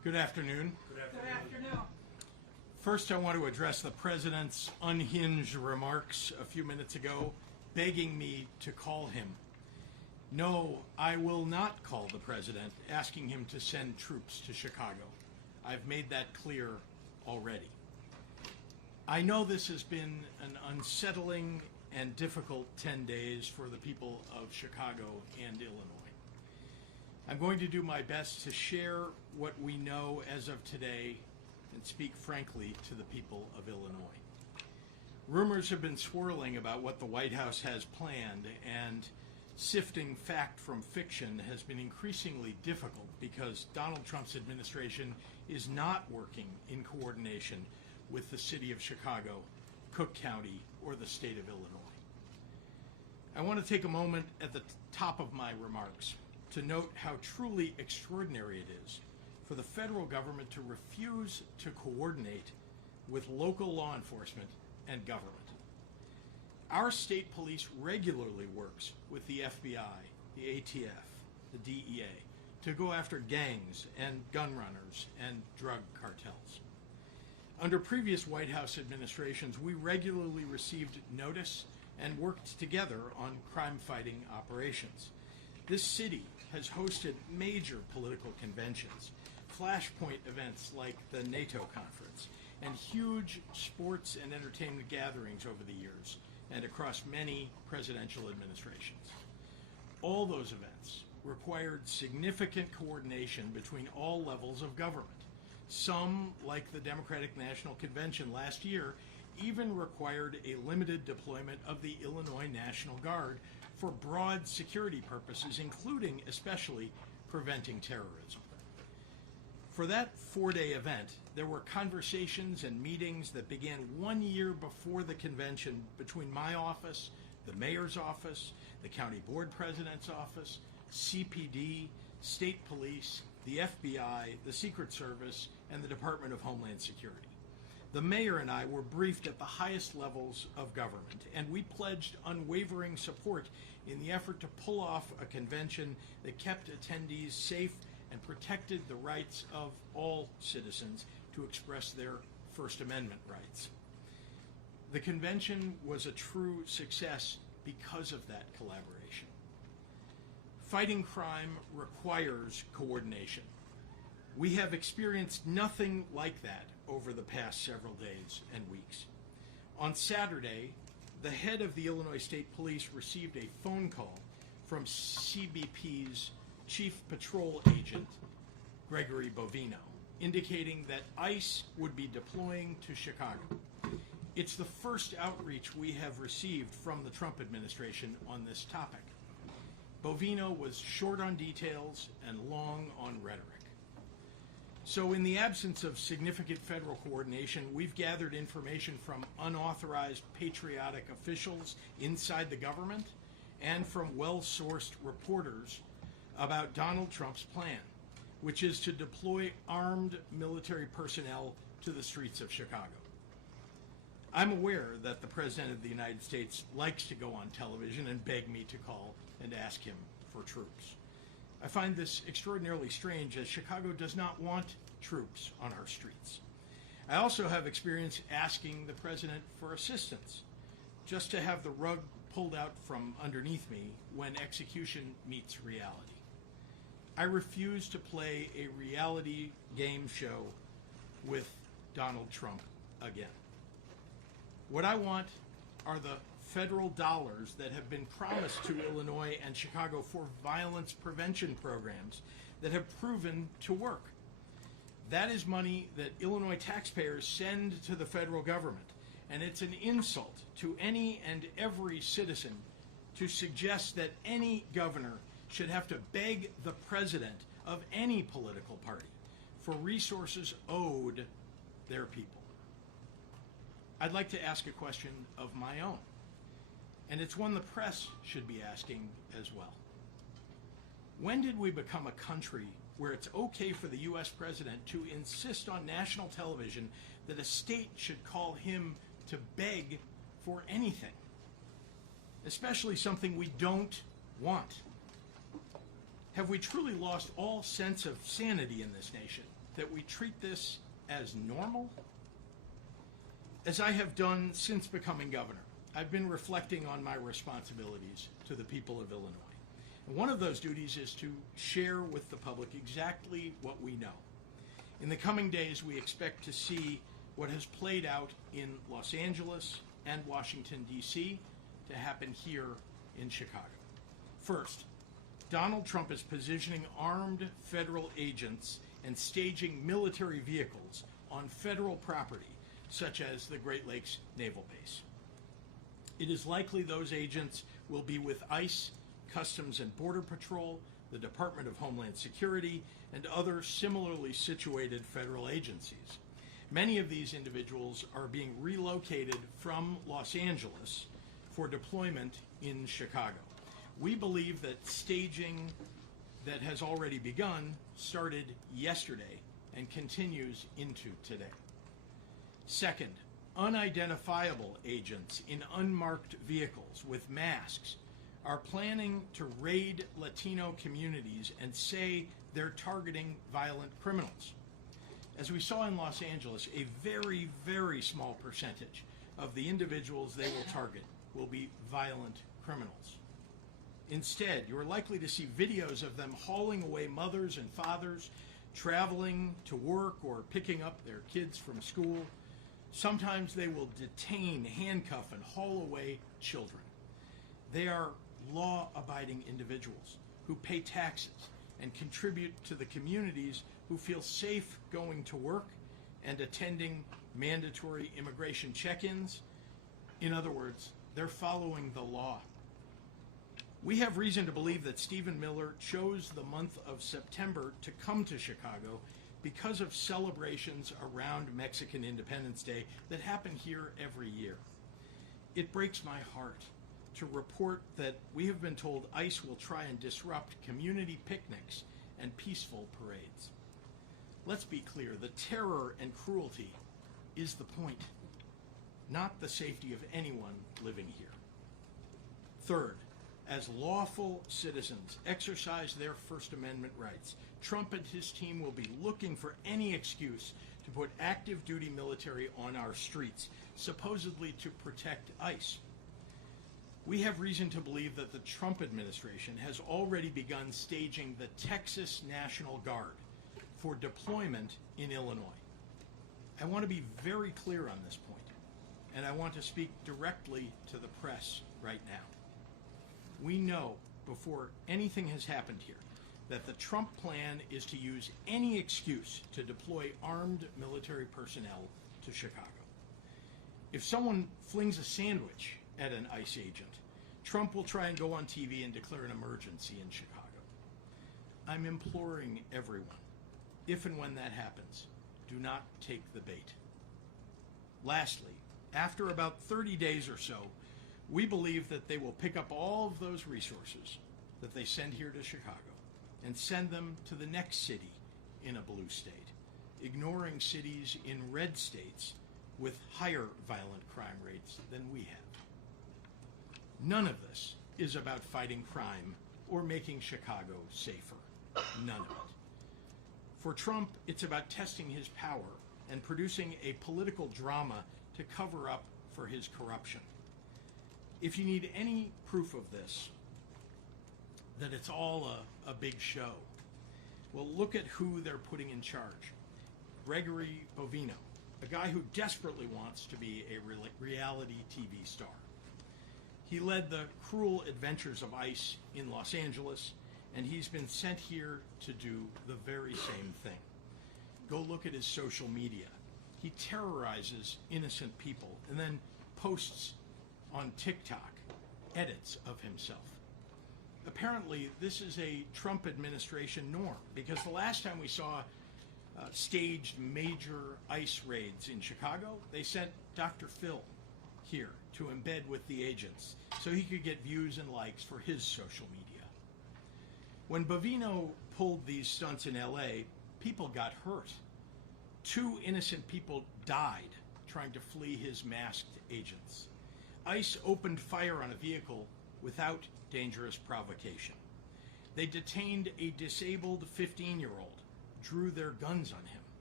Good afternoon. Good afternoon. First, I want to address the President's unhinged remarks a few minutes ago, begging me to call him. No, I will not call the President, asking him to send troops to Chicago. I've made that clear already. I know this has been an unsettling and difficult 10 days for the people of Chicago and Illinois. I'm going to do my best to share what we know as of today and speak frankly to the people of Illinois. Rumors have been swirling about what the White House has planned, and sifting fact from fiction has been increasingly difficult because Donald Trump's administration is not working in coordination with the city of Chicago, Cook County, or the state of Illinois. I want to take a moment at the top of my remarks to note how truly extraordinary it is for the federal government to refuse to coordinate with local law enforcement and government. Our state police regularly works with the FBI, the ATF, the DEA to go after gangs and gun runners and drug cartels. Under previous White House administrations, we regularly received notice and worked together on crime-fighting operations. This city has hosted major political conventions, flashpoint events like the NATO conference, and huge sports and entertainment gatherings over the years and across many presidential administrations. All those events required significant coordination between all levels of government. Some, like the Democratic National Convention last year, even required a limited deployment of the Illinois National Guard for broad security purposes, including especially preventing terrorism. For that four-day event, there were conversations and meetings that began 1 year before the convention between my office, the mayor's office, the county board president's office, CPD, state police, the FBI, the Secret Service, and the Department of Homeland Security. The mayor and I were briefed at the highest levels of government, and we pledged unwavering support in the effort to pull off a convention that kept attendees safe and protected the rights of all citizens to express their First Amendment rights. The convention was a true success because of that collaboration. Fighting crime requires coordination. We have experienced nothing like that over the past several days and weeks. On Saturday, the head of the Illinois State Police received a phone call from CBP's Chief Patrol Agent, Gregory Bovino, indicating that ICE would be deploying to Chicago. It's the first outreach we have received from the Trump administration on this topic. Bovino was short on details and long on rhetoric. So in the absence of significant federal coordination, we've gathered information from unauthorized patriotic officials inside the government and from well-sourced reporters about Donald Trump's plan, which is to deploy armed military personnel to the streets of Chicago. I'm aware that the President of the United States likes to go on television and beg me to call and ask him for troops. I find this extraordinarily strange, as Chicago does not want troops on our streets. I also have experience asking the President for assistance, just to have the rug pulled out from underneath me when execution meets reality. I refuse to play a reality game show with Donald Trump again. What I want are the federal dollars that have been promised to Illinois and Chicago for violence prevention programs that have proven to work. That is money that Illinois taxpayers send to the federal government, and it's an insult to any and every citizen to suggest that any governor should have to beg the president of any political party for resources owed their people. I'd like to ask a question of my own, and it's one the press should be asking as well. When did we become a country where it's okay for the U.S. president to insist on national television that a state should call him to beg for anything, especially something we don't want? Have we truly lost all sense of sanity in this nation? that we treat this as normal? As I have done since becoming governor, I've been reflecting on my responsibilities to the people of Illinois. And one of those duties is to share with the public exactly what we know. In the coming days, we expect to see what has played out in Los Angeles and Washington, D.C. to happen here in Chicago. First, Donald Trump is positioning armed federal agents and staging military vehicles on federal property, such as the Great Lakes Naval Base. It is likely those agents will be with ICE, Customs and Border Patrol, the Department of Homeland Security, and other similarly situated federal agencies. Many of these individuals are being relocated from Los Angeles for deployment in Chicago. We believe that staging that has already begun started yesterday and continues into today. Second, unidentifiable agents in unmarked vehicles with masks are planning to raid Latino communities and say they're targeting violent criminals. As we saw in Los Angeles, a very, very small percentage of the individuals they will target will be violent criminals. Instead, you're likely to see videos of them hauling away mothers and fathers, traveling to work or picking up their kids from school. Sometimes they will detain, handcuff, and haul away children. They are law-abiding individuals who pay taxes and contribute to the communities who feel safe going to work and attending mandatory immigration check-ins. In other words, they're following the law. We have reason to believe that Stephen Miller chose the month of September to come to Chicago because of celebrations around Mexican Independence Day that happen here every year. It breaks my heart to report that we have been told ICE will try and disrupt community picnics and peaceful parades. Let's be clear, the terror and cruelty is the point, not the safety of anyone living here. Third, as lawful citizens exercise their First Amendment rights, Trump and his team will be looking for any excuse to put active duty military on our streets, supposedly to protect ICE. We have reason to believe that the Trump administration has already begun staging the Texas National Guard for deployment in Illinois. I want to be very clear on this point, and I want to speak directly to the press right now. We know before anything has happened here that the Trump plan is to use any excuse to deploy armed military personnel to Chicago. If someone flings a sandwich at an ICE agent, Trump will try and go on TV and declare an emergency in Chicago. I'm imploring everyone, if and when that happens, do not take the bait. Lastly, after about 30 days or so, we believe that they will pick up all of those resources that they send here to Chicago and send them to the next city in a blue state, ignoring cities in red states with higher violent crime rates than we have. None of this is about fighting crime or making Chicago safer. None of it. For Trump, it's about testing his power and producing a political drama to cover up for his corruption. If you need any proof of this, that it's all a big show, well, look at who they're putting in charge. Gregory Bovino, a guy who desperately wants to be a reality TV star. He led the cruel adventures of ICE in Los Angeles, and he's been sent here to do the very same thing. Go look at his social media. He terrorizes innocent people and then posts on TikTok edits of himself. Apparently, this is a Trump administration norm, because the last time we saw staged major ICE raids in Chicago, they sent Dr. Phil here to embed with the agents so he could get views and likes for his social media. When Bovino pulled these stunts in LA, people got hurt. 2 innocent people died trying to flee his masked agents. ICE opened fire on a vehicle without dangerous provocation. They detained a disabled 15-year-old, drew their guns on him.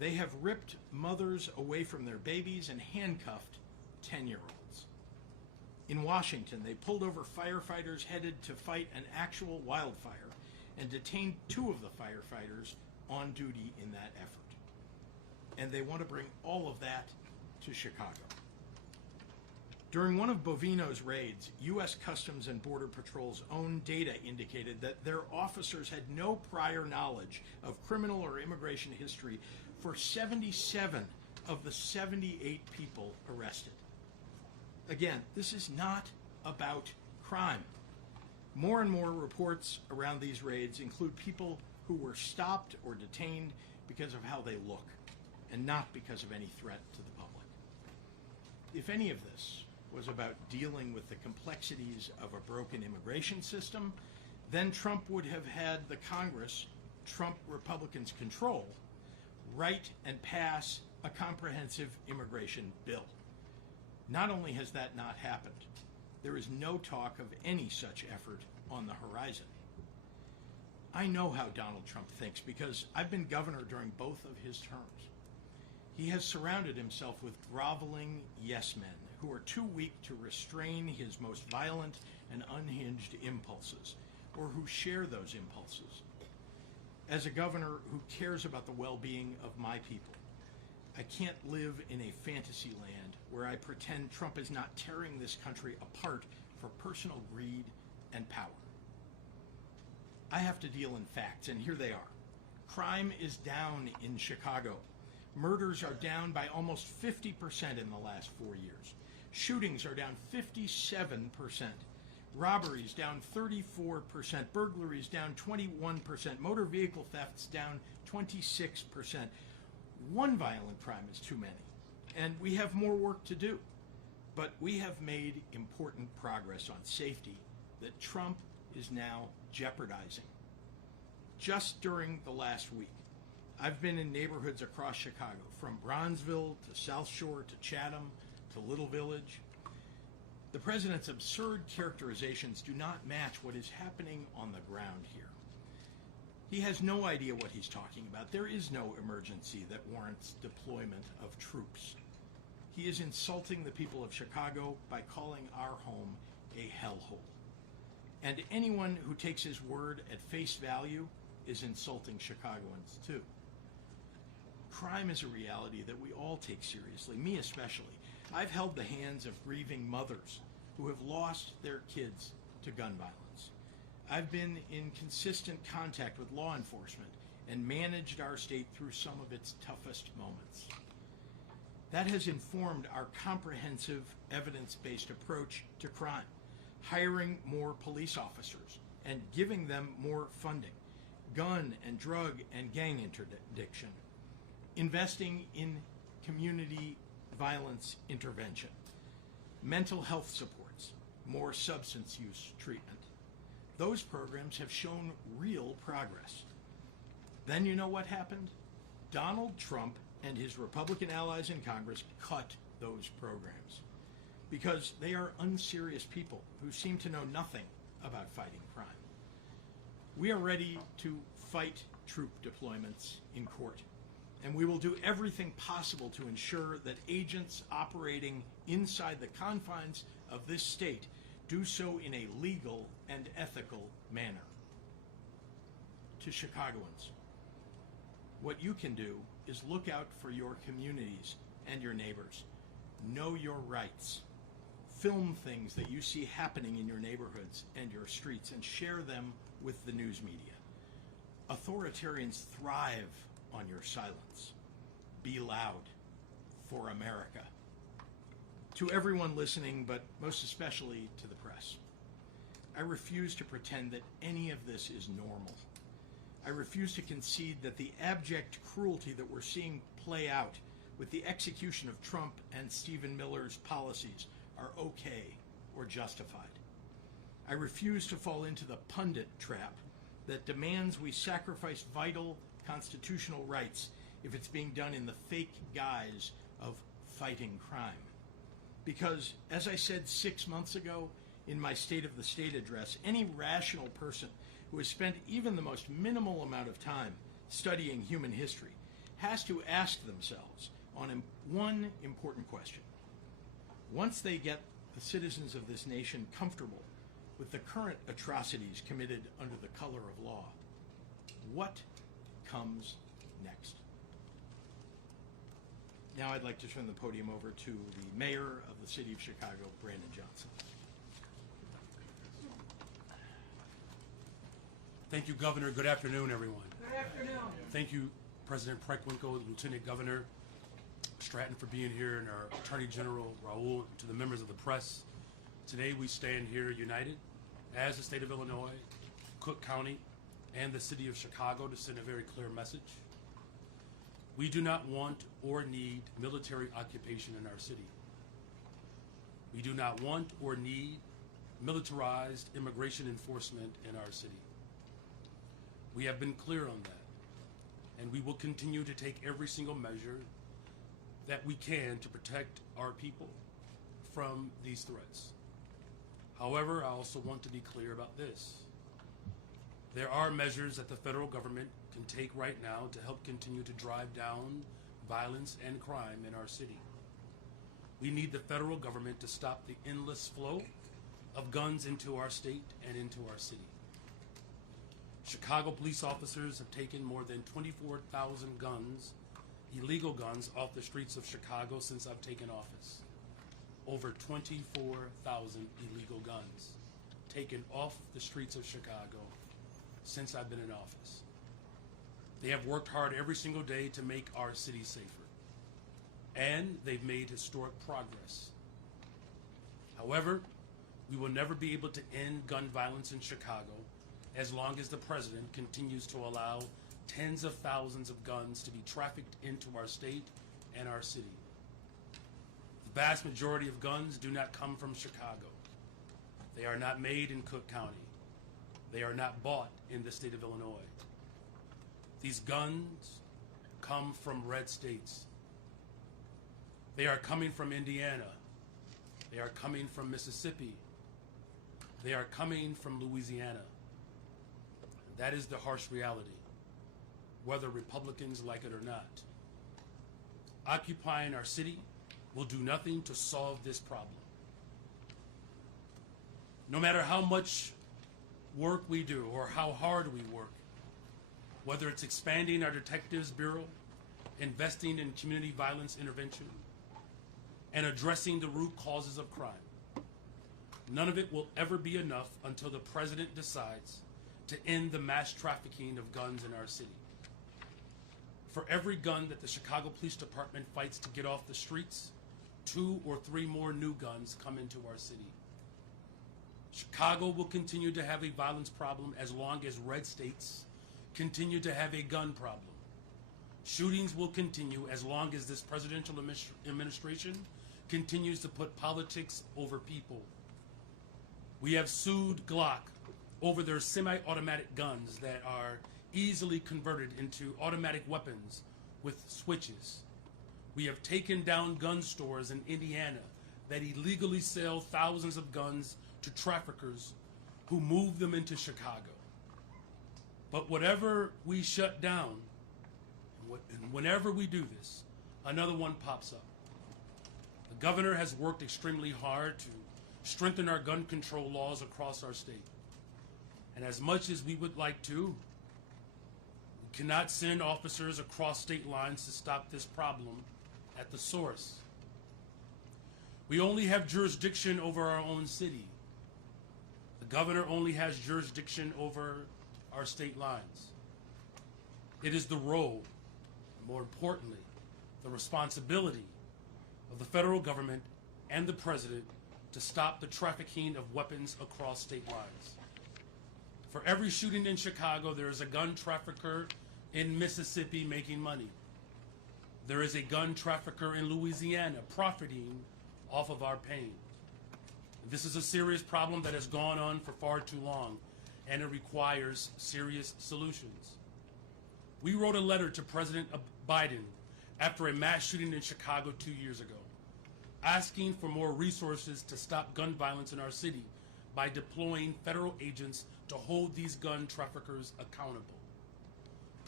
They have ripped mothers away from their babies and handcuffed 10-year-olds. In Washington, they pulled over firefighters headed to fight an actual wildfire and detained 2 of the firefighters on duty in that effort. And they want to bring all of that to Chicago. During one of Bovino's raids, U.S. Customs and Border Patrol's own data indicated that their officers had no prior knowledge of criminal or immigration history for 77 of the 78 people arrested. Again, this is not about crime. More and more reports around these raids include people who were stopped or detained because of how they look, and not because of any threat to the public. If any of this was about dealing with the complexities of a broken immigration system, then Trump would have had the Congress Trump Republicans control write and pass a comprehensive immigration bill. Not only has that not happened, there is no talk of any such effort on the horizon. I know how Donald Trump thinks because I've been governor during both of his terms. He has surrounded himself with groveling yes men who are too weak to restrain his most violent and unhinged impulses, or who share those impulses. As a governor who cares about the well-being of my people, I can't live in a fantasy land where I pretend Trump is not tearing this country apart for personal greed and power. I have to deal in facts, and here they are. Crime is down in Chicago. Murders are down by almost 50% in the last 4 years. Shootings are down 57%. Robberies down 34%. Burglaries down 21%. Motor vehicle thefts down 26%. One violent crime is too many, and we have more work to do. But we have made important progress on safety that Trump is now jeopardizing. Just during the last week, I've been in neighborhoods across Chicago, from Bronzeville to South Shore to Chatham to Little Village. The president's absurd characterizations do not match what is happening on the ground here. He has no idea what he's talking about. There is no emergency that warrants deployment of troops. He is insulting the people of Chicago by calling our home a hellhole. And anyone who takes his word at face value is insulting Chicagoans too. Crime is a reality that we all take seriously, me especially. I've held the hands of grieving mothers who have lost their kids to gun violence. I've been in consistent contact with law enforcement and managed our state through some of its toughest moments. That has informed our comprehensive, evidence-based approach to crime, hiring more police officers and giving them more funding, gun and drug and gang interdiction, investing in community violence intervention, mental health supports, more substance use treatment. Those programs have shown real progress. Then you know what happened? Donald Trump and his Republican allies in Congress cut those programs because they are unserious people who seem to know nothing about fighting crime. We are ready to fight troop deployments in court, and we will do everything possible to ensure that agents operating inside the confines of this state do so in a legal and ethical manner. To Chicagoans, what you can do is look out for your communities and your neighbors. Know your rights. Film things that you see happening in your neighborhoods and your streets and share them with the news media. Authoritarians thrive on your silence. Be loud for America. To everyone listening, but most especially to the press, I refuse to pretend that any of this is normal. I refuse to concede that the abject cruelty that we're seeing play out with the execution of Trump and Stephen Miller's policies are okay or justified. I refuse to fall into the pundit trap that demands we sacrifice vital constitutional rights if it's being done in the fake guise of fighting crime. Because, as I said 6 months ago in my State of the State address, any rational person who has spent even the most minimal amount of time studying human history has to ask themselves on one important question. Once they get the citizens of this nation comfortable with the current atrocities committed under the color of law, what comes next? Now I'd like to turn the podium over to the mayor of the city of Chicago, Brandon Johnson. Thank you, Governor. Good afternoon, everyone. Good afternoon. Thank you, President Preckwinkle, Lieutenant Governor Stratton, for being here, and our Attorney General Raoul, to the members of the press. Today we stand here united as the state of Illinois, Cook County, and the city of Chicago to send a very clear message. We do not want or need military occupation in our city. We do not want or need militarized immigration enforcement in our city. We have been clear on that, and we will continue to take every single measure that we can to protect our people from these threats. However, I also want to be clear about this. There are measures that the federal government can take right now to help continue to drive down violence and crime in our city. We need the federal government to stop the endless flow of guns into our state and into our city. Chicago police officers have taken more than 24,000 guns, illegal guns, off the streets of Chicago since I've taken office. Over 24,000 illegal guns taken off the streets of Chicago since I've been in office. They have worked hard every single day to make our city safer, and they've made historic progress. However, we will never be able to end gun violence in Chicago as long as the president continues to allow tens of thousands of guns to be trafficked into our state and our city. The vast majority of guns do not come from Chicago. They are not made in Cook County. They are not bought in the state of Illinois. These guns come from red states. They are coming from Indiana. They are coming from Mississippi. They are coming from Louisiana. That is the harsh reality, whether Republicans like it or not. Occupying our city will do nothing to solve this problem. No matter how much work we do or how hard we work, whether it's expanding our Detectives Bureau, investing in community violence intervention, and addressing the root causes of crime, none of it will ever be enough until the president decides to end the mass trafficking of guns in our city. For every gun that the Chicago Police Department fights to get off the streets, 2 or 3 more new guns come into our city. Chicago will continue to have a violence problem as long as red states continue to have a gun problem. Shootings will continue as long as this presidential administration continues to put politics over people. We have sued Glock over their semi-automatic guns that are easily converted into automatic weapons with switches. We have taken down gun stores in Indiana that illegally sell thousands of guns to traffickers who move them into Chicago. But whatever we shut down, and whenever we do this, another one pops up. The governor has worked extremely hard to strengthen our gun control laws across our state. And as much as we would like to, we cannot send officers across state lines to stop this problem at the source. We only have jurisdiction over our own city. The governor only has jurisdiction over our state lines. It is the role, and more importantly, the responsibility of the federal government and the president to stop the trafficking of weapons across state lines. For every shooting in Chicago, there is a gun trafficker in Mississippi making money. There is a gun trafficker in Louisiana profiting off of our pain. This is a serious problem that has gone on for far too long, and it requires serious solutions. We wrote a letter to President Biden after a mass shooting in Chicago 2 years ago, asking for more resources to stop gun violence in our city by deploying federal agents to hold these gun traffickers accountable.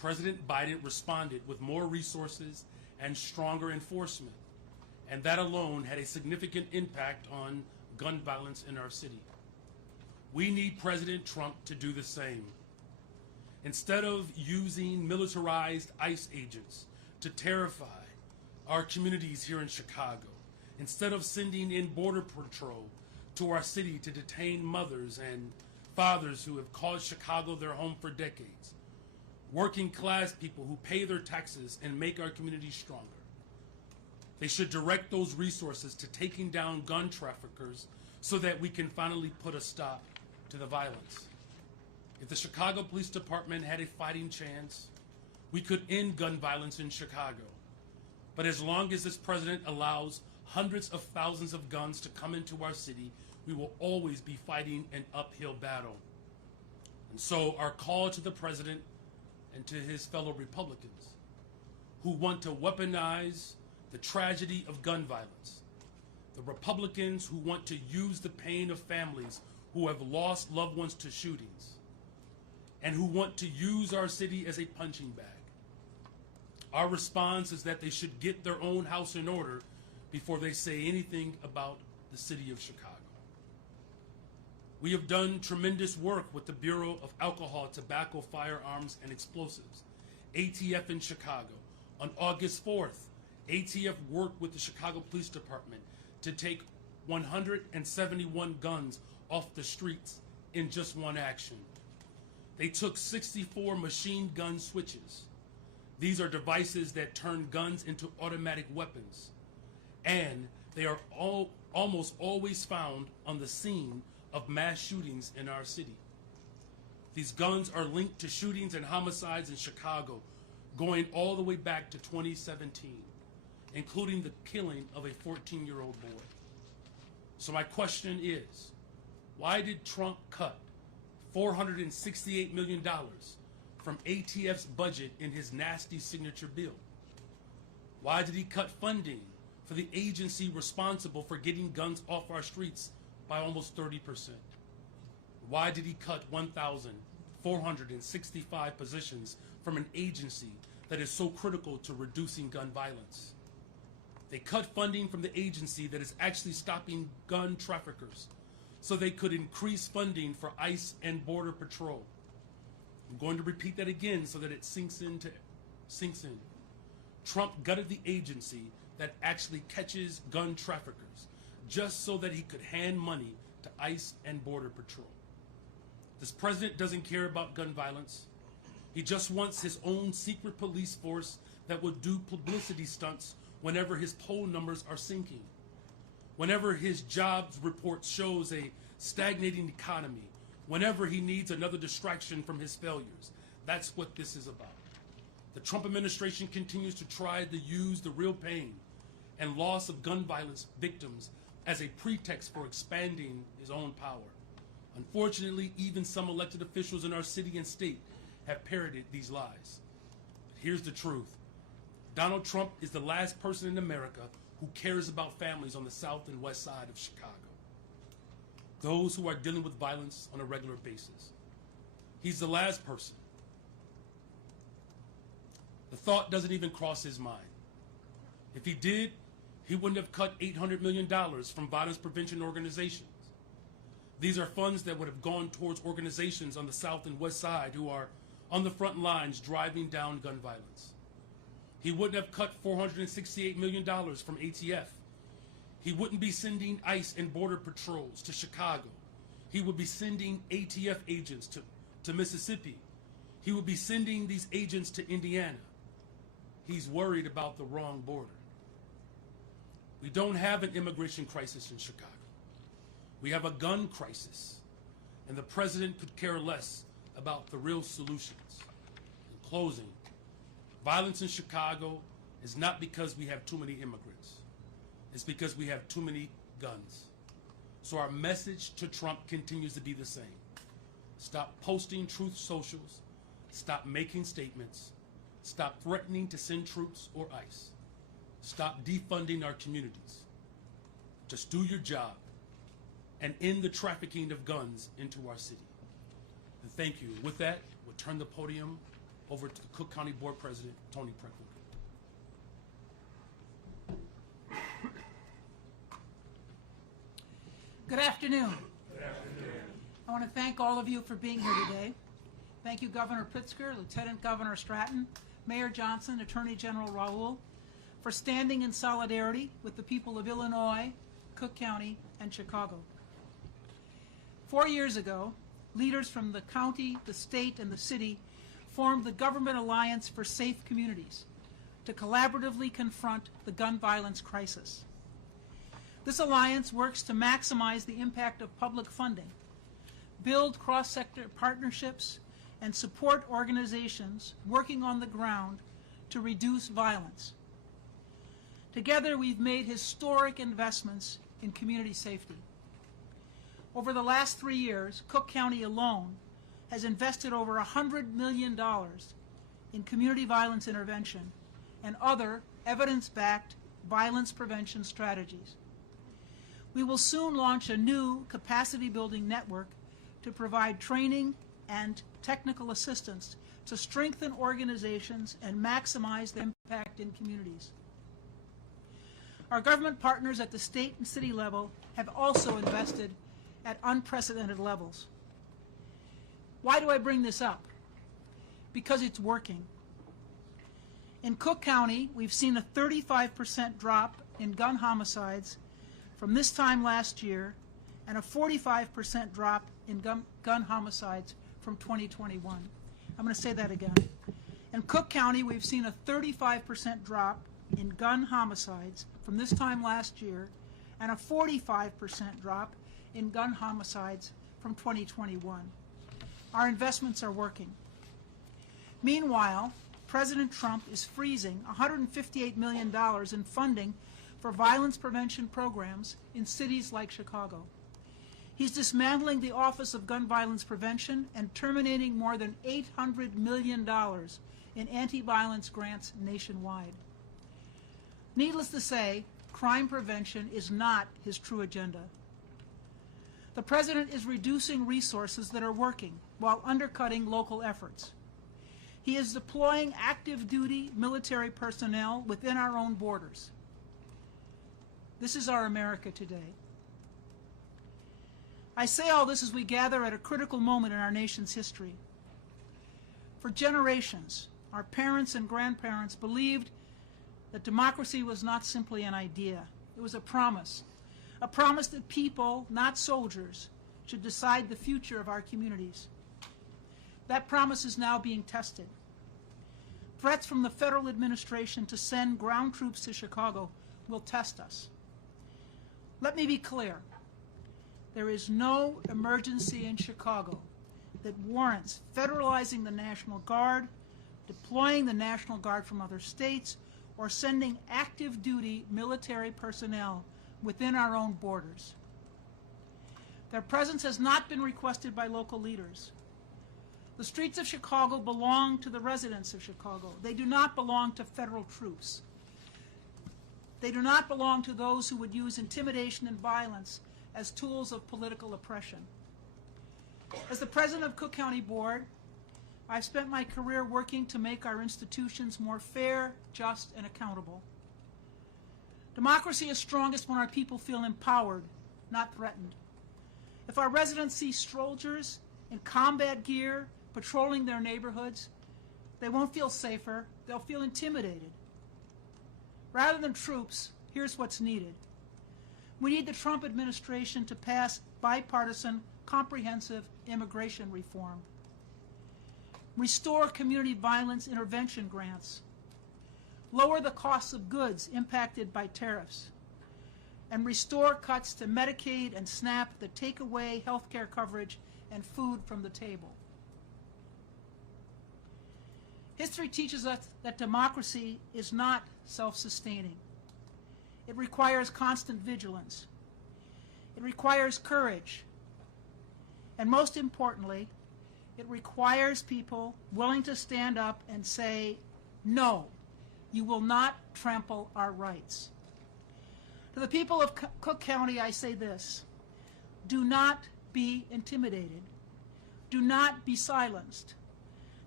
President Biden responded with more resources and stronger enforcement, and that alone had a significant impact on gun violence in our city. We need President Trump to do the same. Instead of using militarized ICE agents to terrify our communities here in Chicago, instead of sending in Border Patrol to our city to detain mothers and fathers who have called Chicago their home for decades, working class people who pay their taxes and make our communities stronger, they should direct those resources to taking down gun traffickers so that we can finally put a stop to the violence. If the Chicago Police Department had a fighting chance, we could end gun violence in Chicago. But as long as this president allows hundreds of thousands of guns to come into our city, we will always be fighting an uphill battle. And so our call to the president and to his fellow Republicans who want to weaponize the tragedy of gun violence, the Republicans who want to use the pain of families who have lost loved ones to shootings, and who want to use our city as a punching bag. Our response is that they should get their own house in order before they say anything about the city of Chicago. We have done tremendous work with the Bureau of Alcohol, Tobacco, Firearms, and Explosives, ATF in Chicago. On August 4th, ATF worked with the Chicago Police Department to take 171 guns off the streets in just one action. They took 64 machine gun switches. These are devices that turn guns into automatic weapons, and they are almost always found on the scene of mass shootings in our city. These guns are linked to shootings and homicides in Chicago going all the way back to 2017, including the killing of a 14-year-old boy. So my question is, why did Trump cut $468 million from ATF's budget in his nasty signature bill? Why did he cut funding for the agency responsible for getting guns off our streets by almost 30%? Why did he cut 1,465 positions from an agency that is so critical to reducing gun violence? They cut funding from the agency that is actually stopping gun traffickers so they could increase funding for ICE and Border Patrol. I'm going to repeat that again so that it sinks in. Trump gutted the agency that actually catches gun traffickers just so that he could hand money to ICE and Border Patrol. This president doesn't care about gun violence. He just wants his own secret police force that will do publicity stunts whenever his poll numbers are sinking, whenever his jobs report shows a stagnating economy, whenever he needs another distraction from his failures. That's what this is about. The Trump administration continues to try to use the real pain and loss of gun violence victims as a pretext for expanding his own power. Unfortunately, even some elected officials in our city and state have parroted these lies. But here's the truth. Donald Trump is the last person in America who cares about families on the south and west side of Chicago, those who are dealing with violence on a regular basis. He's the last person. The thought doesn't even cross his mind. If he did, he wouldn't have cut $800 million from violence prevention organizations. These are funds that would have gone towards organizations on the south and west side who are on the front lines driving down gun violence. He wouldn't have cut $468 million from ATF. He wouldn't be sending ICE and Border Patrols to Chicago. He would be sending ATF agents to Mississippi. He would be sending these agents to Indiana. He's worried about the wrong border. We don't have an immigration crisis in Chicago. We have a gun crisis, and the president could care less about the real solutions. In closing, violence in Chicago is not because we have too many immigrants. It's because we have too many guns. So our message to Trump continues to be the same. Stop posting truth socials. Stop making statements. Stop threatening to send troops or ICE. Stop defunding our communities. Just do your job and end the trafficking of guns into our city. And thank you. With that, we'll turn the podium over to the Cook County Board President, Tony Preckwinkle. Good afternoon. I want to thank all of you for being here today. Thank you, Governor Pritzker, Lieutenant Governor Stratton, Mayor Johnson, Attorney General Raoul, for standing in solidarity with the people of Illinois, Cook County, and Chicago. 4 years ago, leaders from the county, the state, and the city formed the Government Alliance for Safe Communities to collaboratively confront the gun violence crisis. This alliance works to maximize the impact of public funding, build cross-sector partnerships, and support organizations working on the ground to reduce violence. Together, we've made historic investments in community safety. Over the last 3 years, Cook County alone has invested over $100 million in community violence intervention and other evidence-backed violence prevention strategies. We will soon launch a new capacity-building network to provide training and technical assistance to strengthen organizations and maximize the impact in communities. Our government partners at the state and city level have also invested at unprecedented levels. Why do I bring this up? Because it's working. In Cook County, we've seen a 35% drop in gun homicides from this time last year and a 45% drop in gun homicides from 2021. I'm going to say that again. In Cook County, we've seen a 35% drop in gun homicides from this time last year and a 45% drop in gun homicides from 2021. Our investments are working. Meanwhile, President Trump is freezing $158 million in funding for violence prevention programs in cities like Chicago. He's dismantling the Office of Gun Violence Prevention and terminating more than $800 million in anti-violence grants nationwide. Needless to say, crime prevention is not his true agenda. The President is reducing resources that are working while undercutting local efforts. He is deploying active duty military personnel within our own borders. This is our America today. I say all this as we gather at a critical moment in our nation's history. For generations, our parents and grandparents believed that democracy was not simply an idea. It was a promise that people, not soldiers, should decide the future of our communities. That promise is now being tested. Threats from the federal administration to send ground troops to Chicago will test us. Let me be clear. There is no emergency in Chicago that warrants federalizing the National Guard, deploying the National Guard from other states, or sending active duty military personnel within our own borders. Their presence has not been requested by local leaders. The streets of Chicago belong to the residents of Chicago. They do not belong to federal troops. They do not belong to those who would use intimidation and violence as tools of political oppression. As the president of Cook County Board, I've spent my career working to make our institutions more fair, just, and accountable. Democracy is strongest when our people feel empowered, not threatened. If our residents see soldiers in combat gear patrolling their neighborhoods, they won't feel safer, they'll feel intimidated. Rather than troops, here's what's needed. We need the Trump administration to pass bipartisan, comprehensive immigration reform. Restore community violence intervention grants. Lower the costs of goods impacted by tariffs. And restore cuts to Medicaid and SNAP that take away health care coverage and food from the table. History teaches us that democracy is not self-sustaining. It requires constant vigilance. It requires courage. And most importantly, it requires people willing to stand up and say, no, you will not trample our rights. To the people of Cook County, I say this: do not be intimidated. Do not be silenced.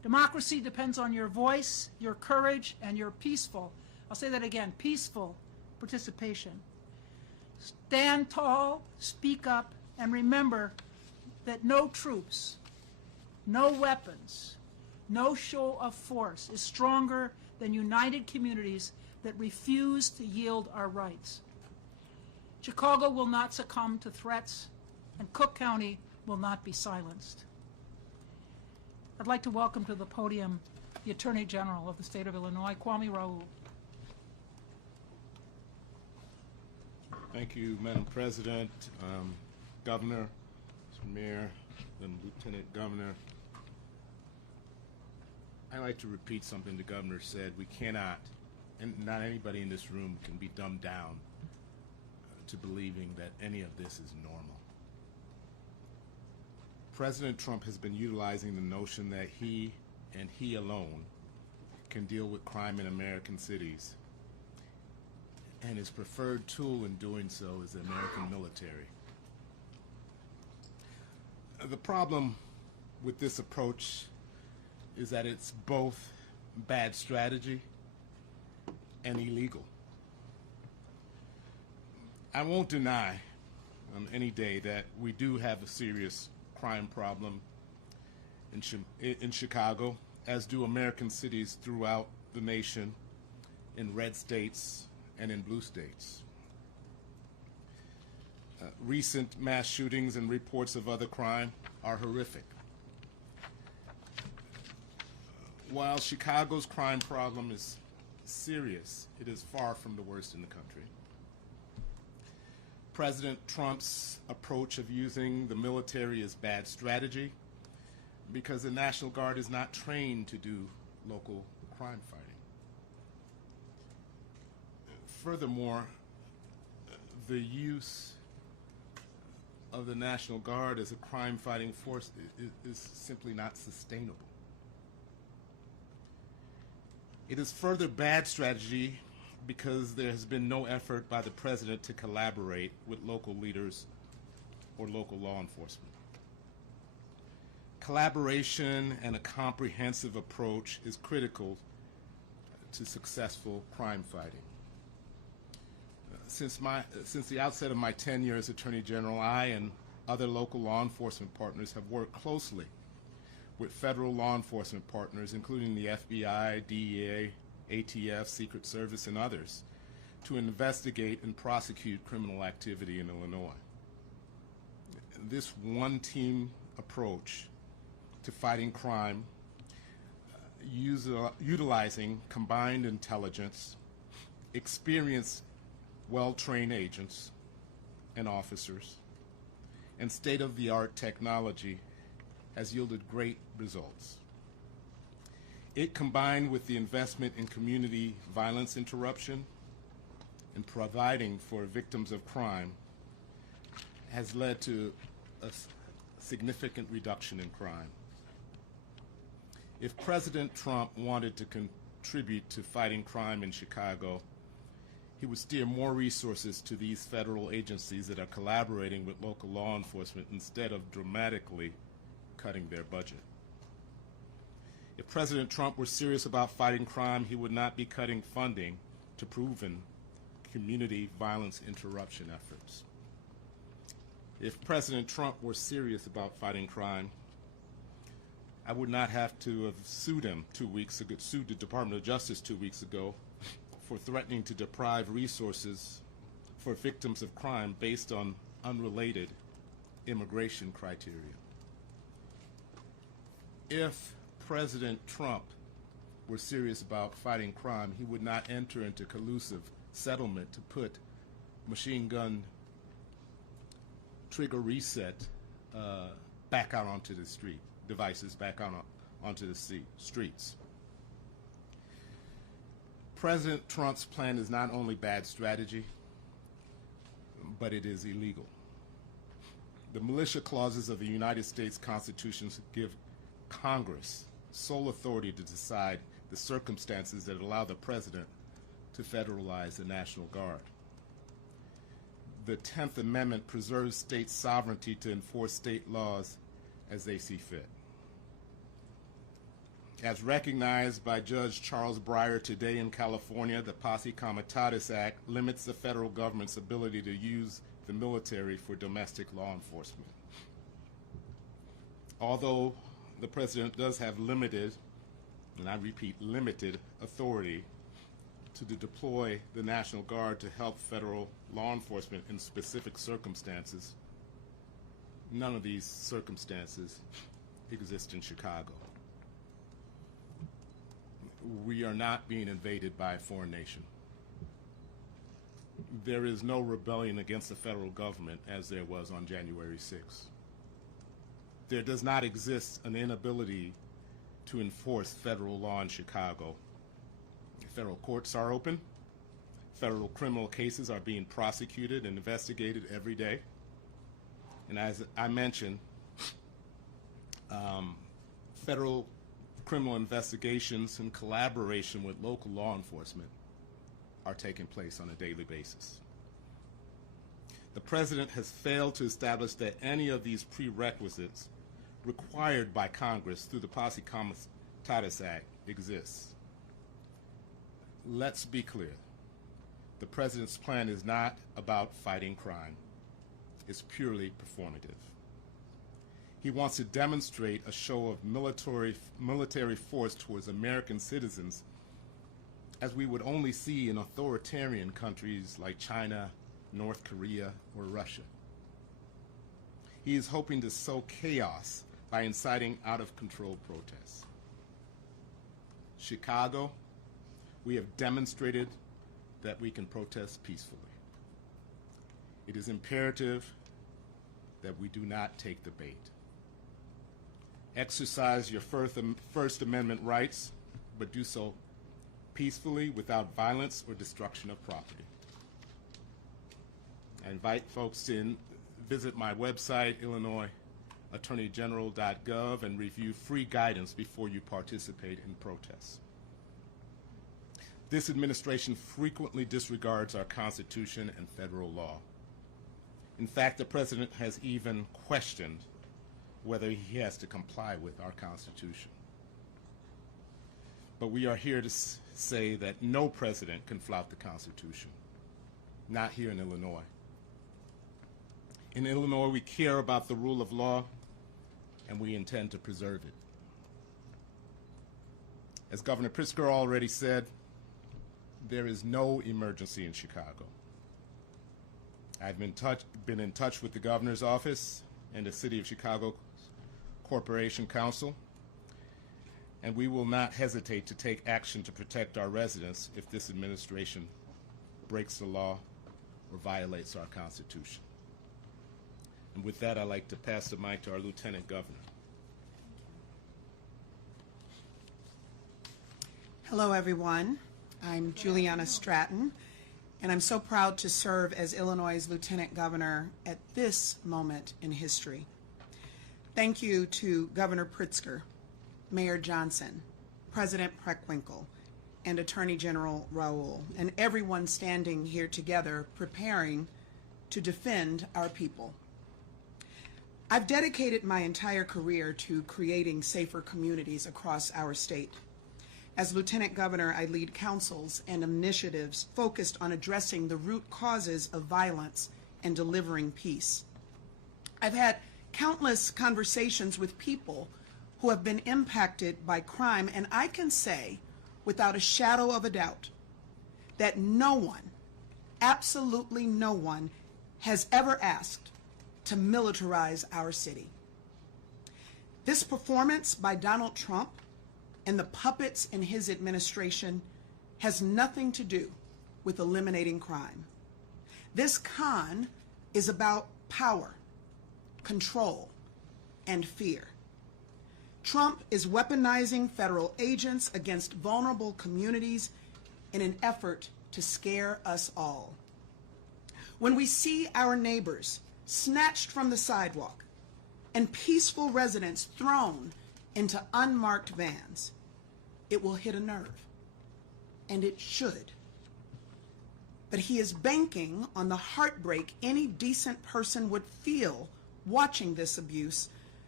Democracy depends on your voice, your courage, and your peaceful, I'll say that again, peaceful participation. Stand tall, speak up, and remember that no troops, no weapons, no show of force is stronger than united communities that refuse to yield our rights. Chicago will not succumb to threats, and Cook County will not be silenced. I'd like to welcome to the podium the Attorney General of the state of Illinois, Kwame Raoul. Thank you, Madam President, Governor, Mr. Mayor, and Lieutenant Governor. I'd like to repeat something the Governor said. We cannot, and not anybody in this room can be dumbed down to believing that any of this is normal. President Trump has been utilizing the notion that he and he alone can deal with crime in American cities. And his preferred tool in doing so is the American military. The problem with this approach is that it's both bad strategy and illegal. I won't deny any day that we do have a serious crime problem in Chicago, as do American cities throughout the nation, in red states and in blue states. Recent mass shootings and reports of other crime are horrific. While Chicago's crime problem is serious, it is far from the worst in the country. President Trump's approach of using the military is bad strategy because the National Guard is not trained to do local crime fighting. Furthermore, the use of the National Guard as a crime-fighting force is simply not sustainable. It is further bad strategy because there has been no effort by the president to collaborate with local leaders or local law enforcement. Collaboration and a comprehensive approach is critical to successful crime fighting. Since the outset of my tenure as Attorney General, I and other local law enforcement partners have worked closely with federal law enforcement partners, including the FBI, DEA, ATF, Secret Service, and others, to investigate and prosecute criminal activity in Illinois. This one-team approach to fighting crime, utilizing combined intelligence, experienced, well-trained agents and officers, and state-of-the-art technology has yielded great results. It, combined with the investment in community violence interruption and providing for victims of crime, has led to a significant reduction in crime. If President Trump wanted to contribute to fighting crime in Chicago, he would steer more resources to these federal agencies that are collaborating with local law enforcement instead of dramatically cutting their budget. If President Trump were serious about fighting crime, he would not be cutting funding to proven community violence interruption efforts. If President Trump were serious about fighting crime, I would not have to have sued him 2 weeks ago, sued the Department of Justice 2 weeks ago for threatening to deprive resources for victims of crime based on unrelated immigration criteria. If President Trump were serious about fighting crime, he would not enter into collusive settlement to put machine gun trigger reset back out onto the street, devices back out onto the streets. President Trump's plan is not only bad strategy, but it is illegal. The militia clauses of the United States Constitution give Congress sole authority to decide the circumstances that allow the president to federalize the National Guard. The 10th Amendment preserves state sovereignty to enforce state laws as they see fit. As recognized by Judge Charles Breyer today in California, the Posse Comitatus Act limits the federal government's ability to use the military for domestic law enforcement. Although the president does have limited, and I repeat, limited authority to deploy the National Guard to help federal law enforcement in specific circumstances, none of these circumstances exist in Chicago. We are not being invaded by a foreign nation. There is no rebellion against the federal government as there was on January 6th. There does not exist an inability to enforce federal law in Chicago. Federal courts are open. Federal criminal cases are being prosecuted and investigated every day. And as I mentioned, federal criminal investigations in collaboration with local law enforcement are taking place on a daily basis. The president has failed to establish that any of these prerequisites required by Congress through the Posse Comitatus Act exists. Let's be clear. The president's plan is not about fighting crime. It's purely performative. He wants to demonstrate a show of military force towards American citizens as we would only see in authoritarian countries like China, North Korea, or Russia. He is hoping to sow chaos by inciting out-of-control protests. Chicago, we have demonstrated that we can protest peacefully. It is imperative that we do not take the bait. Exercise your First Amendment rights, but do so peacefully without violence or destruction of property. I invite folks to visit my website, IllinoisAttorneyGeneral.gov, and review free guidance before you participate in protests. This administration frequently disregards our Constitution and federal law. In fact, the president has even questioned whether he has to comply with our Constitution. But we are here to say that no president can flout the Constitution, not here in Illinois. In Illinois, we care about the rule of law, and we intend to preserve it. As Governor Pritzker already said, there is no emergency in Chicago. I've been in touch with the governor's office and the City of Chicago Corporation Council, and we will not hesitate to take action to protect our residents if this administration breaks the law or violates our Constitution. And with that, I'd like to pass the mic to our Lieutenant Governor. Hello, everyone. I'm Juliana Stratton, and I'm so proud to serve as Illinois' Lieutenant Governor at this moment in history. Thank you to Governor Pritzker, Mayor Johnson, President Preckwinkle, and Attorney General Raoul, and everyone standing here together preparing to defend our people. I've dedicated my entire career to creating safer communities across our state. As Lieutenant Governor, I lead councils and initiatives focused on addressing the root causes of violence and delivering peace. I've had countless conversations with people who have been impacted by crime, and I can say without a shadow of a doubt that no one, absolutely no one, has ever asked to militarize our city. This performance by Donald Trump and the puppets in his administration has nothing to do with eliminating crime. This con is about power, control, and fear. Trump is weaponizing federal agents against vulnerable communities in an effort to scare us all. When we see our neighbors snatched from the sidewalk and peaceful residents thrown into unmarked vans, it will hit a nerve, and it should. But he is banking on the heartbreak any decent person would feel watching this abuse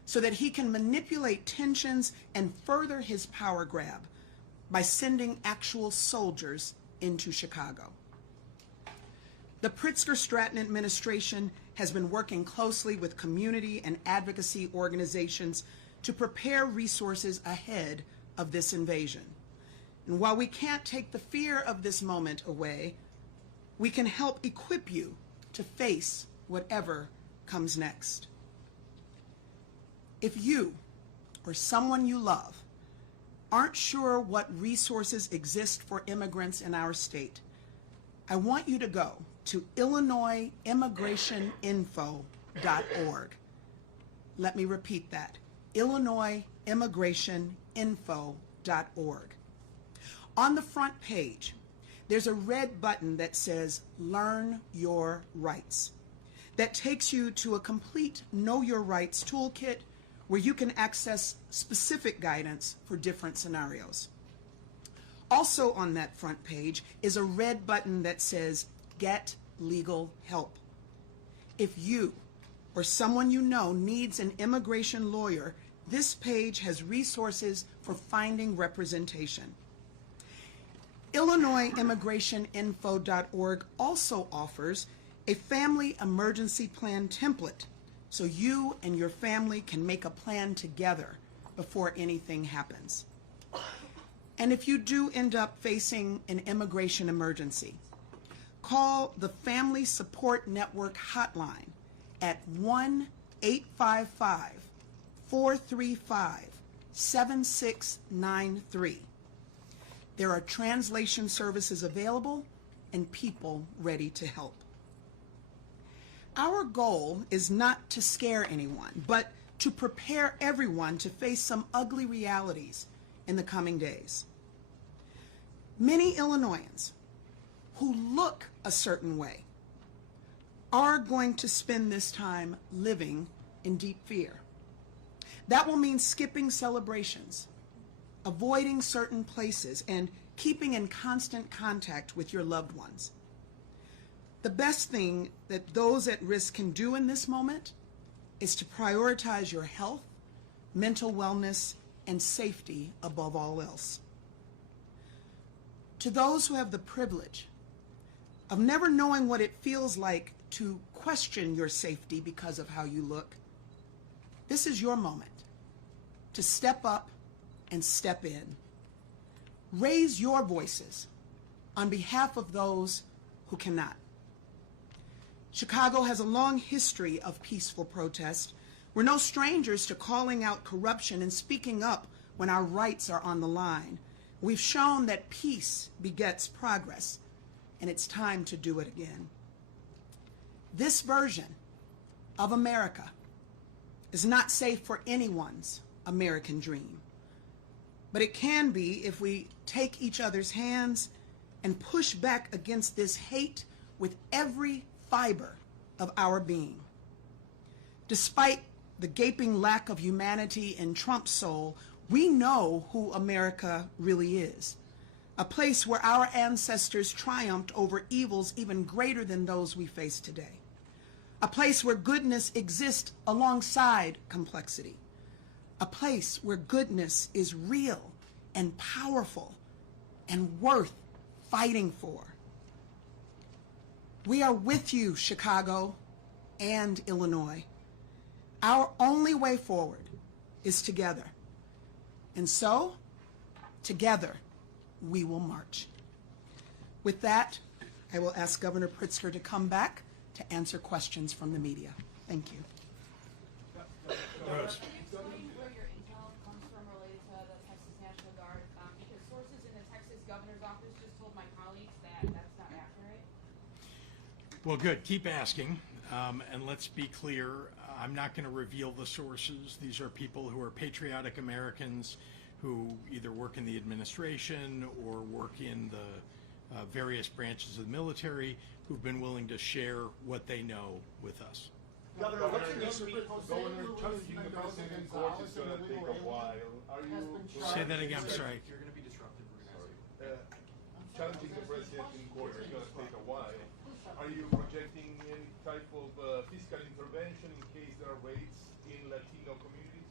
so that he can manipulate tensions and further his power grab by sending actual soldiers into Chicago. The Pritzker-Stratton administration has been working closely with community and advocacy organizations to prepare resources ahead of this invasion. And while we can't take the fear of this moment away, we can help equip you to face whatever comes next. If you or someone you love aren't sure what resources exist for immigrants in our state, I want you to go to IllinoisImmigrationInfo.org. Let me repeat that, IllinoisImmigrationInfo.org. On the front page, there's a red button that says Learn Your Rights. That takes you to a complete Know Your Rights toolkit where you can access specific guidance for different scenarios. Also on that front page is a red button that says Get Legal Help. If you or someone you know needs an immigration lawyer, this page has resources for finding representation. IllinoisImmigrationInfo.org also offers a family emergency plan template so you and your family can make a plan together before anything happens. And if you do end up facing an immigration emergency, call the Family Support Network hotline at 1-855-435-7693. There are translation services available and people ready to help. Our goal is not to scare anyone, but to prepare everyone to face some ugly realities in the coming days. Many Illinoisans who look a certain way are going to spend this time living in deep fear. That will mean skipping celebrations, avoiding certain places, and keeping in constant contact with your loved ones. The best thing that those at risk can do in this moment is to prioritize your health, mental wellness, and safety above all else. To those who have the privilege of never knowing what it feels like to question your safety because of how you look, this is your moment to step up and step in. Raise your voices on behalf of those who cannot. Chicago has a long history of peaceful protest. We're no strangers to calling out corruption and speaking up when our rights are on the line. We've shown that peace begets progress, and it's time to do it again. This version of America is not safe for anyone's American dream. But it can be if we take each other's hands and push back against this hate with every fiber of our being. Despite the gaping lack of humanity in Trump's soul, we know who America really is. A place where our ancestors triumphed over evils even greater than those we face today. A place where goodness exists alongside complexity. A place where goodness is real and powerful and worth fighting for. We are with you, Chicago and Illinois. Our only way forward is together. And so, together, we will march. With that, I will ask Governor Pritzker to come back to answer questions from the media. Thank you. Rose. Can you explain where your intel comes from related to the Texas National Guard? Because sources in the Texas governor's office just told my colleagues that that's not accurate. Well, good. Keep asking. And let's be clear, I'm not going to reveal the sources. These are people who are patriotic Americans who either work in the administration or work in the various branches of the military who've been willing to share what they know with us. Governor, challenging the president in court is going to take a while. Are you... Say that again, I'm sorry. You're going to be disruptive. Challenging the president in court is going to take a while. Are you projecting any type of fiscal intervention in case there are raids in Latino communities?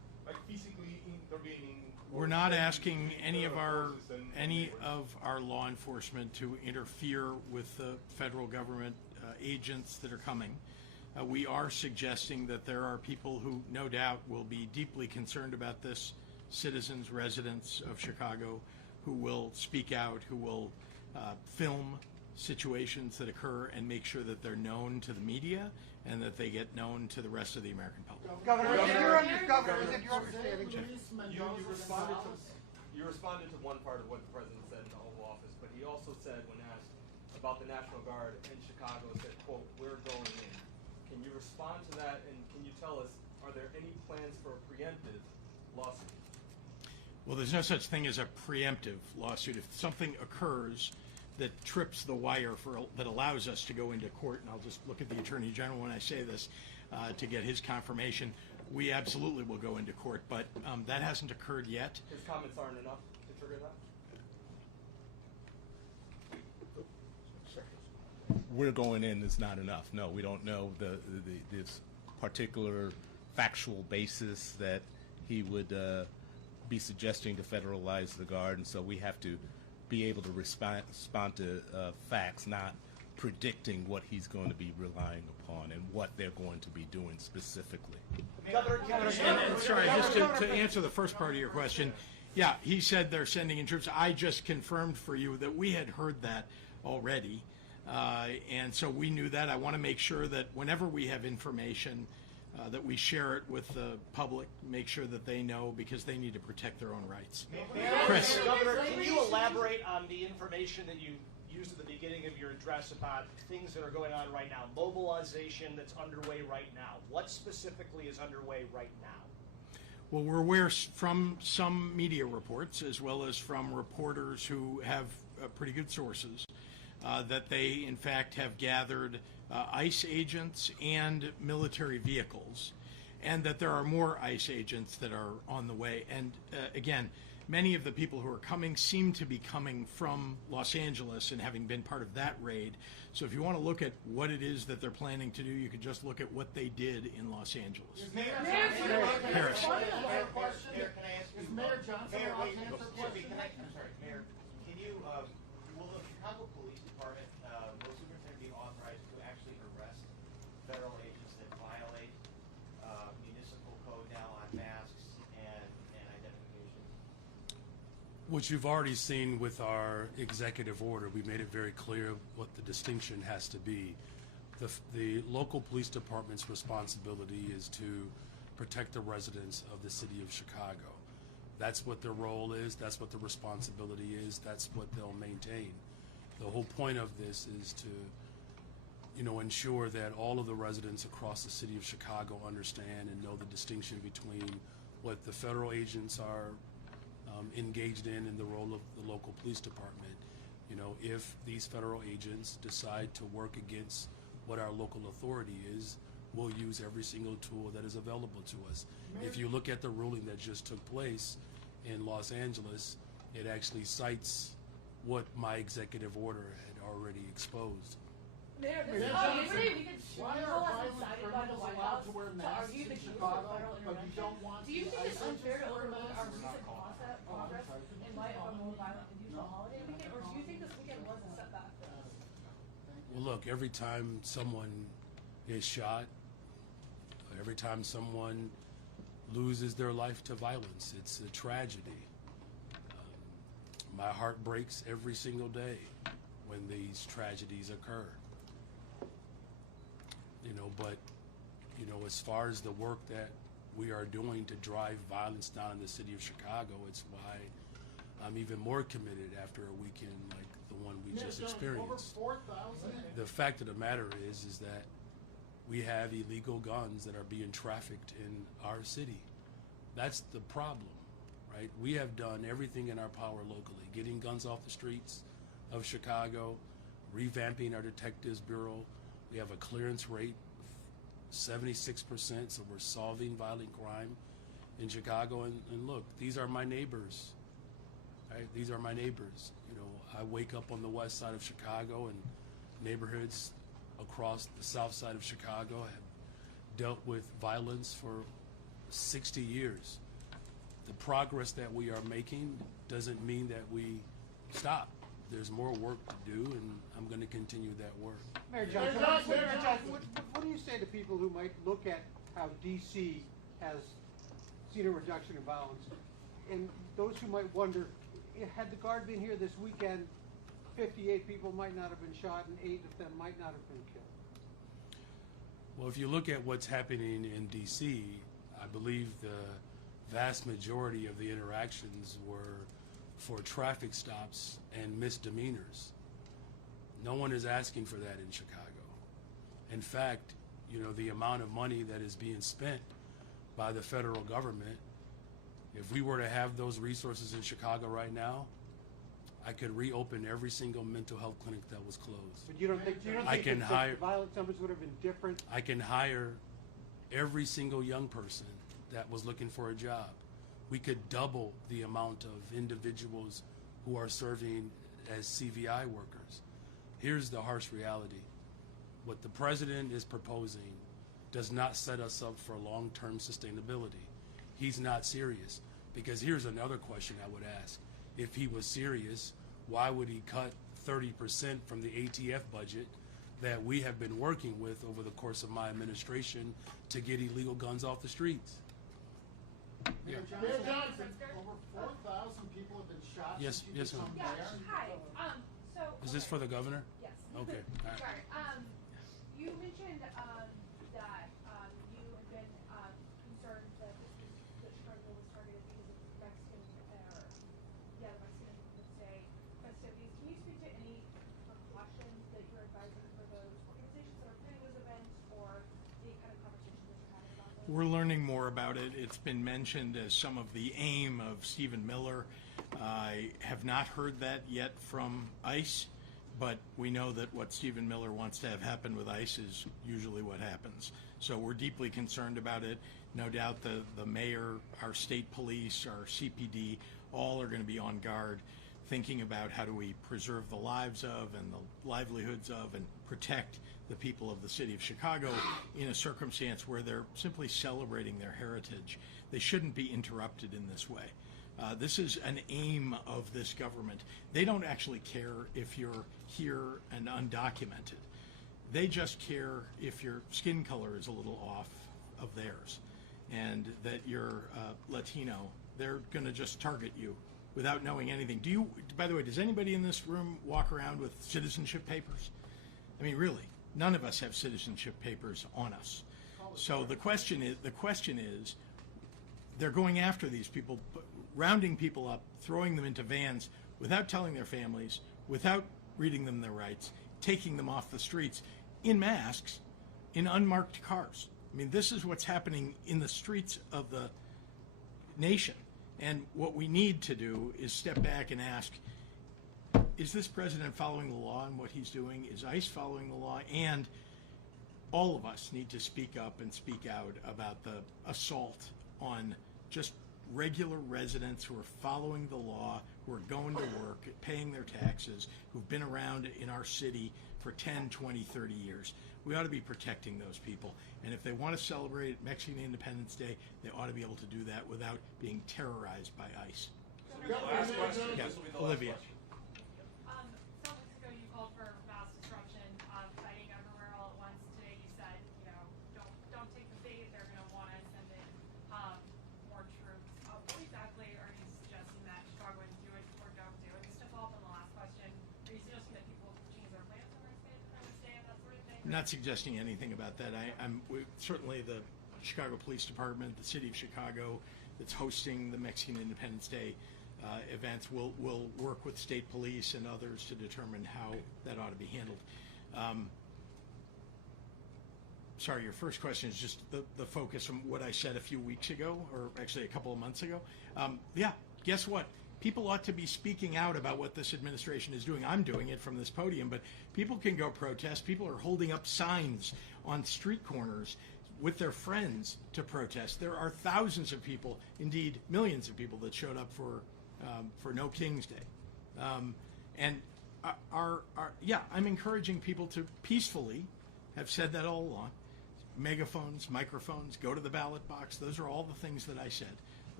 We're not asking any of our law enforcement to interfere with the federal government agents that are coming. We are suggesting that there are people who no doubt will be deeply concerned about this, citizens, residents of Chicago, who will speak out, who will film situations that occur and make sure that they're known to the media and that they get known to the rest of the American public. Governor, is it your understanding? You responded to one part of what the president said in the Oval Office, but he also said when asked about the National Guard in Chicago, said, quote, "We're going in." Can you respond to that, and can you tell us, are there any plans for a preemptive lawsuit? Well, there's no such thing as a preemptive lawsuit. If something occurs that trips the wire that allows us to go into court, and I'll just look at the Attorney General when I say this to get his confirmation, we absolutely will go into court, but that hasn't occurred yet. His comments aren't enough to trigger that? We're going in is not enough. No, we don't know this particular factual basis that he would be suggesting to federalize the Guard, and so we have to be able to respond to facts, not predicting what he's going to be relying upon and what they're going to be doing specifically. And sorry, just to answer the first part of your question, yeah, he said they're sending in troops. I just confirmed for you that we had heard that already, and so we knew that. I want to make sure that whenever we have information, that we share it with the public, make sure that they know, because they need to protect their own rights. Chris. Governor, can you elaborate on the information that you used at the beginning of your address about things that are going on right now, mobilization that's underway right now? What specifically is underway right now? Well, we're aware from some media reports, as well as from reporters who have pretty good sources, that they, in fact, have gathered ICE agents and military vehicles, and that there are more ICE agents that are on the way. And again, many of the people who are coming seem to be coming from Los Angeles and having been part of that raid. So if you want to look at what it is that they're planning to do, you could just look at what they did in Los Angeles. Harris. Mayor Johnson allowed to answer questions? I'm sorry, Mayor, can you, will the Chicago Police Department, will superintendent be authorized to actually arrest federal agents that violate municipal code now on masks and identification? Which you've already seen with our executive order. We made it very clear what the distinction has to be. The local police department's responsibility is to protect the residents of the city of Chicago. That's what their role is, that's what the responsibility is, that's what they'll maintain. The whole point of this is to, ensure that all of the residents across the city of Chicago understand and know the distinction between what the federal agents are engaged in the role of the local police department. If these federal agents decide to work against what our local authority is, we'll use every single tool that is available to us. If you look at the ruling that just took place in Los Angeles, it actually cites what my executive order had already exposed. Mayor, this is why are violent criminals allowed to wear masks in Chicago, but you don't want Do you think it's unfair to overlook our recent progress in light of a more violent and usual holiday weekend, or do you think this weekend was a setback for us? Well, look, every time someone is shot, every time someone loses their life to violence, it's a tragedy. My heart breaks every single day when these tragedies occur. But as far as the work that we are doing to drive violence down in the city of Chicago, it's why I'm even more committed after a weekend like the one we just experienced. Over 4,000? The fact of the matter is that we have illegal guns that are being trafficked in our city. That's the problem, right? We have done everything in our power locally, getting guns off the streets of Chicago, revamping our detectives bureau. We have a clearance rate of 76%, so we're solving violent crime in Chicago. And look, these are my neighbors, right? These are my neighbors. I wake up on the west side of Chicago, and neighborhoods across the south side of Chicago have dealt with violence for 60 years. the progress that we are making doesn't mean that we stop. There's more work to do, and I'm going to continue that work. Mayor Johnson, what do you say to people who might look at how D.C. has seen a reduction in violence, and those who might wonder, had the Guard been here this weekend, 58 people might not have been shot and 8 of them might not have been killed? Well, if you look at what's happening in D.C., I believe the vast majority of the interactions were for traffic stops and misdemeanors. No one is asking for that in Chicago. In fact, you know, the amount of money that is being spent by the federal government, if we were to have those resources in Chicago right now, I could reopen every single mental health clinic that was closed. But you don't think the violence numbers would have been different? I can hire every single young person that was looking for a job. We could double the amount of individuals who are serving as CVI workers. Here's the harsh reality. What the president is proposing does not set us up for long-term sustainability. He's not serious. Because here's another question I would ask. If he was serious, why would he cut 30% from the ATF budget that we have been working with over the course of my administration to get illegal guns off the streets? Mayor Johnson, over 4,000 people have been shot. Yes, yes, ma'am. Yeah, hi. So. Is this for the governor? Yes. Okay. All right. Sorry. You mentioned that you have been concerned that Chicago was targeted because of the Mexican Independence Day festivities. Can you speak to any precautions that you're advising for those organizations that are planning those events, or the kind of conversations that you're having about those? We're learning more about it. It's been mentioned as some of the aim of Stephen Miller. I have not heard that yet from ICE, but we know that what Stephen Miller wants to have happen with ICE is usually what happens. So we're deeply concerned about it. No doubt the mayor, our state police, our CPD, all are going to be on guard, thinking about how do we preserve the lives of and the livelihoods of and protect the people of the city of Chicago in a circumstance where they're simply celebrating their heritage. They shouldn't be interrupted in this way. This is an aim of this government. They don't actually care if you're here and undocumented. They just care if your skin color is a little off of theirs and that you're Latino. They're going to just target you without knowing anything. Do you, by the way, does anybody in this room walk around with citizenship papers? I mean, really, none of us have citizenship papers on us. So the question is, they're going after these people, rounding people up, throwing them into vans without telling their families, without reading them their rights, taking them off the streets in masks, in unmarked cars. I mean, this is what's happening in the streets of the nation. And what we need to do is step back and ask, is this president following the law in what he's doing? Is ICE following the law? And all of us need to speak up and speak out about the assault on just regular residents who are following the law, who are going to work, paying their taxes, who've been around in our city for 10, 20, 30 years. We ought to be protecting those people. And if they want to celebrate Mexican Independence Day, they ought to be able to do that without being terrorized by ICE. Last question. Yeah, This will be the last Olivia. question. Some weeks ago you called for mass disruption, fighting everywhere all at once. Today you said, don't take the bait. They're going to want to send in more troops. What exactly are you suggesting that Chicagoans do it or don't do? And just to follow up on the last question, are you suggesting that people change their plans on Mexican Independence Day and that sort of thing? I'm not suggesting anything about that. Certainly the Chicago Police Department, the city of Chicago that's hosting the Mexican Independence Day events will work with state police and others to determine how that ought to be handled. Sorry, your first question is just the focus on what I said a few weeks ago, or actually a couple of months ago. Yeah, guess what? People ought to be speaking out about what this administration is doing. I'm doing it from this podium, but people can go protest. People are holding up signs on street corners with their friends to protest. There are thousands of people, indeed millions of people, that showed up for No King's Day. I'm encouraging people to peacefully, have said that all along, megaphones, microphones, go to the ballot box. Those are all the things that I said.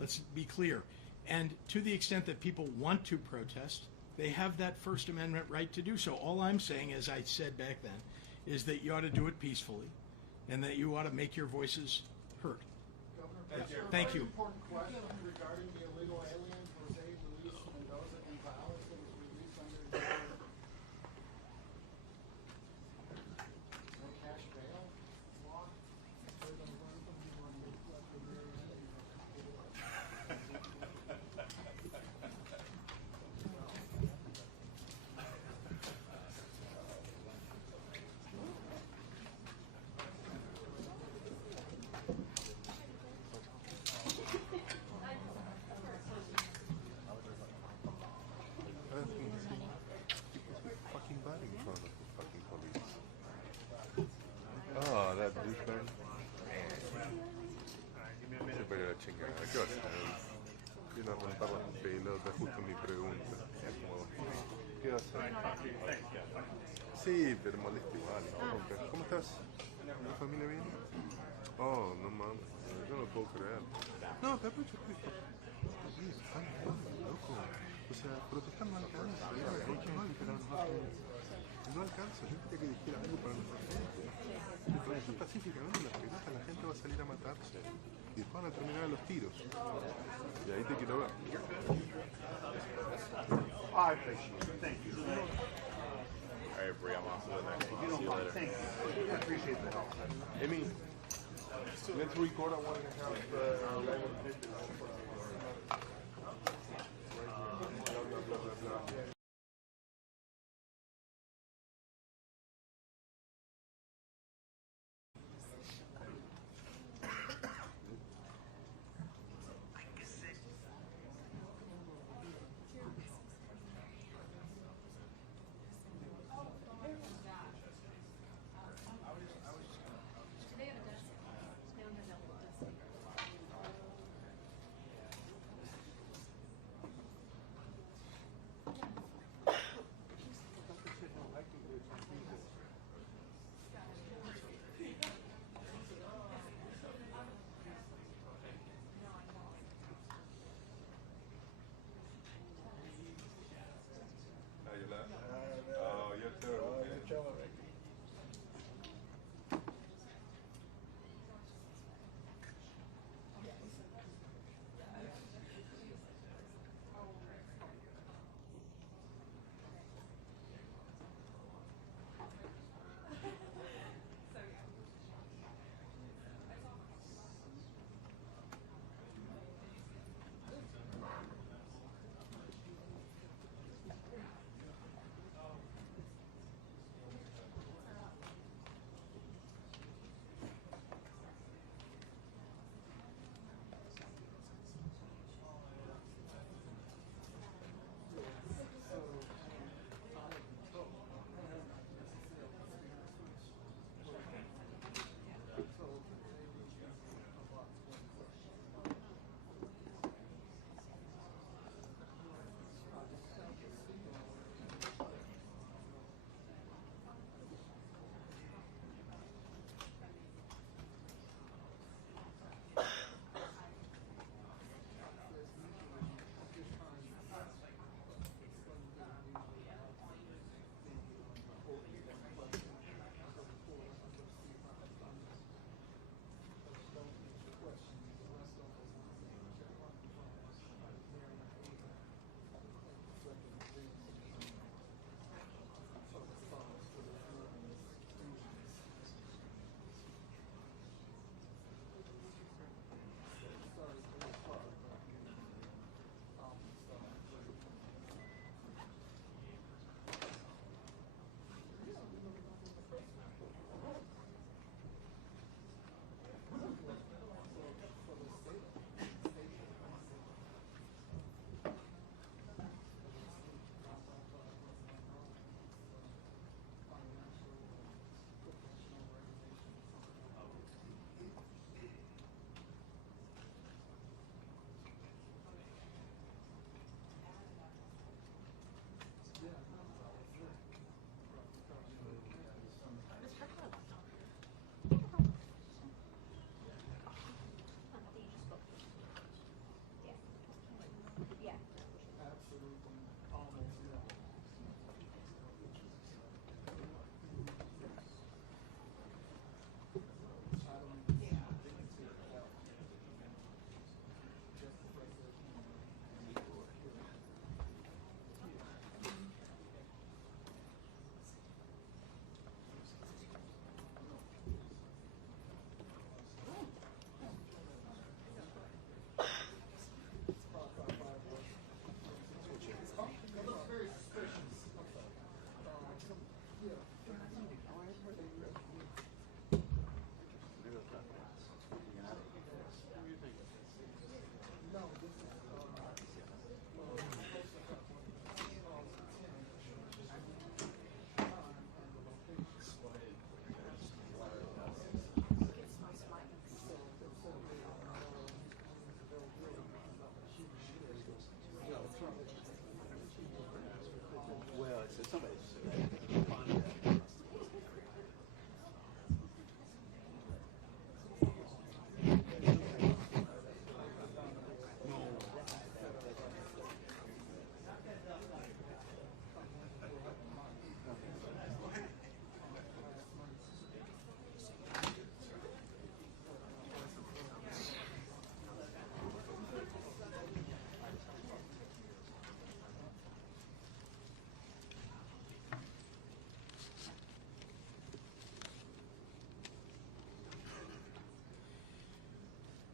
Let's be clear. And to the extent that people want to protest, they have that First Amendment right to do so. All I'm saying, as I said back then, is that you ought to do it peacefully and that you ought to make your voices heard. Governor, Thank you. Important question regarding the illegal aliens. Was they released Mendoza Gonzalez that was released under no cash bail law? Fucking body in front of the fucking police. Oh, that douchebag. Se pone la chingada. ¿Qué vas a hacer? Quiero romper las pelotas justo en mi pregunta. Es como, ¿qué vas a hacer? Sí, pero molesta igual. ¿no? ¿Cómo estás? ¿Tu familia bien? Oh, no mames. Yo no lo puedo creer. No, te aprovecho Cristo. Sí, están loco. O sea, protestar no alcanza. No alcanza. Yo quería que dijera algo para nuestra gente. Si protestar pacíficamente las pelotas, la gente va a salir a matarse. Y después van a terminar a los tiros. Y ahí te quiero ver. I appreciate it. Thank you. All right, Bree, I'm off to the next one. You don't See you mind. later. Thank you. I appreciate the help. Amy, let's record. I want to have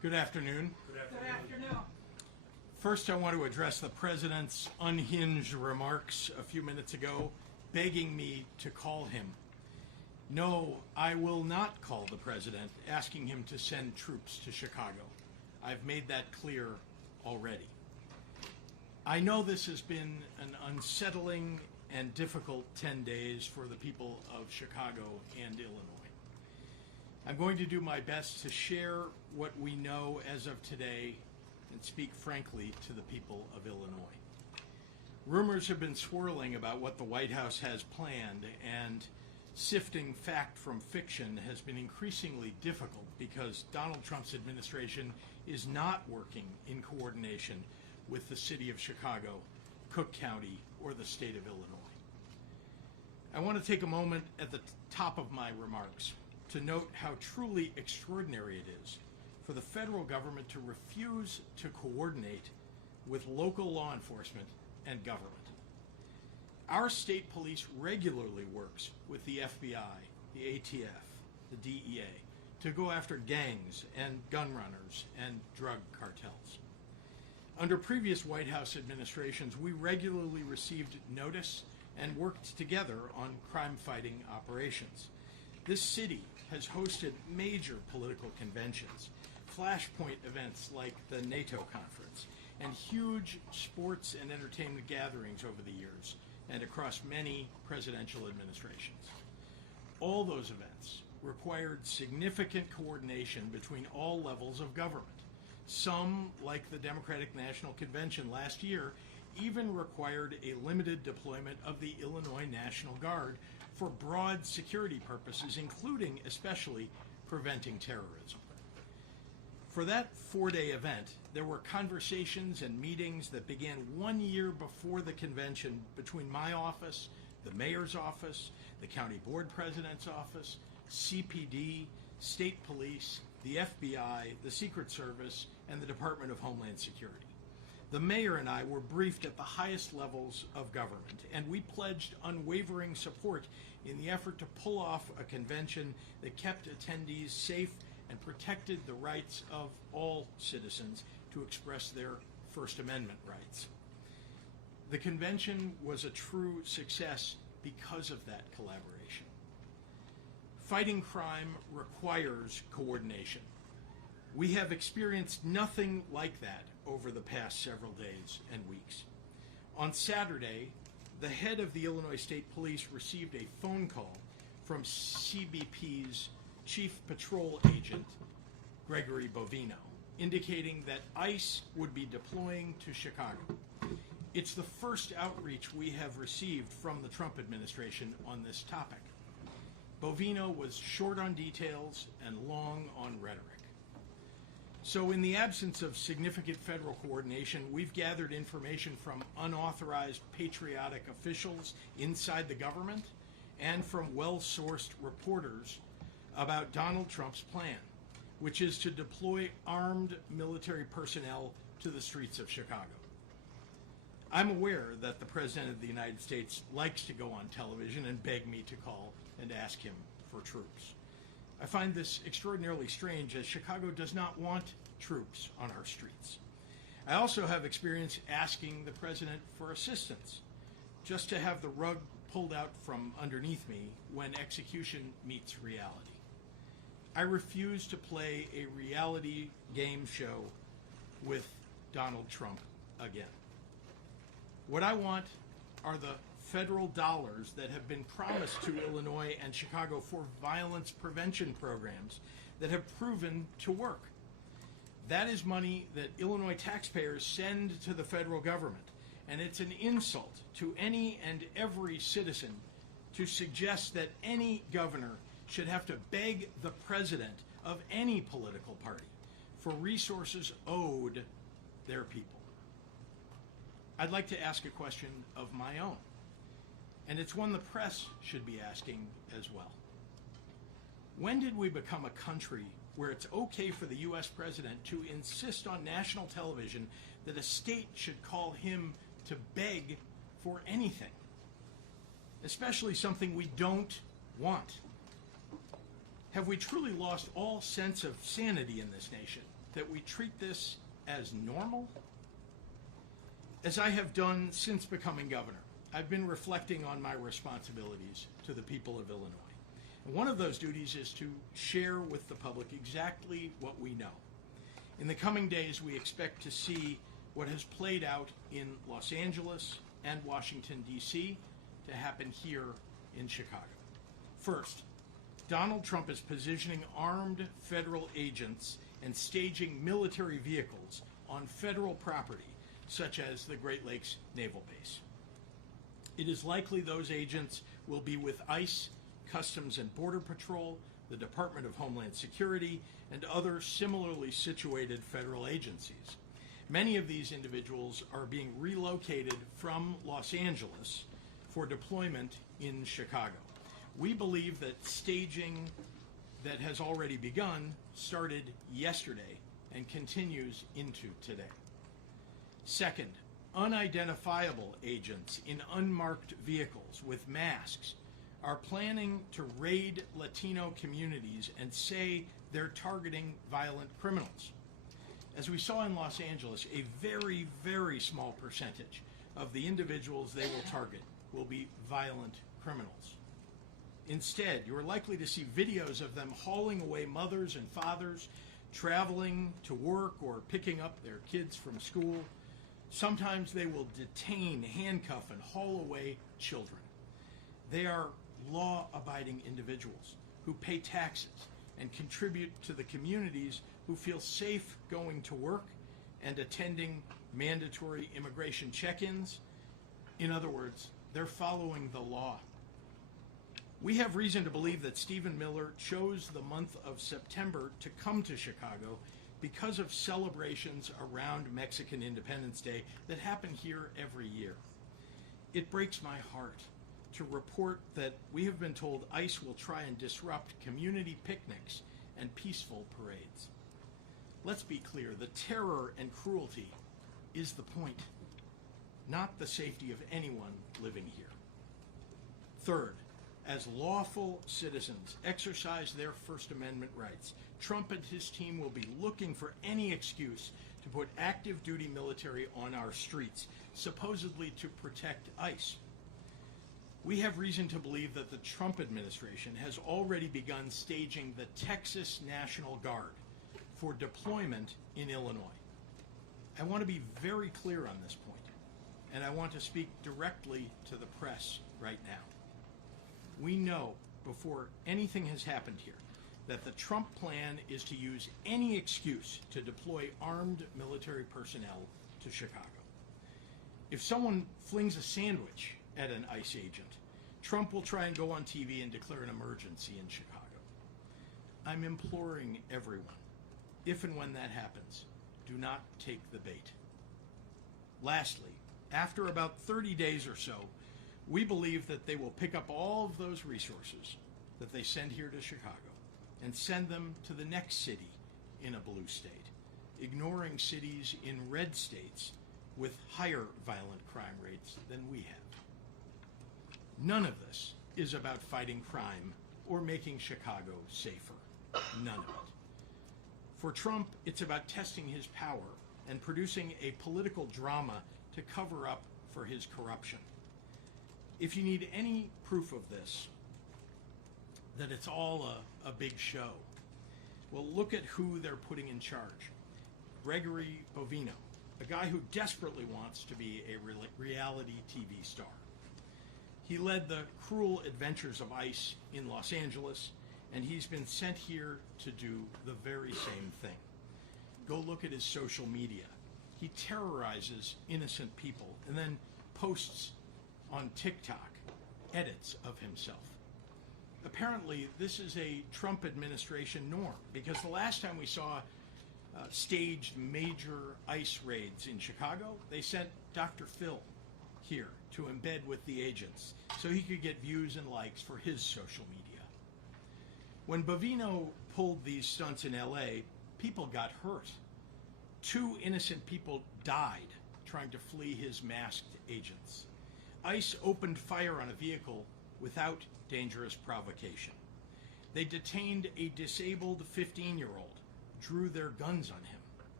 Good afternoon. Good afternoon. First, I want to address the President's unhinged remarks a few minutes ago, begging me to call him. No, I will not call the President, asking him to send troops to Chicago. I've made that clear already. I know this has been an unsettling and difficult 10 days for the people of Chicago and Illinois. I'm going to do my best to share what we know as of today and speak frankly to the people of Illinois. Rumors have been swirling about what the White House has planned, and sifting fact from fiction has been increasingly difficult because Donald Trump's administration is not working in coordination with the city of Chicago, Cook County, or the state of Illinois. I want to take a moment at the top of my remarks to note how truly extraordinary it is for the federal government to refuse to coordinate with local law enforcement and government. Our state police regularly works with the FBI, the ATF, the DEA to go after gangs and gun runners and drug cartels. Under previous White House administrations, we regularly received notice and worked together on crime-fighting operations. This city has hosted major political conventions, flashpoint events like the NATO conference, and huge sports and entertainment gatherings over the years and across many presidential administrations. All those events required significant coordination between all levels of government. Some, like the Democratic National Convention last year, even required a limited deployment of the Illinois National Guard for broad security purposes, including especially preventing terrorism. For that four-day event, there were conversations and meetings that began 1 year before the convention between my office, the mayor's office, the county board president's office, CPD, state police, the FBI, the Secret Service, and the Department of Homeland Security. The mayor and I were briefed at the highest levels of government, and we pledged unwavering support in the effort to pull off a convention that kept attendees safe and protected the rights of all citizens to express their First Amendment rights. The convention was a true success because of that collaboration. Fighting crime requires coordination. We have experienced nothing like that over the past several days and weeks. On Saturday, the head of the Illinois State Police received a phone call from CBP's Chief Patrol Agent, Gregory Bovino, indicating that ICE would be deploying to Chicago. It's the first outreach we have received from the Trump administration on this topic. Bovino was short on details and long on rhetoric. So in the absence of significant federal coordination, we've gathered information from unauthorized patriotic officials inside the government and from well-sourced reporters about Donald Trump's plan, which is to deploy armed military personnel to the streets of Chicago. I'm aware that the President of the United States likes to go on television and beg me to call and ask him for troops. I find this extraordinarily strange, as Chicago does not want troops on our streets. I also have experience asking the President for assistance, just to have the rug pulled out from underneath me when execution meets reality. I refuse to play a reality game show with Donald Trump again. What I want are the federal dollars that have been promised to Illinois and Chicago for violence prevention programs that have proven to work. That is money that Illinois taxpayers send to the federal government, and it's an insult to any and every citizen to suggest that any governor should have to beg the president of any political party for resources owed their people. I'd like to ask a question of my own, and it's one the press should be asking as well. When did we become a country where it's okay for the U.S. president to insist on national television that a state should call him to beg for anything, especially something we don't want? Have we truly lost all sense of sanity in this nation? that we treat this as normal? As I have done since becoming governor, I've been reflecting on my responsibilities to the people of Illinois. And one of those duties is to share with the public exactly what we know. In the coming days, we expect to see what has played out in Los Angeles and Washington, D.C. to happen here in Chicago. First, Donald Trump is positioning armed federal agents and staging military vehicles on federal property, such as the Great Lakes Naval Base. It is likely those agents will be with ICE, Customs and Border Patrol, the Department of Homeland Security, and other similarly situated federal agencies. Many of these individuals are being relocated from Los Angeles for deployment in Chicago. We believe that staging that has already begun started yesterday and continues into today. Second, unidentifiable agents in unmarked vehicles with masks are planning to raid Latino communities and say they're targeting violent criminals. As we saw in Los Angeles, a very, very small percentage of the individuals they will target will be violent criminals. Instead, you're likely to see videos of them hauling away mothers and fathers, traveling to work or picking up their kids from school. Sometimes they will detain, handcuff, and haul away children. They are law-abiding individuals who pay taxes and contribute to the communities who feel safe going to work and attending mandatory immigration check-ins. In other words, they're following the law. We have reason to believe that Stephen Miller chose the month of September to come to Chicago because of celebrations around Mexican Independence Day that happen here every year. It breaks my heart to report that we have been told ICE will try and disrupt community picnics and peaceful parades. Let's be clear, the terror and cruelty is the point, not the safety of anyone living here. Third, as lawful citizens exercise their First Amendment rights, Trump and his team will be looking for any excuse to put active duty military on our streets, supposedly to protect ICE. We have reason to believe that the Trump administration has already begun staging the Texas National Guard for deployment in Illinois. I want to be very clear on this point, and I want to speak directly to the press right now. We know before anything has happened here that the Trump plan is to use any excuse to deploy armed military personnel to Chicago. If someone flings a sandwich at an ICE agent, Trump will try and go on TV and declare an emergency in Chicago. I'm imploring everyone, if and when that happens, do not take the bait. Lastly, after about 30 days or so, we believe that they will pick up all of those resources that they send here to Chicago and send them to the next city in a blue state, ignoring cities in red states with higher violent crime rates than we have. None of this is about fighting crime or making Chicago safer. None of it. For Trump, it's about testing his power and producing a political drama to cover up for his corruption. If you need any proof of this, that it's all a big show, well, look at who they're putting in charge. Gregory Bovino, a guy who desperately wants to be a reality TV star. He led the cruel adventures of ICE in Los Angeles, and he's been sent here to do the very same thing. Go look at his social media. He terrorizes innocent people and then posts on TikTok edits of himself. Apparently, this is a Trump administration norm, because the last time we saw staged major ICE raids in Chicago, they sent Dr. Phil here to embed with the agents so he could get views and likes for his social media. When Bovino pulled these stunts in LA, people got hurt. 2 innocent people died trying to flee his masked agents. ICE opened fire on a vehicle without dangerous provocation. They detained a disabled 15-year-old, drew their guns on him.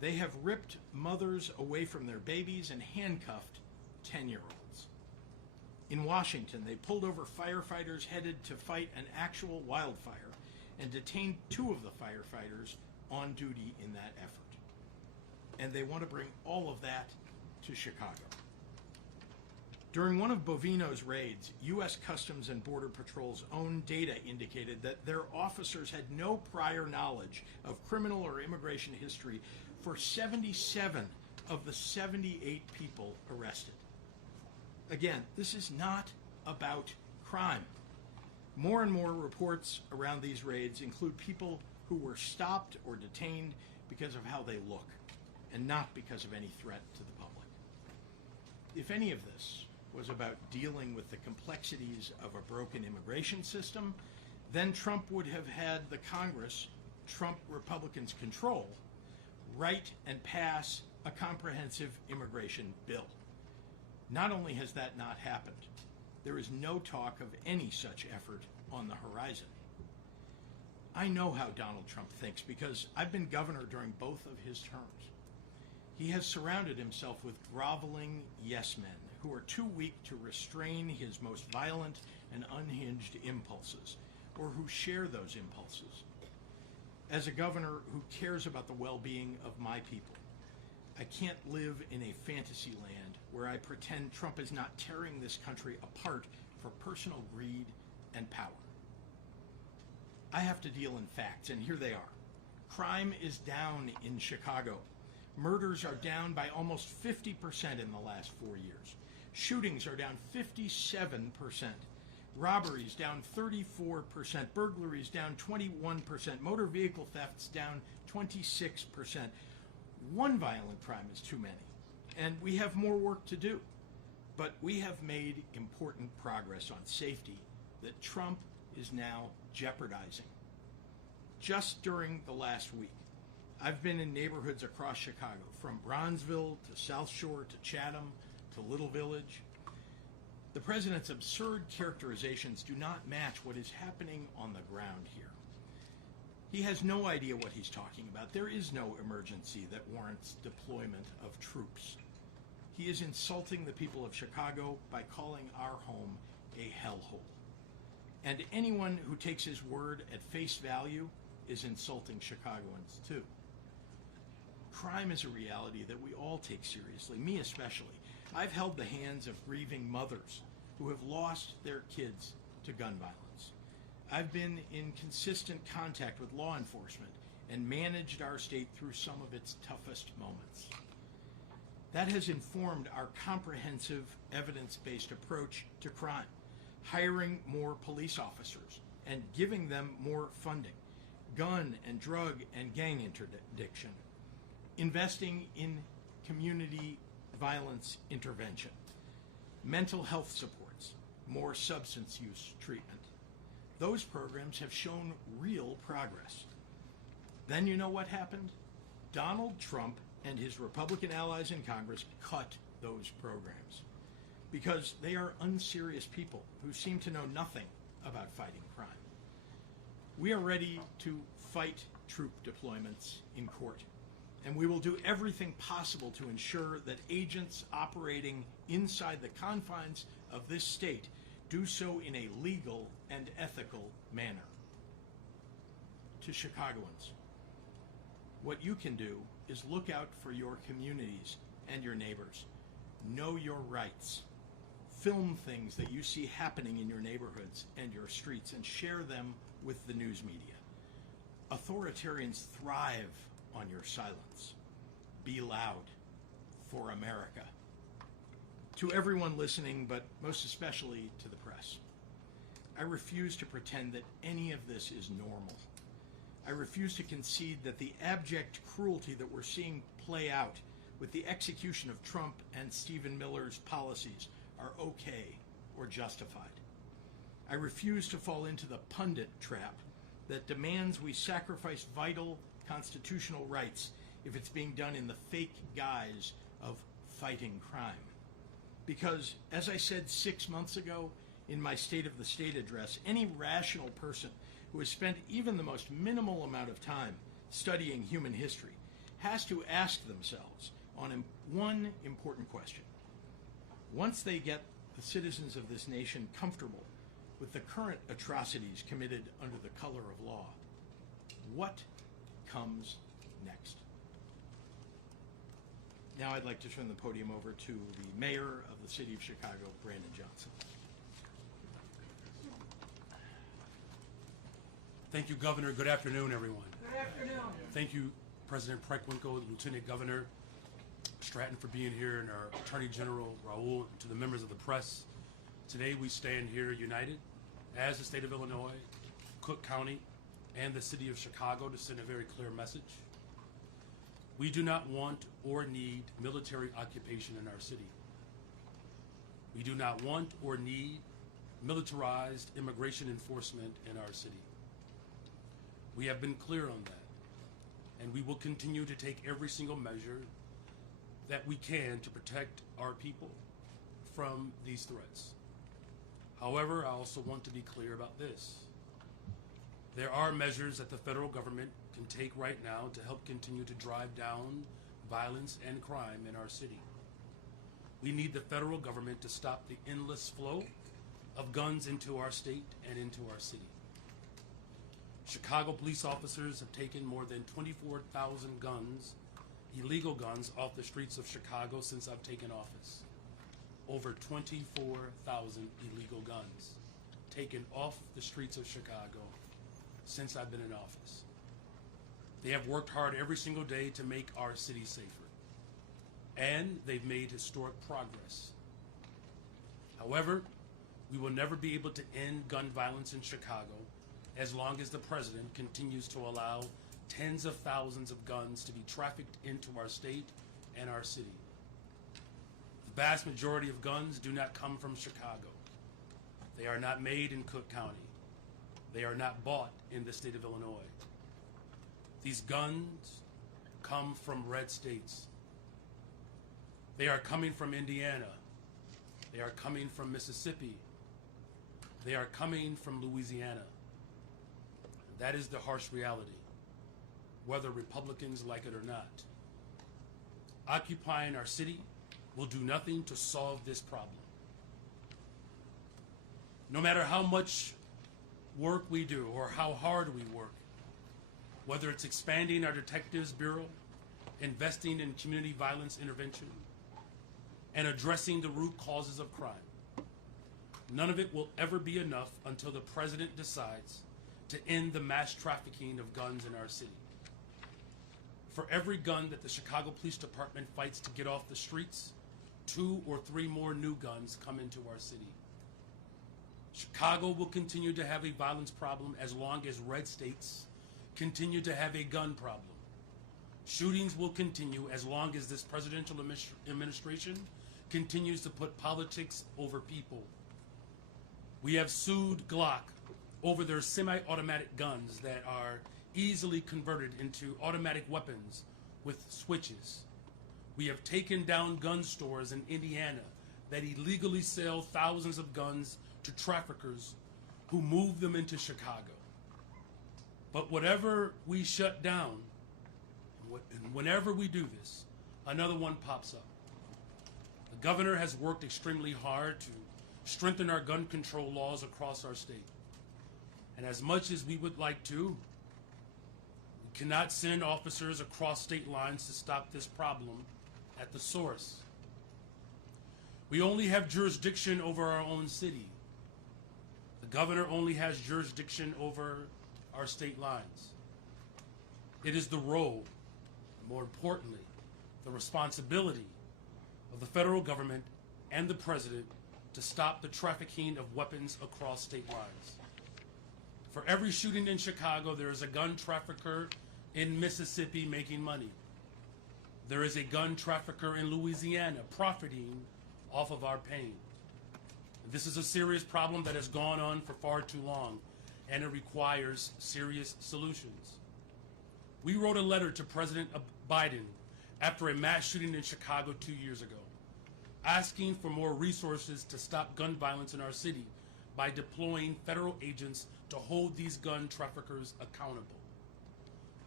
They have ripped mothers away from their babies and handcuffed 10-year-olds. In Washington, they pulled over firefighters headed to fight an actual wildfire and detained 2 of the firefighters on duty in that effort. And they want to bring all of that to Chicago. During one of Bovino's raids, U.S. Customs and Border Patrol's own data indicated that their officers had no prior knowledge of criminal or immigration history for 77 of the 78 people arrested. Again, this is not about crime. More and more reports around these raids include people who were stopped or detained because of how they look, and not because of any threat to the public. If any of this was about dealing with the complexities of a broken immigration system, then Trump would have had the Congress Trump Republicans control write and pass a comprehensive immigration bill. Not only has that not happened, there is no talk of any such effort on the horizon. I know how Donald Trump thinks because I've been governor during both of his terms. He has surrounded himself with groveling yes men who are too weak to restrain his most violent and unhinged impulses, or who share those impulses. As a governor who cares about the well-being of my people, I can't live in a fantasy land where I pretend Trump is not tearing this country apart for personal greed and power. I have to deal in facts, and here they are. Crime is down in Chicago. Murders are down by almost 50% in the last 4 years. Shootings are down 57%. Robberies down 34%. Burglaries down 21%. Motor vehicle thefts down 26%. One violent crime is too many, and we have more work to do. But we have made important progress on safety that Trump is now jeopardizing. Just during the last week, I've been in neighborhoods across Chicago, from Bronzeville to South Shore to Chatham to Little Village. The president's absurd characterizations do not match what is happening on the ground here. He has no idea what he's talking about. There is no emergency that warrants deployment of troops. He is insulting the people of Chicago by calling our home a hellhole. And anyone who takes his word at face value is insulting Chicagoans too. Crime is a reality that we all take seriously, me especially. I've held the hands of grieving mothers who have lost their kids to gun violence. I've been in consistent contact with law enforcement and managed our state through some of its toughest moments. That has informed our comprehensive, evidence-based approach to crime, hiring more police officers and giving them more funding, gun and drug and gang interdiction, investing in community violence intervention, mental health supports, more substance use treatment. Those programs have shown real progress. Then you know what happened? Donald Trump and his Republican allies in Congress cut those programs because they are unserious people who seem to know nothing about fighting crime. We are ready to fight troop deployments in court, and we will do everything possible to ensure that agents operating inside the confines of this state do so in a legal and ethical manner. To Chicagoans, what you can do is look out for your communities and your neighbors. Know your rights. Film things that you see happening in your neighborhoods and your streets and share them with the news media. Authoritarians thrive on your silence. Be loud for America. To everyone listening, but most especially to the press, I refuse to pretend that any of this is normal. I refuse to concede that the abject cruelty that we're seeing play out with the execution of Trump and Stephen Miller's policies are okay or justified. I refuse to fall into the pundit trap that demands we sacrifice vital constitutional rights if it's being done in the fake guise of fighting crime. Because, as I said 6 months ago in my State of the State address, any rational person who has spent even the most minimal amount of time studying human history has to ask themselves on one important question. Once they get the citizens of this nation comfortable with the current atrocities committed under the color of law, what comes next? Now I'd like to turn the podium over to the mayor of the city of Chicago, Brandon Johnson. Thank you, Governor. Good afternoon, everyone. Good afternoon. Thank you, President Preckwinkle, Lieutenant Governor Stratton, for being here, and our Attorney General Raoul, to the members of the press. Today we stand here united as the state of Illinois, Cook County, and the city of Chicago to send a very clear message. We do not want or need military occupation in our city. We do not want or need militarized immigration enforcement in our city. We have been clear on that, and we will continue to take every single measure that we can to protect our people from these threats. However, I also want to be clear about this. There are measures that the federal government can take right now to help continue to drive down violence and crime in our city. We need the federal government to stop the endless flow of guns into our state and into our city. Chicago police officers have taken more than 24,000 guns, illegal guns, off the streets of Chicago since I've taken office. Over 24,000 illegal guns taken off the streets of Chicago since I've been in office. They have worked hard every single day to make our city safer, and they've made historic progress. However, we will never be able to end gun violence in Chicago as long as the president continues to allow tens of thousands of guns to be trafficked into our state and our city. The vast majority of guns do not come from Chicago. They are not made in Cook County. They are not bought in the state of Illinois. These guns come from red states. They are coming from Indiana. They are coming from Mississippi. They are coming from Louisiana. That is the harsh reality, whether Republicans like it or not. Occupying our city will do nothing to solve this problem. No matter how much work we do or how hard we work, whether it's expanding our Detectives Bureau, investing in community violence intervention, and addressing the root causes of crime, none of it will ever be enough until the president decides to end the mass trafficking of guns in our city. For every gun that the Chicago Police Department fights to get off the streets, 2 or 3 more new guns come into our city. Chicago will continue to have a violence problem as long as red states continue to have a gun problem. Shootings will continue as long as this presidential administration continues to put politics over people. We have sued Glock over their semi-automatic guns that are easily converted into automatic weapons with switches. We have taken down gun stores in Indiana that illegally sell thousands of guns to traffickers who move them into Chicago. But whatever we shut down, and whenever we do this, another one pops up. The governor has worked extremely hard to strengthen our gun control laws across our state. And as much as we would like to, we cannot send officers across state lines to stop this problem at the source. We only have jurisdiction over our own city. The governor only has jurisdiction over our state lines. It is the role, and more importantly, the responsibility of the federal government and the president to stop the trafficking of weapons across state lines. For every shooting in Chicago, there is a gun trafficker in Mississippi making money. There is a gun trafficker in Louisiana profiting off of our pain. This is a serious problem that has gone on for far too long, and it requires serious solutions. We wrote a letter to President Biden after a mass shooting in Chicago 2 years ago, asking for more resources to stop gun violence in our city by deploying federal agents to hold these gun traffickers accountable.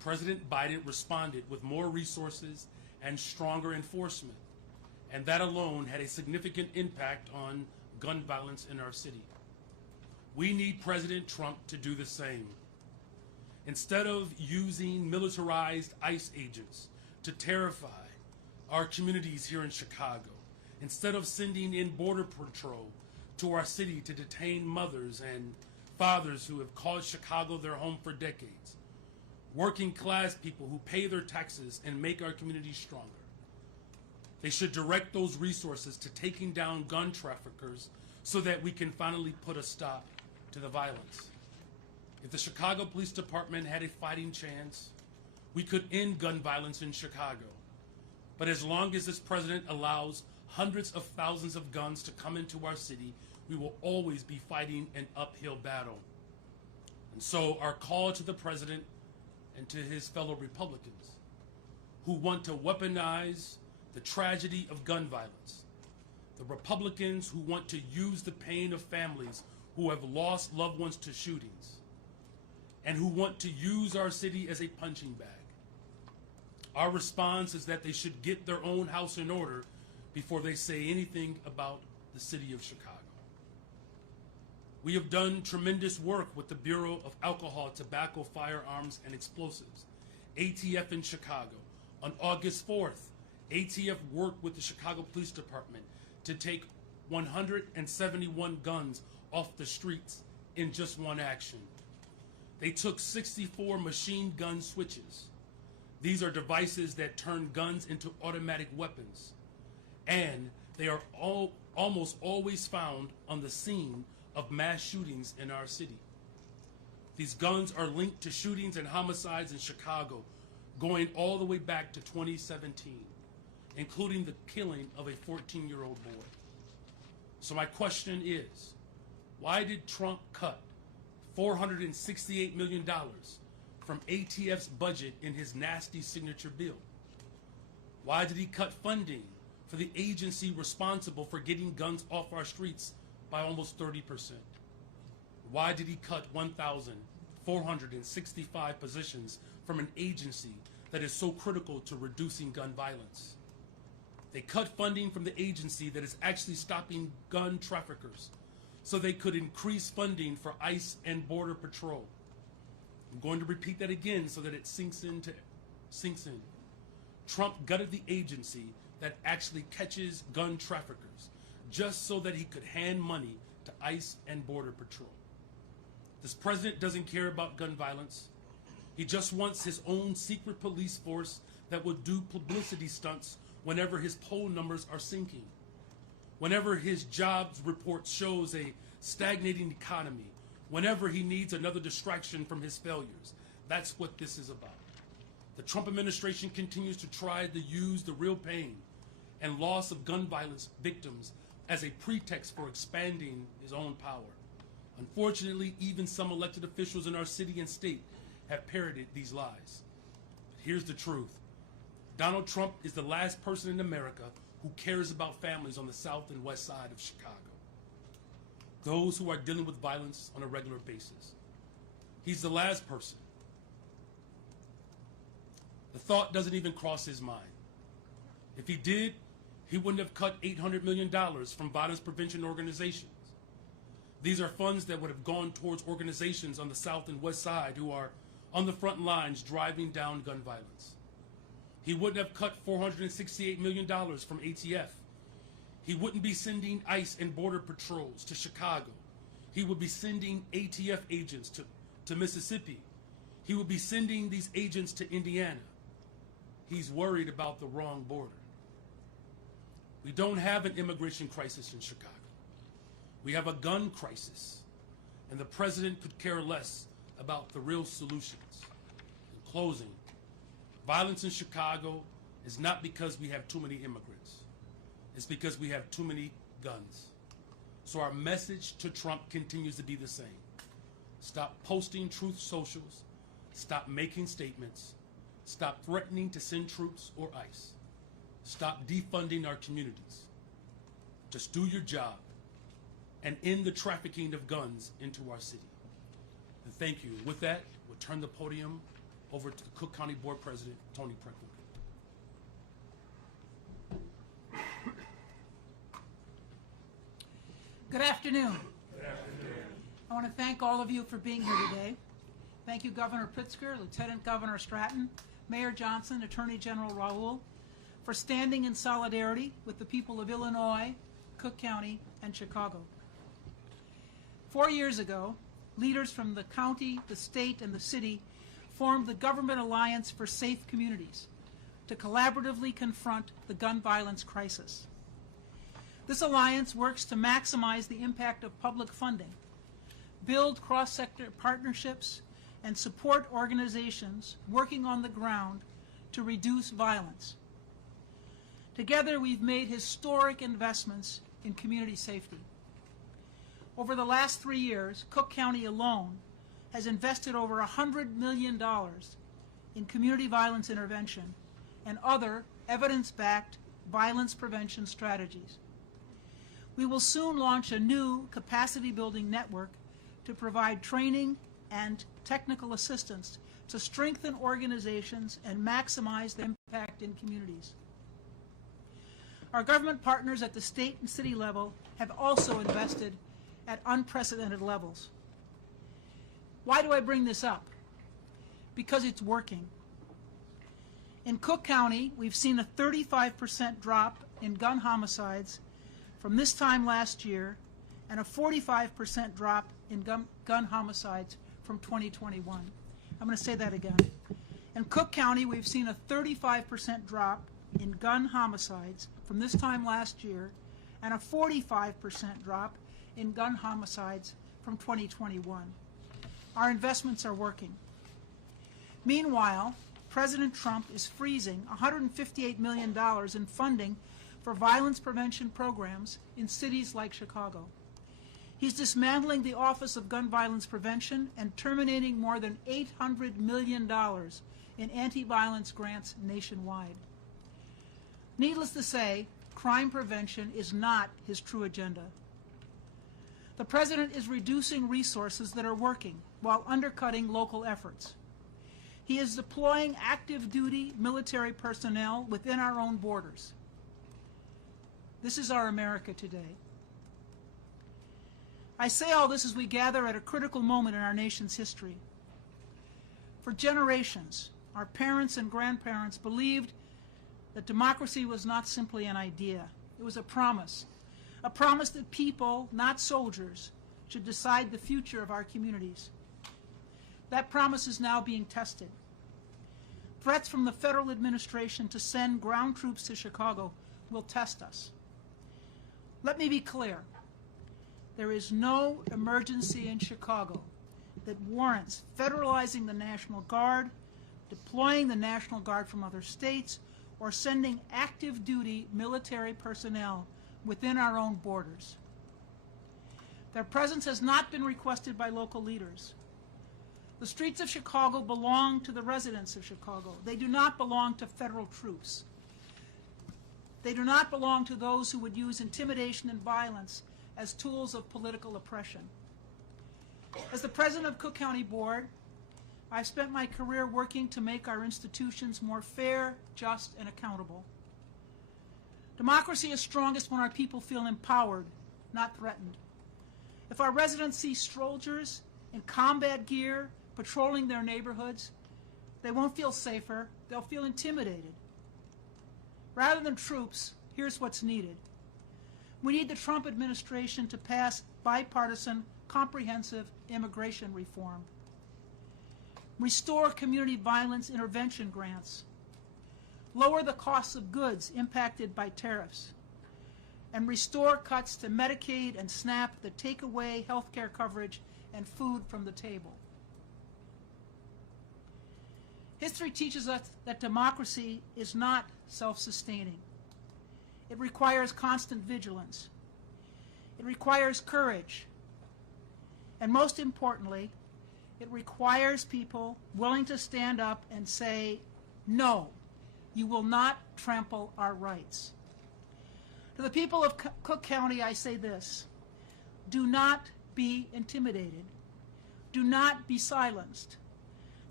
President Biden responded with more resources and stronger enforcement, and that alone had a significant impact on gun violence in our city. We need President Trump to do the same. Instead of using militarized ICE agents to terrify our communities here in Chicago, instead of sending in Border Patrol to our city to detain mothers and fathers who have called Chicago their home for decades, working class people who pay their taxes and make our communities stronger, they should direct those resources to taking down gun traffickers so that we can finally put a stop to the violence. If the Chicago Police Department had a fighting chance, we could end gun violence in Chicago. But as long as this president allows hundreds of thousands of guns to come into our city, we will always be fighting an uphill battle. And so our call to the president and to his fellow Republicans who want to weaponize the tragedy of gun violence, the Republicans who want to use the pain of families who have lost loved ones to shootings, and who want to use our city as a punching bag. Our response is that they should get their own house in order before they say anything about the city of Chicago. We have done tremendous work with the Bureau of Alcohol, Tobacco, Firearms, and Explosives, ATF in Chicago. On August 4th, ATF worked with the Chicago Police Department to take 171 guns off the streets in just one action. They took 64 machine gun switches. These are devices that turn guns into automatic weapons, and they are almost always found on the scene of mass shootings in our city. These guns are linked to shootings and homicides in Chicago going all the way back to 2017, including the killing of a 14-year-old boy. So my question is, why did Trump cut $468 million from ATF's budget in his nasty signature bill? Why did he cut funding for the agency responsible for getting guns off our streets by almost 30%? Why did he cut 1,465 positions from an agency that is so critical to reducing gun violence? They cut funding from the agency that is actually stopping gun traffickers so they could increase funding for ICE and Border Patrol. I'm going to repeat that again so that it sinks in. Trump gutted the agency that actually catches gun traffickers just so that he could hand money to ICE and Border Patrol. This president doesn't care about gun violence. He just wants his own secret police force that will do publicity stunts whenever his poll numbers are sinking, whenever his jobs report shows a stagnating economy, whenever he needs another distraction from his failures. That's what this is about. The Trump administration continues to try to use the real pain and loss of gun violence victims as a pretext for expanding his own power. Unfortunately, even some elected officials in our city and state have parroted these lies. But here's the truth. Donald Trump is the last person in America who cares about families on the south and west side of Chicago, those who are dealing with violence on a regular basis. He's the last person. The thought doesn't even cross his mind. If he did, he wouldn't have cut $800 million from violence prevention organizations. These are funds that would have gone towards organizations on the south and west side who are on the front lines driving down gun violence. He wouldn't have cut $468 million from ATF. He wouldn't be sending ICE and Border Patrols to Chicago. He would be sending ATF agents to Mississippi. He would be sending these agents to Indiana. He's worried about the wrong border. We don't have an immigration crisis in Chicago. We have a gun crisis, and the president could care less about the real solutions. In closing, violence in Chicago is not because we have too many immigrants. It's because we have too many guns. So our message to Trump continues to be the same. Stop posting truth socials. Stop making statements. Stop threatening to send troops or ICE. Stop defunding our communities. Just do your job and end the trafficking of guns into our city. And thank you. With that, we'll turn the podium over to the Cook County Board President, Tony Preckwinkle. Good afternoon. I want to thank all of you for being here today. Thank you, Governor Pritzker, Lieutenant Governor Stratton, Mayor Johnson, Attorney General Raoul, for standing in solidarity with the people of Illinois, Cook County, and Chicago. 4 years ago, leaders from the county, the state, and the city formed the Government Alliance for Safe Communities to collaboratively confront the gun violence crisis. This alliance works to maximize the impact of public funding, build cross-sector partnerships, and support organizations working on the ground to reduce violence. Together, we've made historic investments in community safety. Over the last 3 years, Cook County alone has invested over $100 million in community violence intervention and other evidence-backed violence prevention strategies. We will soon launch a new capacity-building network to provide training and technical assistance to strengthen organizations and maximize their impact in communities. Our government partners at the state and city level have also invested at unprecedented levels. Why do I bring this up? Because it's working. In Cook County, we've seen a 35% drop in gun homicides from this time last year and a 45% drop in gun homicides from 2021. I'm going to say that again. In Cook County, we've seen a 35% drop in gun homicides from this time last year and a 45% drop in gun homicides from 2021. Our investments are working. Meanwhile, President Trump is freezing $158 million in funding for violence prevention programs in cities like Chicago. He's dismantling the Office of Gun Violence Prevention and terminating more than $800 million in anti-violence grants nationwide. Needless to say, crime prevention is not his true agenda. The President is reducing resources that are working while undercutting local efforts. He is deploying active-duty military personnel within our own borders. This is our America today. I say all this as we gather at a critical moment in our nation's history. For generations, our parents and grandparents believed that democracy was not simply an idea. It was a promise that people, not soldiers, should decide the future of our communities. That promise is now being tested. Threats from the federal administration to send ground troops to Chicago will test us. Let me be clear. There is no emergency in Chicago that warrants federalizing the National Guard, deploying the National Guard from other states, or sending active-duty military personnel within our own borders. Their presence has not been requested by local leaders. The streets of Chicago belong to the residents of Chicago. They do not belong to federal troops. They do not belong to those who would use intimidation and violence as tools of political oppression. As the president of Cook County Board, I've spent my career working to make our institutions more fair, just, and accountable. Democracy is strongest when our people feel empowered, not threatened. If our residents see soldiers in combat gear patrolling their neighborhoods, they won't feel safer, they'll feel intimidated. Rather than troops, here's what's needed. We need the Trump administration to pass bipartisan, comprehensive immigration reform. Restore community violence intervention grants. Lower the costs of goods impacted by tariffs. And restore cuts to Medicaid and SNAP that take away health care coverage and food from the table. History teaches us that democracy is not self-sustaining. It requires constant vigilance. It requires courage. And most importantly, it requires people willing to stand up and say, no, you will not trample our rights. To the people of Cook County, I say this: do not be intimidated. Do not be silenced.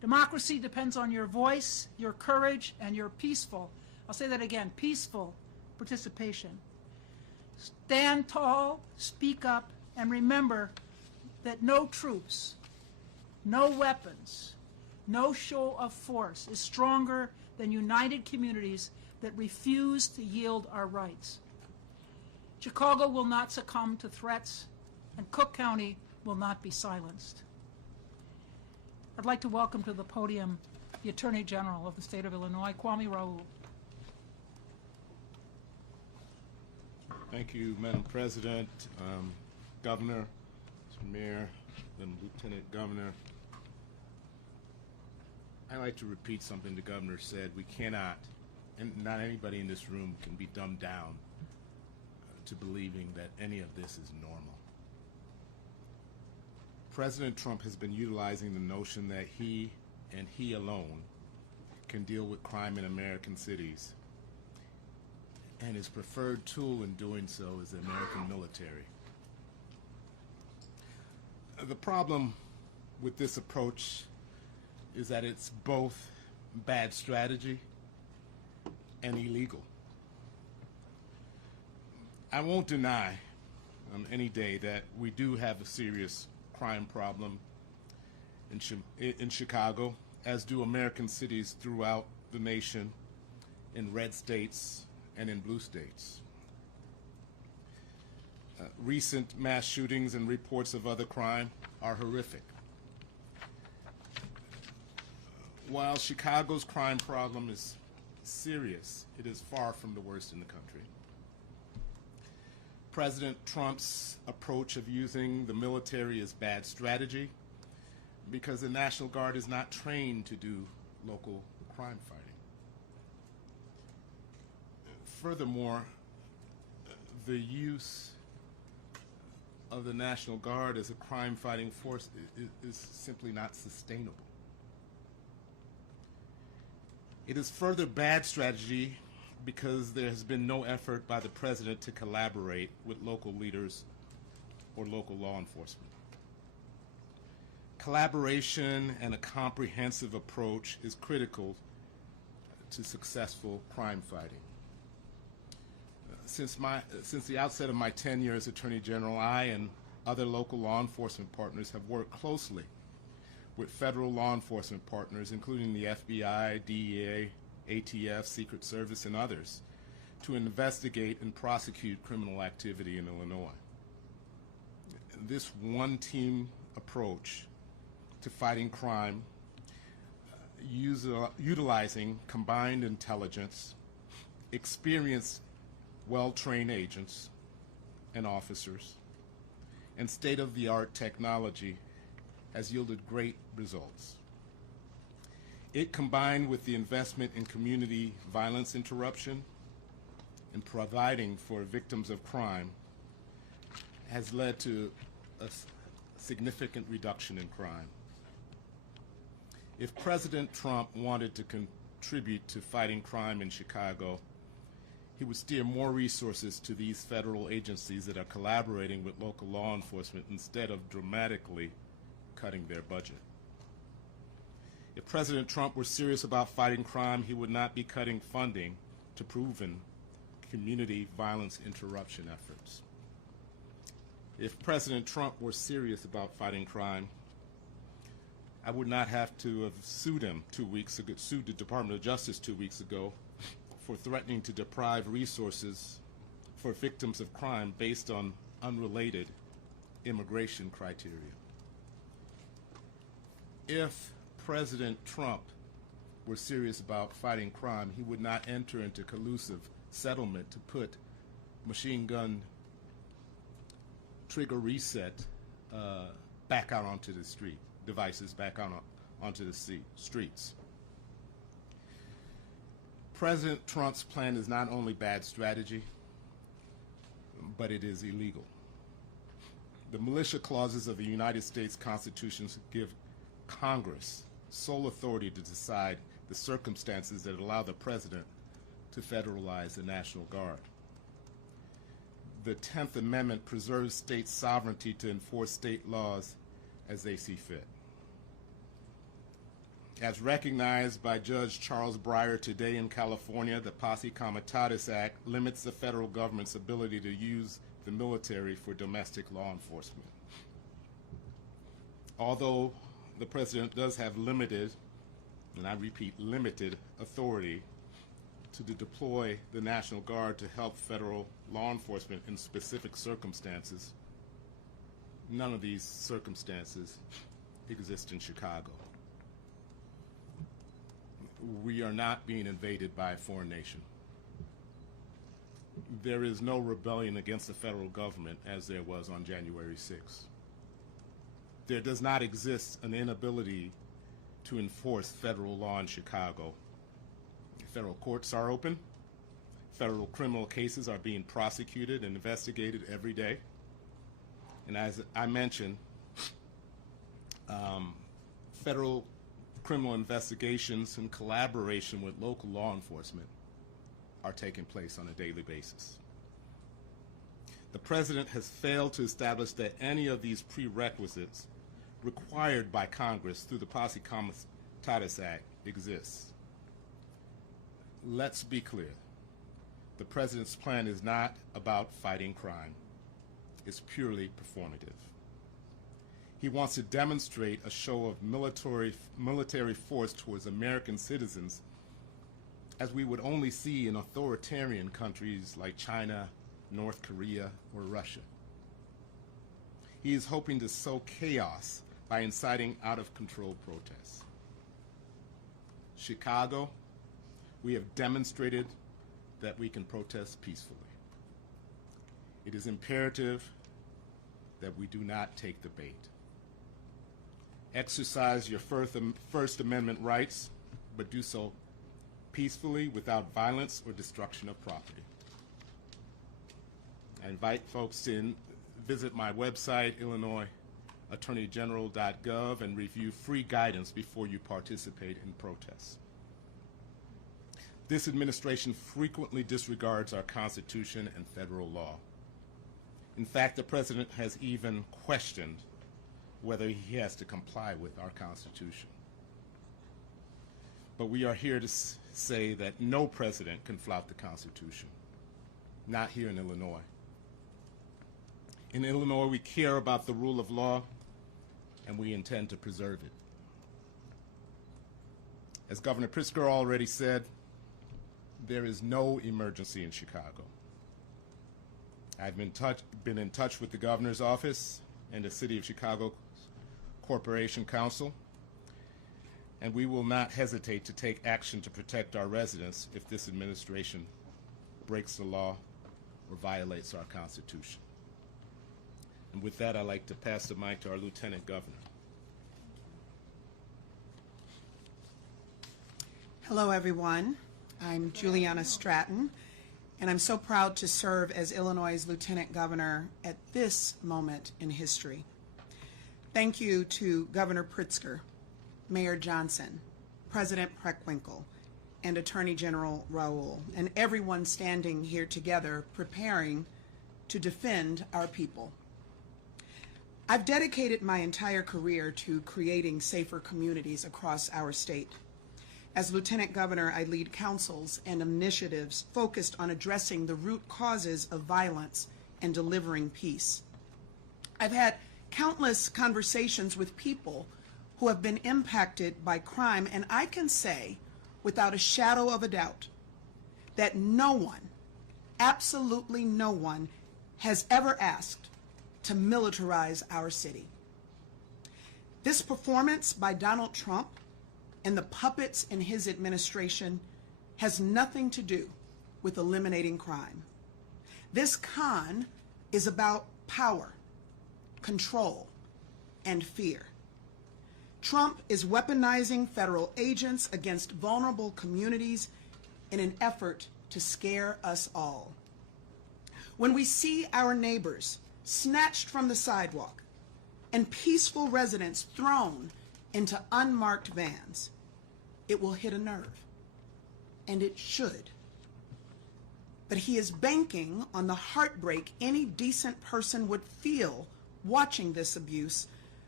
Democracy depends on your voice, your courage, and your peaceful, I'll say that again, peaceful participation. Stand tall, speak up, and remember that no troops, no weapons, no show of force is stronger than united communities that refuse to yield our rights. Chicago will not succumb to threats, and Cook County will not be silenced. I'd like to welcome to the podium the Attorney General of the state of Illinois, Kwame Raoul. Thank you, Madam President, Governor, Mr. Mayor, and Lieutenant Governor. I'd like to repeat something the Governor said. We cannot, and not anybody in this room can be dumbed down to believing that any of this is normal. President Trump has been utilizing the notion that he and he alone can deal with crime in American cities. And his preferred tool in doing so is the American military. The problem with this approach is that it's both bad strategy and illegal. I won't deny any day that we do have a serious crime problem in Chicago, as do American cities throughout the nation, in red states and in blue states. Recent mass shootings and reports of other crime are horrific. While Chicago's crime problem is serious, it is far from the worst in the country. President Trump's approach of using the military is bad strategy because the National Guard is not trained to do local crime fighting. Furthermore, the use of the National Guard as a crime-fighting force is simply not sustainable. It is further bad strategy because there has been no effort by the President to collaborate with local leaders or local law enforcement. Collaboration and a comprehensive approach is critical to successful crime fighting. Since the outset of my tenure as Attorney General, I and other local law enforcement partners have worked closely with federal law enforcement partners, including the FBI, DEA, ATF, Secret Service, and others, to investigate and prosecute criminal activity in Illinois. This one-team approach to fighting crime, utilizing combined intelligence, experienced, well-trained agents and officers, and state-of-the-art technology has yielded great results. It, combined with the investment in community violence interruption and providing for victims of crime, has led to a significant reduction in crime. If President Trump wanted to contribute to fighting crime in Chicago, he would steer more resources to these federal agencies that are collaborating with local law enforcement instead of dramatically cutting their budget. If President Trump were serious about fighting crime, he would not be cutting funding to proven community violence interruption efforts. If President Trump were serious about fighting crime, I would not have to have sued him 2 weeks ago, sued the Department of Justice 2 weeks ago for threatening to deprive resources for victims of crime based on unrelated immigration criteria. If President Trump were serious about fighting crime, he would not enter into collusive settlement to put machine gun trigger reset back out onto the street, devices back out onto the streets. President Trump's plan is not only bad strategy, but it is illegal. The militia clauses of the United States Constitution give Congress sole authority to decide the circumstances that allow the President to federalize the National Guard. The 10th Amendment preserves state sovereignty to enforce state laws as they see fit. As recognized by Judge Charles Breyer today in California, the Posse Comitatus Act limits the federal government's ability to use the military for domestic law enforcement. Although the president does have limited, and I repeat, limited authority to deploy the National Guard to help federal law enforcement in specific circumstances, none of these circumstances exist in Chicago. We are not being invaded by a foreign nation. There is no rebellion against the federal government as there was on January 6th. There does not exist an inability to enforce federal law in Chicago. Federal courts are open. Federal criminal cases are being prosecuted and investigated every day. And as I mentioned, federal criminal investigations in collaboration with local law enforcement are taking place on a daily basis. The president has failed to establish that any of these prerequisites required by Congress through the Posse Comitatus Act exists. Let's be clear. The president's plan is not about fighting crime. It's purely performative. He wants to demonstrate a show of military force towards American citizens as we would only see in authoritarian countries like China, North Korea, or Russia. He is hoping to sow chaos by inciting out-of-control protests. Chicago, we have demonstrated that we can protest peacefully. It is imperative that we do not take the bait. Exercise your First Amendment rights, but do so peacefully without violence or destruction of property. I invite folks to visit my website, IllinoisAttorneyGeneral.gov, and review free guidance before you participate in protests. This administration frequently disregards our Constitution and federal law. In fact, the president has even questioned whether he has to comply with our Constitution. But we are here to say that no president can flout the Constitution, not here in Illinois. In Illinois, we care about the rule of law, and we intend to preserve it. As Governor Pritzker already said, there is no emergency in Chicago. I've been in touch with the governor's office and the City of Chicago Corporation Council, and we will not hesitate to take action to protect our residents if this administration breaks the law or violates our Constitution. And with that, I'd like to pass the mic to our Lieutenant Governor. Hello, everyone. I'm Juliana Stratton, and I'm so proud to serve as Illinois' Lieutenant Governor at this moment in history. Thank you to Governor Pritzker, Mayor Johnson, President Preckwinkle, and Attorney General Raoul, and everyone standing here together preparing to defend our people. I've dedicated my entire career to creating safer communities across our state. As Lieutenant Governor, I lead councils and initiatives focused on addressing the root causes of violence and delivering peace. I've had countless conversations with people who have been impacted by crime, and I can say without a shadow of a doubt that no one, absolutely no one, has ever asked to militarize our city. This performance by Donald Trump and the puppets in his administration has nothing to do with eliminating crime. This con is about power, control, and fear. Trump is weaponizing federal agents against vulnerable communities in an effort to scare us all. When we see our neighbors snatched from the sidewalk and peaceful residents thrown into unmarked vans, it will hit a nerve, and it should. But he is banking on the heartbreak any decent person would feel watching this abuse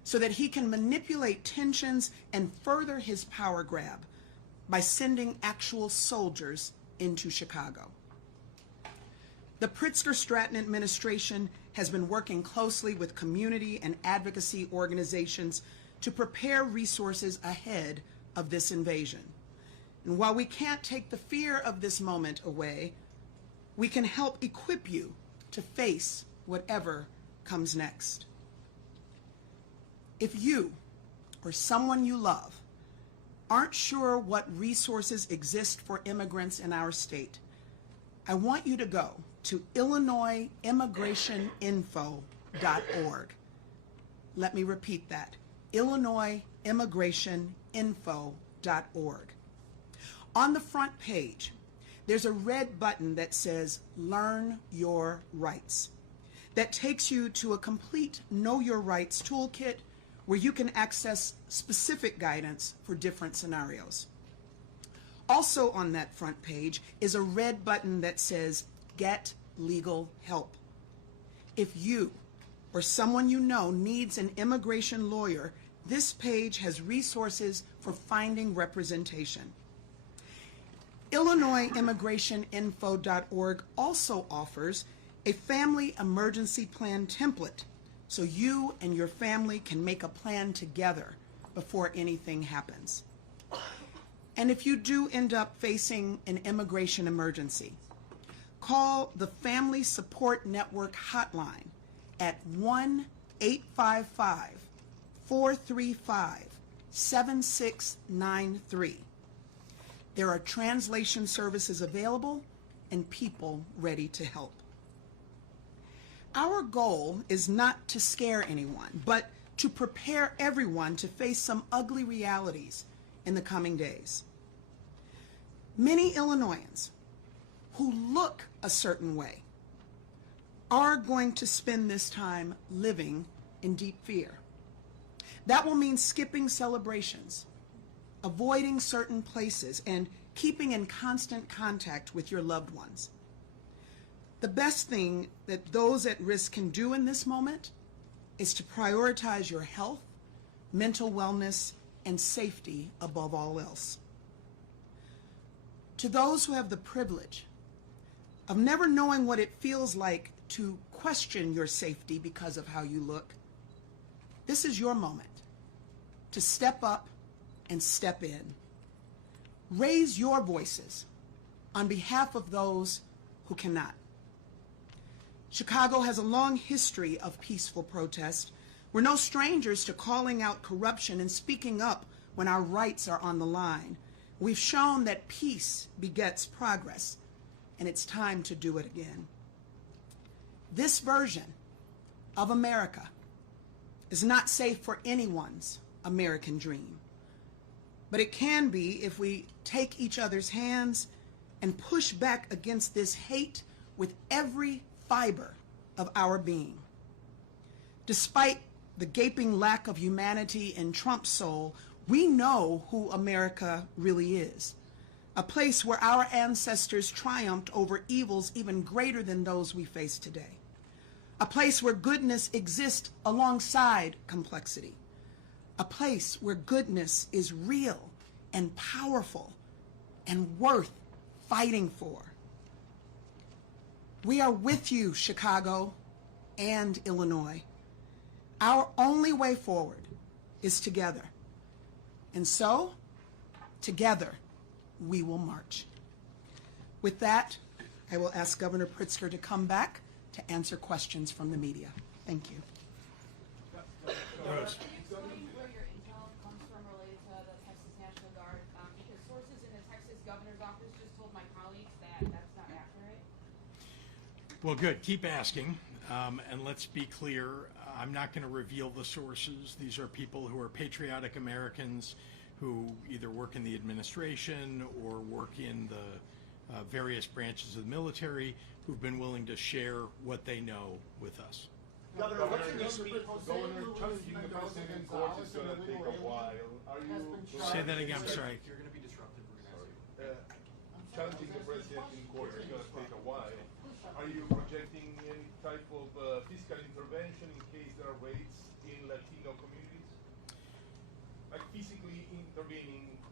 so that he can manipulate tensions and further his power grab by sending actual soldiers into Chicago. The Pritzker-Stratton administration has been working closely with community and advocacy organizations to prepare resources ahead of this invasion. And while we can't take the fear of this moment away, we can help equip you to face whatever comes next. If you or someone you love aren't sure what resources exist for immigrants in our state, I want you to go to IllinoisImmigrationInfo.org. Let me repeat that, IllinoisImmigrationInfo.org. On the front page, there's a red button that says Learn Your Rights. That takes you to a complete Know Your Rights toolkit where you can access specific guidance for different scenarios. Also on that front page is a red button that says Get Legal Help. If you or someone you know needs an immigration lawyer, this page has resources for finding representation. IllinoisImmigrationInfo.org also offers a family emergency plan template so you and your family can make a plan together before anything happens. And if you do end up facing an immigration emergency, call the Family Support Network hotline at 1-855-435-7693. There are translation services available and people ready to help. Our goal is not to scare anyone, but to prepare everyone to face some ugly realities in the coming days. Many Illinoisans who look a certain way are going to spend this time living in deep fear. That will mean skipping celebrations, avoiding certain places, and keeping in constant contact with your loved ones. The best thing that those at risk can do in this moment is to prioritize your health, mental wellness, and safety above all else. To those who have the privilege of never knowing what it feels like to question your safety because of how you look, this is your moment to step up and step in. Raise your voices on behalf of those who cannot. Chicago has a long history of peaceful protest. We're no strangers to calling out corruption and speaking up when our rights are on the line. We've shown that peace begets progress, and it's time to do it again. This version of America is not safe for anyone's American dream, but it can be if we take each other's hands and push back against this hate with every fiber of our being. Despite the gaping lack of humanity in Trump's soul, we know who America really is. A place where our ancestors triumphed over evils even greater than those we face today. A place where goodness exists alongside complexity. A place where goodness is real and powerful and worth fighting for. We are with you, Chicago and Illinois. Our only way forward is together. And so, together, we will march. With that, I will ask Governor Pritzker to come back to answer questions from the media. Thank you. Rose. Where your intel comes from related to the Texas National Guard, because sources in the Texas governor's office just told my colleagues that that's not accurate. Well, good. Keep asking. And let's be clear, I'm not going to reveal the sources. These are people who are patriotic Americans who either work in the administration or work in the various branches of the military who've been willing to share what they know with us. Governor, what can you speak? Governor, challenging the president in court is going to take a while. Are you Say that again, I'm sorry. You're going to be disruptive. challenging the president in court is going to take a while? Are you projecting any type of fiscal intervention in case there are raids in Latino communities?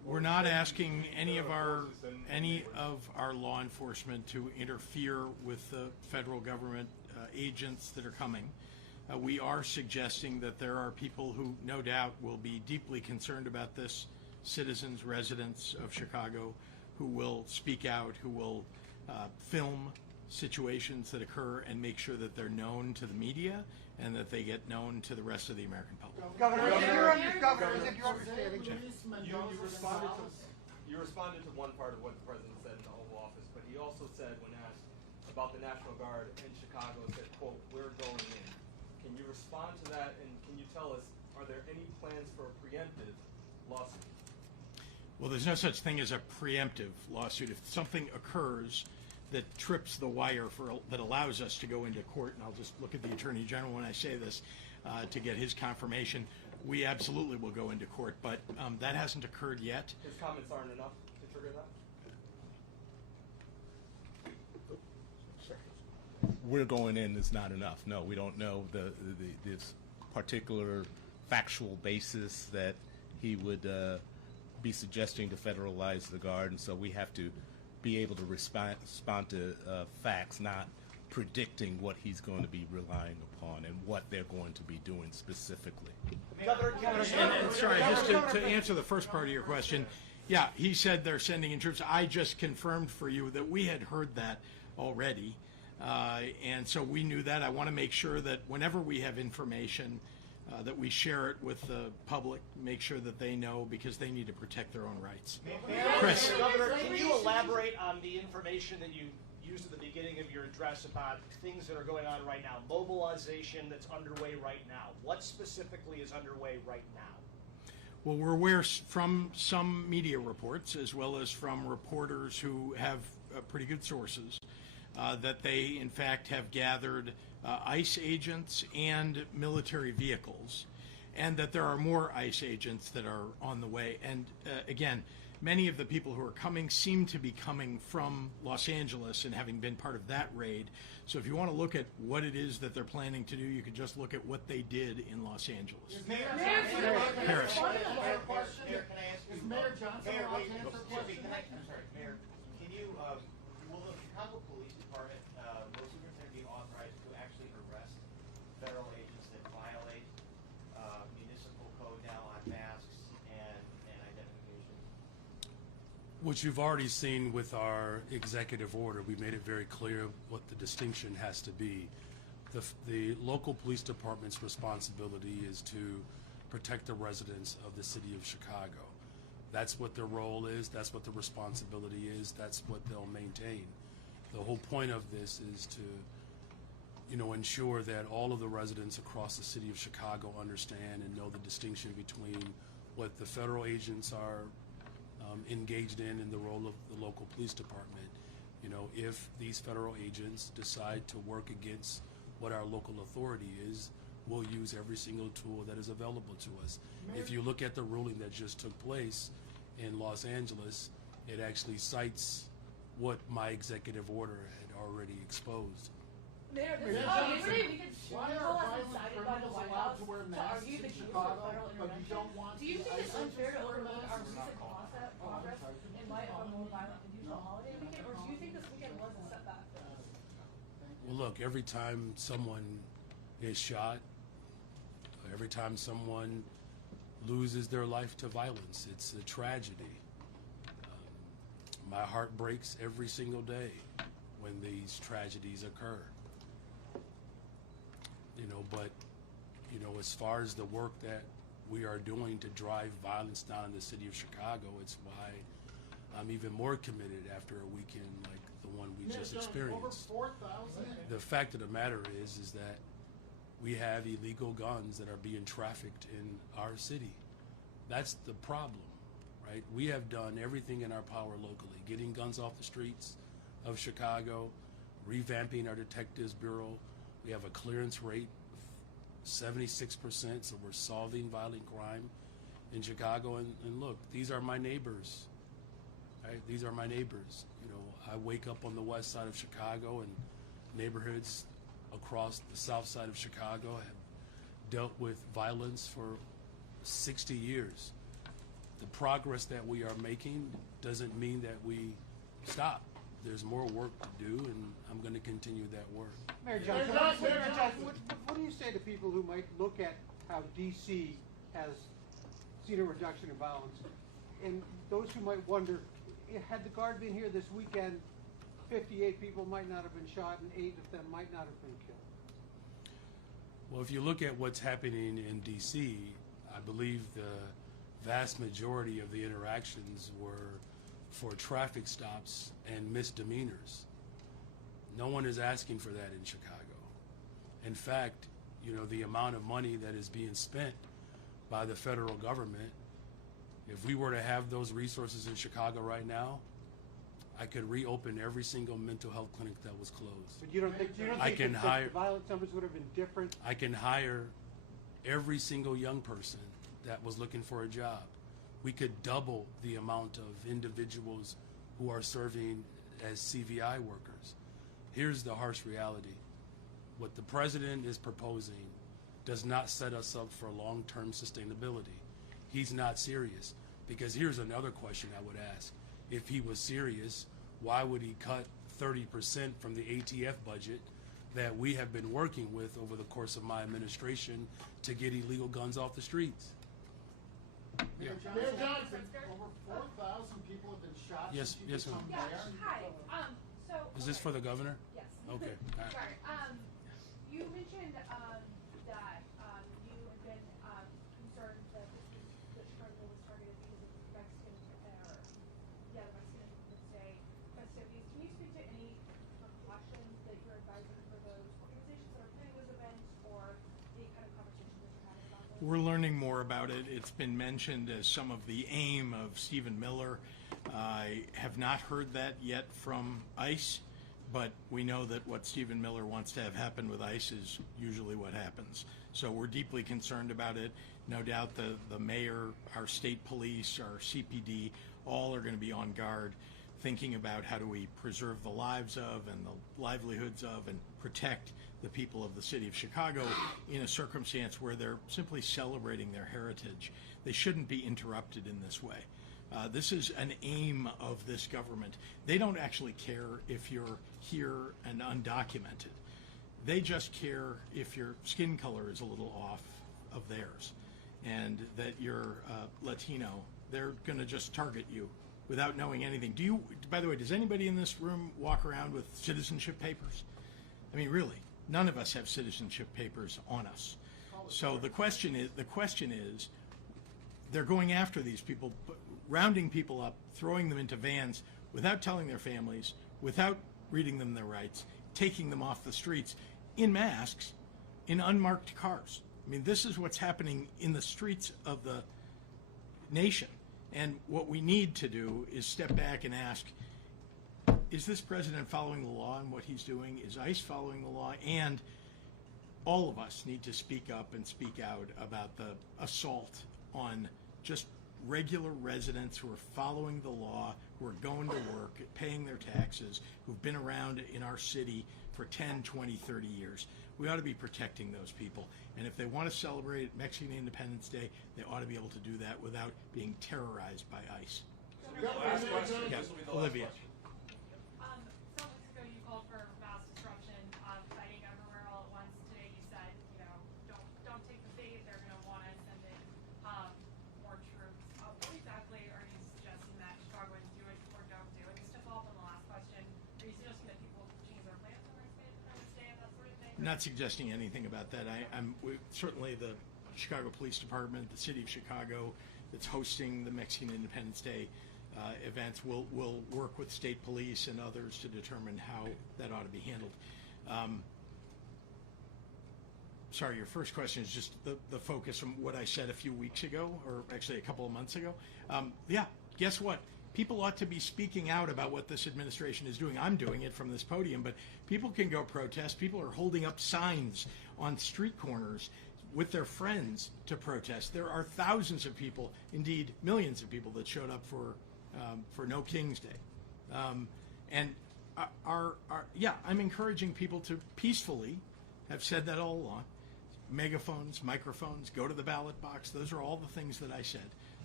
We're not asking any of our law enforcement to interfere with the federal government agents that are coming. We are suggesting that there are people who no doubt will be deeply concerned about this, citizens, residents of Chicago, who will speak out, who will film situations that occur and make sure that they're known to the media and that they get known to the rest of the American public. Governor, is it your understanding? You responded to one part of what the president said in the Oval Office, but he also said when asked about the National Guard in Chicago, said, quote, "We're going in." Can you respond to that, and can you tell us, are there any plans for a preemptive lawsuit? Well, there's no such thing as a preemptive lawsuit. If something occurs that trips the wire that allows us to go into court, and I'll just look at the Attorney General when I say this to get his confirmation, we absolutely will go into court, but that hasn't occurred yet. His comments aren't enough to trigger that? We're going in is not enough. No, we don't know this particular factual basis that he would be suggesting to federalize the Guard, and so we have to be able to respond to facts, not predicting what he's going to be relying upon and what they're going to be doing specifically. And sorry, just to answer the first part of your question, yeah, he said they're sending in troops. I just confirmed for you that we had heard that already, and so we knew that. I want to make sure that whenever we have information, that we share it with the public, make sure that they know, because they need to protect their own rights. Chris. Governor, can you elaborate on the information that you used at the beginning of your address about things that are going on right now, mobilization that's underway right now? What specifically is underway right now? Well, we're aware from some media reports, as well as from reporters who have pretty good sources, that they, in fact, have gathered ICE agents and military vehicles, and that there are more ICE agents that are on the way. And again, many of the people who are coming seem to be coming from Los Angeles and having been part of that raid. So if you want to look at what it is that they're planning to do, you could just look at what they did in Los Angeles. Harris. Is Mayor Johnson allowed to answer questions? I'm sorry, Mayor, can you, will the Chicago Police Department, will superintendent be authorized to actually arrest federal agents that violate municipal code now on masks and identification? Which you've already seen with our executive order. We made it very clear what the distinction has to be. The local police department's responsibility is to protect the residents of the city of Chicago. That's what their role is, that's what the responsibility is, that's what they'll maintain. The whole point of this is to, ensure that all of the residents across the city of Chicago understand and know the distinction between what the federal agents are engaged in the role of the local police department. If these federal agents decide to work against what our local authority is, we'll use every single tool that is available to us. If you look at the ruling that just took place in Los Angeles, it actually cites what my executive order had already exposed. Mayor, this is yesterday we could call us incited by the White House to argue the case for federal intervention. Do you think it's unfair to overlook our recent progress in light of a more violent unusual holiday weekend, or do you think this weekend was a setback? Well, look, every time someone is shot, every time someone loses their life to violence, it's a tragedy. My heart breaks every single day when these tragedies occur. But as far as the work that we are doing to drive violence down in the city of Chicago, it's why I'm even more committed after a weekend like the one we just experienced. Over 4,000? The fact of the matter is that we have illegal guns that are being trafficked in our city. That's the problem, right? We have done everything in our power locally, getting guns off the streets of Chicago, revamping our detectives bureau. We have a clearance rate of 76%, so we're solving violent crime in Chicago. And look, these are my neighbors, right? These are my neighbors. I wake up on the west side of Chicago, and neighborhoods across the south side of Chicago have dealt with violence for 60 years. the progress that we are making doesn't mean that we stop. There's more work to do, and I'm going to continue that work. Mayor Johnson, what do you say to people who might look at how D.C. has seen a reduction in violence, and those who might wonder, had the Guard been here this weekend, 58 people might not have been shot and 8 of them might not have been killed? Well, if you look at what's happening in D.C., I believe the vast majority of the interactions were for traffic stops and misdemeanors. No one is asking for that in Chicago. In fact, you know, the amount of money that is being spent by the federal government, if we were to have those resources in Chicago right now, I could reopen every single mental health clinic that was closed. But you don't think the violence numbers would have been different? I can hire every single young person that was looking for a job. We could double the amount of individuals who are serving as CVI workers. Here's the harsh reality. What the president is proposing does not set us up for long-term sustainability. He's not serious. Because here's another question I would ask. If he was serious, why would he cut 30% from the ATF budget that we have been working with over the course of my administration to get illegal guns off the streets? Mayor Johnson, over 4,000 people have been shot. Yes, yes, ma'am. Yeah, hi. So. Is this for the governor? Yes. Okay. All right. Sorry. You mentioned that you have been concerned that Chicago was targeted because of Mexican, the Mexican Independence Day festivities. Can you speak to any precautions that you're advising for those organizations that are planning those events, or the kind of conversations that you're having about those? We're learning more about it. It's been mentioned as some of the aim of Stephen Miller. I have not heard that yet from ICE, but we know that what Stephen Miller wants to have happen with ICE is usually what happens. So we're deeply concerned about it. No doubt the mayor, our state police, our CPD, all are going to be on guard, thinking about how do we preserve the lives of and the livelihoods of and protect the people of the city of Chicago in a circumstance where they're simply celebrating their heritage. They shouldn't be interrupted in this way. This is an aim of this government. They don't actually care if you're here and undocumented. They just care if your skin color is a little off of theirs and that you're Latino. They're going to just target you without knowing anything. By the way, does anybody in this room walk around with citizenship papers? I mean, really, none of us have citizenship papers on us. So the question is, they're going after these people, rounding people up, throwing them into vans without telling their families, without reading them their rights, taking them off the streets in masks, in unmarked cars. I mean, this is what's happening in the streets of the nation. And what we need to do is step back and ask, is this president following the law in what he's doing? Is ICE following the law? And all of us need to speak up and speak out about the assault on just regular residents who are following the law, who are going to work, paying their taxes, who've been around in our city for 10, 20, 30 years. We ought to be protecting those people. And if they want to celebrate Mexican Independence Day, they ought to be able to do that without being terrorized by ICE. Last question. Yeah, This will be the Olivia. last question. Some weeks ago you called for mass disruption, fighting everywhere all at once. Today you said, don't take the bait. They're going to want to send in more troops. What exactly are you suggesting that Chicagoans do it or don't do? And just to follow up on the last question, are you suggesting that people change their plans on Independence Day and that sort of thing? I'm not suggesting anything about that. Certainly the Chicago Police Department, the city of Chicago that's hosting the Mexican Independence Day events will work with state police and others to determine how that ought to be handled. Sorry, your first question is just the focus from what I said a few weeks ago, or actually a couple of months ago. Yeah, guess what? People ought to be speaking out about what this administration is doing. I'm doing it from this podium, but people can go protest. People are holding up signs on street corners with their friends to protest. There are thousands of people, indeed millions of people, that showed up for No King's Day. I'm encouraging people to peacefully, have said that all along, megaphones, microphones, go to the ballot box. Those are all the things that I said.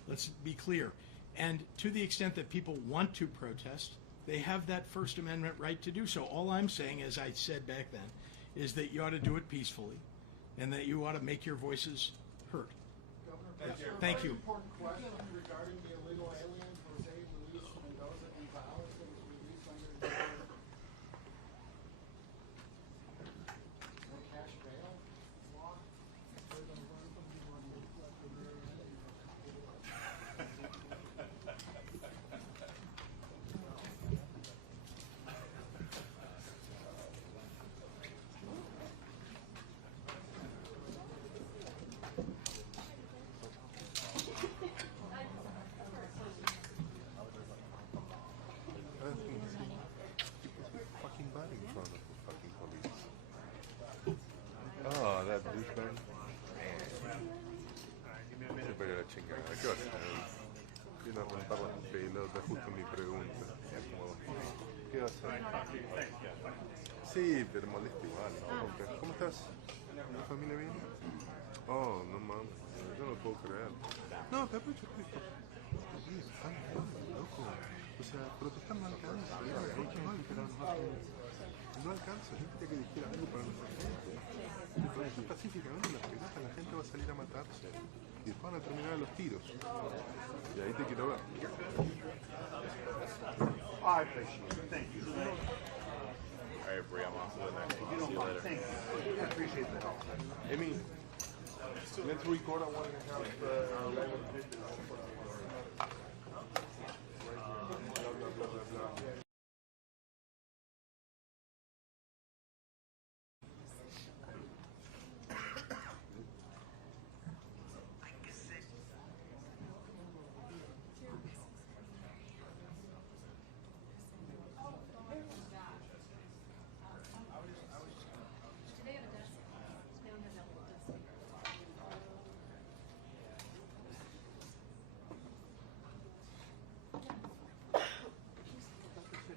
Let's be clear. And to the extent that people want to protest, they have that First Amendment right to do so. All I'm saying, as I said back then, is that you ought to do it peacefully and that you ought to make your voices heard. Governor, Yeah. Thank you. Important question regarding the illegal alien Jose Luis Mendoza Gonzalez that was released under no cash bail law. Fucking body in front of the fucking police. Oh, that douchebag. Se pega la chingada. ¿Qué vas a hacer? Quiero arrancar las pelotas justo en mi pregunta. ¿Qué vas a hacer? Sí, pero molesta igual. ¿Cómo estás? ¿La familia bien? Oh, no mames. Yo no lo puedo creer. No, te aprovecho Cristo. Sí, están loco. O sea, protestar no alcanza. No alcanza. Yo quería que dijera algo para nuestra gente. Si protestas pacíficamente las pelotas, la gente va a salir a matarse. Y después van a terminar a los tiros. Y ahí te quiero ver. I appreciate it. Thank you. All right, Bree, I'm also in there. You don't mind. Thank you. I appreciate the help. Amy, let's record on 1.5.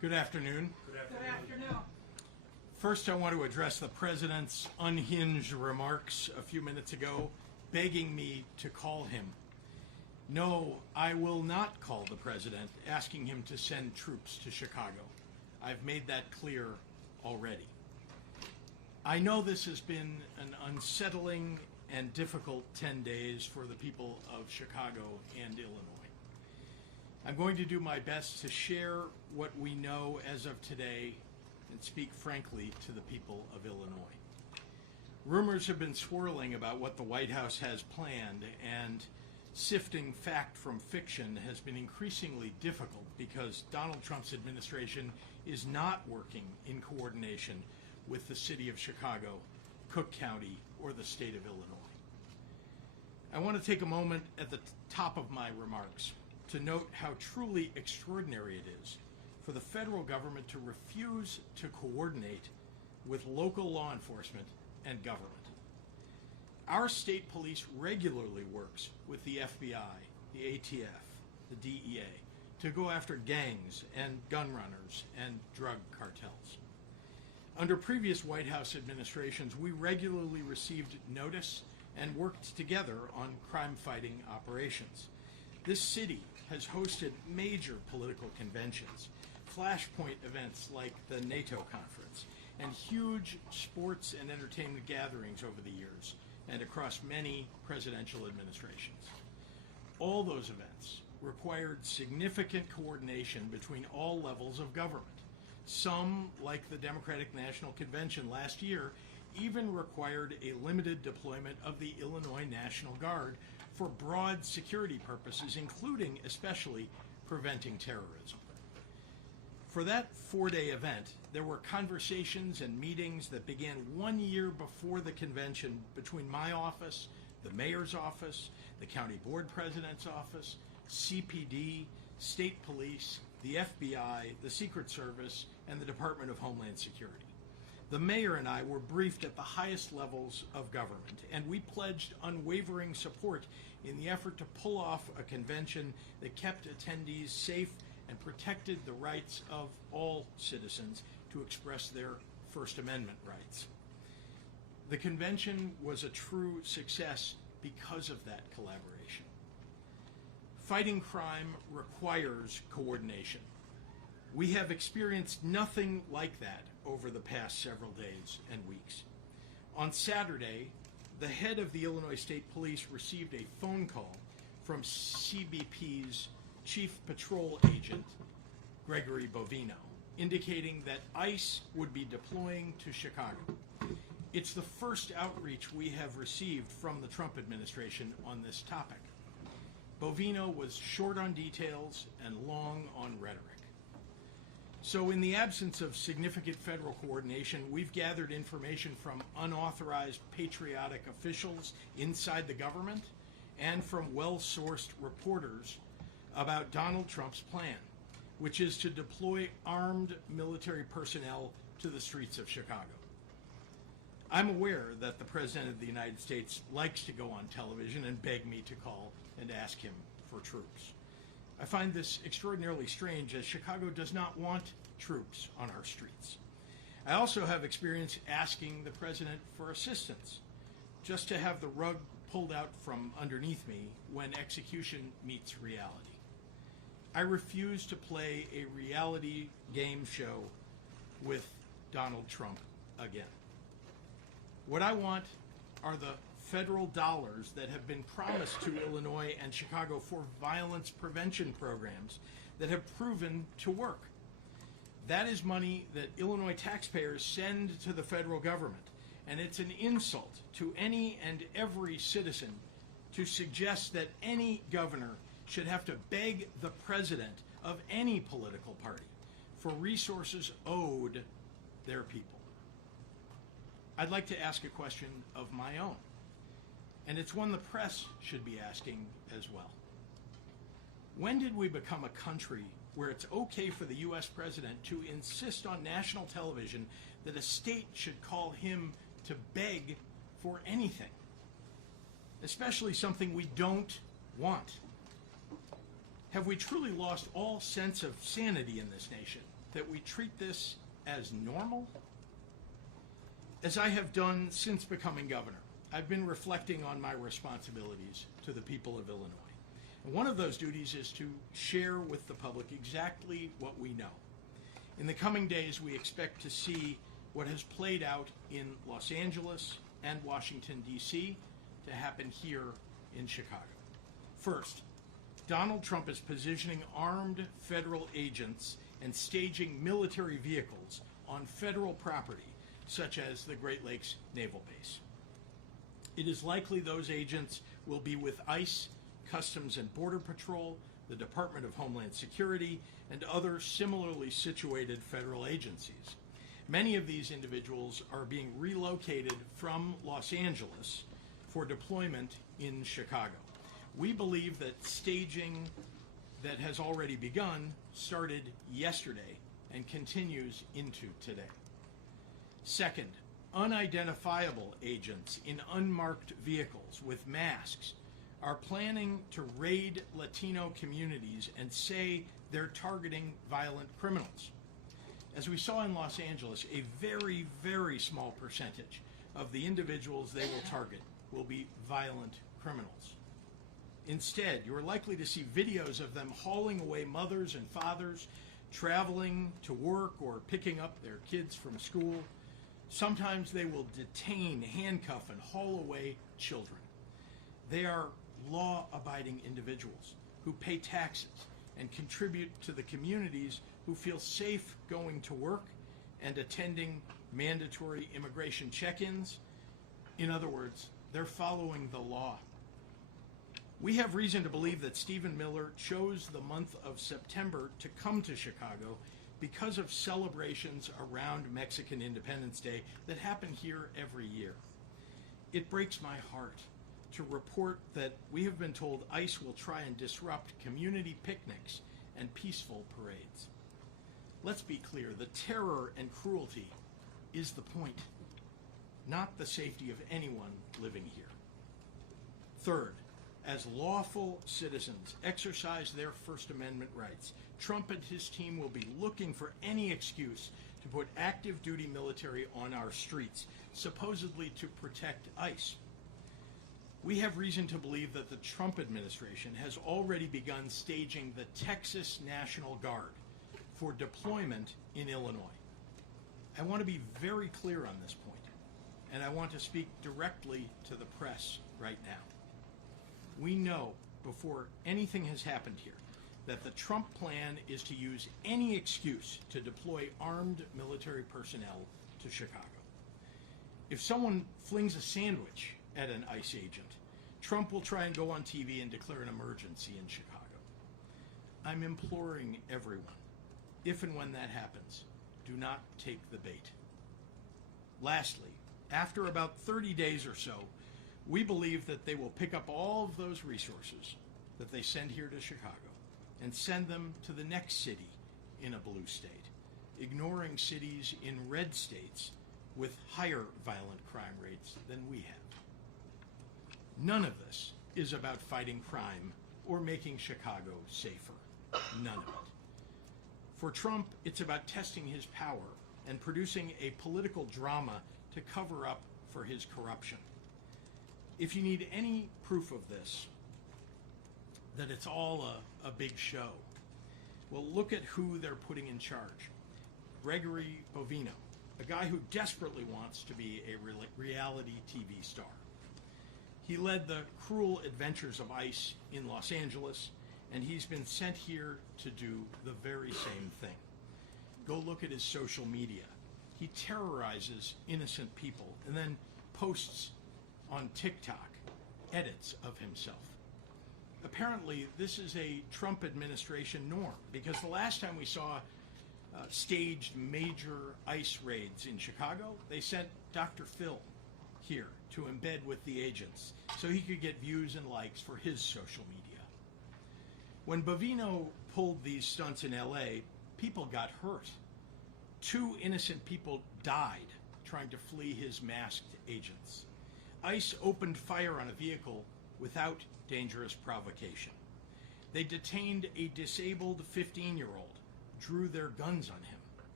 Good afternoon. Good afternoon. First, I want to address the President's unhinged remarks a few minutes ago, begging me to call him. No, I will not call the President, asking him to send troops to Chicago. I've made that clear already. I know this has been an unsettling and difficult 10 days for the people of Chicago and Illinois. I'm going to do my best to share what we know as of today and speak frankly to the people of Illinois. Rumors have been swirling about what the White House has planned, and sifting fact from fiction has been increasingly difficult because Donald Trump's administration is not working in coordination with the city of Chicago, Cook County, or the state of Illinois. I want to take a moment at the top of my remarks to note how truly extraordinary it is for the federal government to refuse to coordinate with local law enforcement and government. Our state police regularly works with the FBI, the ATF, the DEA to go after gangs and gun runners and drug cartels. Under previous White House administrations, we regularly received notice and worked together on crime-fighting operations. This city has hosted major political conventions, flashpoint events like the NATO conference, and huge sports and entertainment gatherings over the years and across many presidential administrations. All those events required significant coordination between all levels of government. Some, like the Democratic National Convention last year, even required a limited deployment of the Illinois National Guard for broad security purposes, including especially preventing terrorism. For that four-day event, there were conversations and meetings that began 1 year before the convention between my office, the mayor's office, the county board president's office, CPD, state police, the FBI, the Secret Service, and the Department of Homeland Security. The mayor and I were briefed at the highest levels of government, and we pledged unwavering support in the effort to pull off a convention that kept attendees safe and protected the rights of all citizens to express their First Amendment rights. The convention was a true success because of that collaboration. Fighting crime requires coordination. We have experienced nothing like that over the past several days and weeks. On Saturday, the head of the Illinois State Police received a phone call from CBP's Chief Patrol Agent, Gregory Bovino, indicating that ICE would be deploying to Chicago. It's the first outreach we have received from the Trump administration on this topic. Bovino was short on details and long on rhetoric. So in the absence of significant federal coordination, we've gathered information from unauthorized patriotic officials inside the government and from well-sourced reporters about Donald Trump's plan, which is to deploy armed military personnel to the streets of Chicago. I'm aware that the President of the United States likes to go on television and beg me to call and ask him for troops. I find this extraordinarily strange, as Chicago does not want troops on our streets. I also have experience asking the President for assistance, just to have the rug pulled out from underneath me when execution meets reality. I refuse to play a reality game show with Donald Trump again. What I want are the federal dollars that have been promised to Illinois and Chicago for violence prevention programs that have proven to work. That is money that Illinois taxpayers send to the federal government, and it's an insult to any and every citizen to suggest that any governor should have to beg the president of any political party for resources owed their people. I'd like to ask a question of my own, and it's one the press should be asking as well. When did we become a country where it's okay for the U.S. president to insist on national television that a state should call him to beg for anything, especially something we don't want? Have we truly lost all sense of sanity in this nation? that we treat this as normal? As I have done since becoming governor, I've been reflecting on my responsibilities to the people of Illinois. And one of those duties is to share with the public exactly what we know. In the coming days, we expect to see what has played out in Los Angeles and Washington, D.C. to happen here in Chicago. First, Donald Trump is positioning armed federal agents and staging military vehicles on federal property, such as the Great Lakes Naval Base. It is likely those agents will be with ICE, Customs and Border Patrol, the Department of Homeland Security, and other similarly situated federal agencies. Many of these individuals are being relocated from Los Angeles for deployment in Chicago. We believe that staging that has already begun started yesterday and continues into today. Second, unidentifiable agents in unmarked vehicles with masks are planning to raid Latino communities and say they're targeting violent criminals. As we saw in Los Angeles, a very, very small percentage of the individuals they will target will be violent criminals. Instead, you're likely to see videos of them hauling away mothers and fathers, traveling to work or picking up their kids from school. Sometimes they will detain, handcuff, and haul away children. They are law-abiding individuals who pay taxes and contribute to the communities who feel safe going to work and attending mandatory immigration check-ins. In other words, they're following the law. We have reason to believe that Stephen Miller chose the month of September to come to Chicago because of celebrations around Mexican Independence Day that happen here every year. It breaks my heart to report that we have been told ICE will try and disrupt community picnics and peaceful parades. Let's be clear, the terror and cruelty is the point, not the safety of anyone living here. Third, as lawful citizens exercise their First Amendment rights, Trump and his team will be looking for any excuse to put active duty military on our streets, supposedly to protect ICE. We have reason to believe that the Trump administration has already begun staging the Texas National Guard for deployment in Illinois. I want to be very clear on this point, and I want to speak directly to the press right now. We know before anything has happened here that the Trump plan is to use any excuse to deploy armed military personnel to Chicago. If someone flings a sandwich at an ICE agent, Trump will try and go on TV and declare an emergency in Chicago. I'm imploring everyone, if and when that happens, do not take the bait. Lastly, after about 30 days or so, we believe that they will pick up all of those resources that they send here to Chicago and send them to the next city in a blue state, ignoring cities in red states with higher violent crime rates than we have. None of this is about fighting crime or making Chicago safer. None of it. For Trump, it's about testing his power and producing a political drama to cover up for his corruption. If you need any proof of this, that it's all a big show, well, look at who they're putting in charge. Gregory Bovino, a guy who desperately wants to be a reality TV star. He led the cruel adventures of ICE in Los Angeles, and he's been sent here to do the very same thing. Go look at his social media. He terrorizes innocent people and then posts on TikTok edits of himself. Apparently, this is a Trump administration norm, because the last time we saw staged major ICE raids in Chicago, they sent Dr. Phil here to embed with the agents so he could get views and likes for his social media. When Bovino pulled these stunts in LA, people got hurt. 2 innocent people died trying to flee his masked agents. ICE opened fire on a vehicle without dangerous provocation. They detained a disabled 15-year-old, drew their guns on him.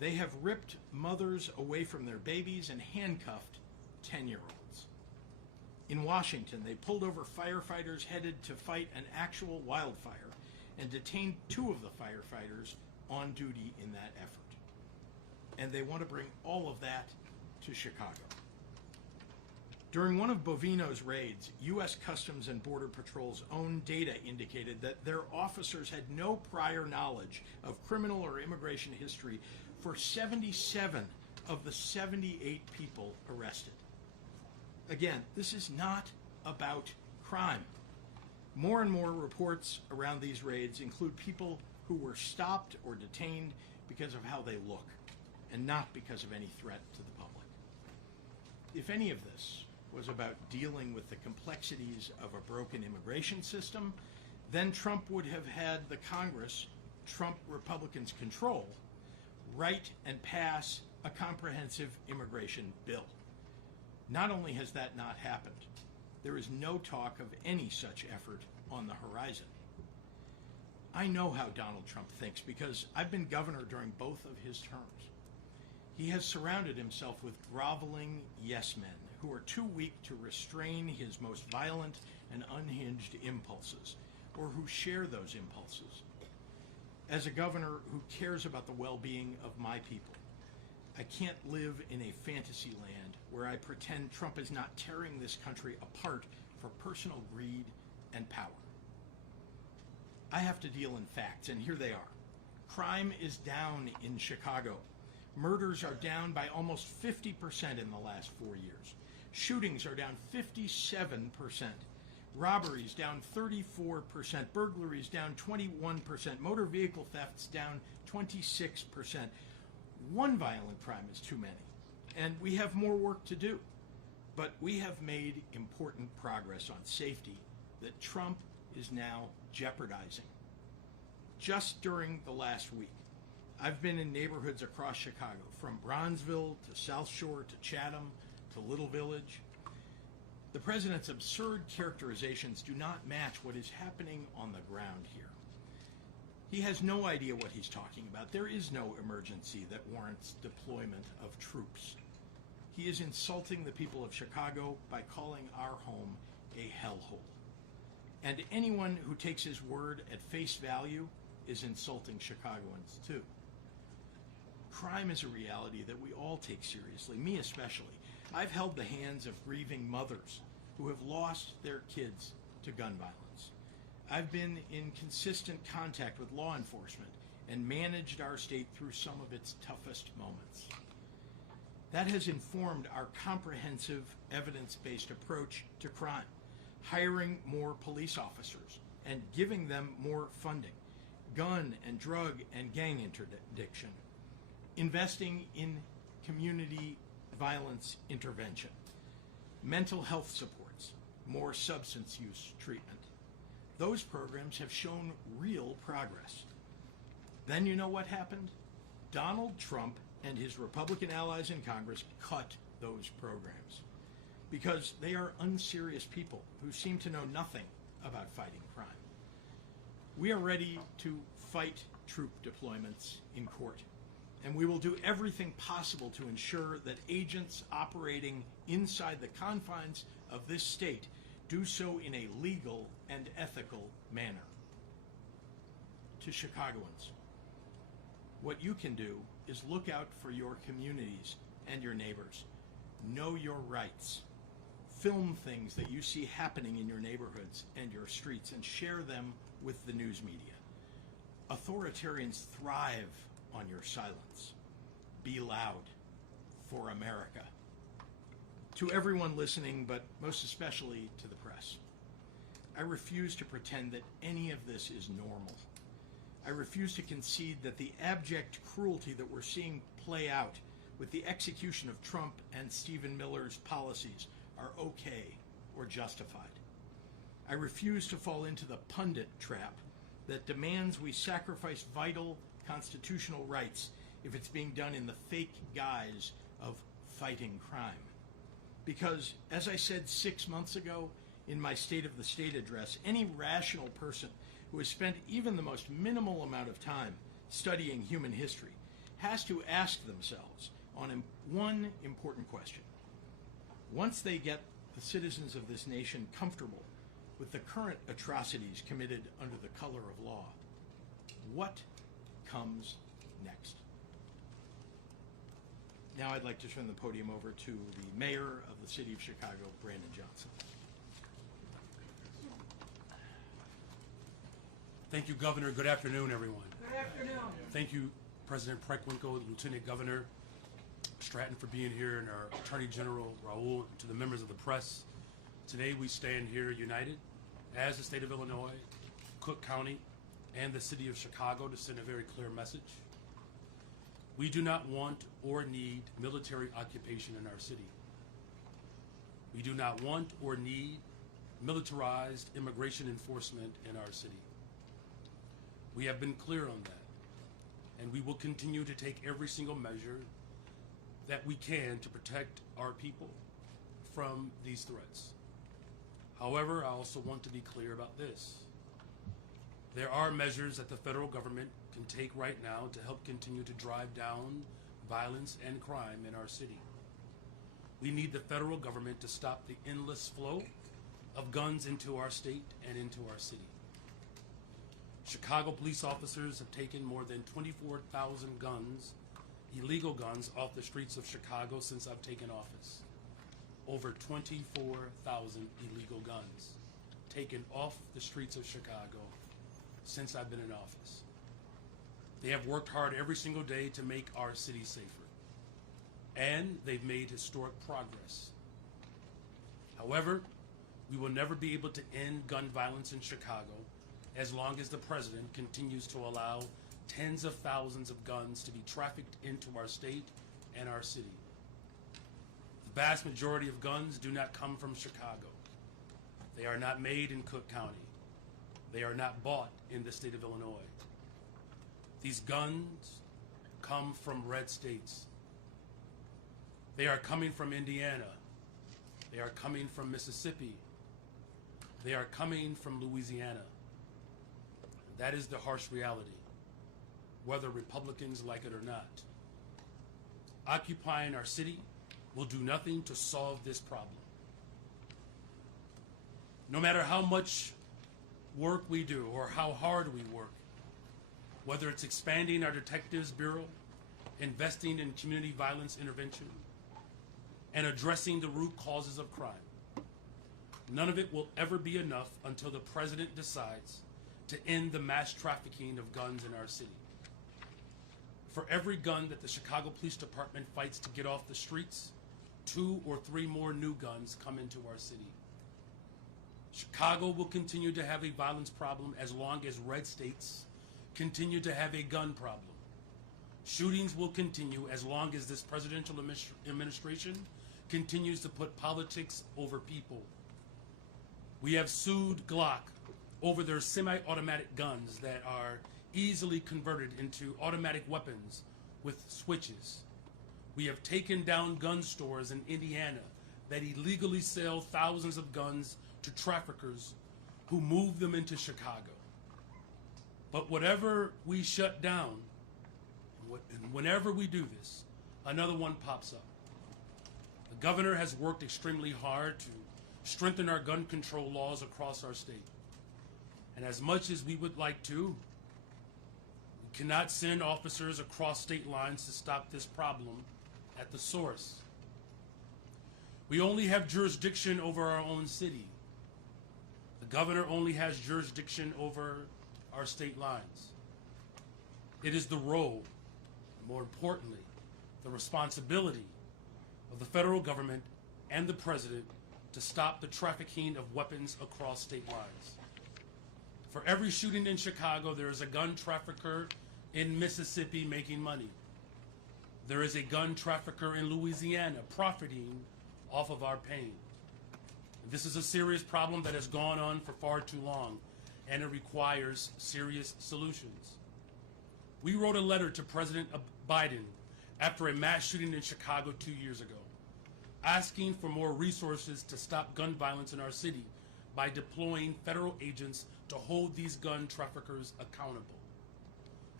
They have ripped mothers away from their babies and handcuffed 10-year-olds. In Washington, they pulled over firefighters headed to fight an actual wildfire and detained 2 of the firefighters on duty in that effort. And they want to bring all of that to Chicago. During one of Bovino's raids, U.S. Customs and Border Patrol's own data indicated that their officers had no prior knowledge of criminal or immigration history for 77 of the 78 people arrested. Again, this is not about crime. More and more reports around these raids include people who were stopped or detained because of how they look, and not because of any threat to the public. If any of this was about dealing with the complexities of a broken immigration system, then Trump would have had the Congress Trump Republicans control write and pass a comprehensive immigration bill. Not only has that not happened, there is no talk of any such effort on the horizon. I know how Donald Trump thinks because I've been governor during both of his terms. He has surrounded himself with groveling yes men who are too weak to restrain his most violent and unhinged impulses, or who share those impulses. As a governor who cares about the well-being of my people, I can't live in a fantasy land where I pretend Trump is not tearing this country apart for personal greed and power. I have to deal in facts, and here they are. Crime is down in Chicago. Murders are down by almost 50% in the last 4 years. Shootings are down 57%. Robberies down 34%. Burglaries down 21%. Motor vehicle thefts down 26%. One violent crime is too many, and we have more work to do. But we have made important progress on safety that Trump is now jeopardizing. Just during the last week, I've been in neighborhoods across Chicago, from Bronzeville to South Shore to Chatham to Little Village. The president's absurd characterizations do not match what is happening on the ground here. He has no idea what he's talking about. There is no emergency that warrants deployment of troops. He is insulting the people of Chicago by calling our home a hellhole. And anyone who takes his word at face value is insulting Chicagoans too. Crime is a reality that we all take seriously, me especially. I've held the hands of grieving mothers who have lost their kids to gun violence. I've been in consistent contact with law enforcement and managed our state through some of its toughest moments. That has informed our comprehensive, evidence-based approach to crime, hiring more police officers and giving them more funding, gun and drug and gang interdiction, investing in community violence intervention, mental health supports, more substance use treatment. Those programs have shown real progress. Then you know what happened? Donald Trump and his Republican allies in Congress cut those programs because they are unserious people who seem to know nothing about fighting crime. We are ready to fight troop deployments in court, and we will do everything possible to ensure that agents operating inside the confines of this state do so in a legal and ethical manner. To Chicagoans, what you can do is look out for your communities and your neighbors. Know your rights. Film things that you see happening in your neighborhoods and your streets and share them with the news media. Authoritarians thrive on your silence. Be loud for America. To everyone listening, but most especially to the press, I refuse to pretend that any of this is normal. I refuse to concede that the abject cruelty that we're seeing play out with the execution of Trump and Stephen Miller's policies are okay or justified. I refuse to fall into the pundit trap that demands we sacrifice vital constitutional rights if it's being done in the fake guise of fighting crime. Because, as I said 6 months ago in my State of the State address, any rational person who has spent even the most minimal amount of time studying human history has to ask themselves on one important question. Once they get the citizens of this nation comfortable with the current atrocities committed under the color of law, what comes next? Now I'd like to turn the podium over to the mayor of the city of Chicago, Brandon Johnson. Thank you, Governor. Good afternoon, everyone. Good afternoon. Thank you, President Preckwinkle, Lieutenant Governor Stratton, for being here, and our Attorney General Raoul, to the members of the press. Today we stand here united as the state of Illinois, Cook County, and the city of Chicago to send a very clear message. We do not want or need military occupation in our city. We do not want or need militarized immigration enforcement in our city. We have been clear on that, and we will continue to take every single measure that we can to protect our people from these threats. However, I also want to be clear about this. There are measures that the federal government can take right now to help continue to drive down violence and crime in our city. We need the federal government to stop the endless flow of guns into our state and into our city. Chicago police officers have taken more than 24,000 guns, illegal guns, off the streets of Chicago since I've taken office. Over 24,000 illegal guns taken off the streets of Chicago since I've been in office. They have worked hard every single day to make our city safer, and they've made historic progress. However, we will never be able to end gun violence in Chicago as long as the president continues to allow tens of thousands of guns to be trafficked into our state and our city. The vast majority of guns do not come from Chicago. They are not made in Cook County. They are not bought in the state of Illinois. These guns come from red states. They are coming from Indiana. They are coming from Mississippi. They are coming from Louisiana. That is the harsh reality, whether Republicans like it or not. Occupying our city will do nothing to solve this problem. No matter how much work we do or how hard we work, whether it's expanding our Detectives Bureau, investing in community violence intervention, and addressing the root causes of crime, none of it will ever be enough until the president decides to end the mass trafficking of guns in our city. For every gun that the Chicago Police Department fights to get off the streets, 2 or 3 more new guns come into our city. Chicago will continue to have a violence problem as long as red states continue to have a gun problem. Shootings will continue as long as this presidential administration continues to put politics over people. We have sued Glock over their semi-automatic guns that are easily converted into automatic weapons with switches. We have taken down gun stores in Indiana that illegally sell thousands of guns to traffickers who move them into Chicago. But whatever we shut down, and whenever we do this, another one pops up. The governor has worked extremely hard to strengthen our gun control laws across our state. And as much as we would like to, we cannot send officers across state lines to stop this problem at the source. We only have jurisdiction over our own city. The governor only has jurisdiction over our state lines. It is the role, and more importantly, the responsibility of the federal government and the president to stop the trafficking of weapons across state lines. For every shooting in Chicago, there is a gun trafficker in Mississippi making money. There is a gun trafficker in Louisiana profiting off of our pain. This is a serious problem that has gone on for far too long, and it requires serious solutions. We wrote a letter to President Biden after a mass shooting in Chicago 2 years ago, asking for more resources to stop gun violence in our city by deploying federal agents to hold these gun traffickers accountable.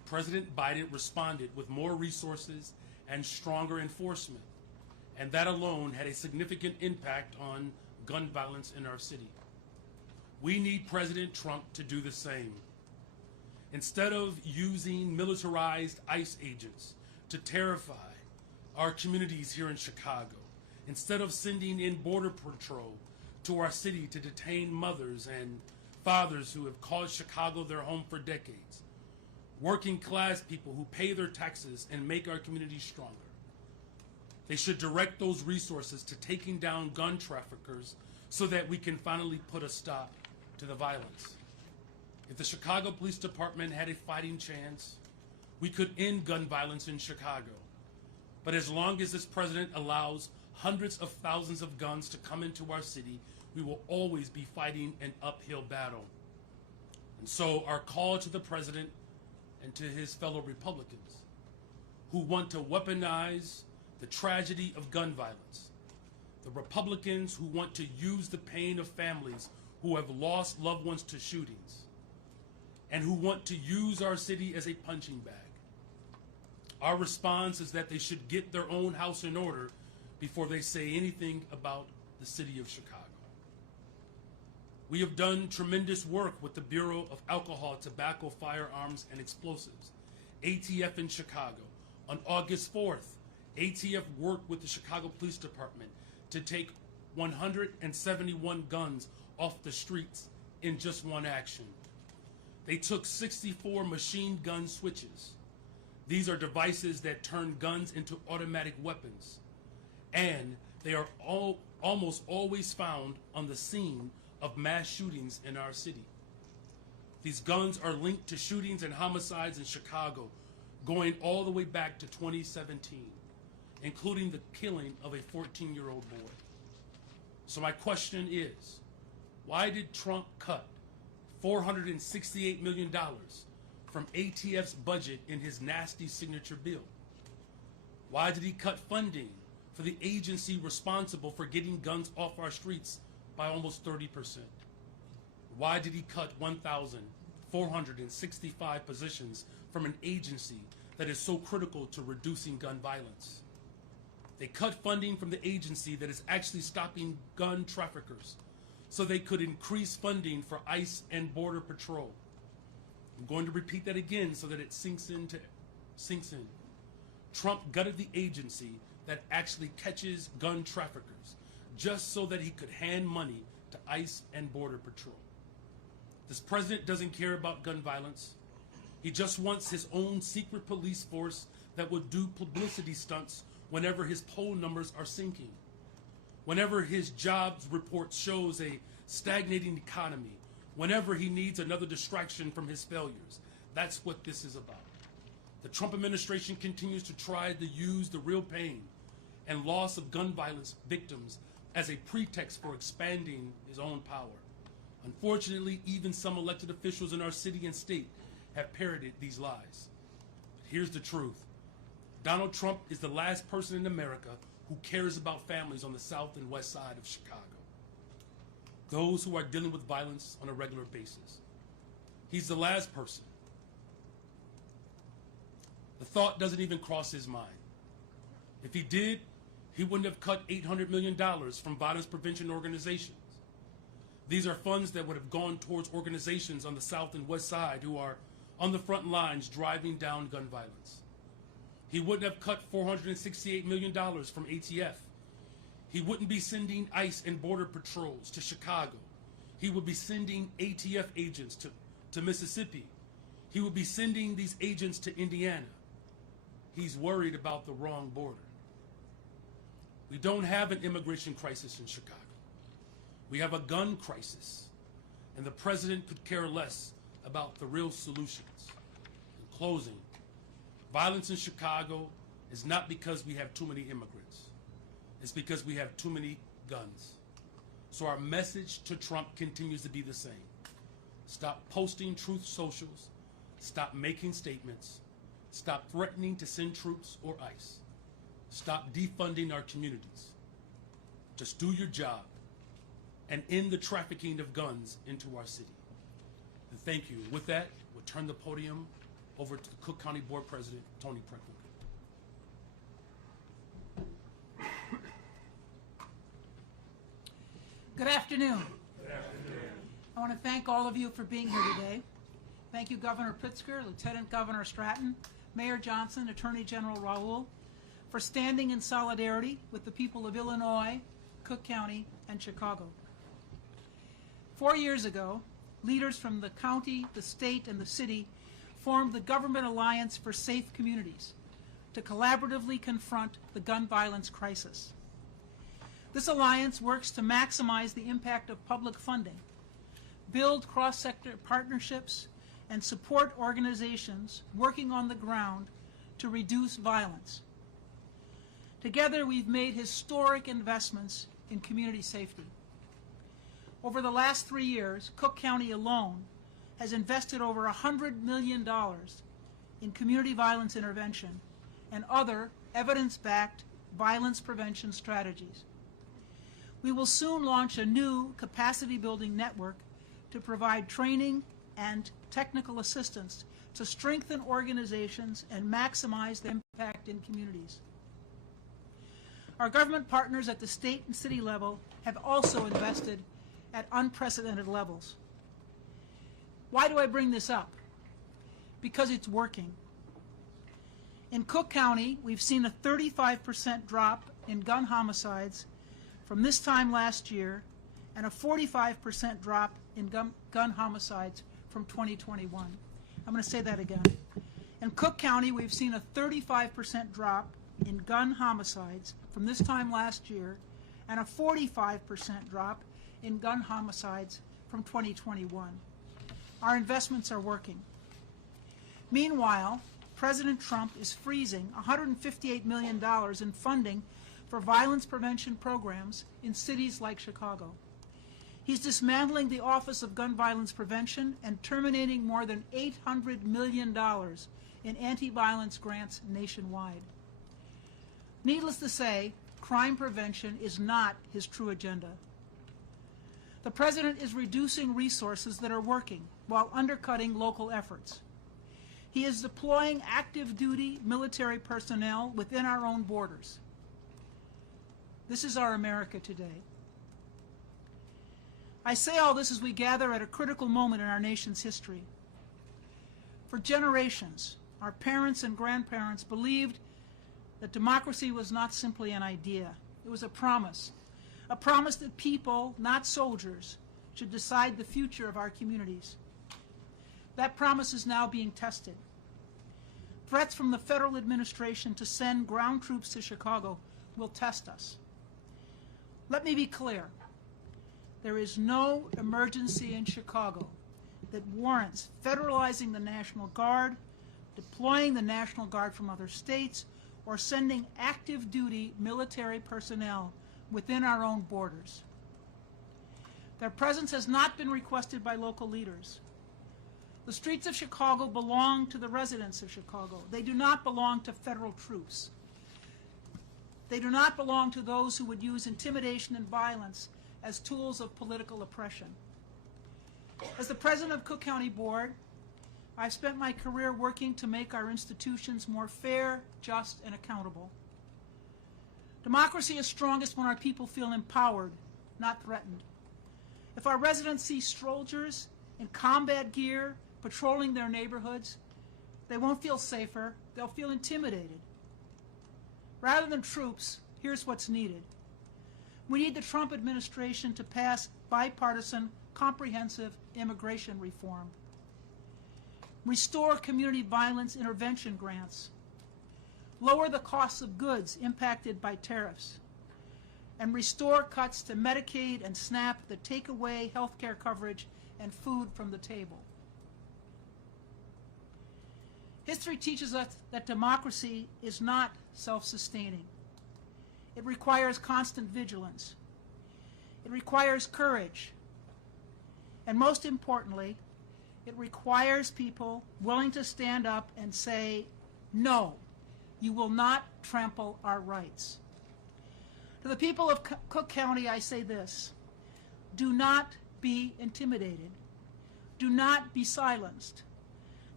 President Biden responded with more resources and stronger enforcement, and that alone had a significant impact on gun violence in our city. We need President Trump to do the same. Instead of using militarized ICE agents to terrify our communities here in Chicago, instead of sending in Border Patrol to our city to detain mothers and fathers who have called Chicago their home for decades, working class people who pay their taxes and make our communities stronger, they should direct those resources to taking down gun traffickers so that we can finally put a stop to the violence. If the Chicago Police Department had a fighting chance, we could end gun violence in Chicago. But as long as this president allows hundreds of thousands of guns to come into our city, we will always be fighting an uphill battle. And so our call to the president and to his fellow Republicans who want to weaponize the tragedy of gun violence, the Republicans who want to use the pain of families who have lost loved ones to shootings, and who want to use our city as a punching bag. Our response is that they should get their own house in order before they say anything about the city of Chicago. We have done tremendous work with the Bureau of Alcohol, Tobacco, Firearms, and Explosives, ATF in Chicago. On August 4th, ATF worked with the Chicago Police Department to take 171 guns off the streets in just one action. They took 64 machine gun switches. These are devices that turn guns into automatic weapons, and they are almost always found on the scene of mass shootings in our city. These guns are linked to shootings and homicides in Chicago going all the way back to 2017, including the killing of a 14-year-old boy. So my question is, why did Trump cut $468 million from ATF's budget in his nasty signature bill? Why did he cut funding for the agency responsible for getting guns off our streets by almost 30%? Why did he cut 1,465 positions from an agency that is so critical to reducing gun violence? They cut funding from the agency that is actually stopping gun traffickers so they could increase funding for ICE and Border Patrol. I'm going to repeat that again so that it sinks in. Trump gutted the agency that actually catches gun traffickers just so that he could hand money to ICE and Border Patrol. This president doesn't care about gun violence. He just wants his own secret police force that will do publicity stunts whenever his poll numbers are sinking, whenever his jobs report shows a stagnating economy, whenever he needs another distraction from his failures. That's what this is about. The Trump administration continues to try to use the real pain and loss of gun violence victims as a pretext for expanding his own power. Unfortunately, even some elected officials in our city and state have parroted these lies. But here's the truth. Donald Trump is the last person in America who cares about families on the south and west side of Chicago, those who are dealing with violence on a regular basis. He's the last person. The thought doesn't even cross his mind. If he did, he wouldn't have cut $800 million from violence prevention organizations. These are funds that would have gone towards organizations on the south and west side who are on the front lines driving down gun violence. He wouldn't have cut $468 million from ATF. He wouldn't be sending ICE and Border Patrols to Chicago. He would be sending ATF agents to Mississippi. He would be sending these agents to Indiana. He's worried about the wrong border. We don't have an immigration crisis in Chicago. We have a gun crisis, and the president could care less about the real solutions. In closing, violence in Chicago is not because we have too many immigrants. It's because we have too many guns. So our message to Trump continues to be the same. Stop posting truth socials. Stop making statements. Stop threatening to send troops or ICE. Stop defunding our communities. Just do your job and end the trafficking of guns into our city. And thank you. With that, we'll turn the podium over to the Cook County Board President, Tony Preckwinkle. Good afternoon. Good afternoon. I want to thank all of you for being here today. Thank you, Governor Pritzker, Lieutenant Governor Stratton, Mayor Johnson, Attorney General Raoul, for standing in solidarity with the people of Illinois, Cook County, and Chicago. 4 years ago, leaders from the county, the state, and the city formed the Government Alliance for Safe Communities to collaboratively confront the gun violence crisis. This alliance works to maximize the impact of public funding, build cross-sector partnerships, and support organizations working on the ground to reduce violence. Together, we've made historic investments in community safety. Over the last 3 years, Cook County alone has invested over $100 million in community violence intervention and other evidence-backed violence prevention strategies. We will soon launch a new capacity-building network to provide training and technical assistance to strengthen organizations and maximize their impact in communities. Our government partners at the state and city level have also invested at unprecedented levels. Why do I bring this up? Because it's working. In Cook County, we've seen a 35% drop in gun homicides from this time last year and a 45% drop in gun homicides from 2021. I'm going to say that again. In Cook County, we've seen a 35% drop in gun homicides from this time last year and a 45% drop in gun homicides from 2021. Our investments are working. Meanwhile, President Trump is freezing $158 million in funding for violence prevention programs in cities like Chicago. He's dismantling the Office of Gun Violence Prevention and terminating more than $800 million in anti-violence grants nationwide. Needless to say, crime prevention is not his true agenda. The President is reducing resources that are working while undercutting local efforts. He is deploying active-duty military personnel within our own borders. This is our America today. I say all this as we gather at a critical moment in our nation's history. For generations, our parents and grandparents believed that democracy was not simply an idea. It was a promise that people, not soldiers, should decide the future of our communities. That promise is now being tested. Threats from the federal administration to send ground troops to Chicago will test us. Let me be clear. There is no emergency in Chicago that warrants federalizing the National Guard, deploying the National Guard from other states, or sending active-duty military personnel within our own borders. Their presence has not been requested by local leaders. The streets of Chicago belong to the residents of Chicago. They do not belong to federal troops. They do not belong to those who would use intimidation and violence as tools of political oppression. As the president of Cook County Board, I've spent my career working to make our institutions more fair, just, and accountable. Democracy is strongest when our people feel empowered, not threatened. If our residents see soldiers in combat gear patrolling their neighborhoods, they won't feel safer, they'll feel intimidated. Rather than troops, here's what's needed. We need the Trump administration to pass bipartisan, comprehensive immigration reform. Restore community violence intervention grants. Lower the costs of goods impacted by tariffs. And restore cuts to Medicaid and SNAP that take away health care coverage and food from the table. History teaches us that democracy is not self-sustaining. It requires constant vigilance. It requires courage. And most importantly, it requires people willing to stand up and say, no, you will not trample our rights. To the people of Cook County, I say this: do not be intimidated. Do not be silenced.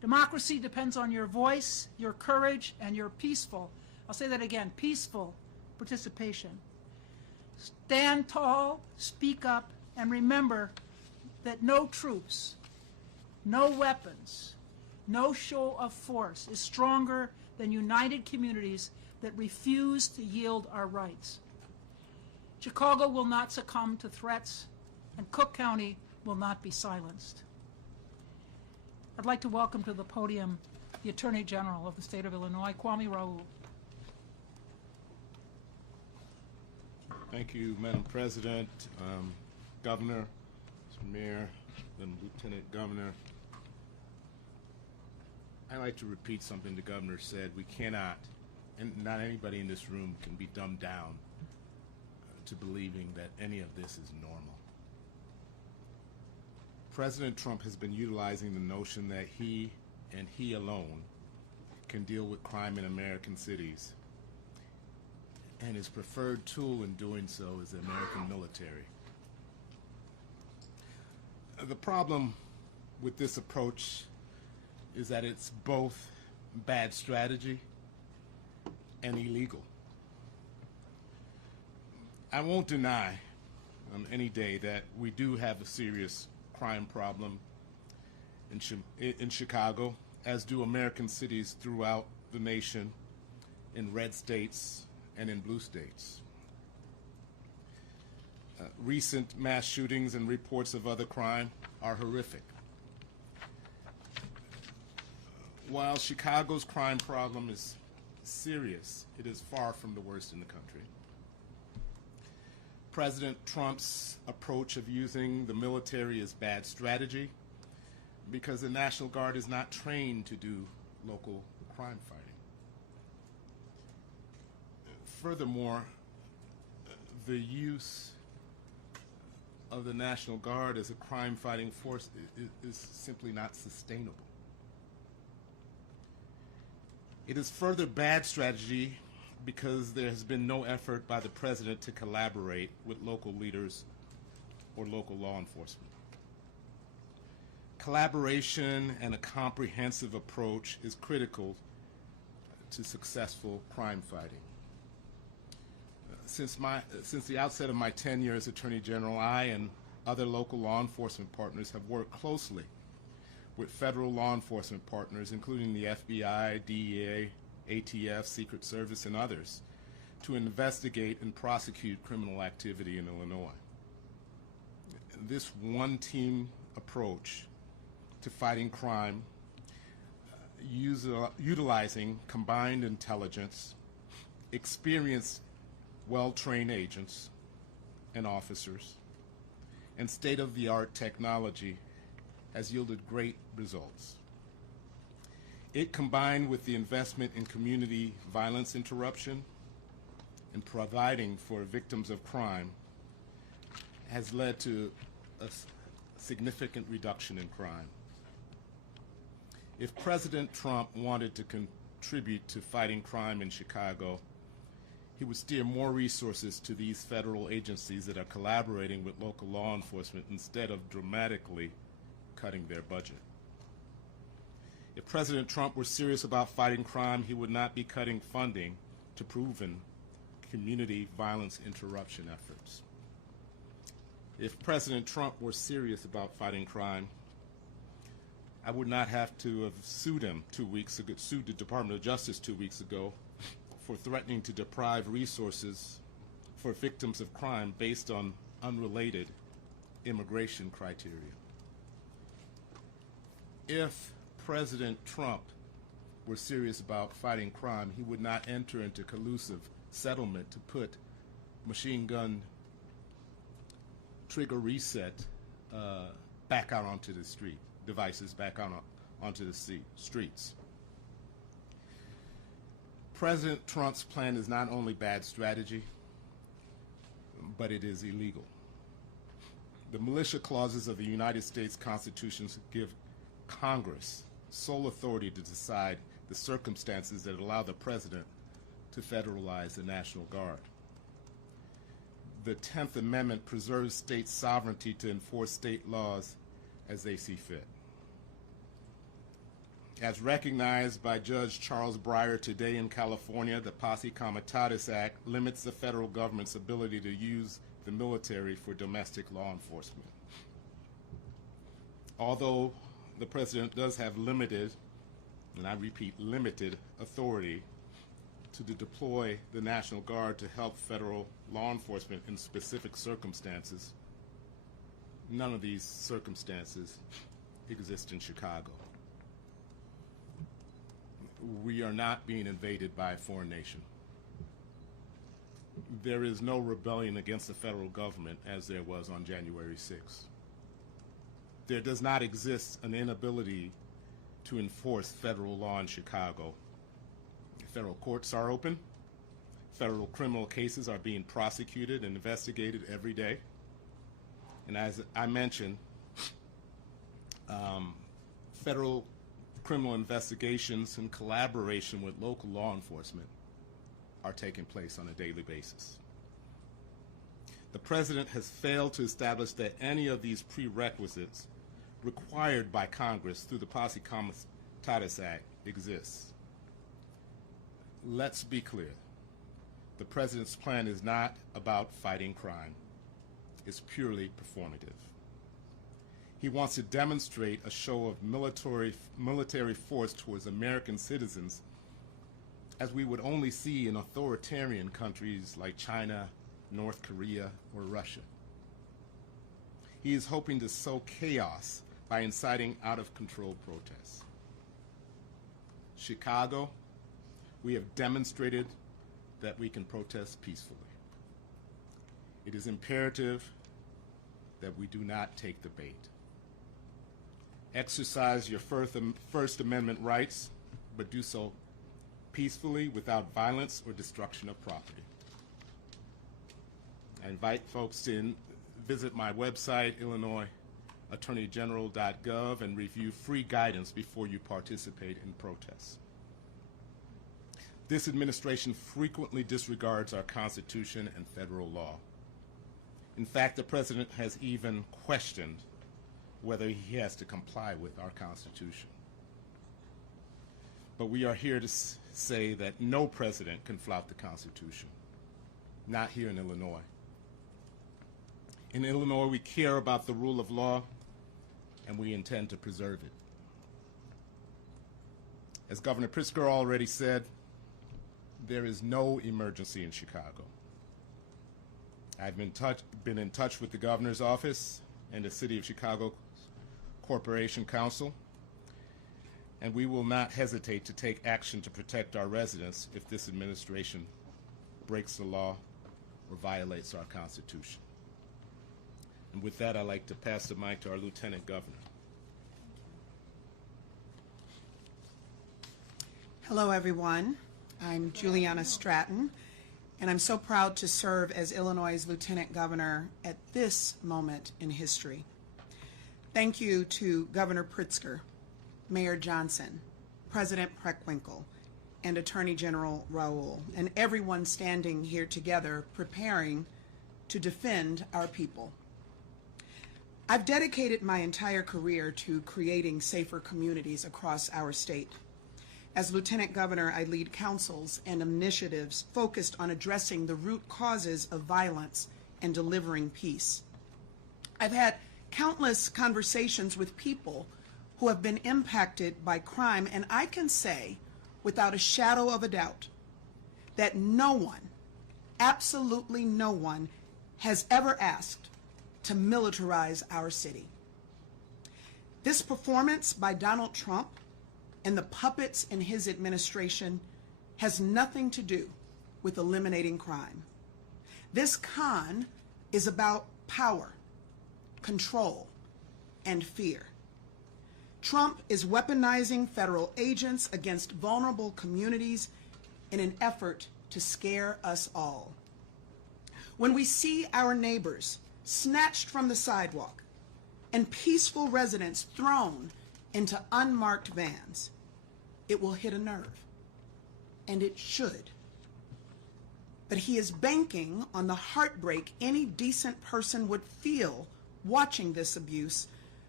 Democracy depends on your voice, your courage, and your peaceful, I'll say that again, peaceful participation. Stand tall, speak up, and remember that no troops, no weapons, no show of force is stronger than united communities that refuse to yield our rights. Chicago will not succumb to threats, and Cook County will not be silenced. I'd like to welcome to the podium the Attorney General of the state of Illinois, Kwame Raoul. Thank you, Madam President, Governor, Mr. Mayor, and Lieutenant Governor. I'd like to repeat something the Governor said. We cannot, and not anybody in this room can be dumbed down to believing that any of this is normal. President Trump has been utilizing the notion that he and he alone can deal with crime in American cities. And his preferred tool in doing so is the American military. The problem with this approach is that it's both bad strategy and illegal. I won't deny any day that we do have a serious crime problem in Chicago, as do American cities throughout the nation, in red states and in blue states. Recent mass shootings and reports of other crime are horrific. While Chicago's crime problem is serious, it is far from the worst in the country. President Trump's approach of using the military is bad strategy because the National Guard is not trained to do local crime fighting. Furthermore, the use of the National Guard as a crime-fighting force is simply not sustainable. It is further bad strategy because there has been no effort by the President to collaborate with local leaders or local law enforcement. Collaboration and a comprehensive approach is critical to successful crime fighting. Since the outset of my tenure as Attorney General, I and other local law enforcement partners have worked closely with federal law enforcement partners, including the FBI, DEA, ATF, Secret Service, and others, to investigate and prosecute criminal activity in Illinois. This one-team approach to fighting crime, utilizing combined intelligence, experienced, well-trained agents and officers, and state-of-the-art technology has yielded great results. It, combined with the investment in community violence interruption and providing for victims of crime, has led to a significant reduction in crime. If President Trump wanted to contribute to fighting crime in Chicago, he would steer more resources to these federal agencies that are collaborating with local law enforcement instead of dramatically cutting their budget. If President Trump were serious about fighting crime, he would not be cutting funding to proven community violence interruption efforts. If President Trump were serious about fighting crime, I would not have to have sued him 2 weeks ago, sued the Department of Justice 2 weeks ago for threatening to deprive resources for victims of crime based on unrelated immigration criteria. If President Trump were serious about fighting crime, he would not enter into collusive settlement to put machine gun trigger reset back out onto the street, devices back out onto the streets. President Trump's plan is not only bad strategy, but it is illegal. The militia clauses of the United States Constitution give Congress sole authority to decide the circumstances that allow the President to federalize the National Guard. The 10th Amendment preserves state sovereignty to enforce state laws as they see fit. As recognized by Judge Charles Breyer today in California, the Posse Comitatus Act limits the federal government's ability to use the military for domestic law enforcement. Although the president does have limited, and I repeat, limited authority to deploy the National Guard to help federal law enforcement in specific circumstances, none of these circumstances exist in Chicago. We are not being invaded by a foreign nation. There is no rebellion against the federal government as there was on January 6th. There does not exist an inability to enforce federal law in Chicago. Federal courts are open. Federal criminal cases are being prosecuted and investigated every day. And as I mentioned, federal criminal investigations in collaboration with local law enforcement are taking place on a daily basis. The president has failed to establish that any of these prerequisites required by Congress through the Posse Comitatus Act exists. Let's be clear. The president's plan is not about fighting crime. It's purely performative. He wants to demonstrate a show of military force towards American citizens as we would only see in authoritarian countries like China, North Korea, or Russia. He is hoping to sow chaos by inciting out-of-control protests. Chicago, we have demonstrated that we can protest peacefully. It is imperative that we do not take the bait. Exercise your First Amendment rights, but do so peacefully without violence or destruction of property. I invite folks to visit my website, IllinoisAttorneyGeneral.gov, and review free guidance before you participate in protests. This administration frequently disregards our Constitution and federal law. In fact, the president has even questioned whether he has to comply with our Constitution. But we are here to say that no president can flout the Constitution, not here in Illinois. In Illinois, we care about the rule of law, and we intend to preserve it. As Governor Pritzker already said, there is no emergency in Chicago. I've been in touch with the governor's office and the City of Chicago Corporation Council, and we will not hesitate to take action to protect our residents if this administration breaks the law or violates our Constitution. And with that, I'd like to pass the mic to our Lieutenant Governor. Hello, everyone. I'm Juliana Stratton, and I'm so proud to serve as Illinois' Lieutenant Governor at this moment in history. Thank you to Governor Pritzker, Mayor Johnson, President Preckwinkle, and Attorney General Raoul, and everyone standing here together preparing to defend our people. I've dedicated my entire career to creating safer communities across our state. As Lieutenant Governor, I lead councils and initiatives focused on addressing the root causes of violence and delivering peace. I've had countless conversations with people who have been impacted by crime, and I can say without a shadow of a doubt that no one, absolutely no one, has ever asked to militarize our city. This performance by Donald Trump and the puppets in his administration has nothing to do with eliminating crime. This con is about power, control, and fear. Trump is weaponizing federal agents against vulnerable communities in an effort to scare us all. When we see our neighbors snatched from the sidewalk and peaceful residents thrown into unmarked vans, it will hit a nerve, and it should. But he is banking on the heartbreak any decent person would feel watching this abuse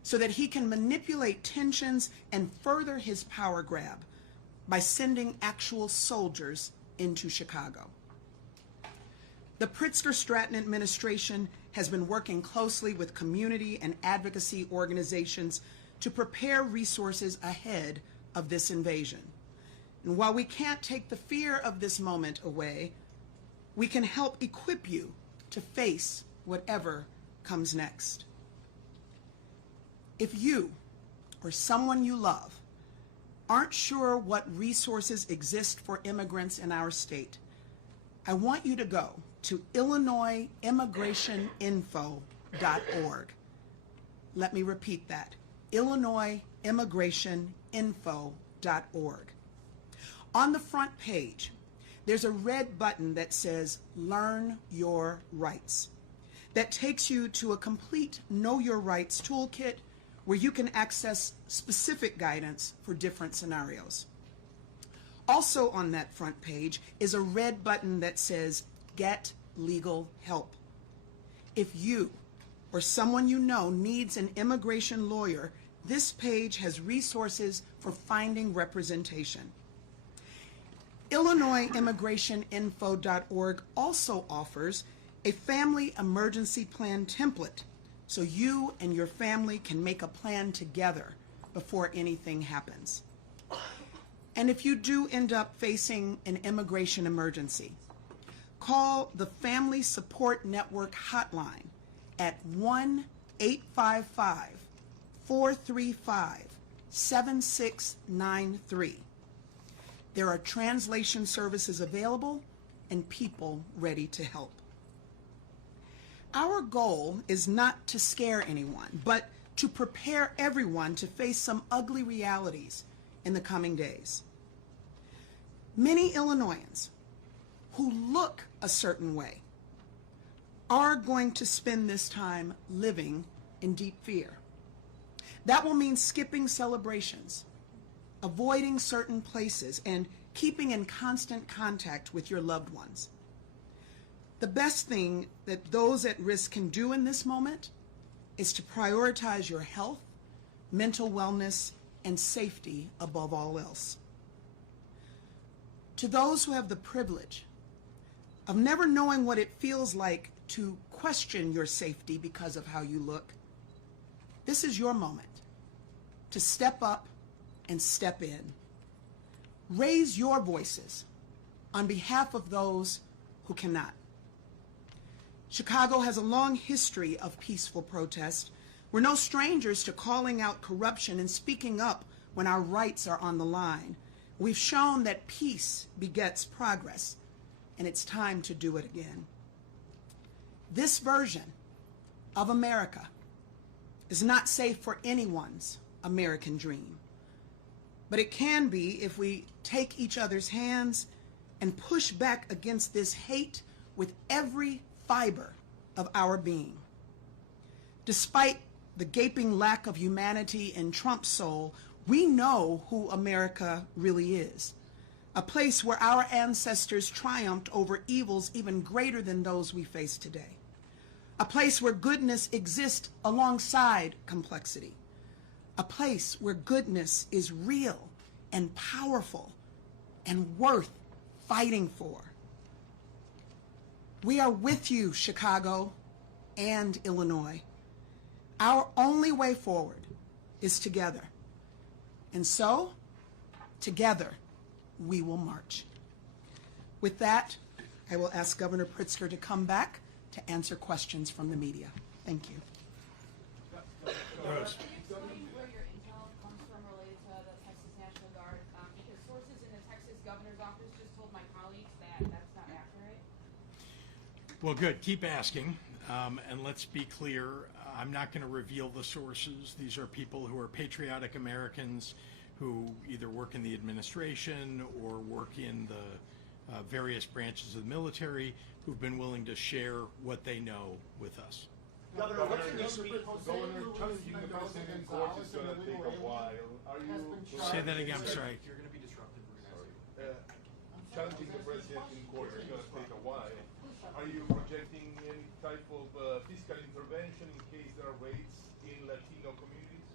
so that he can manipulate tensions and further his power grab by sending actual soldiers into Chicago. The Pritzker-Stratton administration has been working closely with community and advocacy organizations to prepare resources ahead of this invasion. And while we can't take the fear of this moment away, we can help equip you to face whatever comes next. If you or someone you love aren't sure what resources exist for immigrants in our state, I want you to go to IllinoisImmigrationInfo.org. Let me repeat that, IllinoisImmigrationInfo.org. On the front page, there's a red button that says Learn Your Rights. That takes you to a complete Know Your Rights toolkit where you can access specific guidance for different scenarios. Also on that front page is a red button that says Get Legal Help. If you or someone you know needs an immigration lawyer, this page has resources for finding representation. IllinoisImmigrationInfo.org also offers a family emergency plan template so you and your family can make a plan together before anything happens. And if you do end up facing an immigration emergency, call the Family Support Network hotline at 1-855-435-7693. There are translation services available and people ready to help. Our goal is not to scare anyone, but to prepare everyone to face some ugly realities in the coming days. Many Illinoisans who look a certain way are going to spend this time living in deep fear. That will mean skipping celebrations, avoiding certain places, and keeping in constant contact with your loved ones. The best thing that those at risk can do in this moment is to prioritize your health, mental wellness, and safety above all else. To those who have the privilege of never knowing what it feels like to question your safety because of how you look, this is your moment to step up and step in. Raise your voices on behalf of those who cannot. Chicago has a long history of peaceful protest. We're no strangers to calling out corruption and speaking up when our rights are on the line. We've shown that peace begets progress, and it's time to do it again. This version of America is not safe for anyone's American dream. But it can be if we take each other's hands and push back against this hate with every fiber of our being. Despite the gaping lack of humanity in Trump's soul, we know who America really is. A place where our ancestors triumphed over evils even greater than those we face today. A place where goodness exists alongside complexity. A place where goodness is real and powerful and worth fighting for. We are with you, Chicago and Illinois. Our only way forward is together. And so, together, we will march. With that, I will ask Governor Pritzker to come back to answer questions from the media. Thank you. Rose. Can you explain where your intel comes from related to the Texas National Guard? Because sources in the Texas governor's office just told my colleagues that that's not accurate. Well, good. Keep asking. And let's be clear, I'm not going to reveal the sources. These are people who are patriotic Americans who either work in the administration or work in the various branches of the military who've been willing to share what they know with us. Governor, what's the new speech? Governor, challenging the president in court is going to take a while. Are you... Say that again, I'm sorry. You're going to be disruptive. Challenging the president in court is going to take a while. Are you projecting any type of fiscal intervention in case there are raids in Latino communities?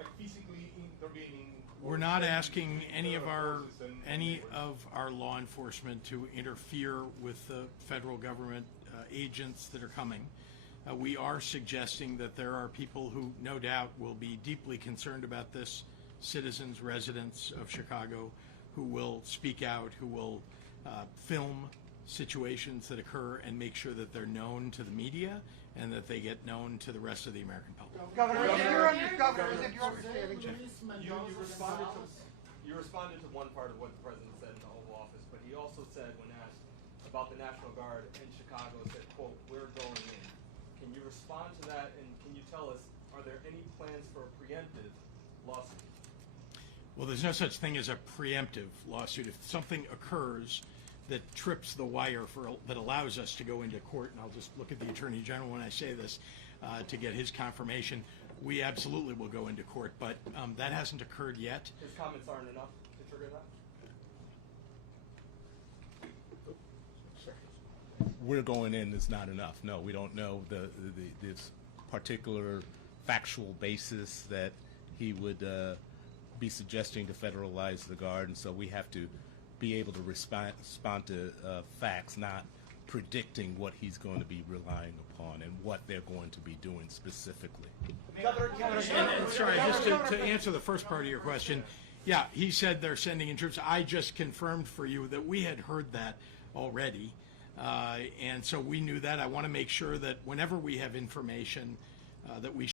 like physically intervening? We're not asking any of our law enforcement to interfere with the federal government agents that are coming. We are suggesting that there are people who no doubt will be deeply concerned about this, citizens, residents of Chicago, who will speak out, who will film situations that occur and make sure that they're known to the media and that they get known to the rest of the American public. Governor, is it your understanding? You responded to one part of what the president said in the Oval Office, but he also said when asked about the National Guard in Chicago, said, quote, "We're going in." Can you respond to that, and can you tell us, are there any plans for a preemptive lawsuit? Well, there's no such thing as a preemptive lawsuit. If something occurs that trips the wire that allows us to go into court, and I'll just look at the Attorney General when I say this to get his confirmation, we absolutely will go into court, but that hasn't occurred yet. His comments aren't enough to trigger that? We're going in is not enough. No, we don't know this particular factual basis that he would be suggesting to federalize the Guard, and so we have to be able to respond to facts, not predicting what he's going to be relying upon and what they're going to be doing specifically. And sorry, just to answer the first part of your question, yeah, he said they're sending in troops. I just confirmed for you that we had heard that already, and so we knew that. I want to make sure that whenever we have information that we